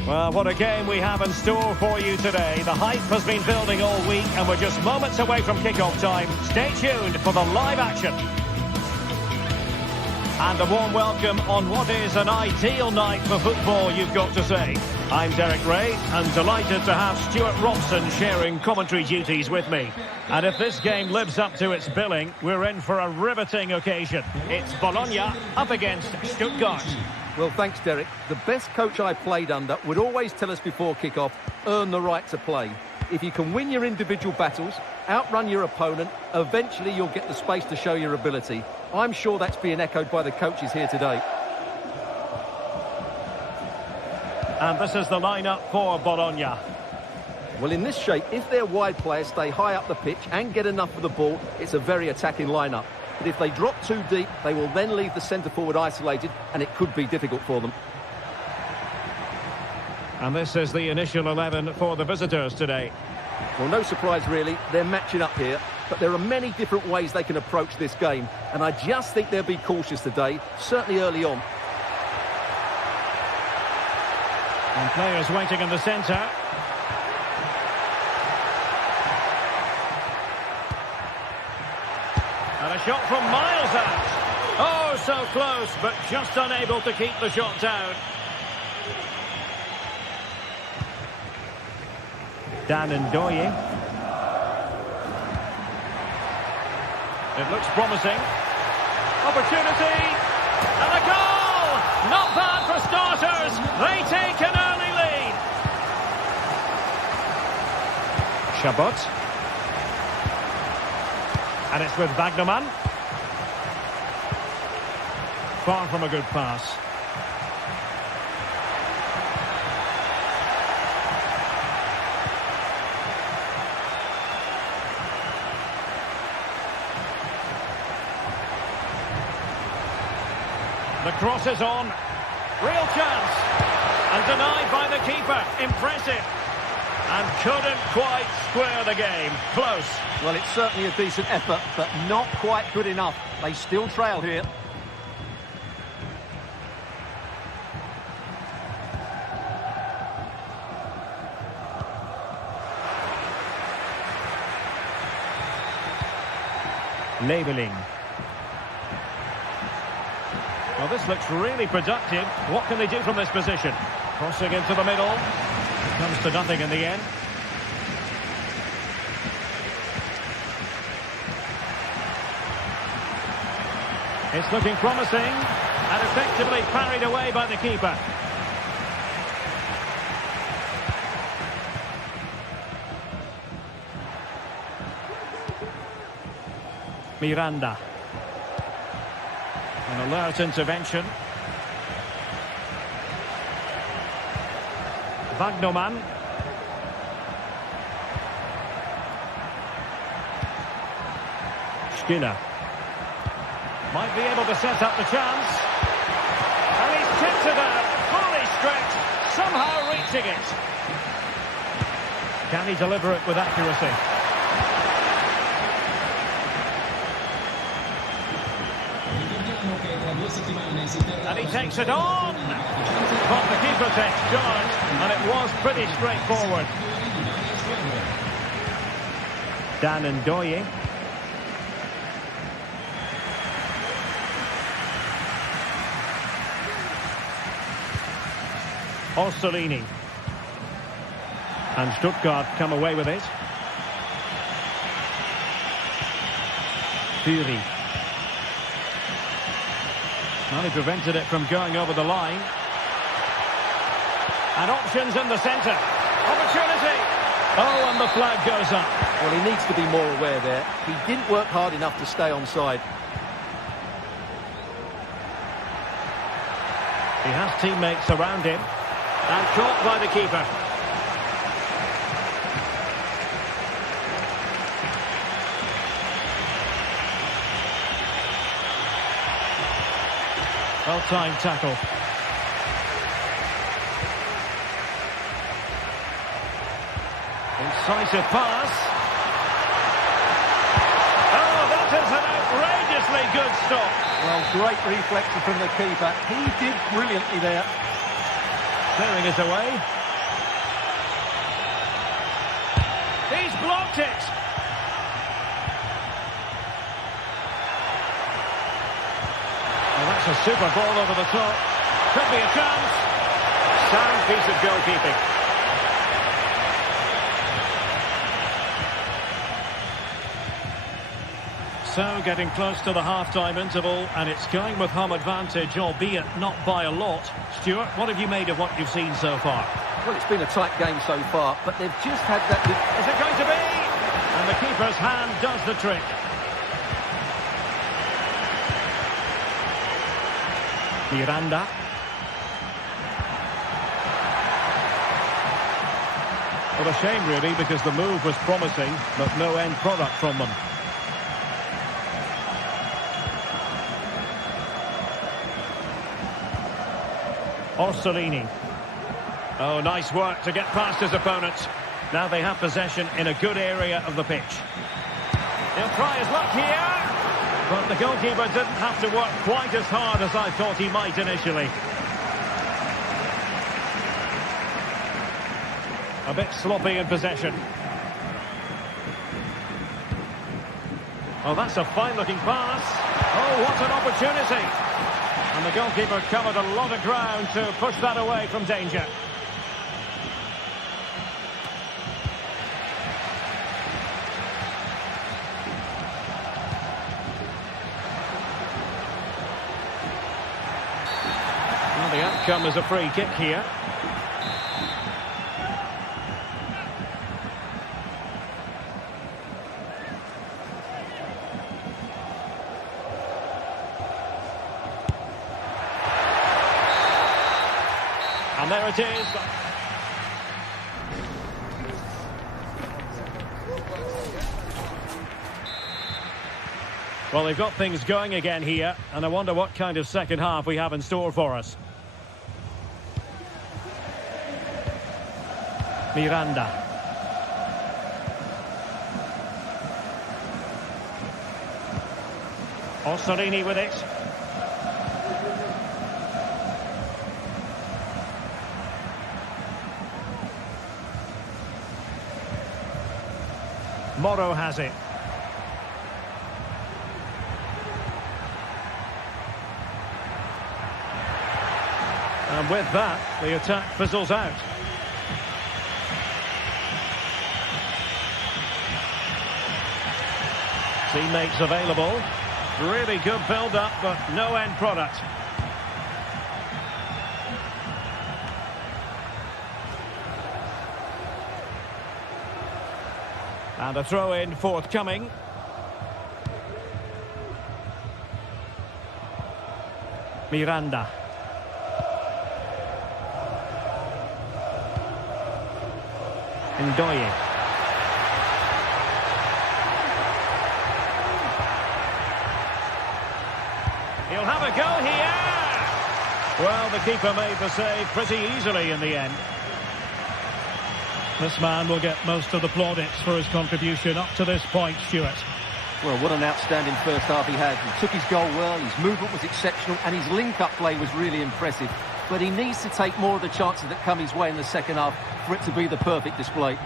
Well, what a game we have in store for you today. The hype has been building all week and we're just moments away from kick-off time. Stay tuned for the live action. And a warm welcome on what is an ideal night for football, you've got to say. I'm Derek Ray and delighted to have Stuart Robson sharing commentary duties with me. And if this game lives up to its billing, we're in for a riveting occasion. It's Bologna up against Stuttgart. Well, thanks, Derek. The best coach I played under would always tell us before kick-off, earn the right to play. If you can win your individual battles, outrun your opponent, eventually you'll get the space to show your ability. I'm sure that's being echoed by the coaches here today. And this is the lineup for Bologna. Well, in this shape, if their wide players stay high up the pitch and get enough of the ball, it's a very attacking lineup. But if they drop too deep, they will then leave the centre-forward isolated, and it could be difficult for them. And this is the initial 11 for the visitors today. Well, no surprise, really. They're matching up here, but there are many different ways they can approach this game, and I just think they'll be cautious today, certainly early on. And players waiting in the centre. And a shot from miles out. Oh, so close, but just unable to keep the shot down. Dan and Doye. It looks promising. Opportunity. And a goal! Not bad for starters. They take an early lead. Chabot. And it's with Wagnerman. Far from a good pass. The cross is on. Real chance. And denied by the keeper. Impressive. And couldn't quite square the game. Close. Well, it's certainly a decent effort, but not quite good enough. They still trail here. Labelling. Well, this looks really productive. What can they do from this position? Crossing into the middle. It comes to nothing in the end. It's looking promising and effectively parried away by the keeper. Miranda. An alert intervention. Wagnerman. Skinner. Might be able to set up the chance. And he's tipped it out. Fully stretched. Somehow reaching it. Can he deliver it with accuracy? And he takes it on. But the keeper takes charge. And it was pretty straightforward. Dan and Doye. Orsolini. And Stuttgart come away with it. Fury. Well, he prevented it from going over the line. And options in the centre. Opportunity. Oh, and the flag goes up. Well, he needs to be more aware there. He didn't work hard enough to stay onside. He has teammates around him. And caught by the keeper. Well-timed tackle. Incisive pass. Oh, that is an outrageously good stop. Well, great reflection from the keeper. He did brilliantly there. Clearing it away. He's blocked it. Well, that's a super ball over the top. Could be a chance. Sound piece of goalkeeping. So, getting close to the half-time interval, and it's going with home advantage, albeit not by a lot. Stuart, what have you made of what you've seen so far? Well, it's been a tight game so far, but they've just had that... Is it going to be? And the keeper's hand does the trick. Miranda. Well, a shame, really, because the move was promising, but no end product from them. Orsolini. Oh, nice work to get past his opponents. Now they have possession in a good area of the pitch. He'll try his luck here. But the goalkeeper didn't have to work quite as hard as I thought he might initially. A bit sloppy in possession. Oh, that's a fine-looking pass. Oh, what an opportunity. And the goalkeeper covered a lot of ground to push that away from danger. Well, the outcome is a free kick here. And there it is. Well, they've got things going again here, and I wonder what kind of second half we have in store for us. Miranda. Orsolini with it. Moro has it. And with that, the attack fizzles out. Teammates available. Really good build-up, but no end product. And a throw-in forthcoming. Miranda. Ndoye. He'll have a go here. Well, the keeper made the save pretty easily in the end. This man will get most of the plaudits for his contribution up to this point, Stuart. Well, what an outstanding first half he had. He took his goal well, his movement was exceptional, and his link-up play was really impressive. But he needs to take more of the chances that come his way in the second half for it to be the perfect display.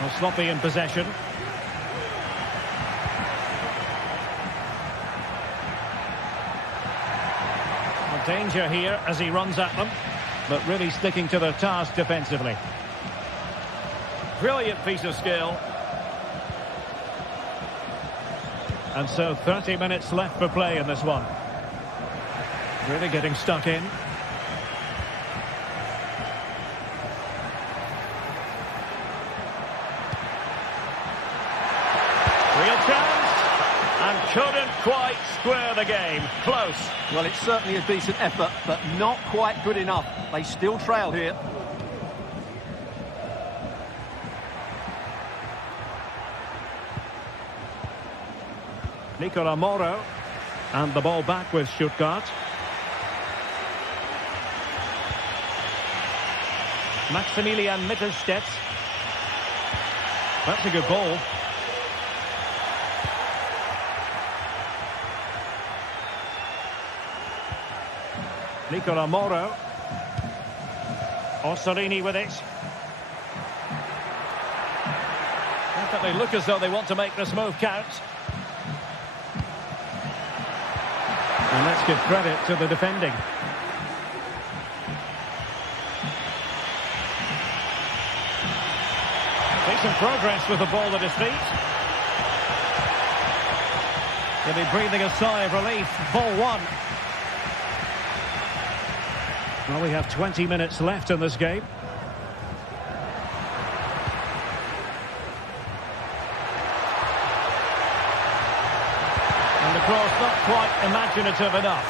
Well, sloppy in possession. Danger here as he runs at them, but really sticking to their task defensively. Brilliant piece of skill. And so 30 minutes left for play in this one. Really getting stuck in. Real chance. And couldn't quite square the game. Close. Well, it's certainly a decent effort, but not quite good enough. They still trail here. Nicola Moro. And the ball back with Stuttgart. Maximilian Mittelstädt. That's a good ball. Nicola Moro. Orsolini with it. Definitely look as though they want to make this move count. And let's give credit to the defending. decent progress with the ball at his feet. He'll be breathing a sigh of relief. Ball one. Well, we have 20 minutes left in this game. And the cross not quite imaginative enough.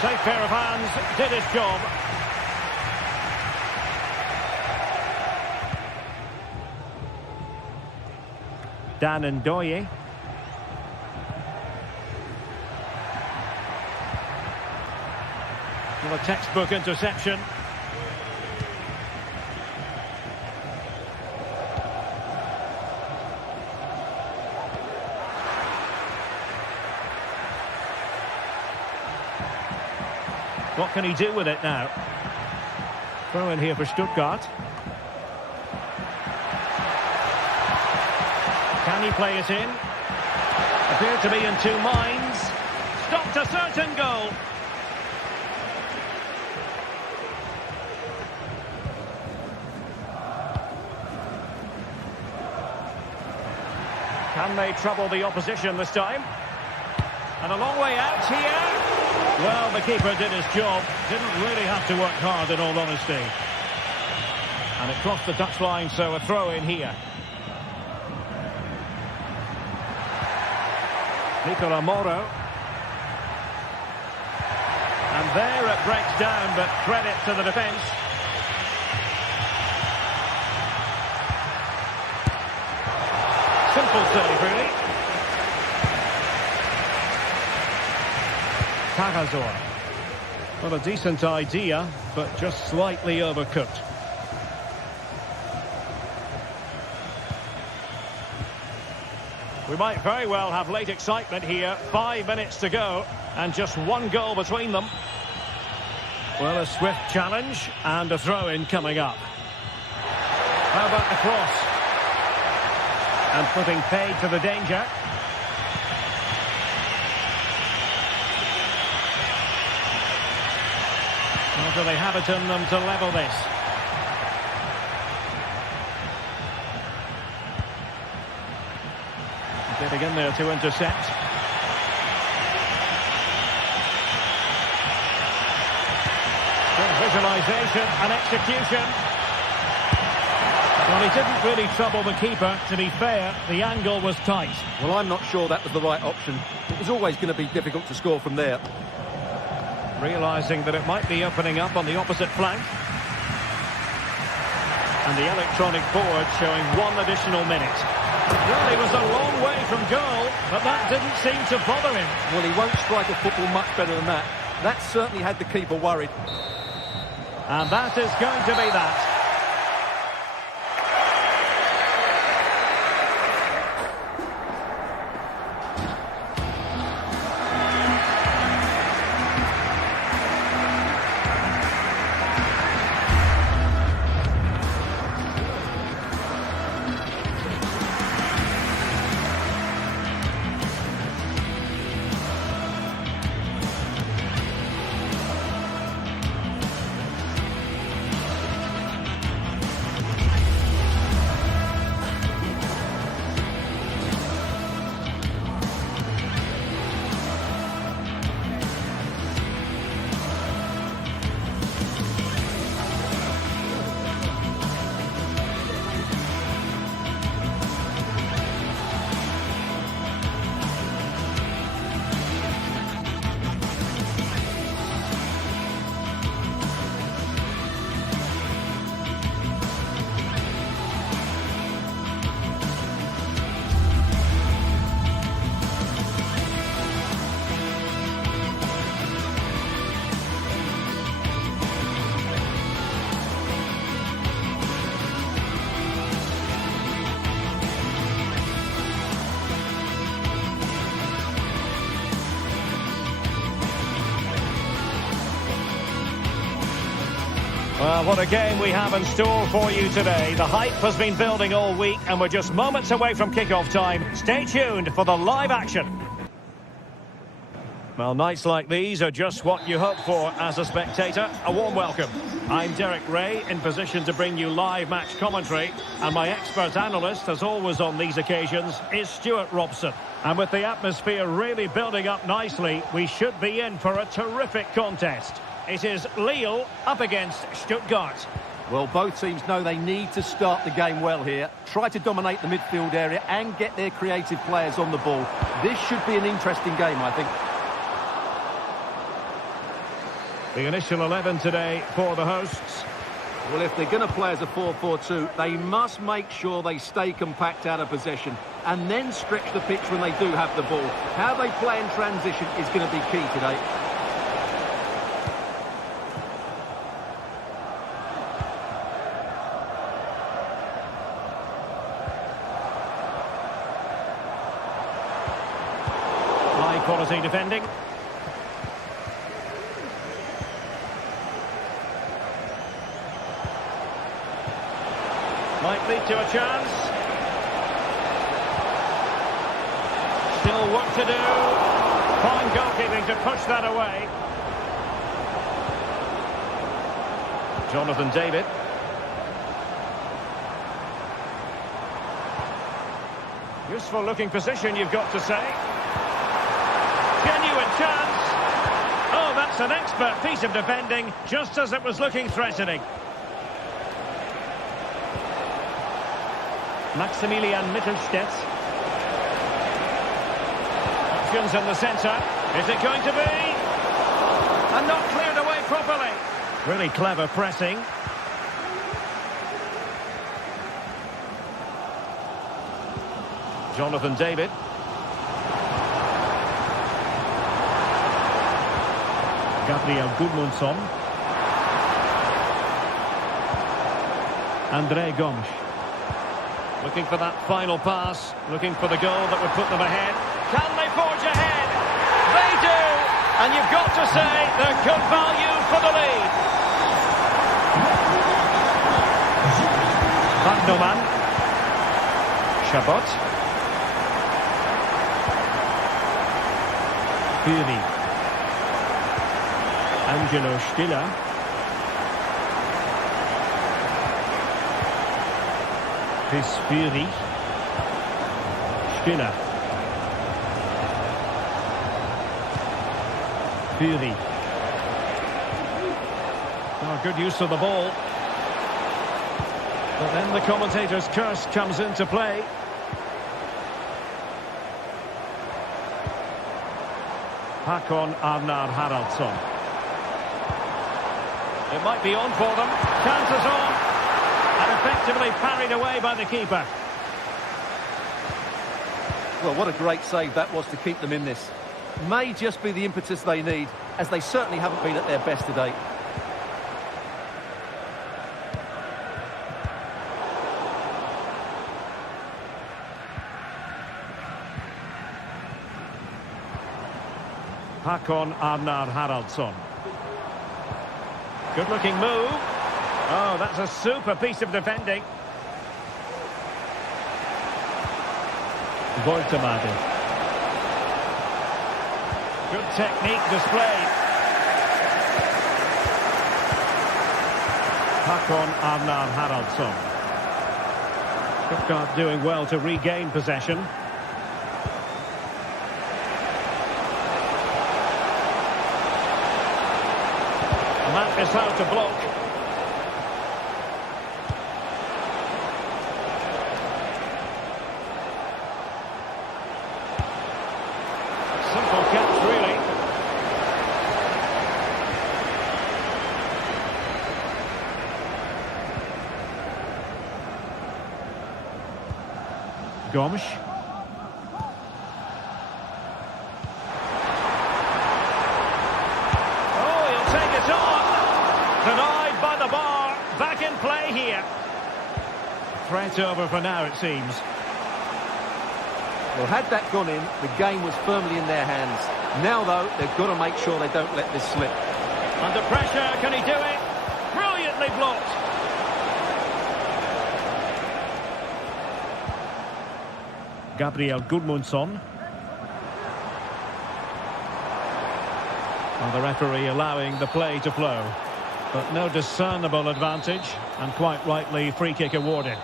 Safe pair of hands, did his job. Dan Ndoye. Well, a textbook interception. What can he do with it now? Throw in here for Stuttgart. Can he play it in? Appeared to be in two minds. Stopped a certain goal. Can they trouble the opposition this time? And a long way out here. Well, the keeper did his job. Didn't really have to work hard, in all honesty. And it crossed the touchline, so a throw in here. Nicola Moro. And there it breaks down, but credit to the defence. Simple save, really. Cagazor. Well, a decent idea, but just slightly overcooked. We might very well have late excitement here. 5 minutes to go, and just one goal between them. Well, a swift challenge, and a throw-in coming up. How about the cross? And putting paid to the danger. Or do they have it in them to level this? Getting in there to intercept. Good visualisation and execution. Well, he didn't really trouble the keeper. To be fair, the angle was tight. Well, I'm not sure that was the right option. It was always going to be difficult to score from there. Realising that it might be opening up on the opposite flank. And the electronic board showing 1 additional minute. Well, he was a long way from goal, but that didn't seem to bother him. Well, he won't strike a football much better than that. That certainly had the keeper worried. And that is going to be that. Well, what a game we have in store for you today. The hype has been building all week, and we're just moments away from kick-off time. Stay tuned for the live action. Well, nights like these are just what you hope for as a spectator. A warm welcome. I'm Derek Ray, in position to bring you live match commentary. And my expert analyst, as always on these occasions, is Stuart Robson. And with the atmosphere really building up nicely, we should be in for a terrific contest. It is Lille up against Stuttgart. Well, both teams know they need to start the game well here. Try to dominate the midfield area and get their creative players on the ball. This should be an interesting game, I think. The initial 11 today for the hosts. Well, if they're going to play as a 4-4-2, they must make sure they stay compact out of possession and then stretch the pitch when they do have the ball. How they play in transition is going to be key today. High quality defending. Might lead to a chance. Still work to do. Fine goalkeeping to push that away. Jonathan David. Useful looking position, you've got to say. Genuine chance. Oh, that's an expert piece of defending, just as it was looking threatening. Maximilian Mittelstädt. Options in the centre. Is it going to be? And not cleared away properly. Really clever pressing. Jonathan David. Gabriel Gudmundsson. André Gomes. Looking for that final pass, looking for the goal that would put them ahead. Can they forge ahead? They do! And you've got to say they're good value for the lead. Magnoman. Chabot. Fury. Angelo Stiller. Fury. Stiller. Fury. Oh, good use of the ball. But then the commentator's curse comes into play. Håkon Arnar Haraldsson. It might be on for them. Chances on. And effectively parried away by the keeper. Well, what a great save that was to keep them in this. May just be the impetus they need, as they certainly haven't been at their best today. Håkon Arnar Haraldsson. Good looking move. Oh, that's a super piece of defending. Voltemade. Good technique displayed. Håkon Arnar Haraldsson. Stuttgart doing well to regain possession. And that is how to block. Simple catch, really. Gomes. Oh, he'll take it on. Denied by the bar. Back in play here. Threat over for now, it seems. Well, had that gone in, the game was firmly in their hands. Now, though, they've got to make sure they don't let this slip. Under pressure, can he do it? Brilliantly blocked. Gabriel Gudmundsson. And the referee allowing the play to flow. But no discernible advantage, and quite rightly free kick awarded.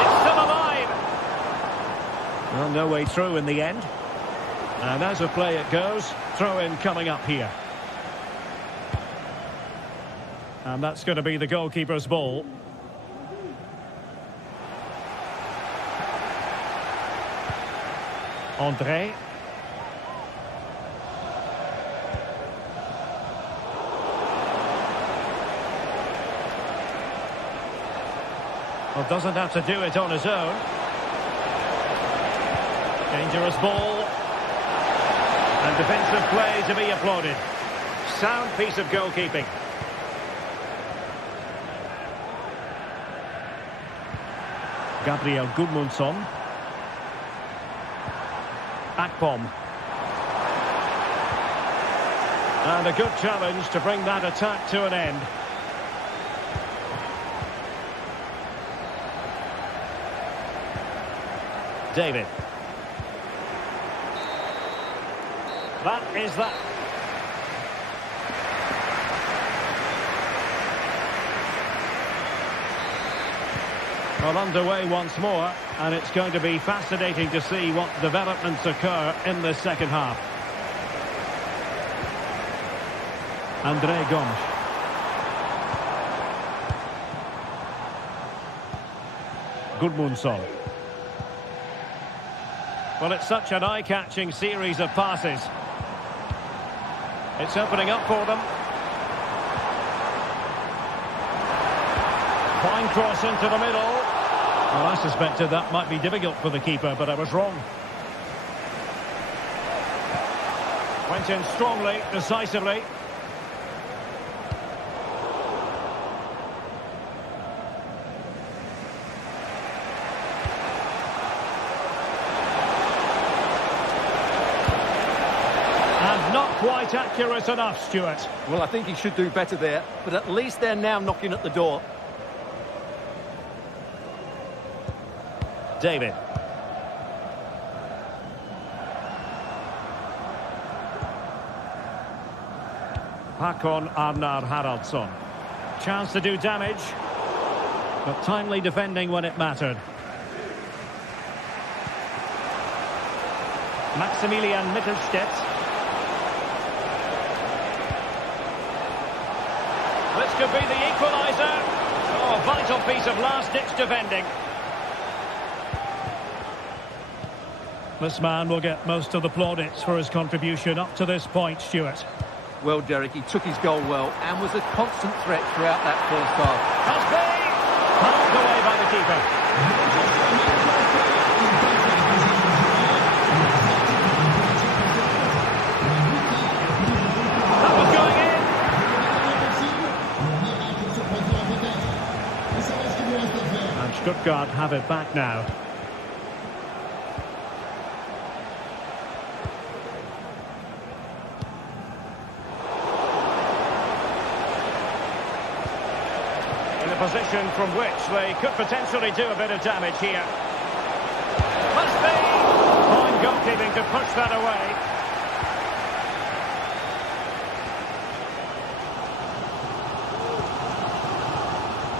It's still alive. Well, no way through in the end. And as a play it goes, throw in coming up here. And that's going to be the goalkeeper's ball. André. Well, doesn't have to do it on his own. Dangerous ball. And defensive play to be applauded. Sound piece of goalkeeping. Gabriel Gudmundsson. Akpom. And a good challenge to bring that attack to an end. David. That is that. Well, underway once more, and it's going to be fascinating to see what developments occur in the second half. André Gomes. Gudmundsson. Well, it's such an eye-catching series of passes. It's opening up for them. Fine cross into the middle. Well, I suspected that might be difficult for the keeper, but I was wrong. Went in strongly, decisively. And not quite accurate enough, Stuart. Well, I think he should do better there, but at least they're now knocking at the door. David. Håkon Arnar Haraldsson. Chance to do damage, but timely defending when it mattered. Maximilian Mittelstädt. This could be the equaliser. Oh, a vital piece of last-ditch defending. This man will get most of the plaudits for his contribution up to this point, Stuart. Well, Derek, he took his goal well and was a constant threat throughout that first half. Has been pulled away by the keeper. That was going in. And Stuttgart have it back now. Position from which they could potentially do a bit of damage here. Must be! Fine goalkeeping to push that away.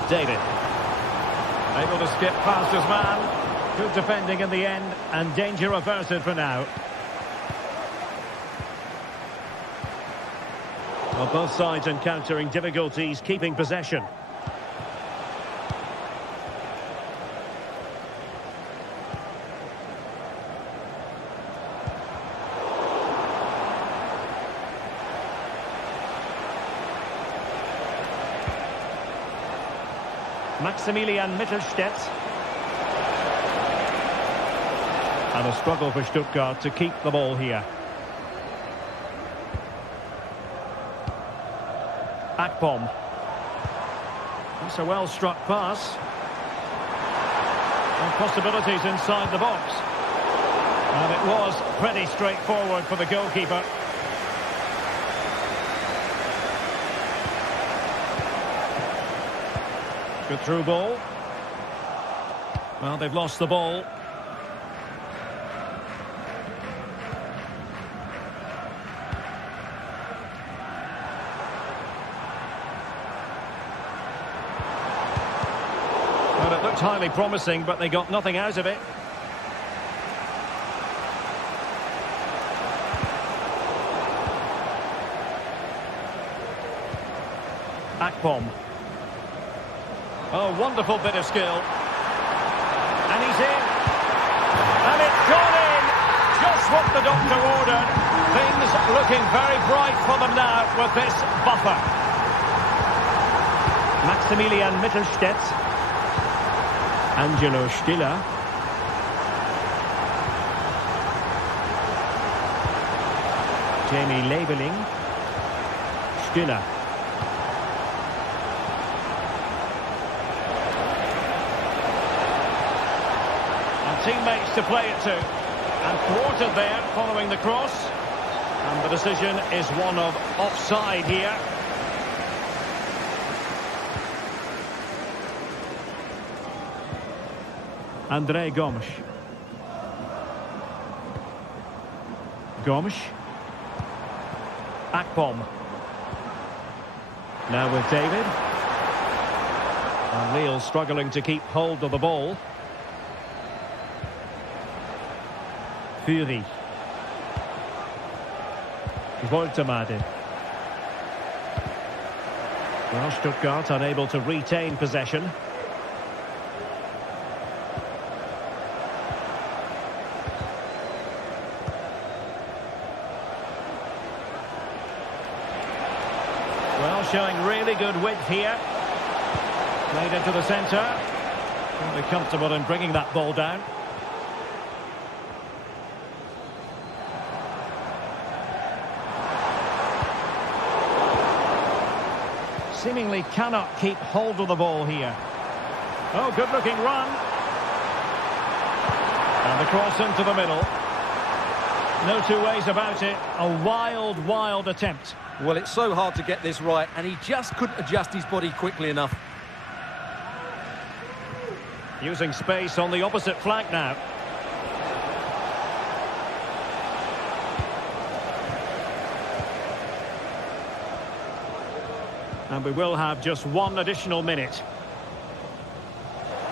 David. Able to skip past his man. Good defending in the end, and danger averted for now. Well, both sides encountering difficulties keeping possession. Maximilian Mittelstädt. And a struggle for Stuttgart to keep the ball here. Akpom. It's a well-struck pass. And possibilities inside the box. And it was pretty straightforward for the goalkeeper. Good through ball. Well, they've lost the ball. Well, it looked highly promising, but they got nothing out of it. Akpom. Oh, wonderful bit of skill. And he's in. And it's gone in. Just what the doctor ordered. Things looking very bright for them now with this buffer. Maximilian Mittelstädt. Angelo Stiller. Jamie Labeling. Stiller. Teammates to play it to, and thwarted there following the cross, and the decision is one of offside here. André Gomes. Akpom. Now with David, and Lille struggling to keep hold of the ball. Fury. Woltemade. Well, Stuttgart unable to retain possession. Well, showing really good width here. Played into the centre. Really comfortable in bringing that ball down. Seemingly cannot keep hold of the ball here. Oh, good-looking run. And the cross into the middle. No two ways about it. A wild, wild attempt. Well, it's so hard to get this right, and he just couldn't adjust his body quickly enough. Using space on the opposite flank now. And we will have just one additional minute.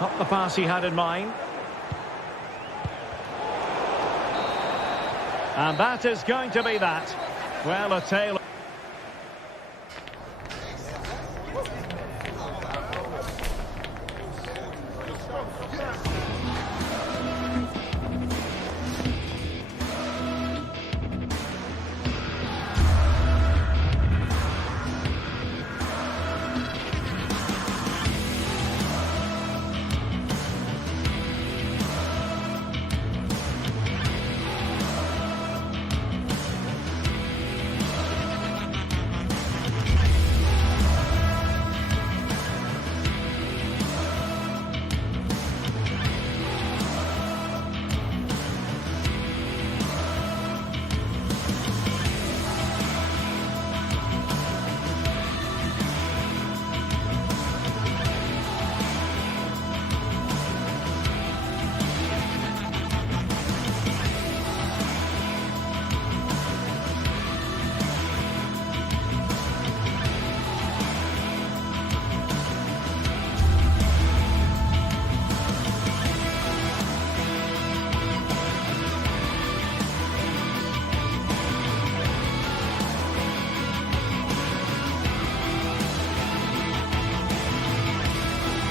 Not the pass he had in mind. And that is going to be that. Well, a tale.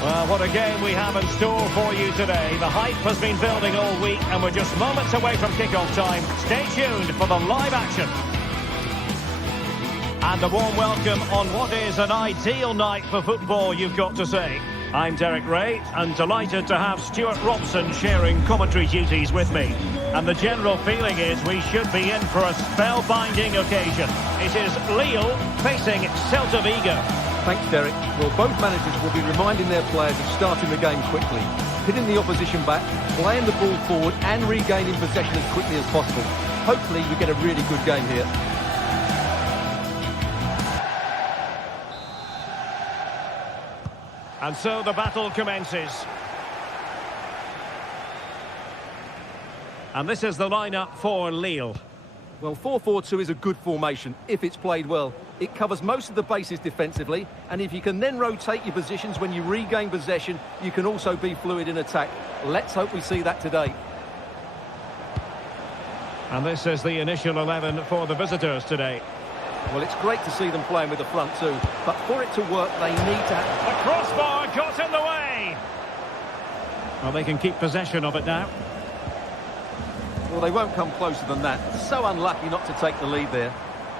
Well, what a game we have in store for you today. The hype has been building all week and we're just moments away from kick-off time. Stay tuned for the live action. And a warm welcome on what is an ideal night for football, you've got to say. I'm Derek Ray and delighted to have Stuart Robson sharing commentary duties with me. And the general feeling is we should be in for a spellbinding occasion. It is Lille facing Celta Vigo. Thanks, Derek. Well, both managers will be reminding their players of starting the game quickly, hitting the opposition back, playing the ball forward and regaining possession as quickly as possible. Hopefully we get a really good game here. And so the battle commences. And this is the lineup for Lille. Well, 4-4-2 is a good formation if it's played well. It covers most of the bases defensively, and if you can then rotate your positions when you regain possession, you can also be fluid in attack. Let's hope we see that today. And this is the initial 11 for the visitors today. Well, it's great to see them playing with the front two, but for it to work, they need to have... The crossbar got in the way! Well, they can keep possession of it now. Well, they won't come closer than that. So unlucky not to take the lead there.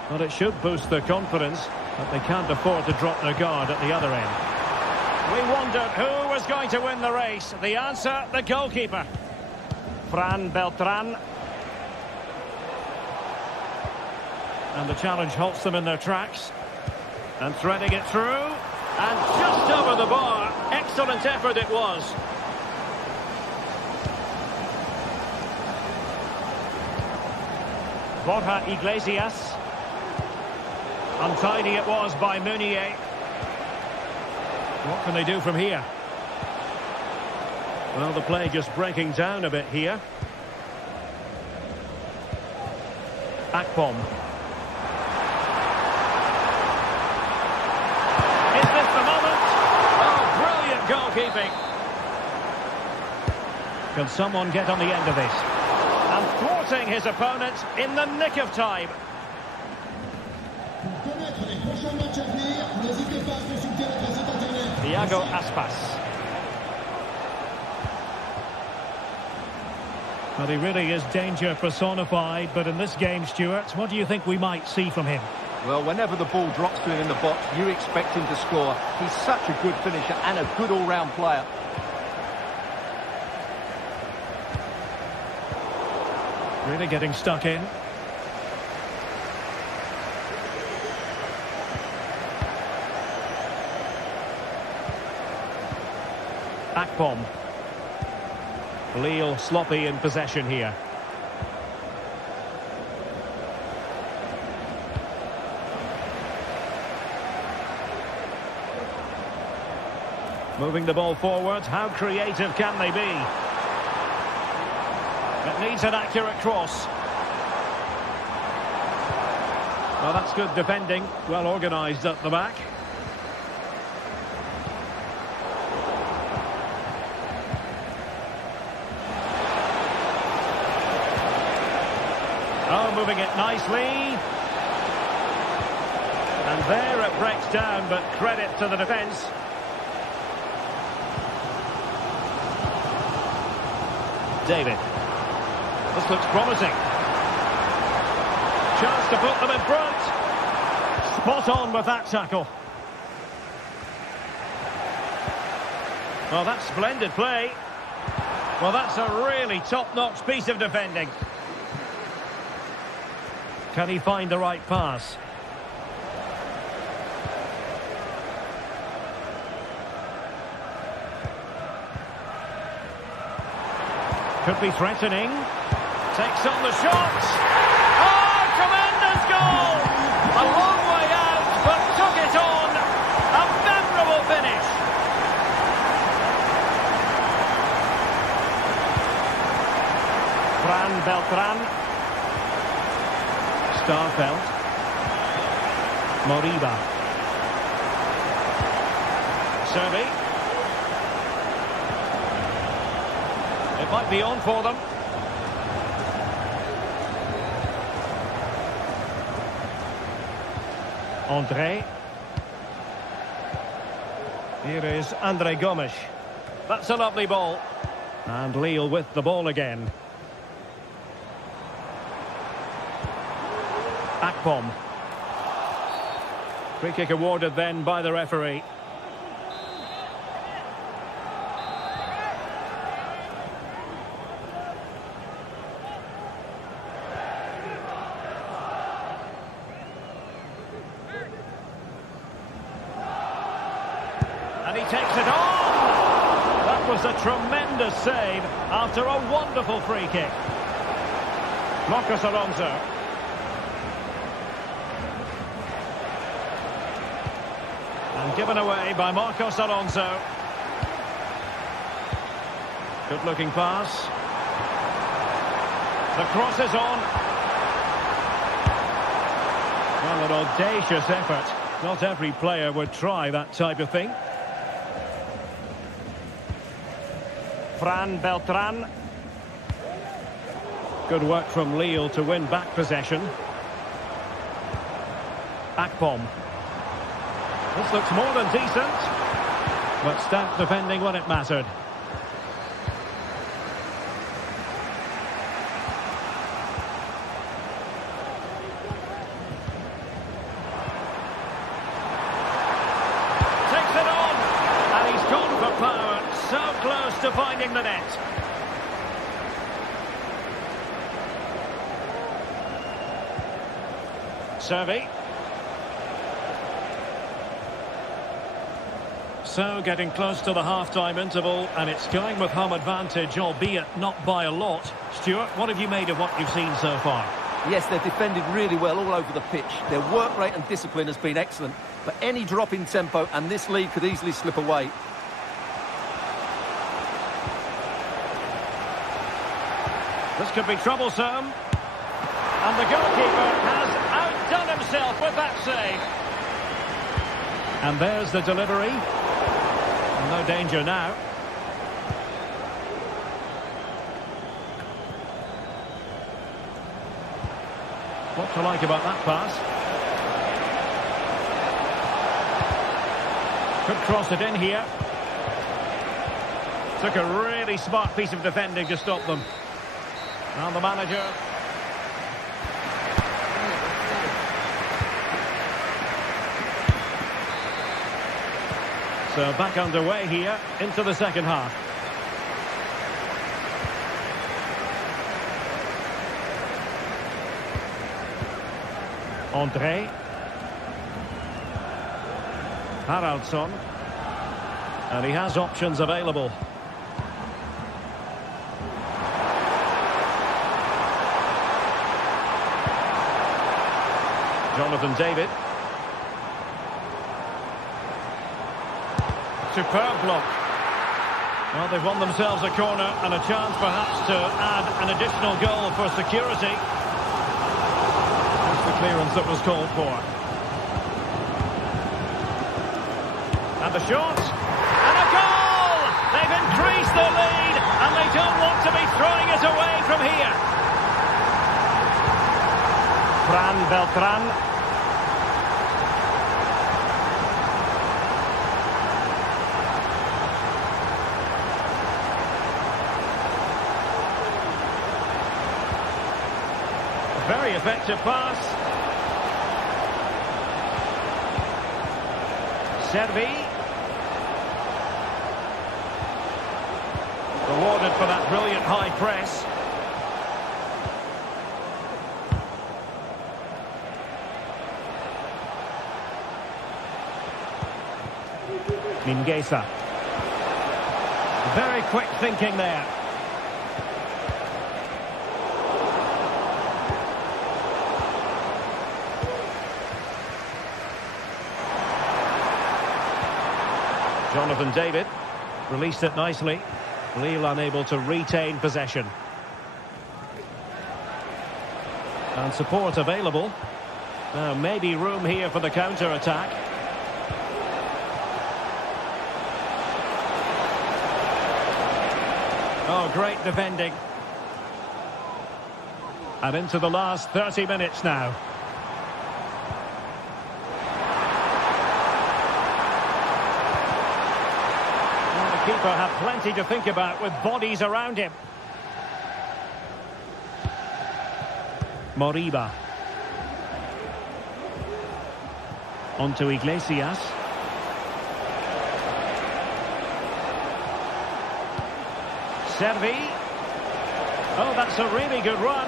Well, it should boost their confidence, but they can't afford to drop their guard at the other end. We wondered who was going to win the race. The answer, the goalkeeper. Fran Beltran. And the challenge halts them in their tracks. And threading it through. And just over the bar. Excellent effort it was. Borja Iglesias. Untidy it was by Meunier. What can they do from here? Well, the play just breaking down a bit here. Akpom. Is this the moment? Oh, brilliant goalkeeping. Can someone get on the end of this? And thwarting his opponent in the nick of time. Thiago Aspas. Well, he really is danger personified, but in this game, Stuart, what do you think we might see from him? Well, whenever the ball drops to him in the box, you expect him to score. He's such a good finisher and a good all-round player. Really getting stuck in. Akpom. Lille sloppy in possession here. Moving the ball forward, how creative can they be? It needs an accurate cross. Well, that's good defending, well organised at the back. Oh, moving it nicely. And there it breaks down, but credit to the defence. David. This looks promising. Chance to put them in front. Spot on with that tackle. Well, that's splendid play. Well, that's a really top-notch piece of defending. Can he find the right pass? Could be threatening. Takes on the shot. Oh, tremendous goal! A long way out, but took it on. A memorable finish. Fran Beltran. Starfelt. Moriba. Servi. It might be on for them. André. Here is Andre Gomes. That's a lovely ball. And Lille with the ball again. Akpom. Free kick awarded then by the referee. And he takes it on! That was a tremendous save after a wonderful free kick. Marcos Alonso. And given away by Marcos Alonso. Good looking pass. The cross is on. Well, an audacious effort. Not every player would try that type of thing. Fran Beltran. Good work from Lille to win back possession. Akpom. This looks more than decent. But stout defending when it mattered. To finding the net. Servi. So getting close to the half-time interval, and it's going with home advantage, albeit not by a lot. Stuart, what have you made of what you've seen so far? Yes, they've defended really well all over the pitch. Their work rate and discipline has been excellent, but any drop in tempo and this lead could easily slip away. This could be troublesome. And the goalkeeper has outdone himself with that save. And there's the delivery. No danger now. What to like about that pass? Could cross it in here. Took a really smart piece of defending to stop them. And the manager. So back underway here into the second half. André. Haraldsson. And he has options available. Jonathan David. Superb block. Well, they've won themselves a corner and a chance perhaps to add an additional goal for security. That's the clearance that was called for. And the shot. And a goal! They've increased the lead and they don't want to be throwing it away from here. Fran Beltran. Very effective pass. Servi. Rewarded for that brilliant high press. Mingueza. Very quick thinking there. Jonathan David released it nicely. Lille unable to retain possession. And support available. Now maybe room here for the counter-attack. Oh, great defending. And into the last 30 minutes now. The keeper had plenty to think about with bodies around him. Moriba. On to Iglesias. Servi. Oh, that's a really good run.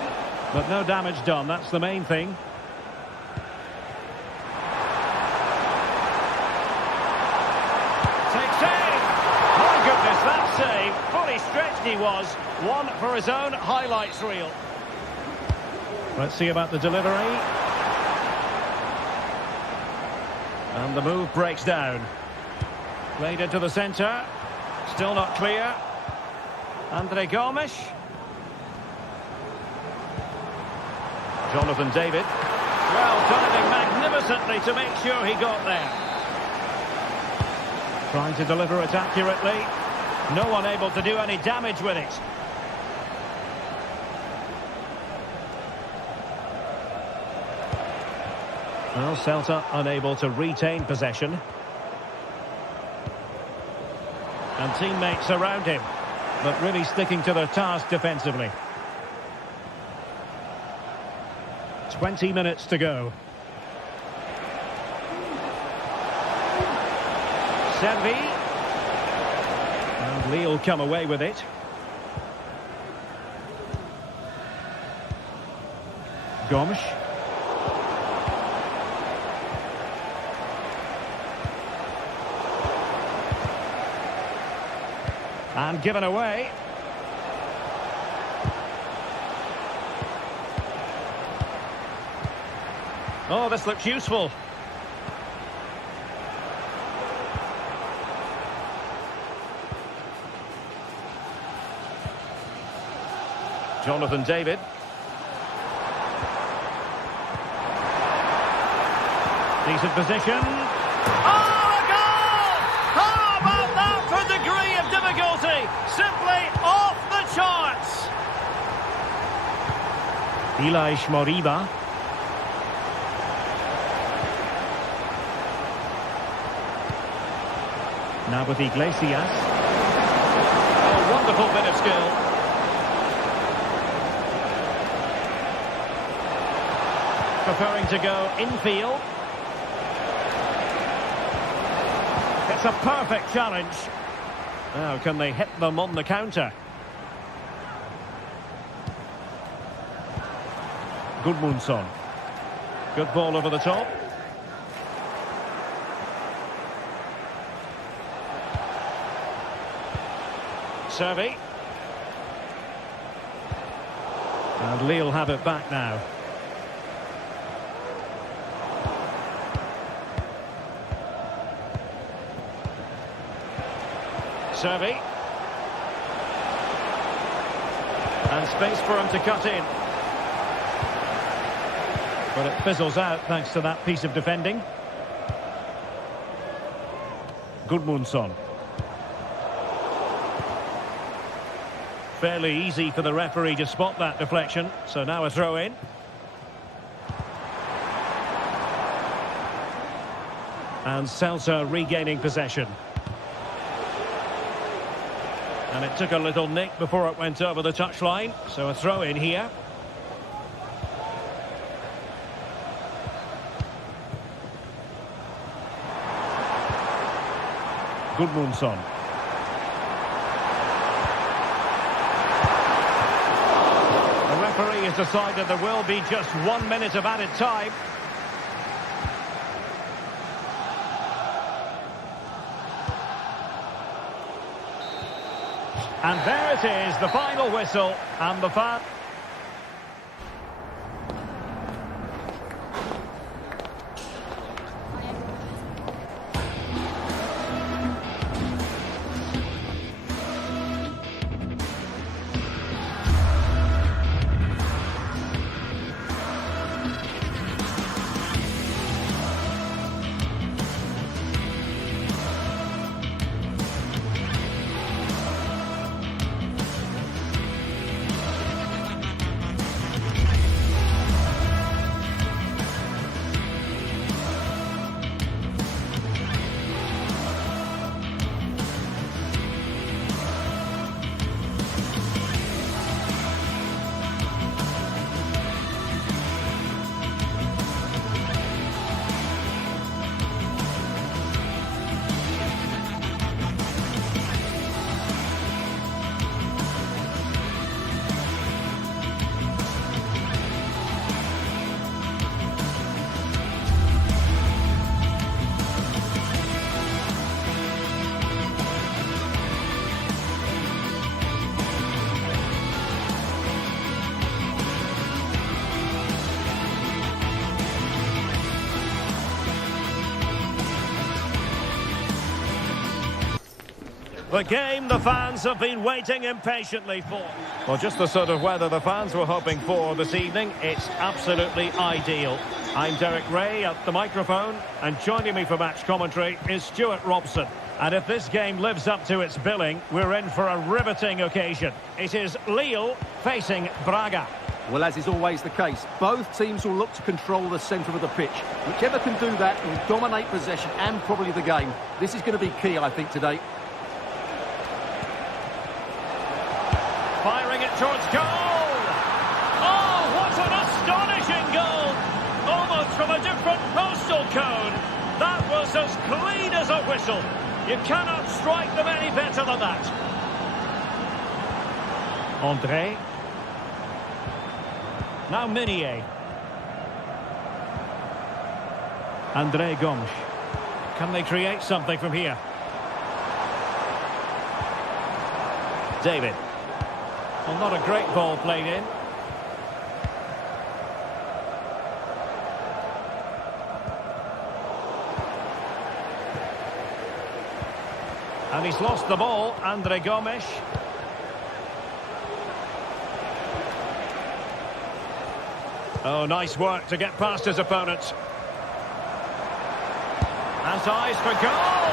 But no damage done, that's the main thing. Takes aim. My goodness, that save. Fully stretched he was. One for his own highlights reel. Let's see about the delivery. And the move breaks down. Played into the centre. Still not clear. Andre Gomes. Jonathan David. Well, diving magnificently to make sure he got there. Trying to deliver it accurately. No one able to do any damage with it. Well, Celta unable to retain possession. And teammates around him, but really sticking to their task defensively. 20 minutes to go. Servi. And Lille come away with it. Gomes. And given away. Oh, this looks useful. Jonathan David. Decent position. Oh, a goal! How about that for degree of difficulty? Simply off the charts. Ilaix Moriba. Now with Iglesias. Oh, wonderful bit of skill. Preferring to go infield. It's a perfect challenge. Now, can they hit them on the counter? Gudmundsson. Good ball over the top. Servi. And Lille have it back now. Servi. And space for him to cut in. But it fizzles out thanks to that piece of defending. Gudmundsson. Fairly easy for the referee to spot that deflection. So now a throw in. And Celta regaining possession. And it took a little nick before it went over the touchline. So a throw in here. Gudmundsson. The referee has decided there will be just 1 minute of added time. And there it is, the final whistle, and the fan. The game the fans have been waiting impatiently for. Well, just the sort of weather the fans were hoping for this evening. It's absolutely ideal. I'm Derek Ray at the microphone, and joining me for match commentary is Stuart Robson. And if this game lives up to its billing, we're in for a riveting occasion. It is Lille facing Braga. Well, as is always the case, both teams will look to control the centre of the pitch. Whichever can do that will dominate possession and probably the game. This is going to be key, I think, today. Firing it towards goal! Oh, what an astonishing goal! Almost from a different postal code. That was as clean as a whistle. You cannot strike them any better than that. André. Now Minier. André Gomes. Can they create something from here? David. Well, not a great ball played in. And he's lost the ball, André Gomes. Oh, nice work to get past his opponents. Has eyes for goal!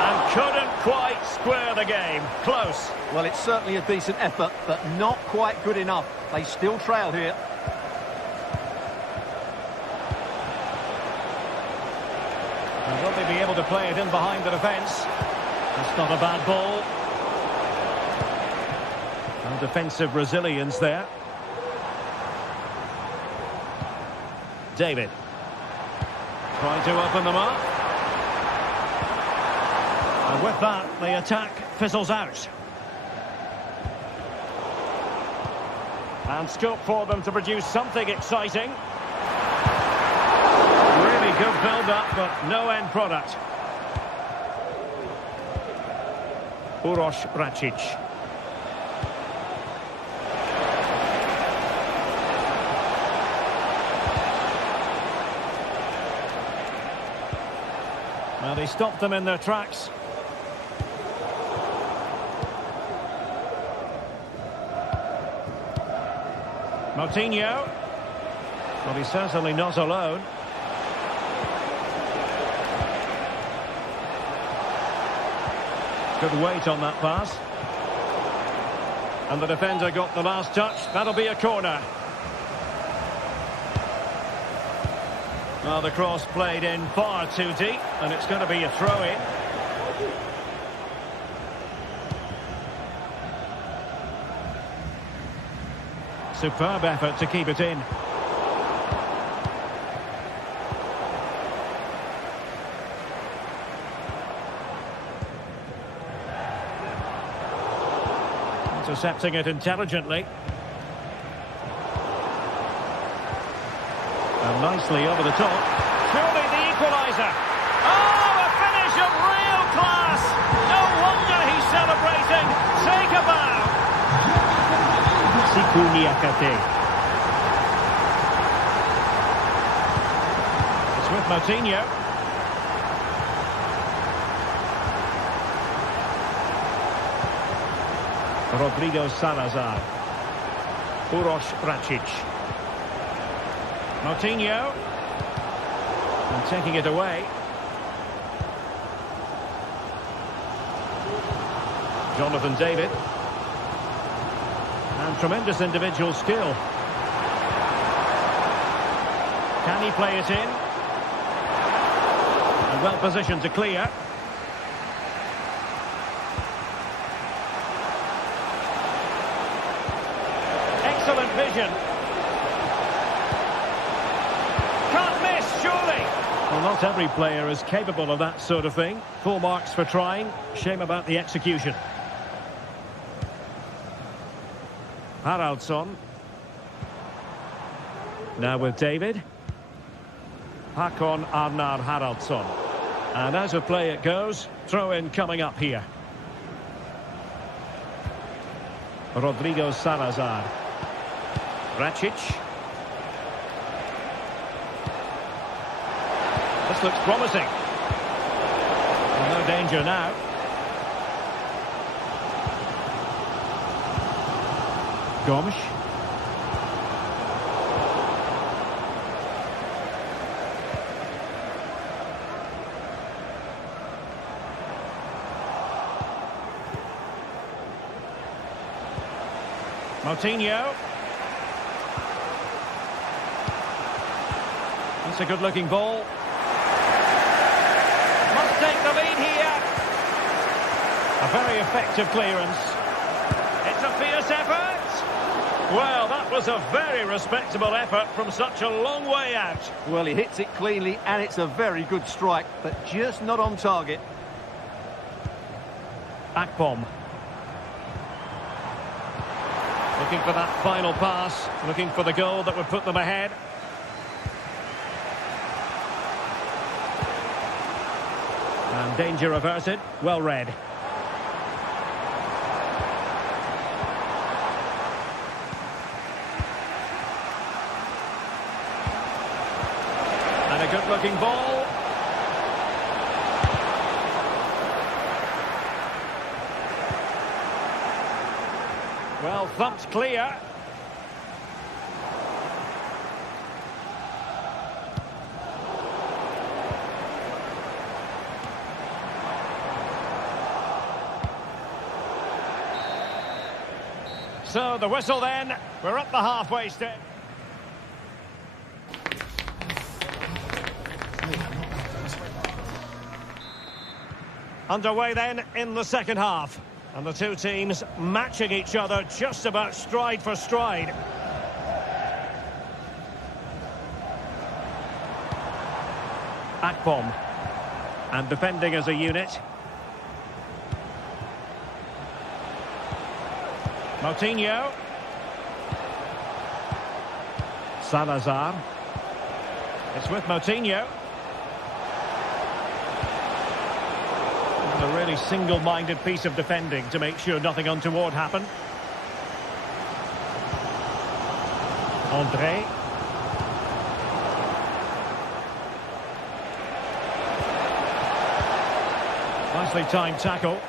And couldn't quite square the game. Close. Well, it's certainly a decent effort, but not quite good enough. They still trail here. And will they be able to play it in behind the defence? That's not a bad ball. And defensive resilience there. David. Trying to open them up. And with that, the attack fizzles out. And scope for them to produce something exciting. Really good build-up, but no end product. Uroš Račić. Well, they stopped them in their tracks. Moutinho. Well, he's certainly not alone. Good weight on that pass. And the defender got the last touch. That'll be a corner. Well, the cross played in far too deep, and it's going to be a throw-in. Superb effort to keep it in. Intercepting it intelligently. And nicely over the top. Surely the equaliser. Oh, a finish of real class. No wonder he's celebrating. Take a bow. It's with Moutinho. Rodrigo Salazar. Uroš Račić. Moutinho. And taking it away. Jonathan David. And tremendous individual skill. Can he play it in? And well positioned to clear. Excellent vision. Can't miss, surely. Well, not every player is capable of that sort of thing. Full marks for trying. Shame about the execution. Haraldsson. Now with David. Håkon Arnar Haraldsson. And as a play it goes, throw-in coming up here. Rodrigo Salazar. Račić. This looks promising. Well, no danger now. Gomes. Moutinho. It's a good-looking ball. Must take the lead here. A very effective clearance. It's a fierce effort. Well, that was a very respectable effort from such a long way out. Well, he hits it cleanly, and it's a very good strike, but just not on target. Akpom. Looking for that final pass, looking for the goal that would put them ahead. And danger averted, well read. And a good-looking ball. Well, thumped clear. So the whistle then. We're at the halfway stage. Underway then in the second half. And the two teams matching each other just about stride for stride. Akpom. And defending as a unit. Moutinho. Salazar. It's with Moutinho. A really single-minded piece of defending to make sure nothing untoward happened. André. Nicely timed tackle.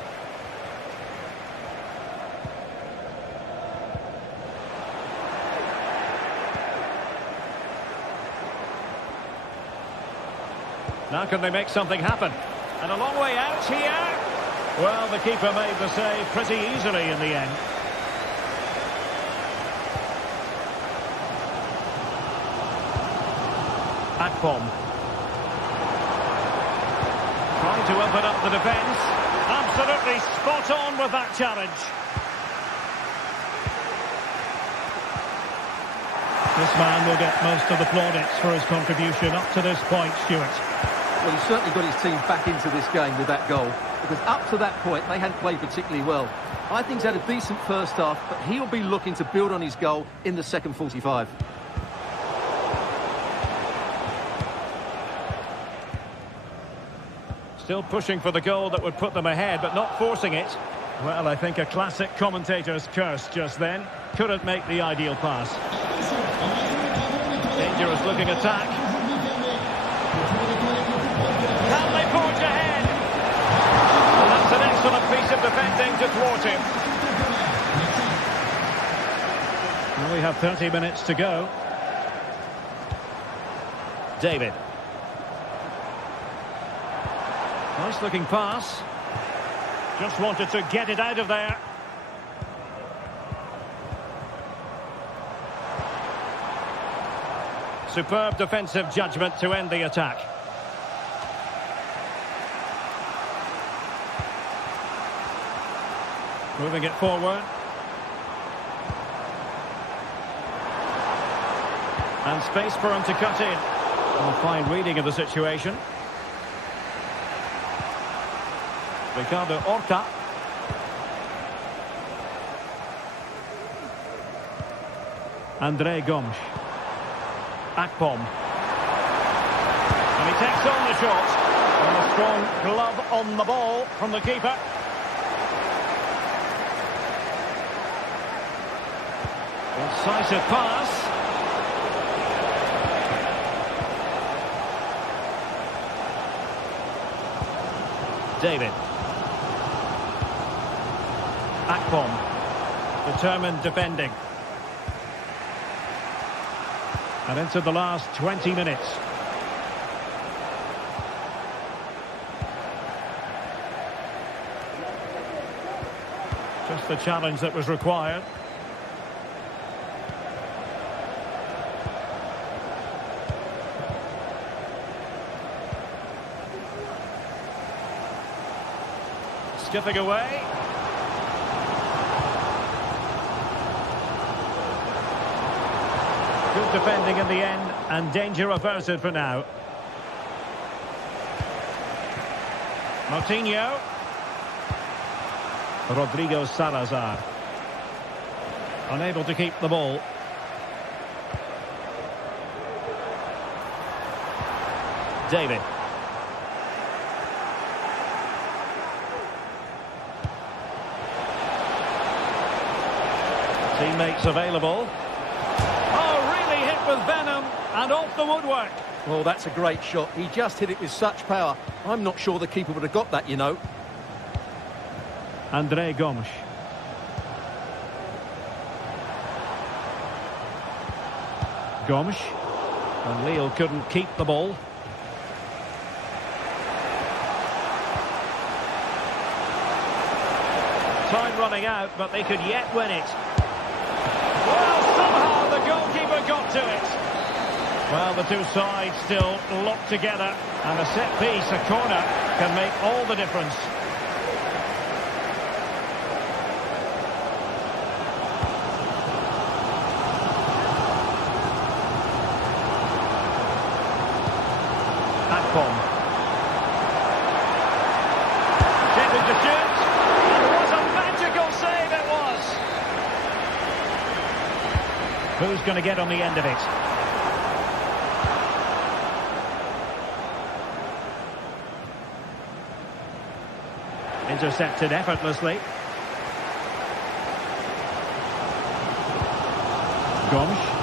Now can they make something happen? And a long way out here. Well, the keeper made the save pretty easily in the end. Akpom. Trying to open up the defence. Absolutely spot on with that challenge. This man will get most of the plaudits for his contribution up to this point, Stuart. Well, he's certainly got his team back into this game with that goal, because up to that point, they hadn't played particularly well. I think he's had a decent first half, but he'll be looking to build on his goal in the second 45. Still pushing for the goal that would put them ahead, but not forcing it. Well, I think a classic commentator's curse just then. Couldn't make the ideal pass. Dangerous looking attack. Can they forge ahead? Well, that's an excellent piece of defending to thwart him. Well, we have 30 minutes to go. David. Nice looking pass. Just wanted to get it out of there. Superb defensive judgment to end the attack. Moving it forward. And space for him to cut in. A fine reading of the situation. Ricardo Horta. André Gomes. Akpom. And he takes on the shot. And a strong glove on the ball from the keeper. Incisive pass. David. Akpom. Determined defending. And into the last 20 minutes. Just the challenge that was required. Skipping away. Good defending in the end, and danger averted for now. Moutinho. Rodrigo Salazar. Unable to keep the ball. David. Teammates available. Oh, really hit with venom and off the woodwork. Well, that's a great shot. He just hit it with such power. I'm not sure the keeper would have got that, you know. André Gomes. Gomes. And Lille couldn't keep the ball. Time running out, but they could yet win it. Well, somehow the goalkeeper got to it. Well, the two sides still locked together, and a set piece, a corner, can make all the difference. Attempting to shoot, and what a magical save it was! Who's going to get on the end of it? Intercepted effortlessly. Gomes.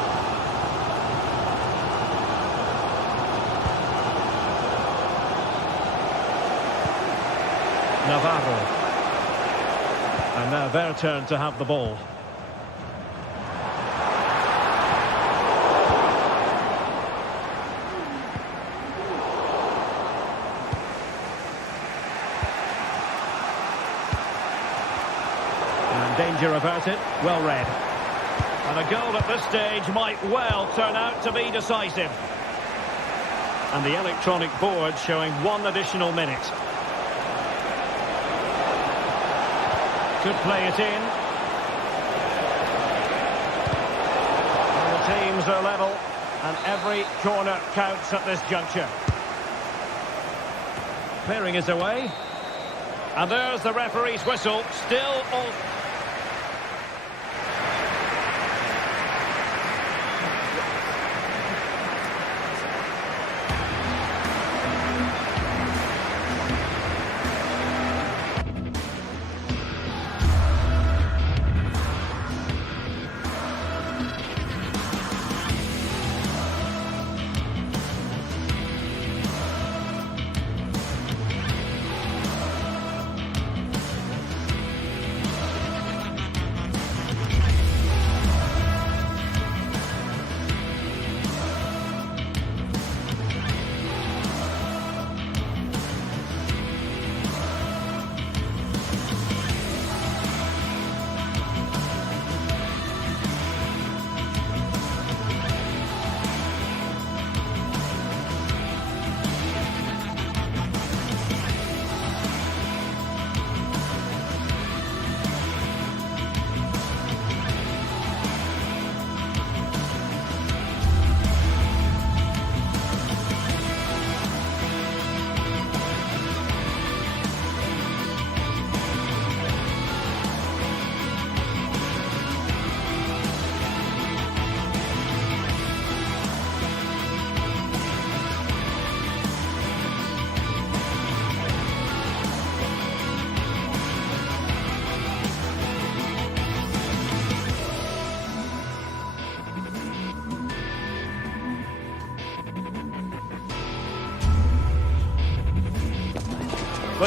Navarro. And now their turn to have the ball. And danger averted. Well read. And a goal at this stage might well turn out to be decisive. And the electronic board showing 1 additional minute. Could play it in. And the teams are level, and every corner counts at this juncture. Clearing is away. And there's the referee's whistle. Still all...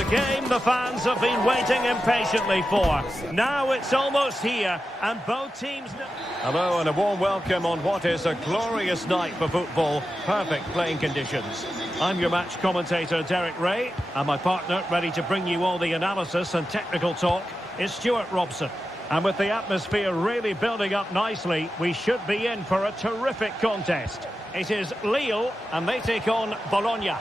game the fans have been waiting impatiently for. Now it's almost here, and both teams... Hello and a warm welcome on what is a glorious night for football. Perfect playing conditions. I'm your match commentator, Derek Ray, and my partner, ready to bring you all the analysis and technical talk, is Stuart Robson. And with the atmosphere really building up nicely, we should be in for a terrific contest. It is Lille, and they take on Bologna.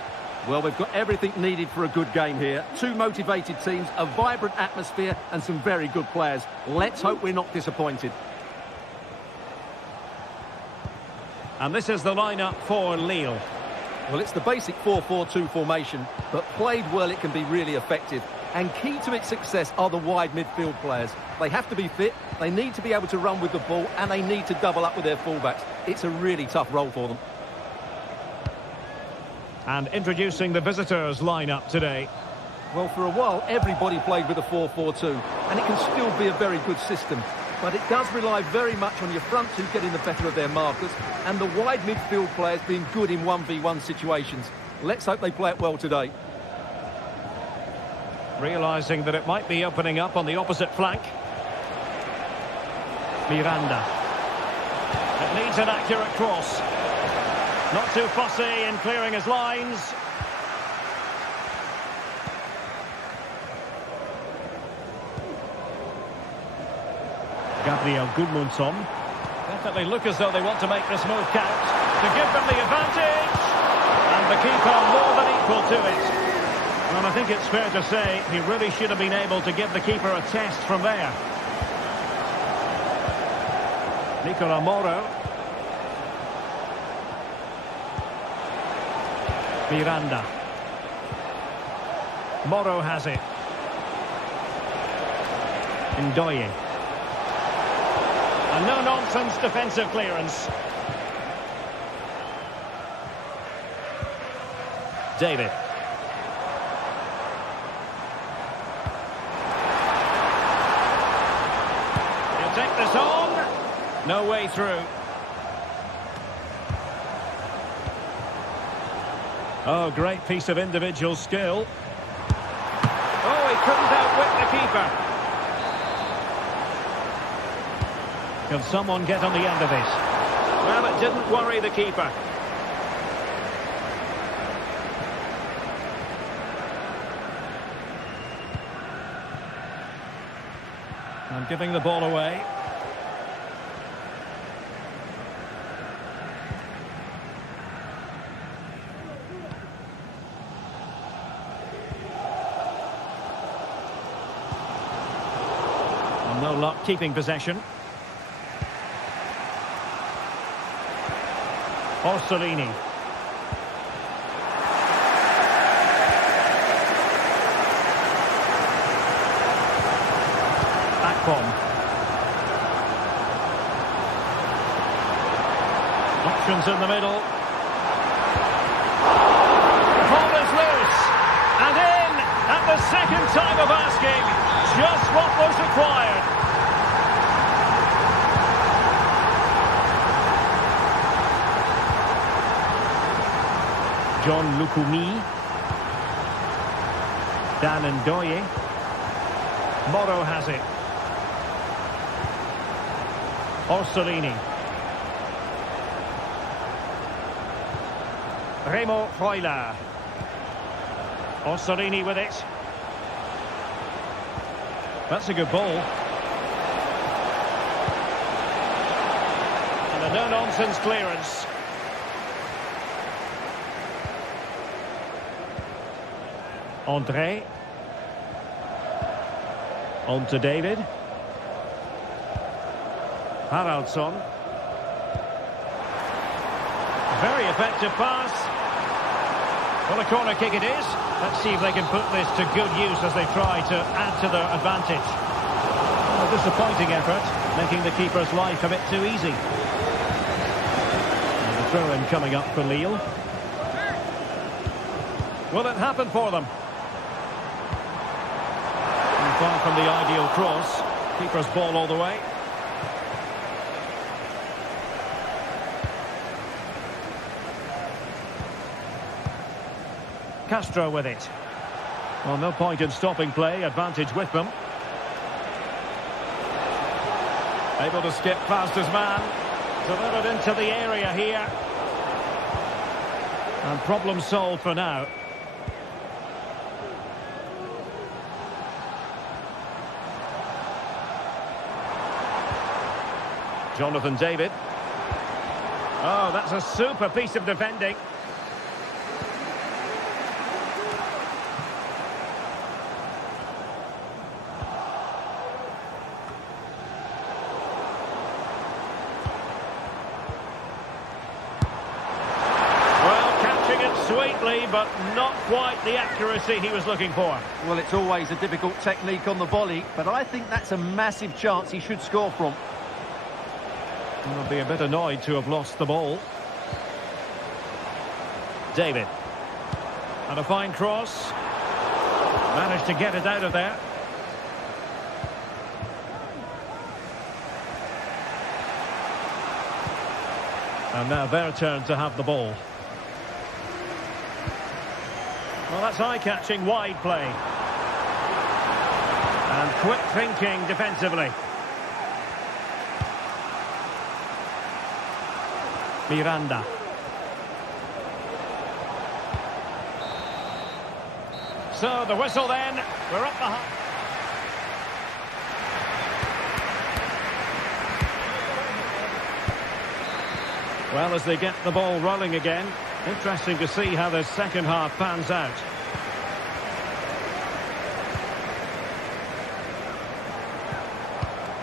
Well, we've got everything needed for a good game here. Two motivated teams, a vibrant atmosphere, and some very good players. Let's hope we're not disappointed. And this is the lineup for Lille. Well, it's the basic 4-4-2 formation, but played well, it can be really effective. And key to its success are the wide midfield players. They have to be fit, they need to be able to run with the ball, and they need to double up with their fullbacks. It's a really tough role for them. And introducing the visitors' lineup today. Well, for a while, everybody played with a 4-4-2, and it can still be a very good system. But it does rely very much on your front two getting the better of their markers, and the wide midfield players being good in 1v1 situations. Let's hope they play it well today. Realising that it might be opening up on the opposite flank. Miranda. It needs an accurate cross. Not too fussy in clearing his lines. Gabriel Gudmundsson. Definitely look as though they want to make this move count. To give them the advantage. And the keeper more than equal to it. Well, I think it's fair to say he really should have been able to give the keeper a test from there. Nicola Moro. Miranda. Moro has it. Ndoye. A no-nonsense defensive clearance. David. He'll take this on. No way through. Oh, great piece of individual skill. Oh, he couldn't outwit the keeper. Can someone get on the end of this? Well, it didn't worry the keeper. And giving the ball away. No luck keeping possession. Orsolini. Akpom. Options in the middle. The ball is loose. And in at the second time of asking. Just what was required. John Lukumi. Dan Ndoye. Moro has it. Orsolini. Remo Freuler. Orsolini with it. That's a good ball. And a no-nonsense clearance. André. On to David. Haraldsson. Very effective pass. Well, a corner kick it is. Let's see if they can put this to good use as they try to add to their advantage. A disappointing effort, making the keeper's life a bit too easy. And the throw-in coming up for Lille. Will it happen for them? And far from the ideal cross. Keeper's ball all the way. Castro with it. Well, no point in stopping play. Advantage with them. Able to skip past his man. Delivered into the area here. And problem solved for now. Jonathan David. Oh, that's a super piece of defending. Sweetly, but not quite the accuracy he was looking for. Well, it's always a difficult technique on the volley, but I think that's a massive chance he should score from. He'll be a bit annoyed to have lost the ball. David. And a fine cross. Managed to get it out of there. And now their turn to have the ball. Well, that's eye-catching wide play. And quick thinking defensively. Miranda. So the whistle then. We're up the... Well, as they get the ball rolling again. Interesting to see how the second half pans out.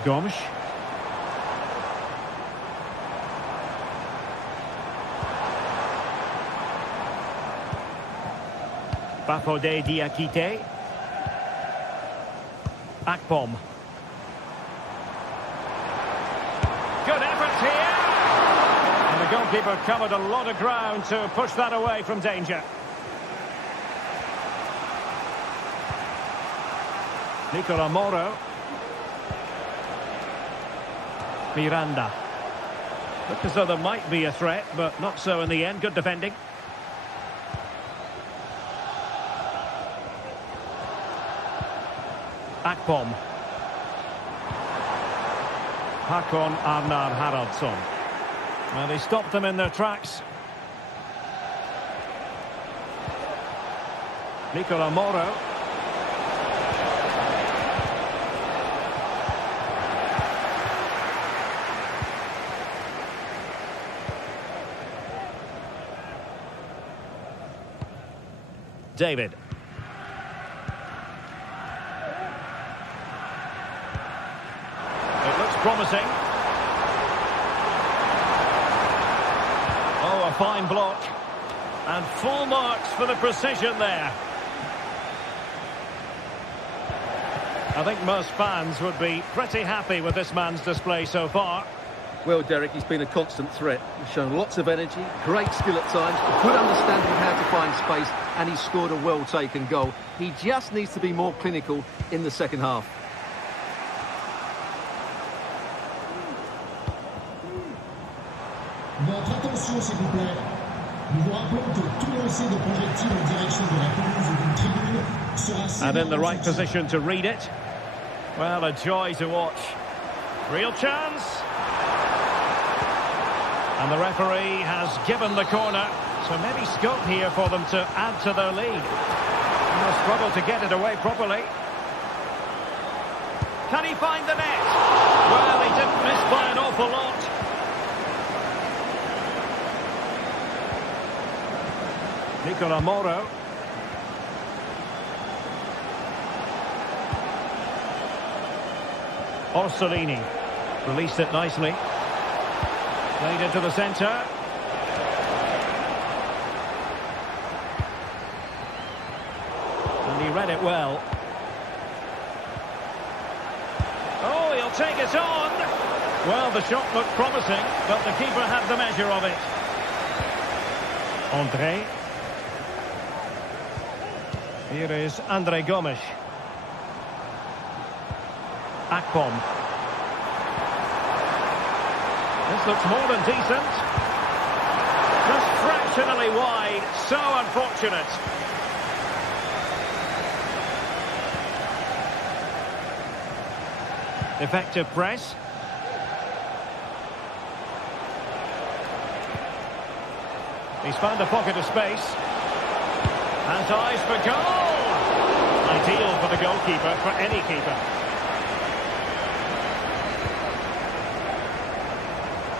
Gomes. Bafode Diakite. Akpom. Good effort here. And the goalkeeper covered a lot of ground to push that away from danger. Nicola Moro. Miranda. Looked as though there might be a threat, but not so in the end. Good defending. Akpom. Hakon Arnar Haraldsson. Well, they stopped them in their tracks. Nicola Moro. David. It looks promising. Oh, a fine block. And full marks for the precision there. I think most fans would be pretty happy with this man's display so far. Well, Derek, he's been a constant threat. He's shown lots of energy, great skill at times, a good understanding of how to find space, and he's scored a well-taken goal. He just needs to be more clinical in the second half. Votre attention, s'il vous plaît. Nous vous rappelons que tout lancer de projectile en direction de la pelouse ou d'une tribune sera... And in the right position to read it. Well, a joy to watch. Real chance. And the referee has given the corner. So maybe scope here for them to add to their lead. They'll struggle to get it away properly. Can he find the net? Well, he didn't miss by an awful lot. Nicola Moro. Orsolini released it nicely. Played into the centre. And he read it well. Oh, he'll take it on. Well, the shot looked promising, but the keeper had the measure of it. André. Here is André Gomes. Akpom. This looks more than decent. Just fractionally wide. So unfortunate. Effective press. He's found a pocket of space. And eyes for goal! Ideal for the goalkeeper, for any keeper.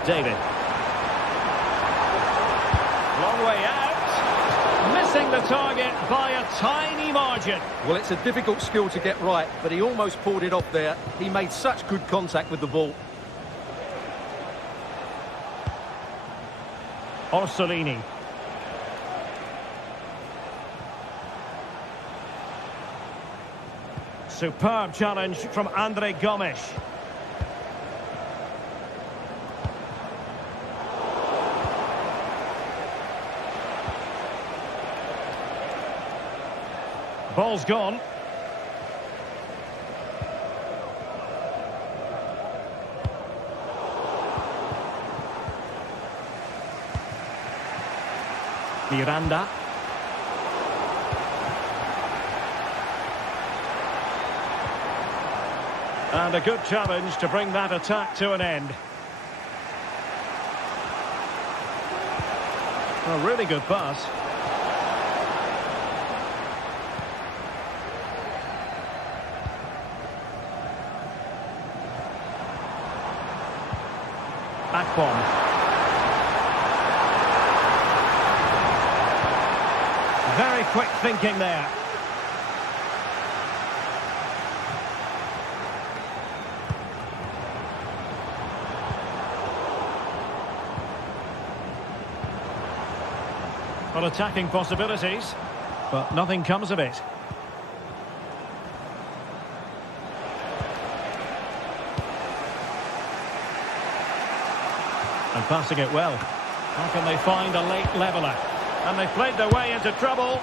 David. Long way out. Missing the target by a tiny margin. Well, it's a difficult skill to get right, but he almost pulled it off there. He made such good contact with the ball. Orsolini. Superb challenge from Andre Gomes. Ball's gone. Miranda. And a good challenge to bring that attack to an end. A really good pass. Akpom. Very quick thinking there. Well, attacking possibilities, but nothing comes of it. And passing it well. How can they find a late leveller? And they've played their way into trouble.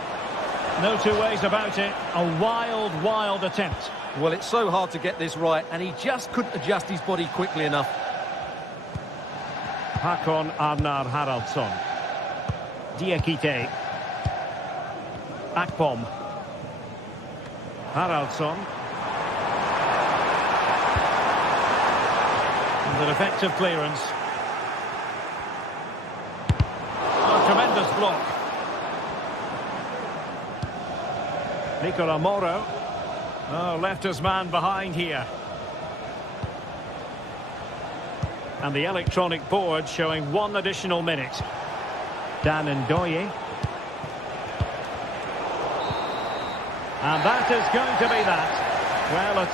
No two ways about it. A wild, wild attempt. Well, it's so hard to get this right, and he just couldn't adjust his body quickly enough. Hakon Arnar Haraldsson. Diakite. Akpom. Haraldsson. And an effective clearance. Oh, tremendous block. Nicola Moro. Oh, left his man behind here. And the electronic board showing 1 additional minute. Dan Ndoye. And that is going to be that. Well, a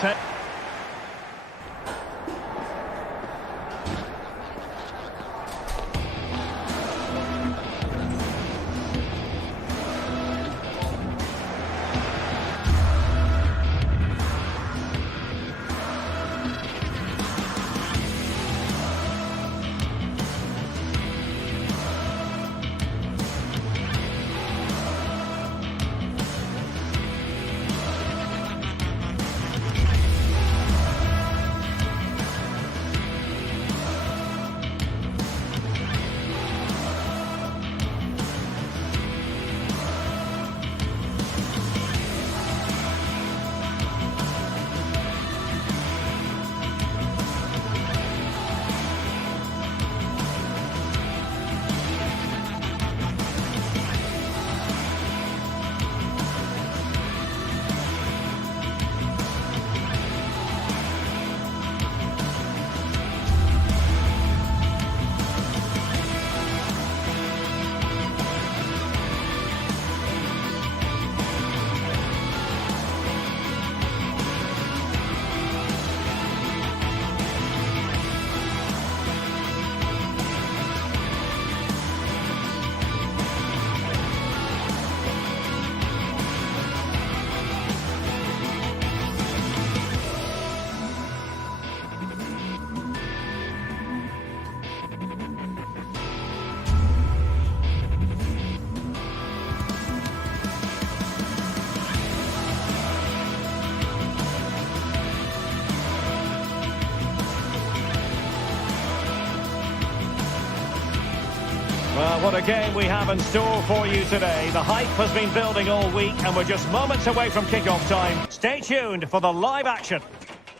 Well, what a game we have in store for you today. The hype has been building all week and we're just moments away from kick-off time. Stay tuned for the live action.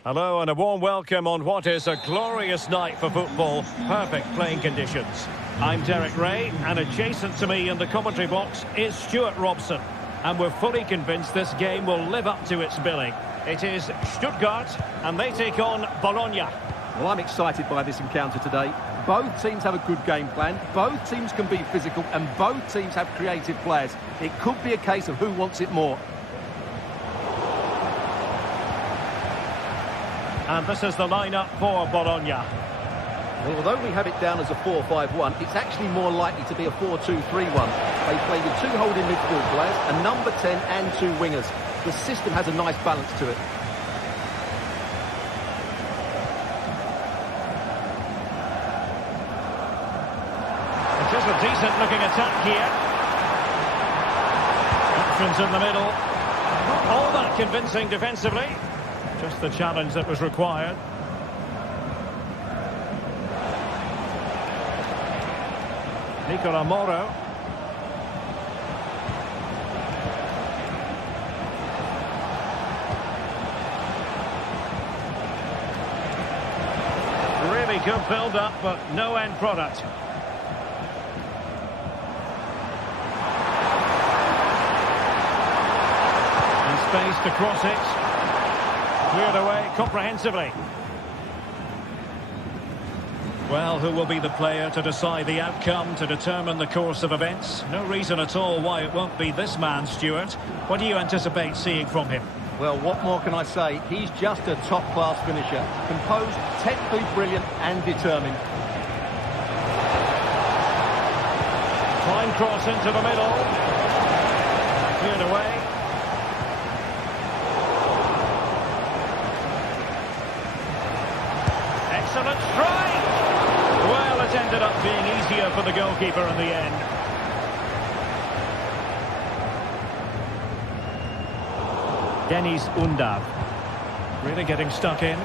Hello and a warm welcome on what is a glorious night for football. Perfect playing conditions. I'm Derek Ray, and adjacent to me in the commentary box is Stuart Robson. And we're fully convinced this game will live up to its billing. It is Stuttgart, and they take on Bologna. Well, I'm excited by this encounter today. Both teams have a good game plan, both teams can be physical, and both teams have creative players. It could be a case of who wants it more. And this is the lineup for Bologna. Well, although we have it down as a 4-5-1, it's actually more likely to be a 4-2-3-1. They play with 2 holding midfield players, a number 10 and 2 wingers. The system has a nice balance to it. It is a decent looking attack here. Options in the middle. Not all that convincing defensively. Just the challenge that was required. Nicola Moro. Really good build-up, but no end product. And space to cross it. Cleared away comprehensively. Well, who will be the player to decide the outcome, to determine the course of events? No reason at all why it won't be this man, Stuart. What do you anticipate seeing from him? Well, what more can I say? He's just a top-class finisher. Composed, technically brilliant and determined. Fine cross into the middle. Cleared away. Excellent strike! Well, it ended up being easier for the goalkeeper in the end. Deniz Undav. Really getting stuck in.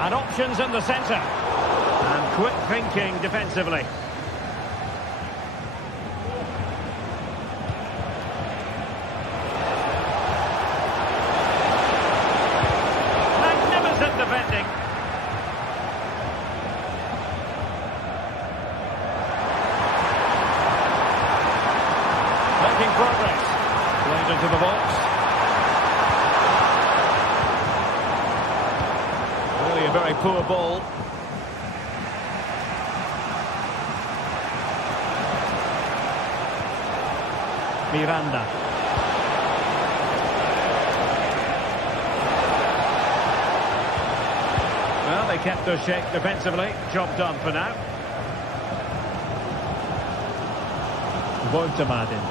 And options in the centre. And quick thinking defensively. Defending. Making progress. Played into the box. Really a very poor ball. Miranda. Well, they kept their shape defensively. Job done for now. Voigtemaden.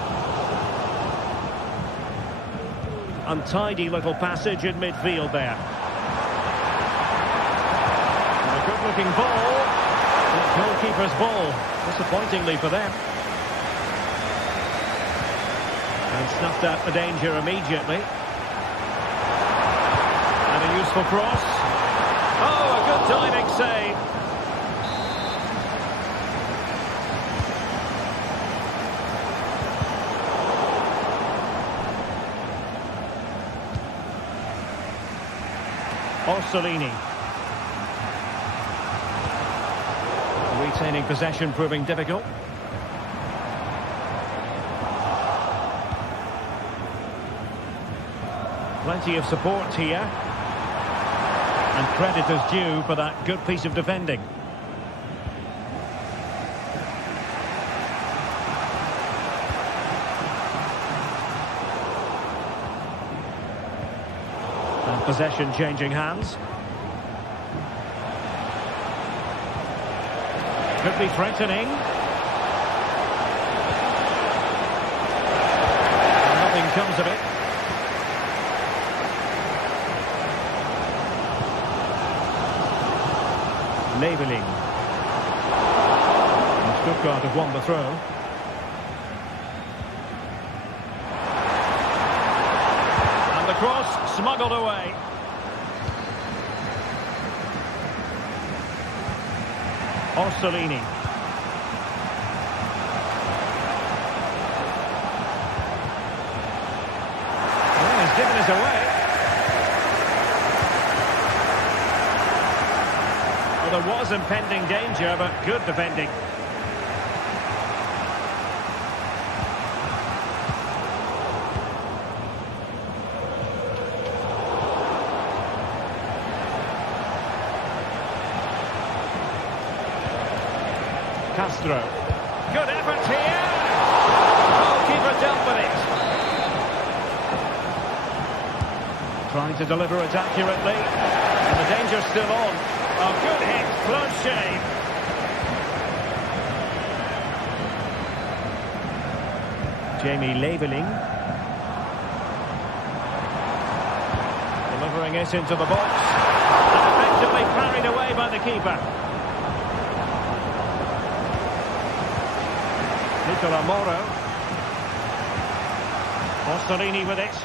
Untidy little passage in midfield there. And a good-looking ball. The goalkeeper's ball. Disappointingly for them. And snuffed out the danger immediately. And a useful cross. Oh, a good timing save. Orsolini. Retaining possession proving difficult. Plenty of support here. And credit is due for that good piece of defending. And possession changing hands. Could be threatening. And nothing comes of it. Leveling. And Stuttgart have won the throw. And the cross smuggled away. Orsolini. Well, he's given us away. there was impending danger, but good defending. Castro. Good effort here. Goalkeeper dealt with it. Trying to deliver it accurately. And the danger's still on. Oh, good hit. Close shave. Jamie Leveling. Delivering it into the box. And effectively parried away by the keeper. Nicola Moro. Orsolini with it.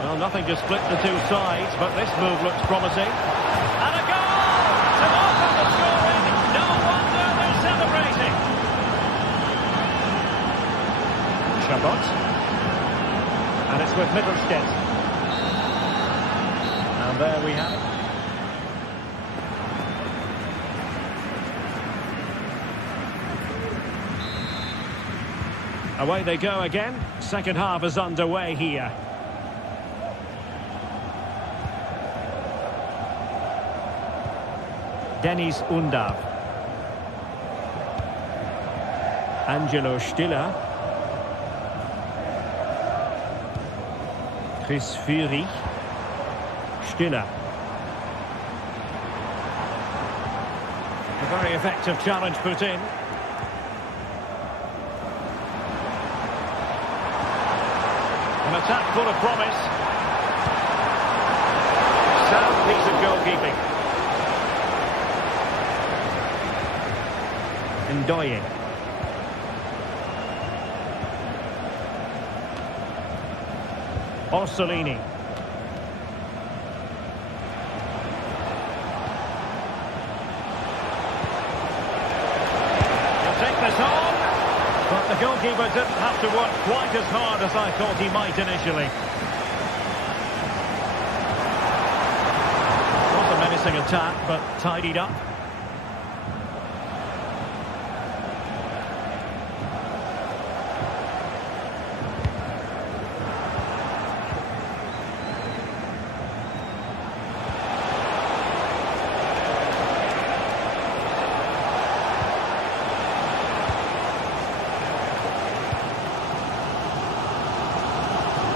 Well, nothing to split the two sides, but this move looks promising. And a goal to open the scoring. No wonder they're celebrating. Chabot. And it's with Mittelstädt. And there we have it. Away they go again. Second half is underway here. Dennis Undav. Angelo Stiller. Chris Führig. Stiller. A very effective challenge put in. An attack full of promise. Sound piece of goalkeeping. Ndoye. Orsolini. He'll take this on. But the goalkeeper didn't have to work quite as hard as I thought he might initially. It was a menacing attack, but tidied up.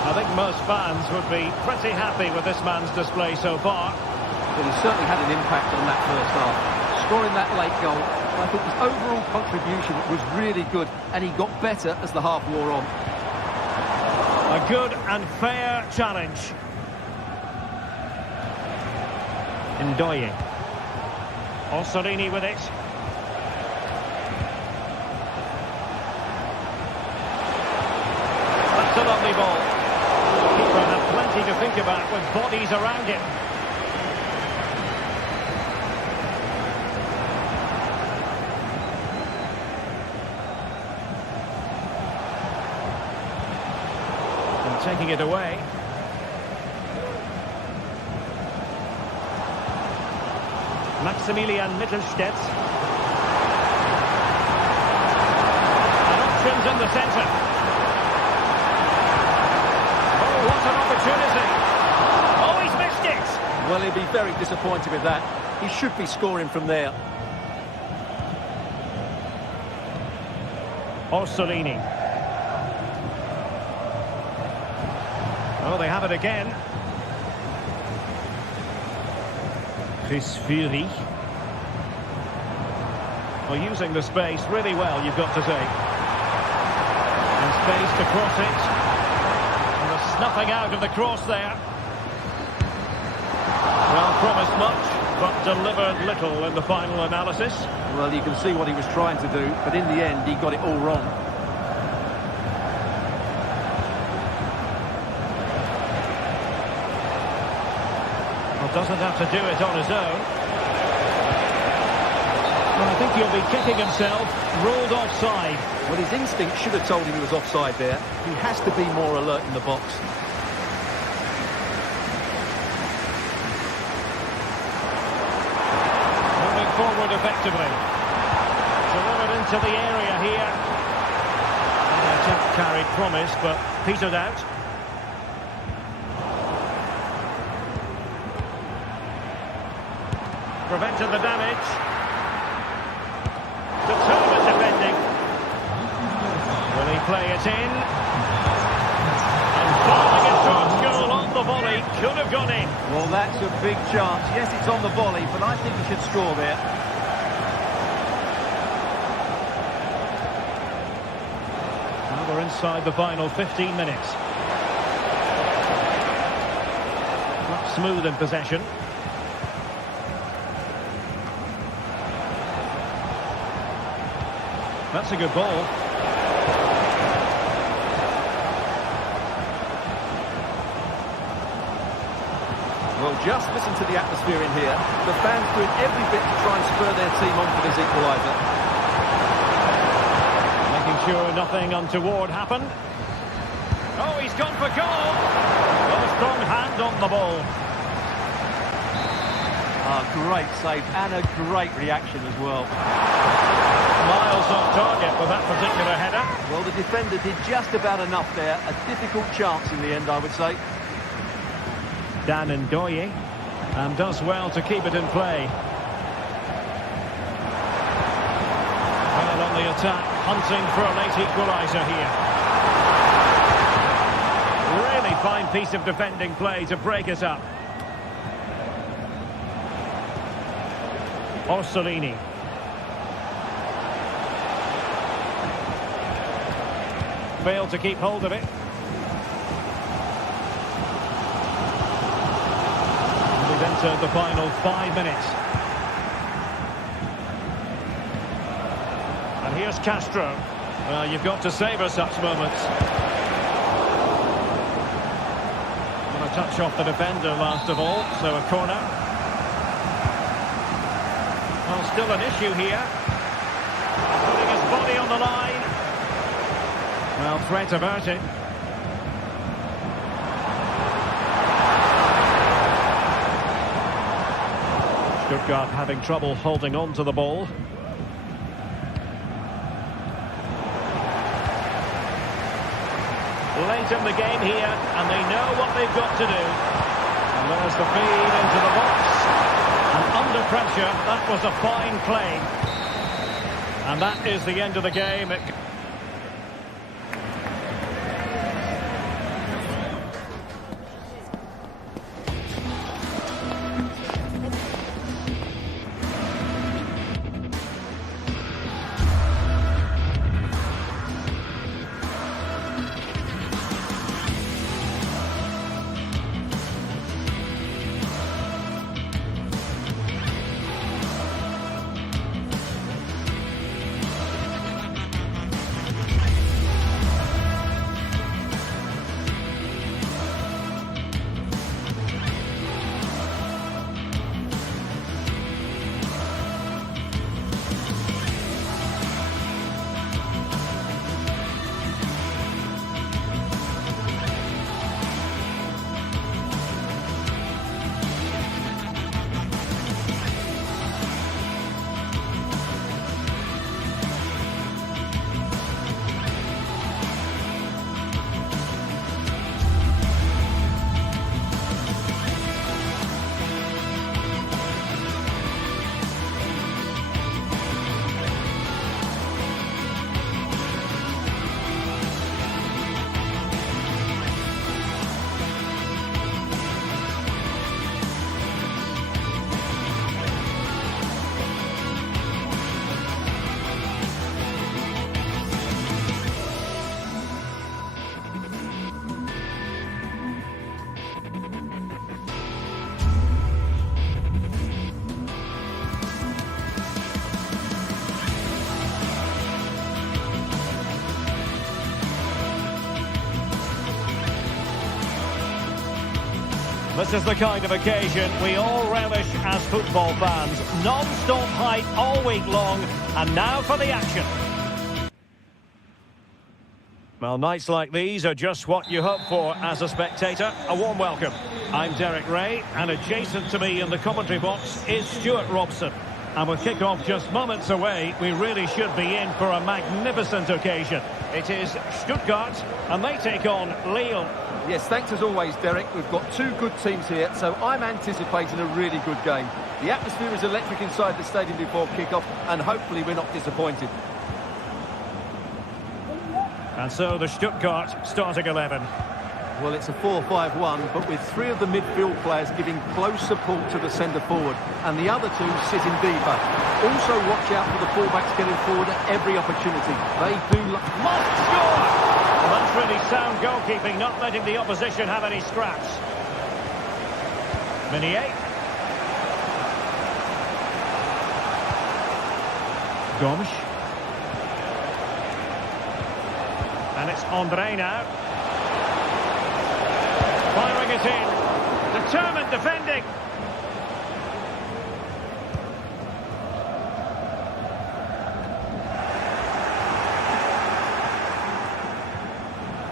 I think most fans would be pretty happy with this man's display so far. Well, he certainly had an impact on that first half. Scoring that late goal, I think his overall contribution was really good, and he got better as the half wore on. A good and fair challenge. Ndoye. Orsolini with it. That's a lovely ball. Keeper had plenty to think about with bodies around him. And taking it away. Maximilian Mittelstädt. And options in the centre. What an opportunity. Oh, he's missed it. Well, he'll be very disappointed with that. He should be scoring from there. Orsolini. Oh, they have it again. Chris Führig. Well, using the space really well, you've got to say. And space to cross it. Snuffing out of the cross there. Well, promised much, but delivered little in the final analysis. Well, you can see what he was trying to do, but in the end, he got it all wrong. Well, doesn't have to do it on his own. Well, I think he'll be kicking himself, ruled offside. Well, his instinct should have told him he was offside there. He has to be more alert in the box. effectively. Delivered into the area here. The attack carried promise, but petered out. Prevented the damage. Determined defending. Will he play it in? And firing it towards goal on the volley. Could have gone in. Well, that's a big chance. Yes, it's on the volley, but I think he should score there. Now we're inside the final 15 minutes. Not smooth in possession. That's a good ball. Well, just listen to the atmosphere in here. The fans doing every bit to try and spur their team on for this equaliser. Making sure nothing untoward happened. Oh, he's gone for goal. Well, a strong hand on the ball. Great save and a great reaction as well. Miles off target with that particular header. Well, the defender did just about enough there. A difficult chance in the end, I would say. Dan Ndoye, and does well to keep it in play. Well, on the attack, hunting for a late equaliser here. Really fine piece of defending play to break it up. Orsolini. Failed to keep hold of it. We've entered the final 5 minutes. And here's Castro. Well, you've got to savour such moments. Want to touch off the defender last of all, so a corner. Well, still an issue here. Putting his body on the line. Well, threat about it. Stuttgart having trouble holding on to the ball. Late in the game here, and they know what they've got to do. And there's the feed into the box. And under pressure, that was a fine play. And that is the end of the game. This is the kind of occasion we all relish as football fans. Non-stop hype all week long, and now for the action. Well, nights like these are just what you hope for as a spectator. A warm welcome. I'm Derek Ray, and adjacent to me in the commentary box is Stuart Robson. And with kick-off just moments away, we really should be in for a magnificent occasion. It is Stuttgart, and they take on Lille. Yes, thanks as always, Derek. We've got two good teams here, so I'm anticipating a really good game. The atmosphere is electric inside the stadium before kick-off, and hopefully we're not disappointed. And so the Stuttgart starting 11. Well, it's a 4-5-1, but with three of the midfield players giving close support to the centre-forward, and the other two sitting deeper. Also watch out for the fullbacks getting forward at every opportunity. They do must score! Well, that's really sound goalkeeping, not letting the opposition have any scraps. Meunier. Gomes. And it's Andre now. Firing it in. Determined defending.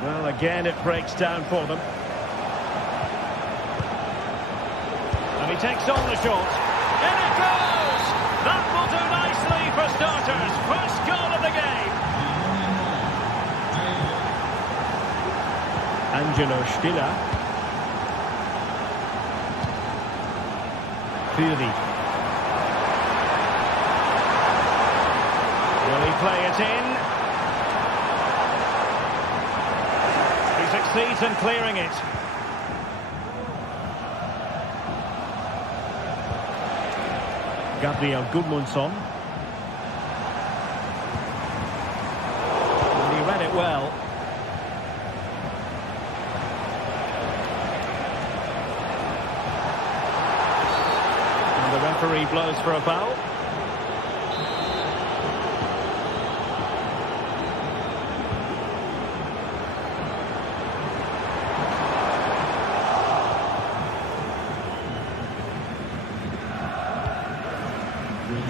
Well, again, it breaks down for them. And he takes on the shot. In it goes! That will do nicely for starters. First goal of the game. Angelo Stiller. Fury. Will he play it in? He succeeds in clearing it. Gabriel Gudmundsson. And he read it well. And the referee blows for a foul.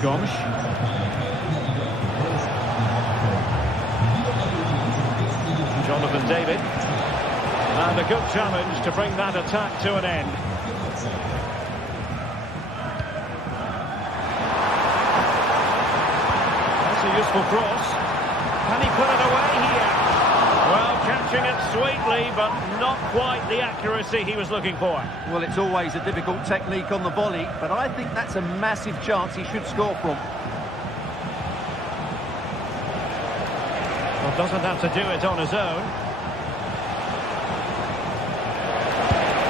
Gomes. Jonathan David. And a good challenge to bring that attack to an end. That's a useful cross. Can he put it away here? Well, catching it sweetly, but not quite the accuracy he was looking for. Well, it's always a difficult technique on the volley, but I think that's a massive chance he should score from. Well, doesn't have to do it on his own.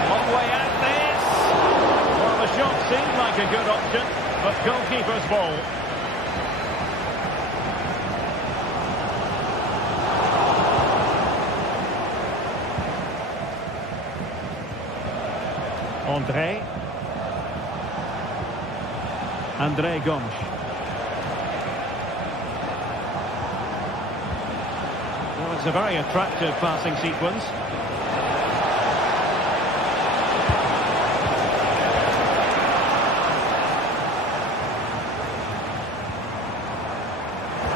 Long way out this. Well, the shot seemed like a good option, but goalkeeper's ball. Andre Gomes. Well, it's a very attractive passing sequence.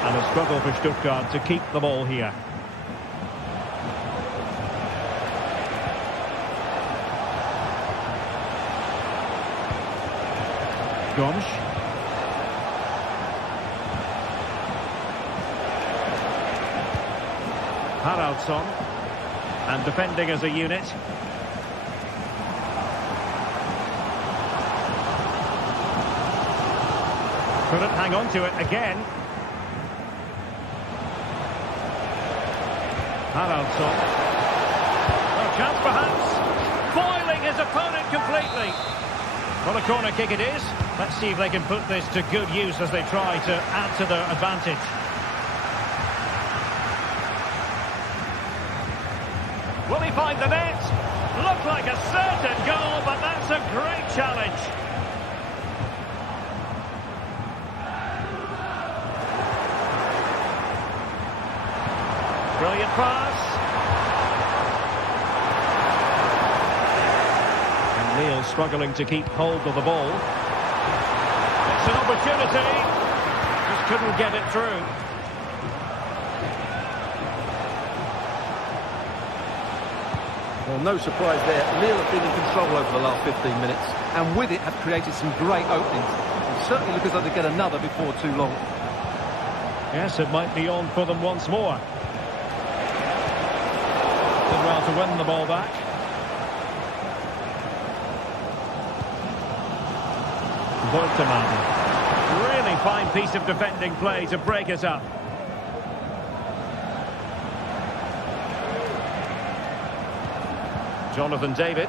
And a struggle for Stuttgart to keep the ball here. Gomes. Haraldsson. And defending as a unit. Couldn't hang on to it again. Haraldsson. Well, chance perhaps. Foiling his opponent completely. Well, a corner kick it is. Let's see if they can put this to good use as they try to add to their advantage. Will he find the net? Looked like a certain goal, but that's a great challenge. Brilliant pass. And Lille struggling to keep hold of the ball. It's an opportunity. Just couldn't get it through. Well, no surprise there. Lille have been in control over the last 15 minutes, and with it have created some great openings. certainly look as though they get another before too long. Yes, it might be on for them once more. Did well to win the ball back. Boltman. Really fine piece of defending play to break it up. Jonathan David.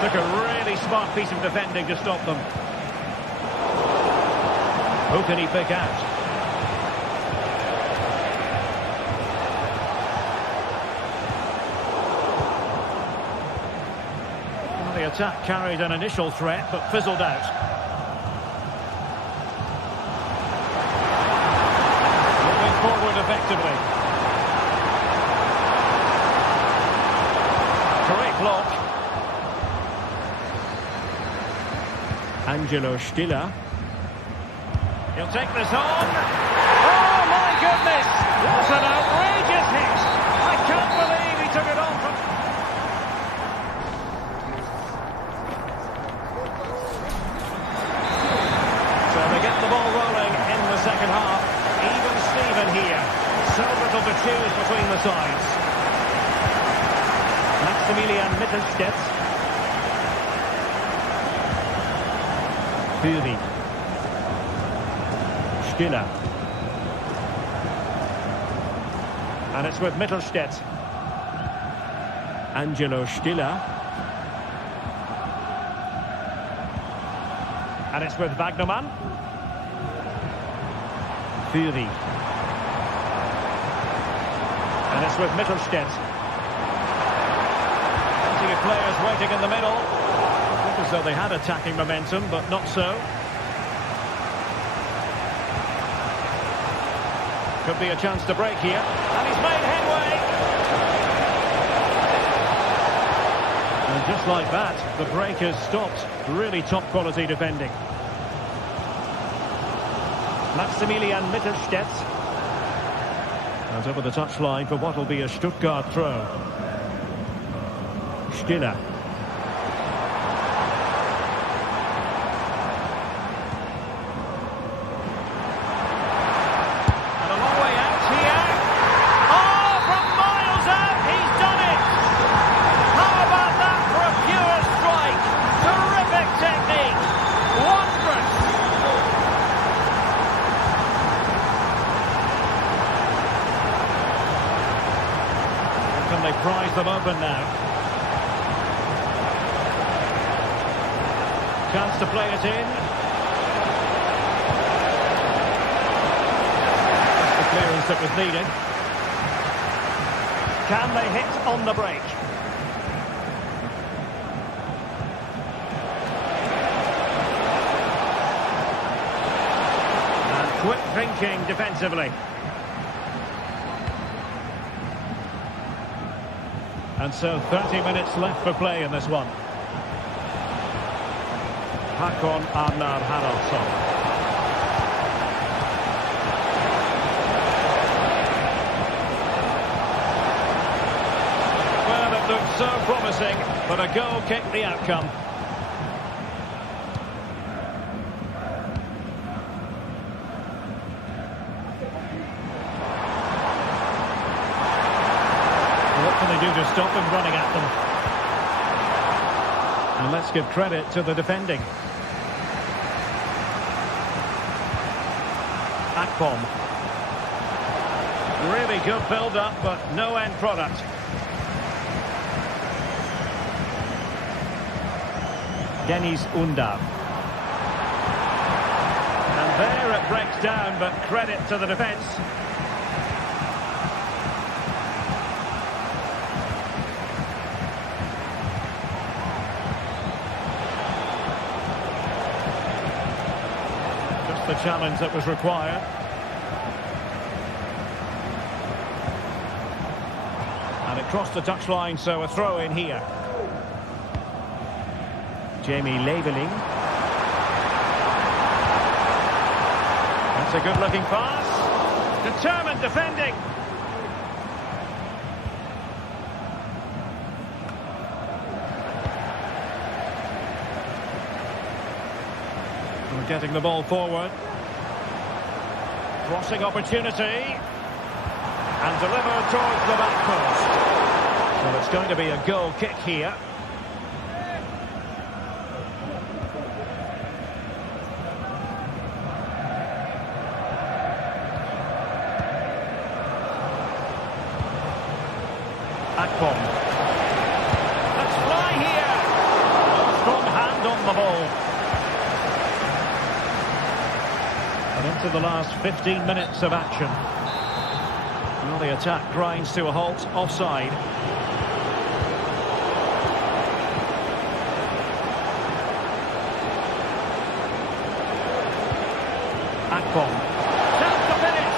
Took a really smart piece of defending to stop them. Who can he pick out? Well, the attack carried an initial threat but fizzled out. Moving forward effectively. Great block. Angelo Stiller. He'll take this on. Oh, my goodness! What an outrageous hit! I can't believe he took it on from... So they get the ball rolling in the second half. Even Steven here. So little to choose between the sides. Maximilian Mittelstädt. Fury. Stiller. And it's with Mittelstädt. Angelo Stiller. And it's with Wagnermann. Fury. And it's with Mittelstädt. Plenty of players waiting in the middle. As though they had attacking momentum, but not so. Could be a chance to break here. And he's made headway. And just like that, the break has stopped. Really top quality defending. Maximilian Mittelstädt. And over the touchline for what will be a Stuttgart throw. Stiller. Prize them open now. Chance to play it in. That's the clearance that was needed. Can they hit on the break? And quick thinking defensively. And so 30 minutes left for play in this one. Hakon Arnar Haraldsson. Well, it looked so promising, but a goal kicked the outcome. What can they do to stop him running at them? And let's give credit to the defending. Akpom. Really good build-up, but no end product. Deniz Undav. And there it breaks down, but credit to the defence. The challenge that was required. And it crossed the touchline, so a throw in here. Jamie Leveling. That's a good-looking pass. Determined defending. getting the ball forward. Crossing opportunity. And delivered towards the back post. So it's going to be a goal kick here. Akpom. Let's fly here. A strong hand on the ball. And into the last 15 minutes of action. Well, the attack grinds to a halt, offside. Akpom. That's the finish.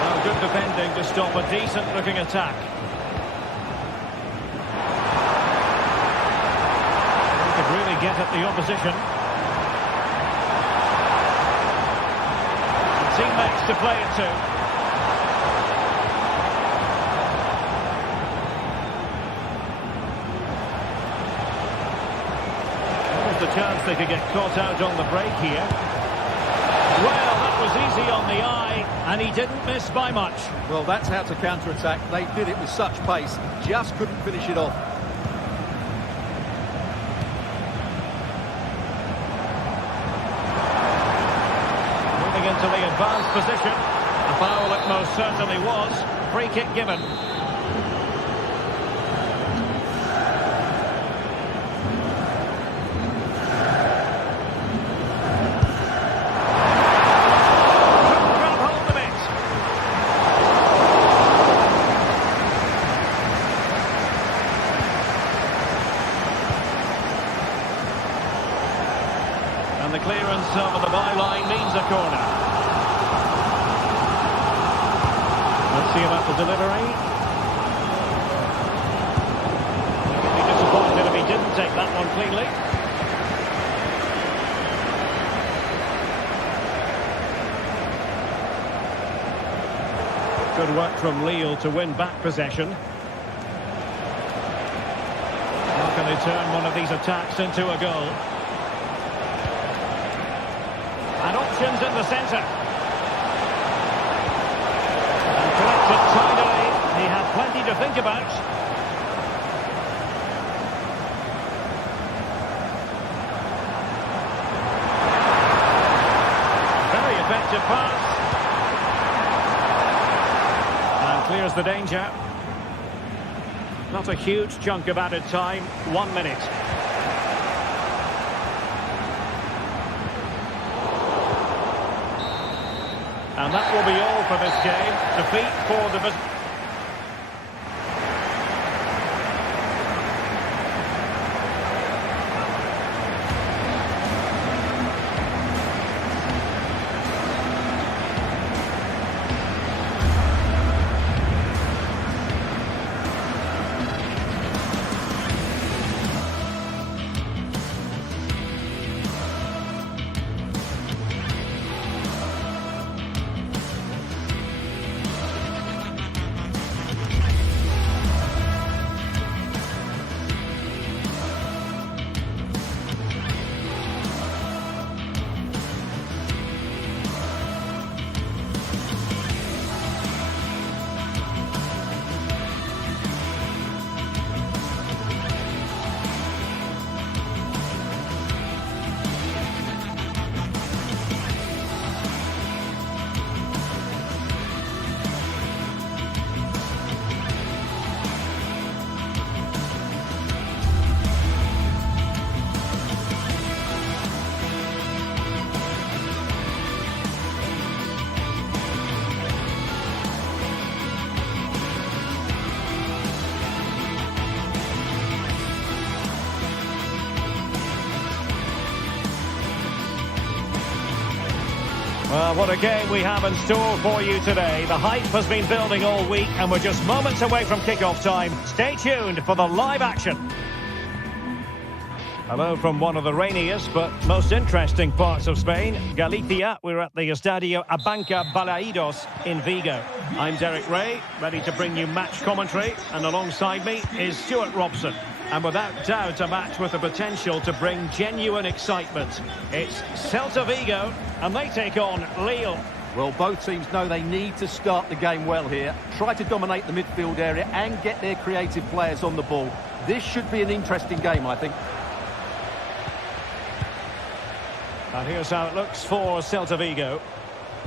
Well, good defending to stop a decent-looking attack. He could really get at the opposition. And teammates to play it to. The chance they could get caught out on the break here. Well, that was easy on the eye, and he didn't miss by much. Well, that's how to counter-attack. They did it with such pace, just couldn't finish it off. Moving into the advanced position. A foul it most certainly was. Free kick given. And the clearance over the byline means a corner. Let's see about the delivery. He'd be disappointed if he didn't take that one cleanly. Good work from Lille to win back possession. How can they turn one of these attacks into a goal? And options in the centre. And collected tidily. He had plenty to think about. Very effective pass. And clears the danger. Not a huge chunk of added time. 1 minute. And that will be all for this game. Defeat for the visitors. Well, what a game we have in store for you today. The hype has been building all week and we're just moments away from kickoff time. Stay tuned for the live action. Hello from one of the rainiest but most interesting parts of Spain, Galicia. We're at the Estadio Abanca Balaidos in Vigo. I'm Derek Ray, ready to bring you match commentary, and alongside me is Stuart Robson. And without doubt, a match with the potential to bring genuine excitement. It's Celta Vigo, and they take on Lille. Well, both teams know they need to start the game well here. Try to dominate the midfield area and get their creative players on the ball. This should be an interesting game, I think. And here's how it looks for Celta Vigo.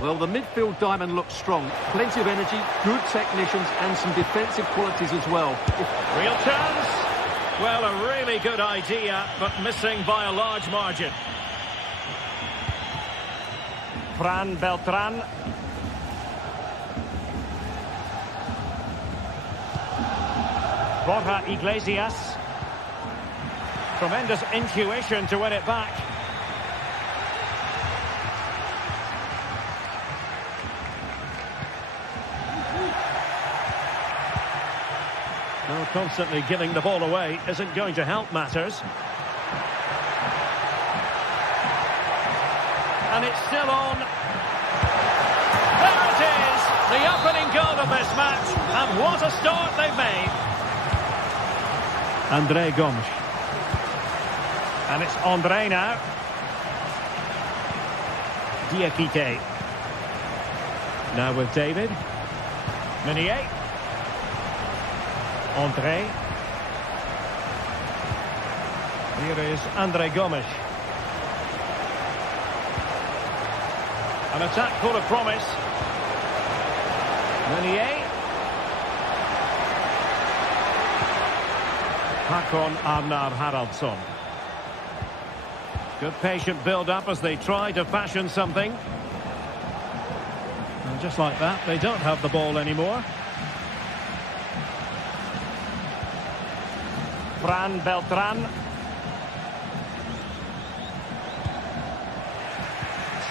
Well, the midfield diamond looks strong. Plenty of energy, good technicians and some defensive qualities as well. Real chance. Well, a really good idea, but missing by a large margin. Fran Beltran. Borja Iglesias. Tremendous intuition to win it back. Well, constantly giving the ball away isn't going to help matters. And it's still on. There it is! The opening goal of this match. And what a start they've made. André Gomes. And it's André now. Diakite. Now with David. Meunier. André. Here is André Gomes. An attack full of promise. Meunier. Hakon Arnar Haraldsson. Good patient build-up as they try to fashion something. And just like that, they don't have the ball anymore. Fran Beltran.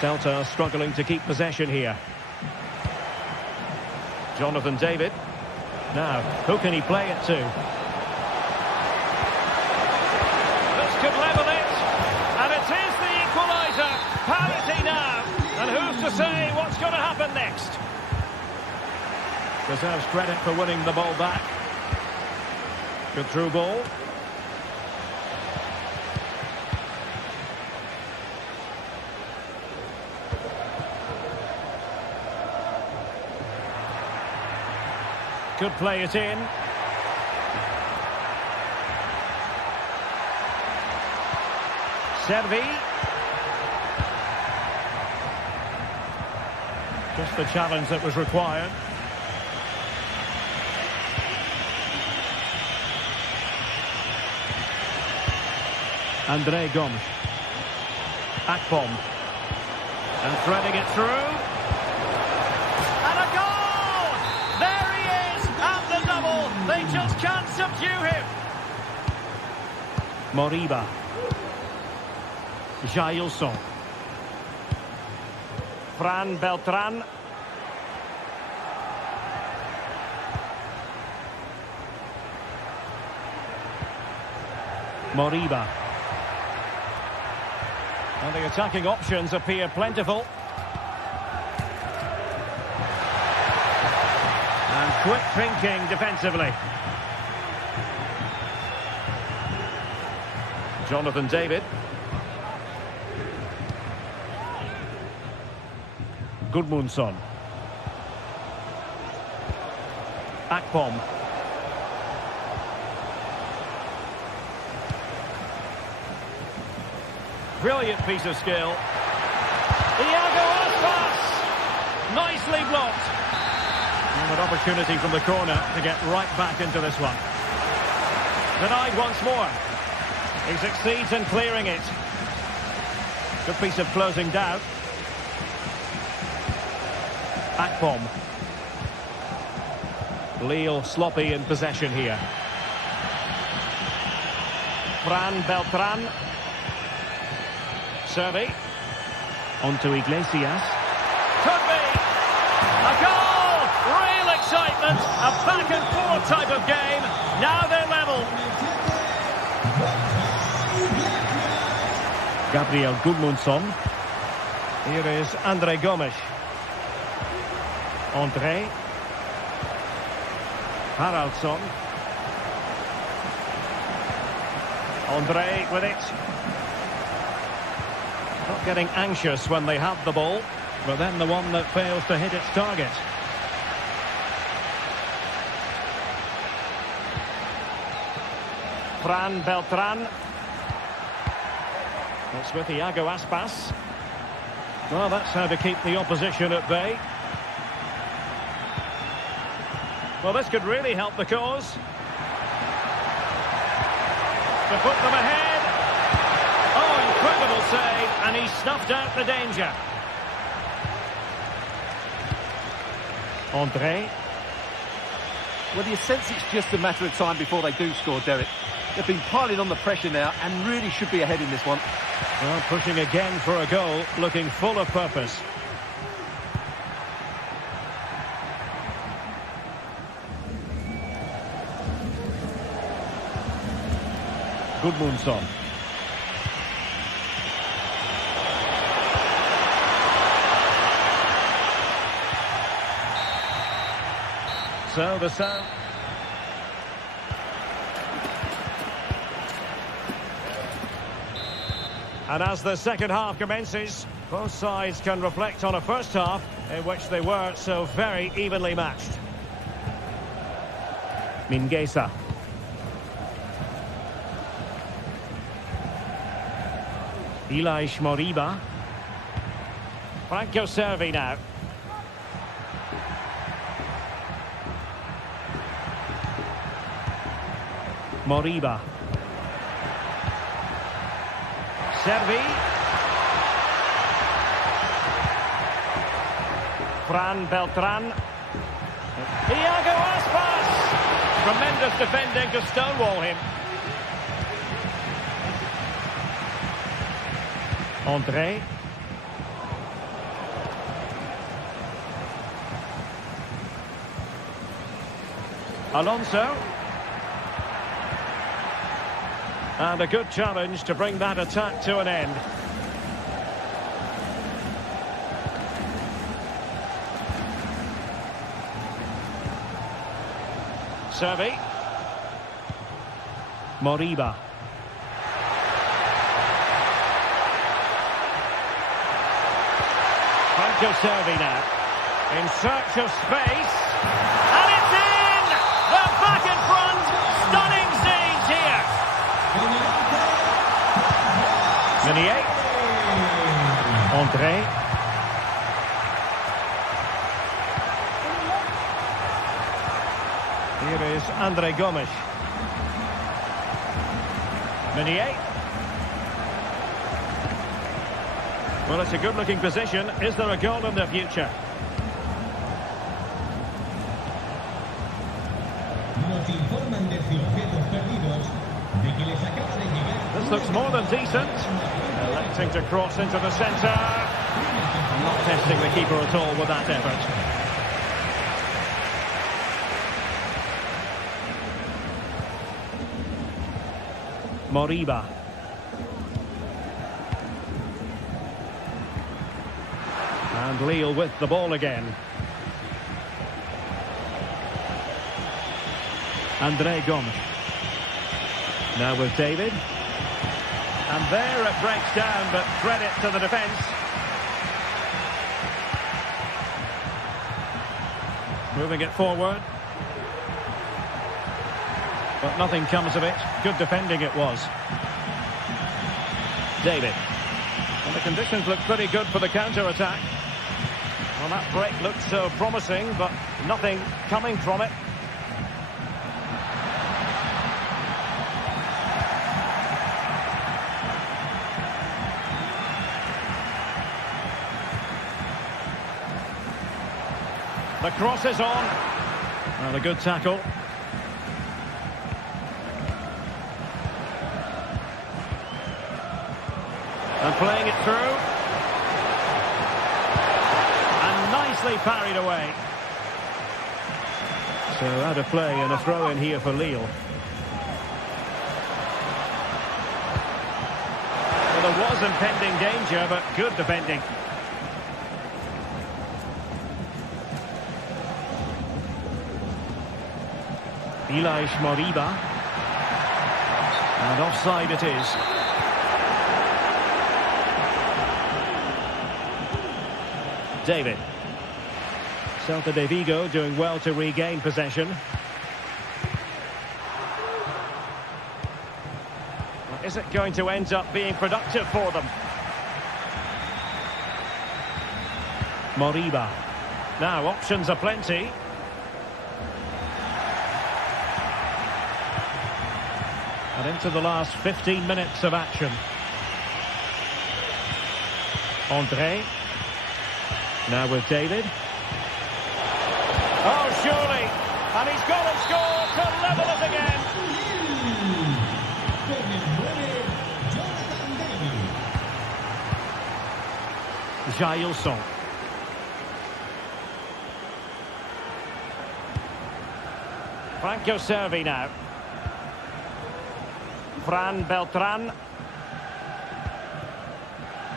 Celta struggling to keep possession here. Jonathan David. Now, who can he play it to? This could level it. And it is the equaliser. Parity now. And who's to say what's going to happen next? Deserves credit for winning the ball back. Good through ball. Could play it in. Servi. Just the challenge that was required. André Gomes. Akpom. And threading it through. And a goal! There he is! And the double! They just can't subdue him! Moriba. Jailson. Fran Beltran. Moriba. And the attacking options appear plentiful. And quick thinking defensively. Jonathan David. Gudmundsson. Akpom. Brilliant piece of skill. Iago Aspas! Nicely blocked. And an opportunity from the corner to get right back into this one. Denied once more. He succeeds in clearing it. Good piece of closing down. Akpom. Lille sloppy in possession here. Fran Beltran. Servi. On to Iglesias. Could be! A goal! Real excitement! A back and forth type of game. Now they're level. Gabriel Gudmundsson. Here is André Gomes. André. Haraldsson. Andre with it. Not getting anxious when they have the ball, but then the one that fails to hit its target. Fran Beltran. It's with Iago Aspas. Well, that's how to keep the opposition at bay. Well, this could really help the cause. To put them ahead. Oh, incredible save, and he snuffed out the danger. Andre. Well, you sense it's just a matter of time before they do score, Derek. They've been piling on the pressure now and really should be ahead in this one. Well, pushing again for a goal, looking full of purpose. Gudmundsson. So the sound. And as the second half commences, both sides can reflect on a first half in which they were so very evenly matched. Mingueza. Ilaix Moriba. Franco Cervi now. Moriba. Cervi. Fran Beltran. Iago Aspas. Tremendous defending to stonewall him. Andre. Alonso. And a good challenge to bring that attack to an end. Cervi. Moriba. Franco Cervi now. In search of space. And it's in! They're back in front. Stunning scenes here. Meunier. Andre. Here is Andre Gomes. Meunier. Well, it's a good-looking position. Is there a goal in the future? This looks more than decent. Electing to cross into the centre. Not testing the keeper at all with that effort. Moriba. And Lille with the ball again. Andre Gomes. Now with David. And there it breaks down, but credit to the defence. Moving it forward. But nothing comes of it. Good defending it was. David. And the conditions look pretty good for the counter-attack. Well, that break looked so promising, but nothing coming from it. The cross is on. Well, a good tackle. And playing it through. And nicely parried away. So out of play and a throw in here for Lille. Well, there was impending danger, but good defending. Ilaix Moriba. And offside it is. David. Celta de Vigo doing well to regain possession. Well, is it going to end up being productive for them? Moriba. Now options are plenty. And into the last 15 minutes of action. André. Now with David. Oh, surely. And he's gone and scored to level it again. Jailson. Franco Servi now. Fran Beltran.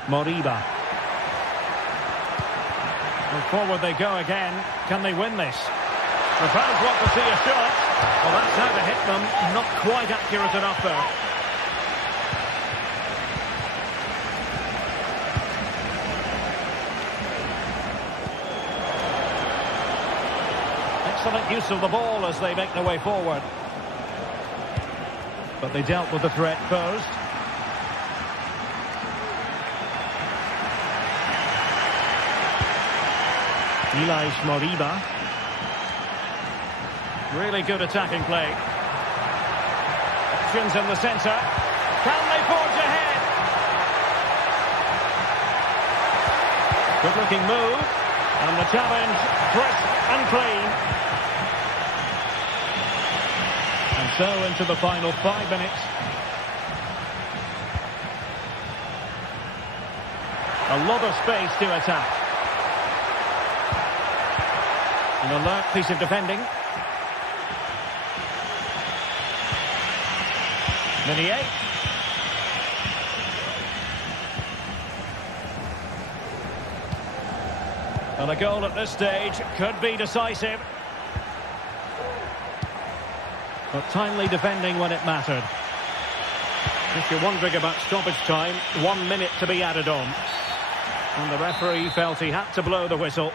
Moriba. And forward they go again. Can they win this? The fans want to see a shot. Well, that's how to hit them. Not quite accurate enough though. Excellent use of the ball as they make their way forward. But they dealt with the threat posed. Ilaix Moriba. Really good attacking play. Options in the centre. Can they forge ahead? Good looking move. And the challenge crisp and clean. And so into the final 5 minutes. A lot of space to attack. An alert piece of defending. Meunier. And a goal at this stage could be decisive. But timely defending when it mattered. If you're wondering about stoppage time, 1 minute to be added on. And the referee felt he had to blow the whistle.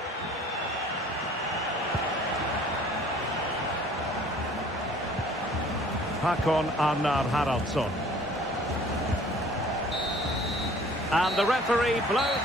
Hakon Arnar Haraldsson. And the referee blows.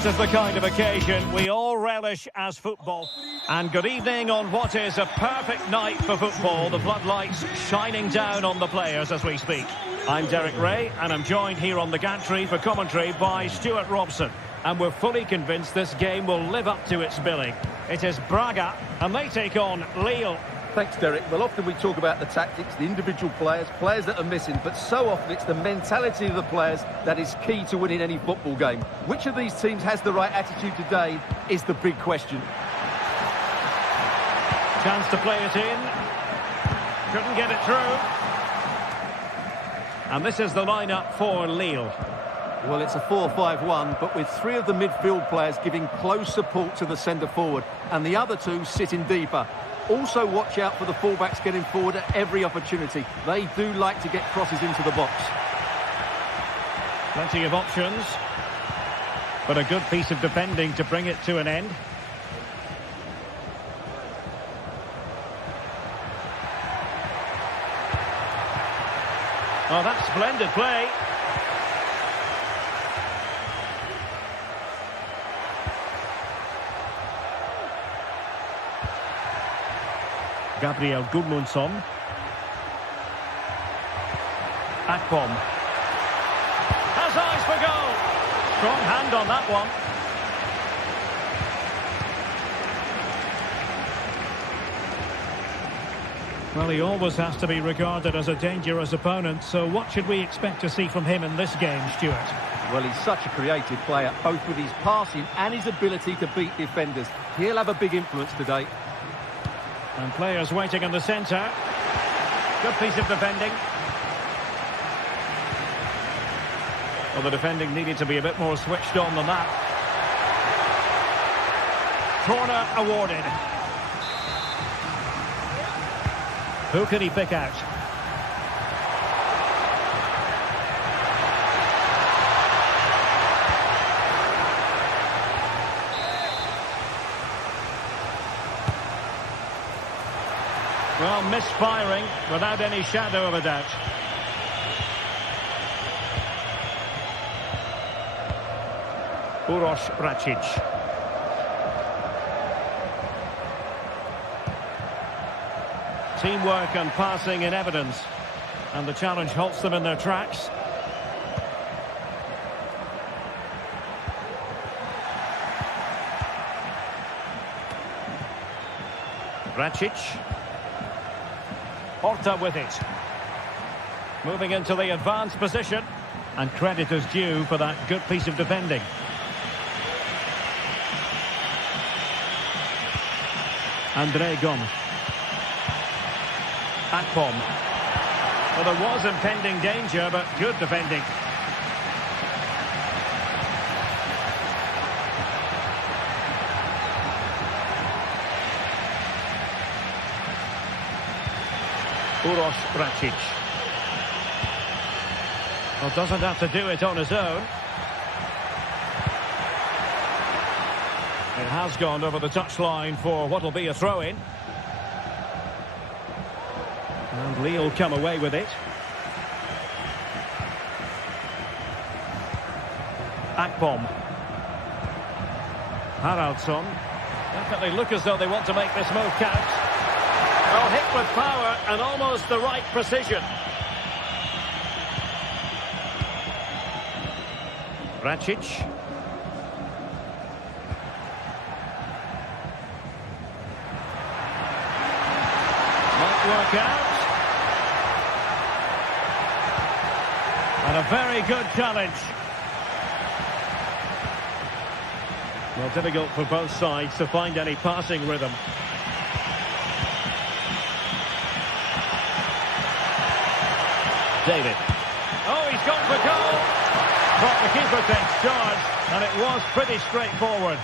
This is the kind of occasion we all relish as football. And good evening on what is a perfect night for football. The floodlights shining down on the players as we speak. I'm Derek Ray, and I'm joined here on the gantry for commentary by Stuart Robson. And we're fully convinced this game will live up to its billing. It is Braga, and they take on Lille. Thanks, Derek. Well, often we talk about the tactics, the individual players that are missing, but so often it's the mentality of the players that is key to winning any football game. Which of these teams has the right attitude today is the big question. Chance to play it in. Couldn't get it through. And this is the lineup for Lille. Well, it's a 4-5-1, but with three of the midfield players giving close support to the centre-forward, and the other two sitting deeper. Also watch out for the fullbacks getting forward at every opportunity. They do like to get crosses into the box. Plenty of options, but a good piece of defending to bring it to an end. Oh, that's splendid play. Gabriel Gudmundsson. Akpom. Has eyes for goal. Strong hand on that one. Well, he always has to be regarded as a dangerous opponent, so what should we expect to see from him in this game, Stuart? Well, he's such a creative player, both with his passing and his ability to beat defenders. He'll have a big influence today. And players waiting in the centre. Good piece of defending. Well, the defending needed to be a bit more switched on than that. Corner awarded. Who can he pick out? Well, misfiring without any shadow of a doubt. Uroš Račić. Teamwork and passing in evidence. And the challenge halts them in their tracks. Račić. Horta with it. Moving into the advanced position. And credit is due for that good piece of defending. Andre Gomes. Akpom. Well, there was impending danger, but good defending. Uroš Račić. Well, doesn't have to do it on his own. It has gone over the touchline for what will be a throw-in. And Lille come away with it. Akpom. Haraldsson. Definitely look as though they want to make this move count. Well, hit with power and almost the right precision. Račić. Might work out. And a very good challenge. Well, difficult for both sides to find any passing rhythm. David. Oh, he's gone for goal. But the keeper takes charge, and it was pretty straightforward.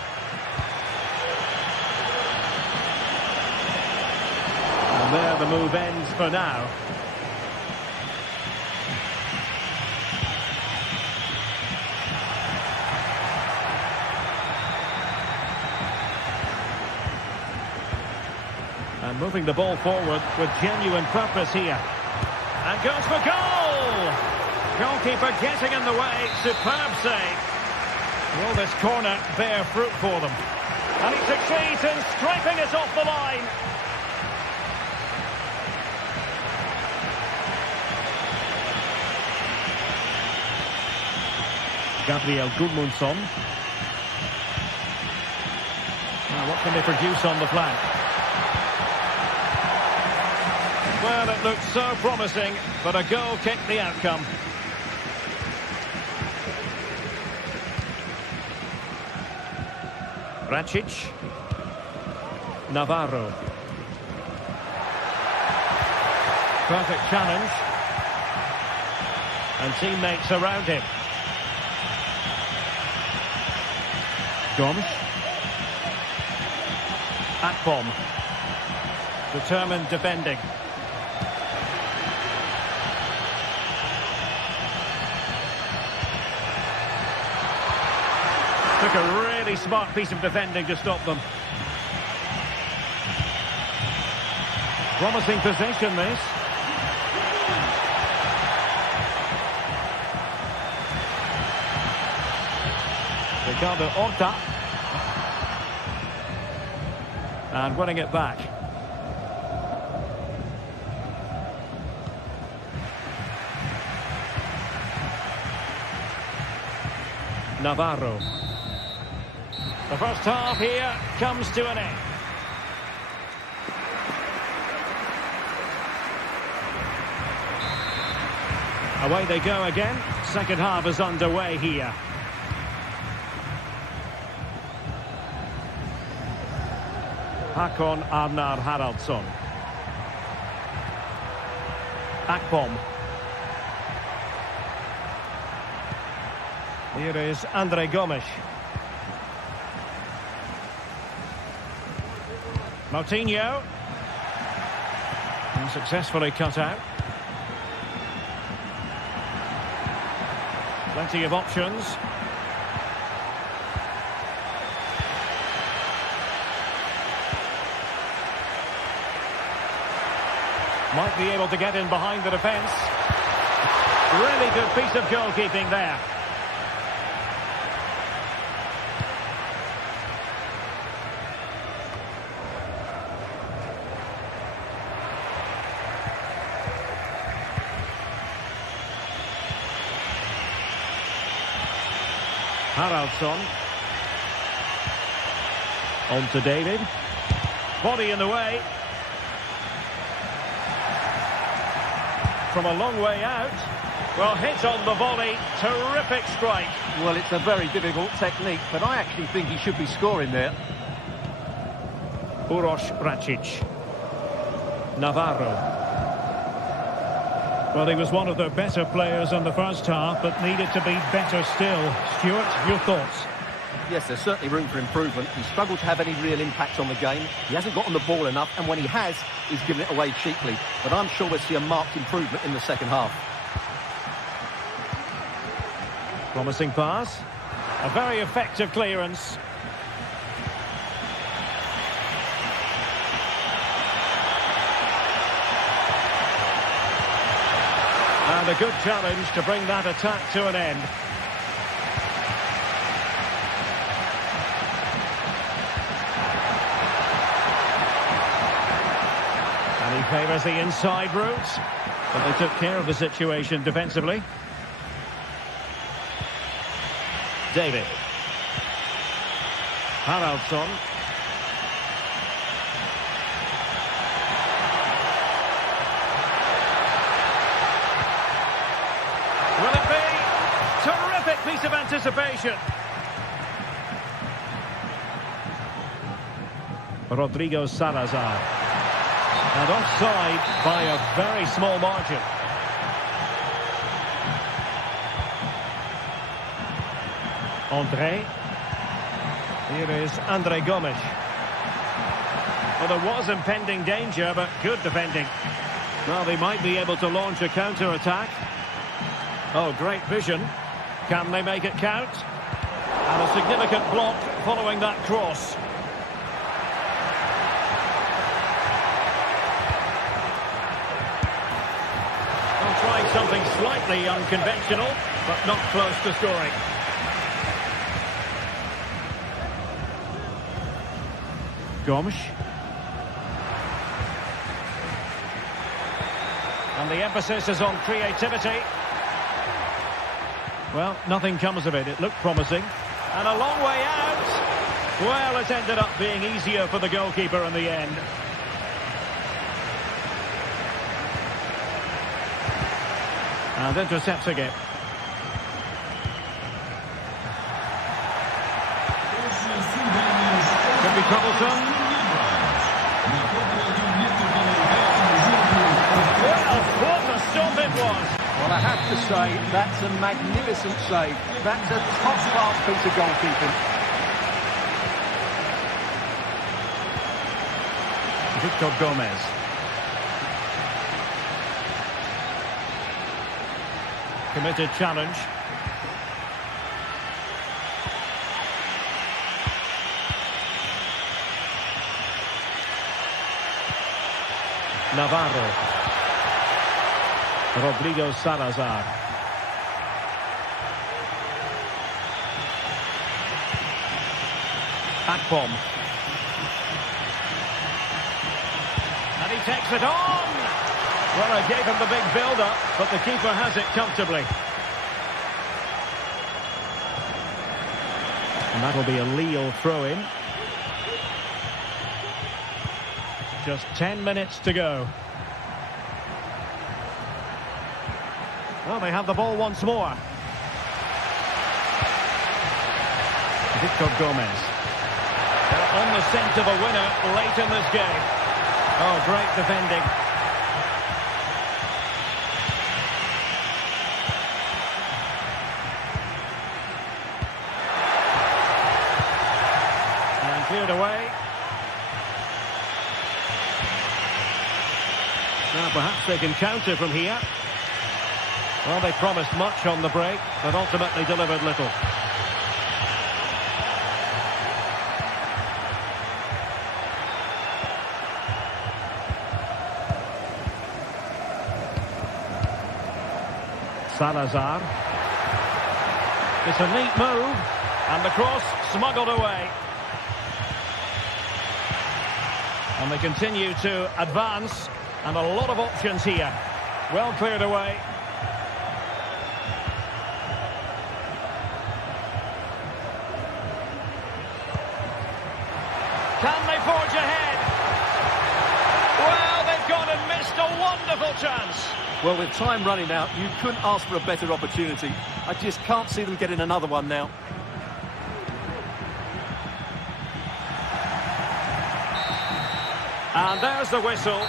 And there the move ends for now. And moving the ball forward with genuine purpose here. And goes for goal! Goalkeeper getting in the way. Superb save. Will this corner bear fruit for them? And he succeeds in scraping it off the line. Gabriel Gudmundsson. Now what can they produce on the flank? Well, it looked so promising, but a goal kicked the outcome. Racic. Navarro. Perfect challenge. And teammates around him. Gomes. Akpom. Determined defending. Took a really smart piece of defending to stop them. Promising possession, this. Ricardo Horta. And winning it back. Navarro. The first half here comes to an end. Away they go again. Second half is underway here. Hakon Arnar Haraldsson. Akpom. Here is Andre Gomes. Moutinho. And successfully cut out. Plenty of options. Might be able to get in behind the defence. Really good piece of goalkeeping there. Haraldsson. On to David. Body in the way. From a long way out. Well, hit on the volley. Terrific strike. Well, it's a very difficult technique, but I actually think he should be scoring there. Uroš Racic. Navarro. Well, he was one of the better players in the first half, but needed to be better still. Stuart, your thoughts? Yes, there's certainly room for improvement. He's struggled to have any real impact on the game. He hasn't got on the ball enough, and when he has, he's given it away cheaply. But I'm sure we'll see a marked improvement in the second half. Promising pass. A very effective clearance. And a good challenge to bring that attack to an end. And he favours the inside route. But they took care of the situation defensively. David. Haraldsson. Will it be? Terrific piece of anticipation. Rodrigo Salazar. And offside by a very small margin. Andre. Here is Andre Gomes. Well, there was impending danger, but good defending. Well, they might be able to launch a counter-attack. Oh, great vision. Can they make it count? And a significant block following that cross. Well, trying something slightly unconventional, but not close to scoring. Gomes. And the emphasis is on creativity. Well, nothing comes of it. It looked promising. And a long way out. Well, it ended up being easier for the goalkeeper in the end. And intercepting it. Could be troublesome. Well, what a stop it was. Well, I have to say, that's a magnificent save. That's a top-class piece of goalkeeping. Victor Gomez. Committed challenge. Navarro. Rodrigo Salazar. Akpom. And he takes it on. Well, I gave him the big build-up, but the keeper has it comfortably. And that'll be a Lille throw-in. Just 10 minutes to go. Well, they have the ball once more. Victor Gomez. They're on the scent of a winner late in this game. Oh, great defending. And cleared away. Now perhaps they can counter from here. Well, they promised much on the break, but ultimately delivered little. Salazar. It's a neat move, and the cross smuggled away. And they continue to advance, and a lot of options here. Well cleared away. Can they forge ahead? Well, they've gone and missed a wonderful chance. Well, with time running out, you couldn't ask for a better opportunity. I just can't see them getting another one now. And there's the whistle.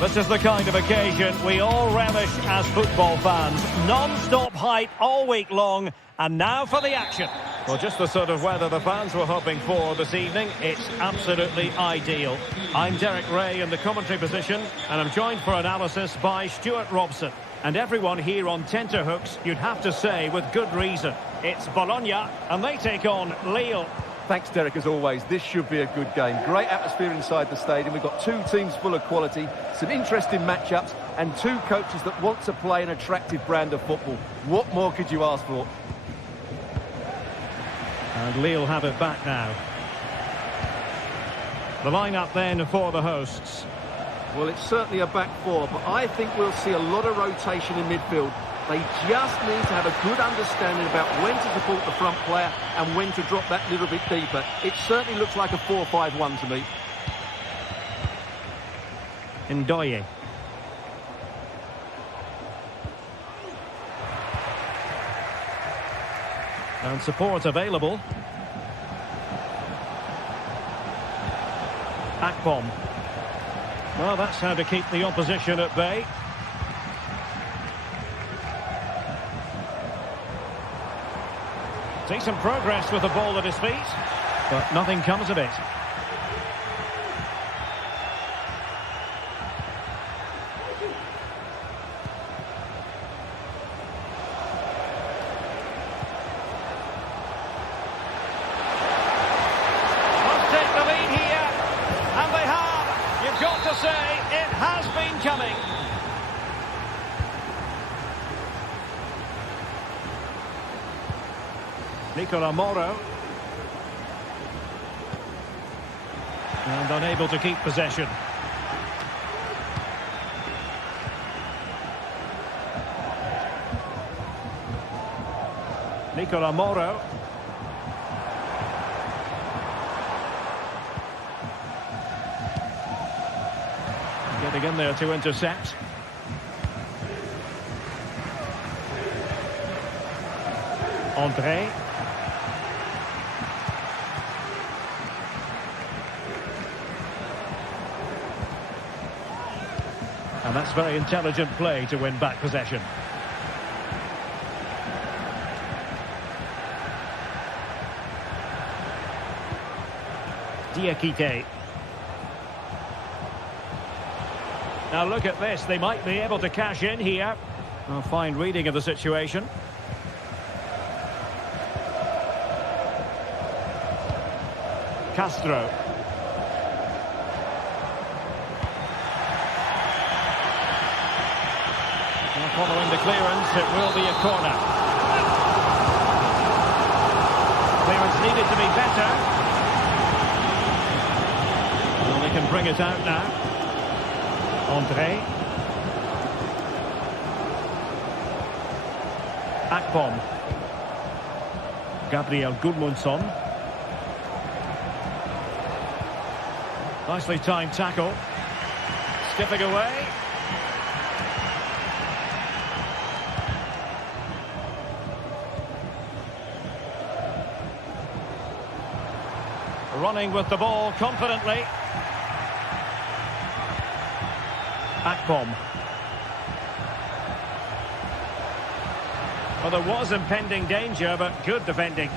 This is the kind of occasion we all relish as football fans. Non-stop hype all week long, and now for the action. Well, just the sort of weather the fans were hoping for this evening. It's absolutely ideal. I'm Derek Ray in the commentary position, and I'm joined for analysis by Stuart Robson. And everyone here on tenterhooks, you'd have to say with good reason. It's Bologna, and they take on Lille. Thanks, Derek, as always. This should be a good game. Great atmosphere inside the stadium. We've got two teams full of quality, some interesting matchups, and two coaches that want to play an attractive brand of football. What more could you ask for? And Lille have it back now. The lineup then for the hosts. Well, it's certainly a back four, but I think we'll see a lot of rotation in midfield. They just need to have a good understanding about when to support the front player and when to drop that little bit deeper. It certainly looks like a 4-5-1 to me. Ndoye. And support available. Akpom. Well, that's how to keep the opposition at bay. Decent progress with the ball at his feet, but nothing comes of it. Must take the lead here, and they have. You've got to say, it has been coming. Nicola Moro. And unable to keep possession. Nicola Moro. Getting in there to intercept. André. And that's very intelligent play to win back possession. Diakite. Now look at this, they might be able to cash in here. A fine reading of the situation. Castro. Following the clearance, it will be a corner. Clearance needed to be better. Well, they can bring it out now. André. Akpom. Gabriel Gudmundsson. Nicely timed tackle. Skipping away. Running with the ball confidently. Akpom. Well, there was impending danger, but good defending.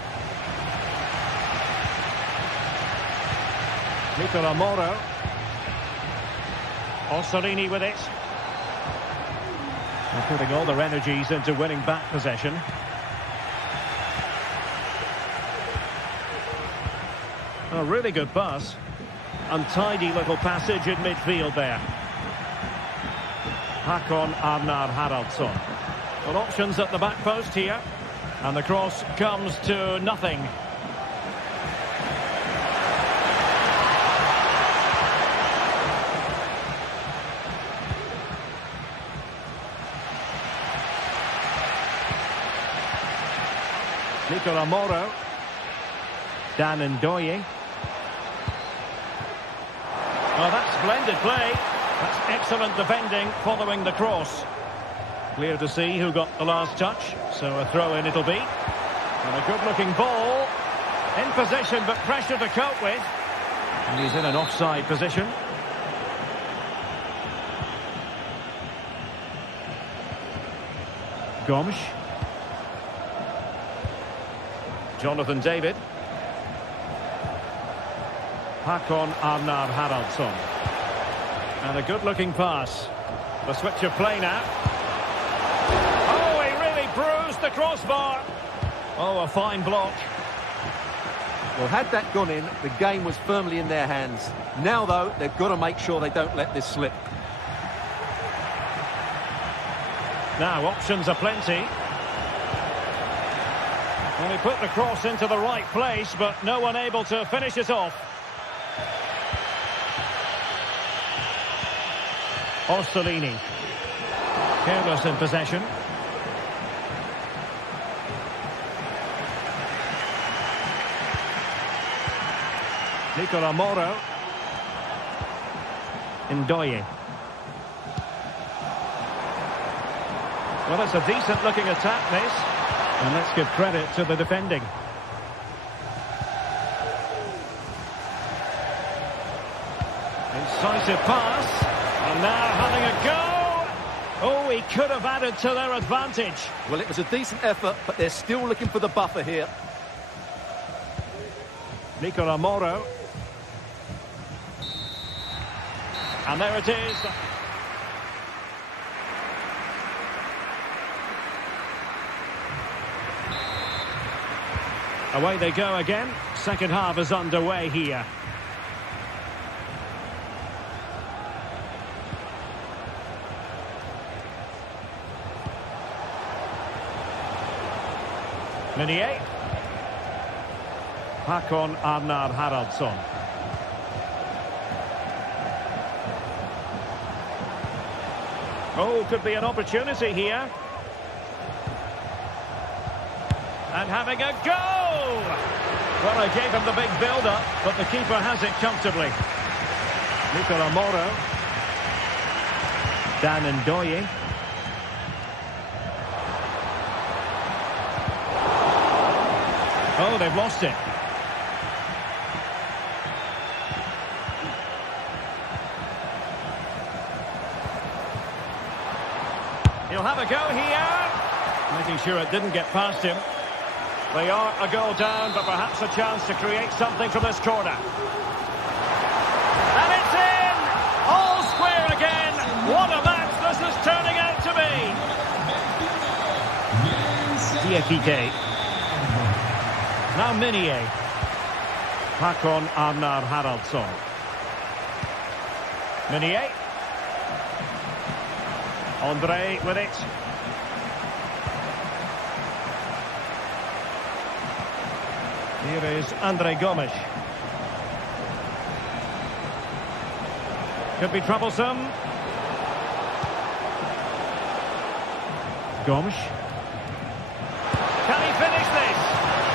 Nicola Moro. Ossorini with it. They're putting all their energies into winning back possession. A really good pass. Untidy little passage in midfield there. Hakon Arnar Haraldsson. Well, options at the back post here. And the cross comes to nothing. Nicola Moro. Dan Ndoye. Oh, that's splendid play. That's excellent defending following the cross. Clear to see who got the last touch. So a throw-in it'll be. And a good-looking ball. In position, but pressure to cope with. And he's in an offside position. Gomes. Jonathan David. Håkon Arnar Haraldsson. And a good-looking pass. The switch of play now. Oh, he really bruised the crossbar. Oh, a fine block. Well, had that gone in, the game was firmly in their hands. Now, though, they've got to make sure they don't let this slip. Now, options are plenty. Well, he put the cross into the right place, but no one able to finish it off. Orsolini. Careless in possession. Nicola Moro. Ndoye. Well, it's a decent-looking attack, this. And let's give credit to the defending. Incisive pass. And now having a go. Oh, he could have added to their advantage. Well, it was a decent effort, but they're still looking for the buffer here. Nicola Moro. And there it is. Away they go again. Second half is underway here. Meunier. Håkon Arnar Haraldsson. Oh, could be an opportunity here. And having a go! Well, I gave him the big build-up, but the keeper has it comfortably. Nicola Moro. Dan Ndoye. Oh, they've lost it. He'll have a go here. Making sure it didn't get past him. They are a goal down, but perhaps a chance to create something from this corner. And it's in! All square again. What a match this is turning out to be. Diakite. Now Meunier. Håkon Arnar Haraldsson. Meunier. Andre with it. Here is Andre Gomes. Could be troublesome. Gomes. Can he finish this?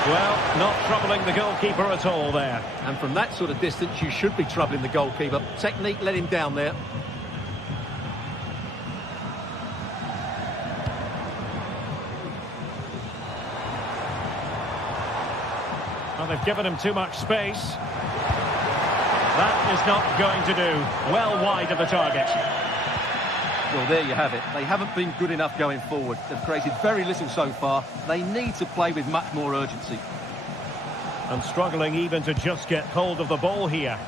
Well, not troubling the goalkeeper at all there. And from that sort of distance, you should be troubling the goalkeeper. Technique let him down there. Well, they've given him too much space. That is not going to do. Well wide of the target. Well, there you have it. They haven't been good enough going forward. They've created very little so far. They need to play with much more urgency. And struggling even to just get hold of the ball here.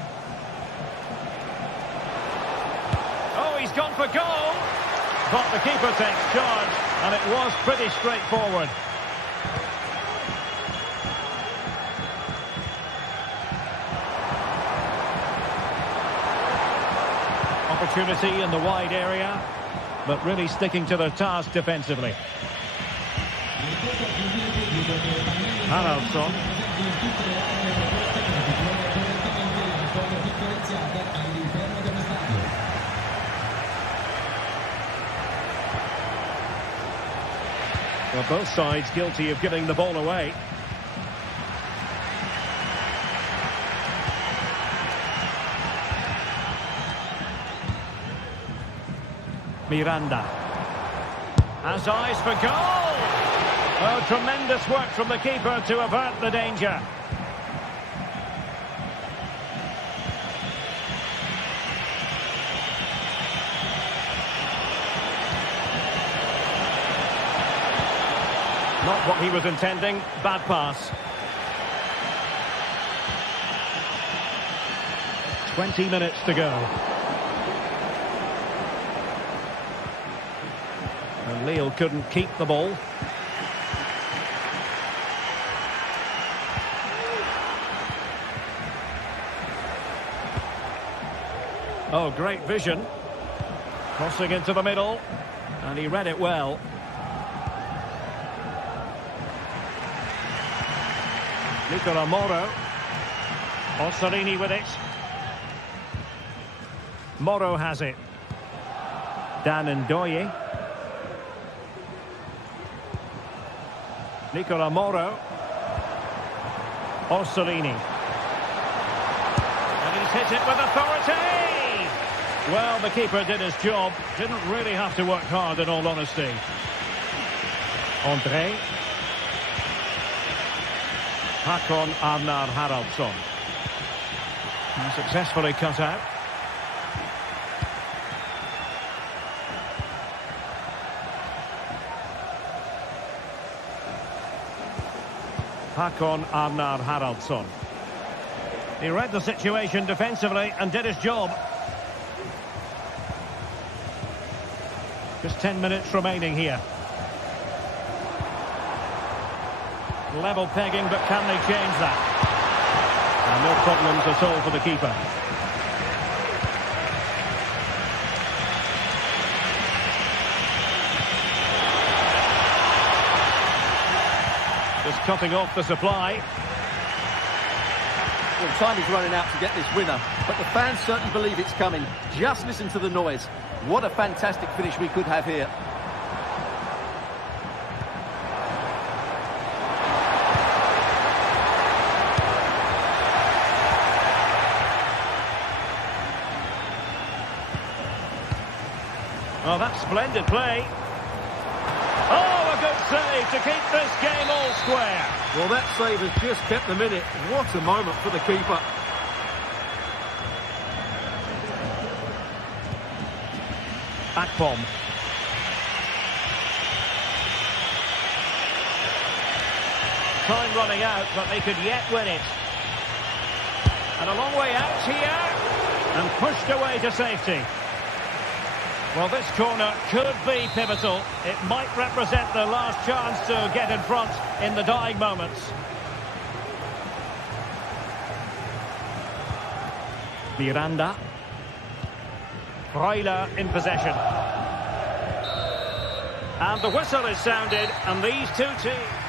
Oh, he's gone for goal. But the keeper takes charge, and it was pretty straightforward. Opportunity in the wide area, but really sticking to their task defensively. Haraldsson. Well, both sides guilty of giving the ball away. Miranda has eyes for goal. Oh, tremendous work from the keeper to avert the danger. Not what he was intending. Bad pass. 20 minutes to go. And Lille couldn't keep the ball. Oh, great vision. Crossing into the middle. And he read it well. Nicola Moro. Orsolini with it. Moro has it. Dan Ndoye. Nicola Moro. Orsolini. And he's hit it with authority! Well, the keeper did his job. Didn't really have to work hard, in all honesty. André. Hakon Arnar Haraldsson. And successfully cut out. Hakon Arnar Haraldsson. He read the situation defensively and did his job. Just 10 minutes remaining here. Level pegging, but can they change that? And no problems at all for the keeper. Just cutting off the supply. Well, time is running out to get this winner, but the fans certainly believe it's coming. Just listen to the noise. What a fantastic finish we could have here. Oh, that's splendid play. Oh, a good save to keep this game all square. Well, that save has just kept them in it. What a moment for the keeper. Akpom. Time running out, but they could yet win it. And a long way out here. And pushed away to safety. Well, this corner could be pivotal. It might represent the last chance to get in front in the dying moments. Miranda. Freuler in possession. And the whistle is sounded, and these two teams...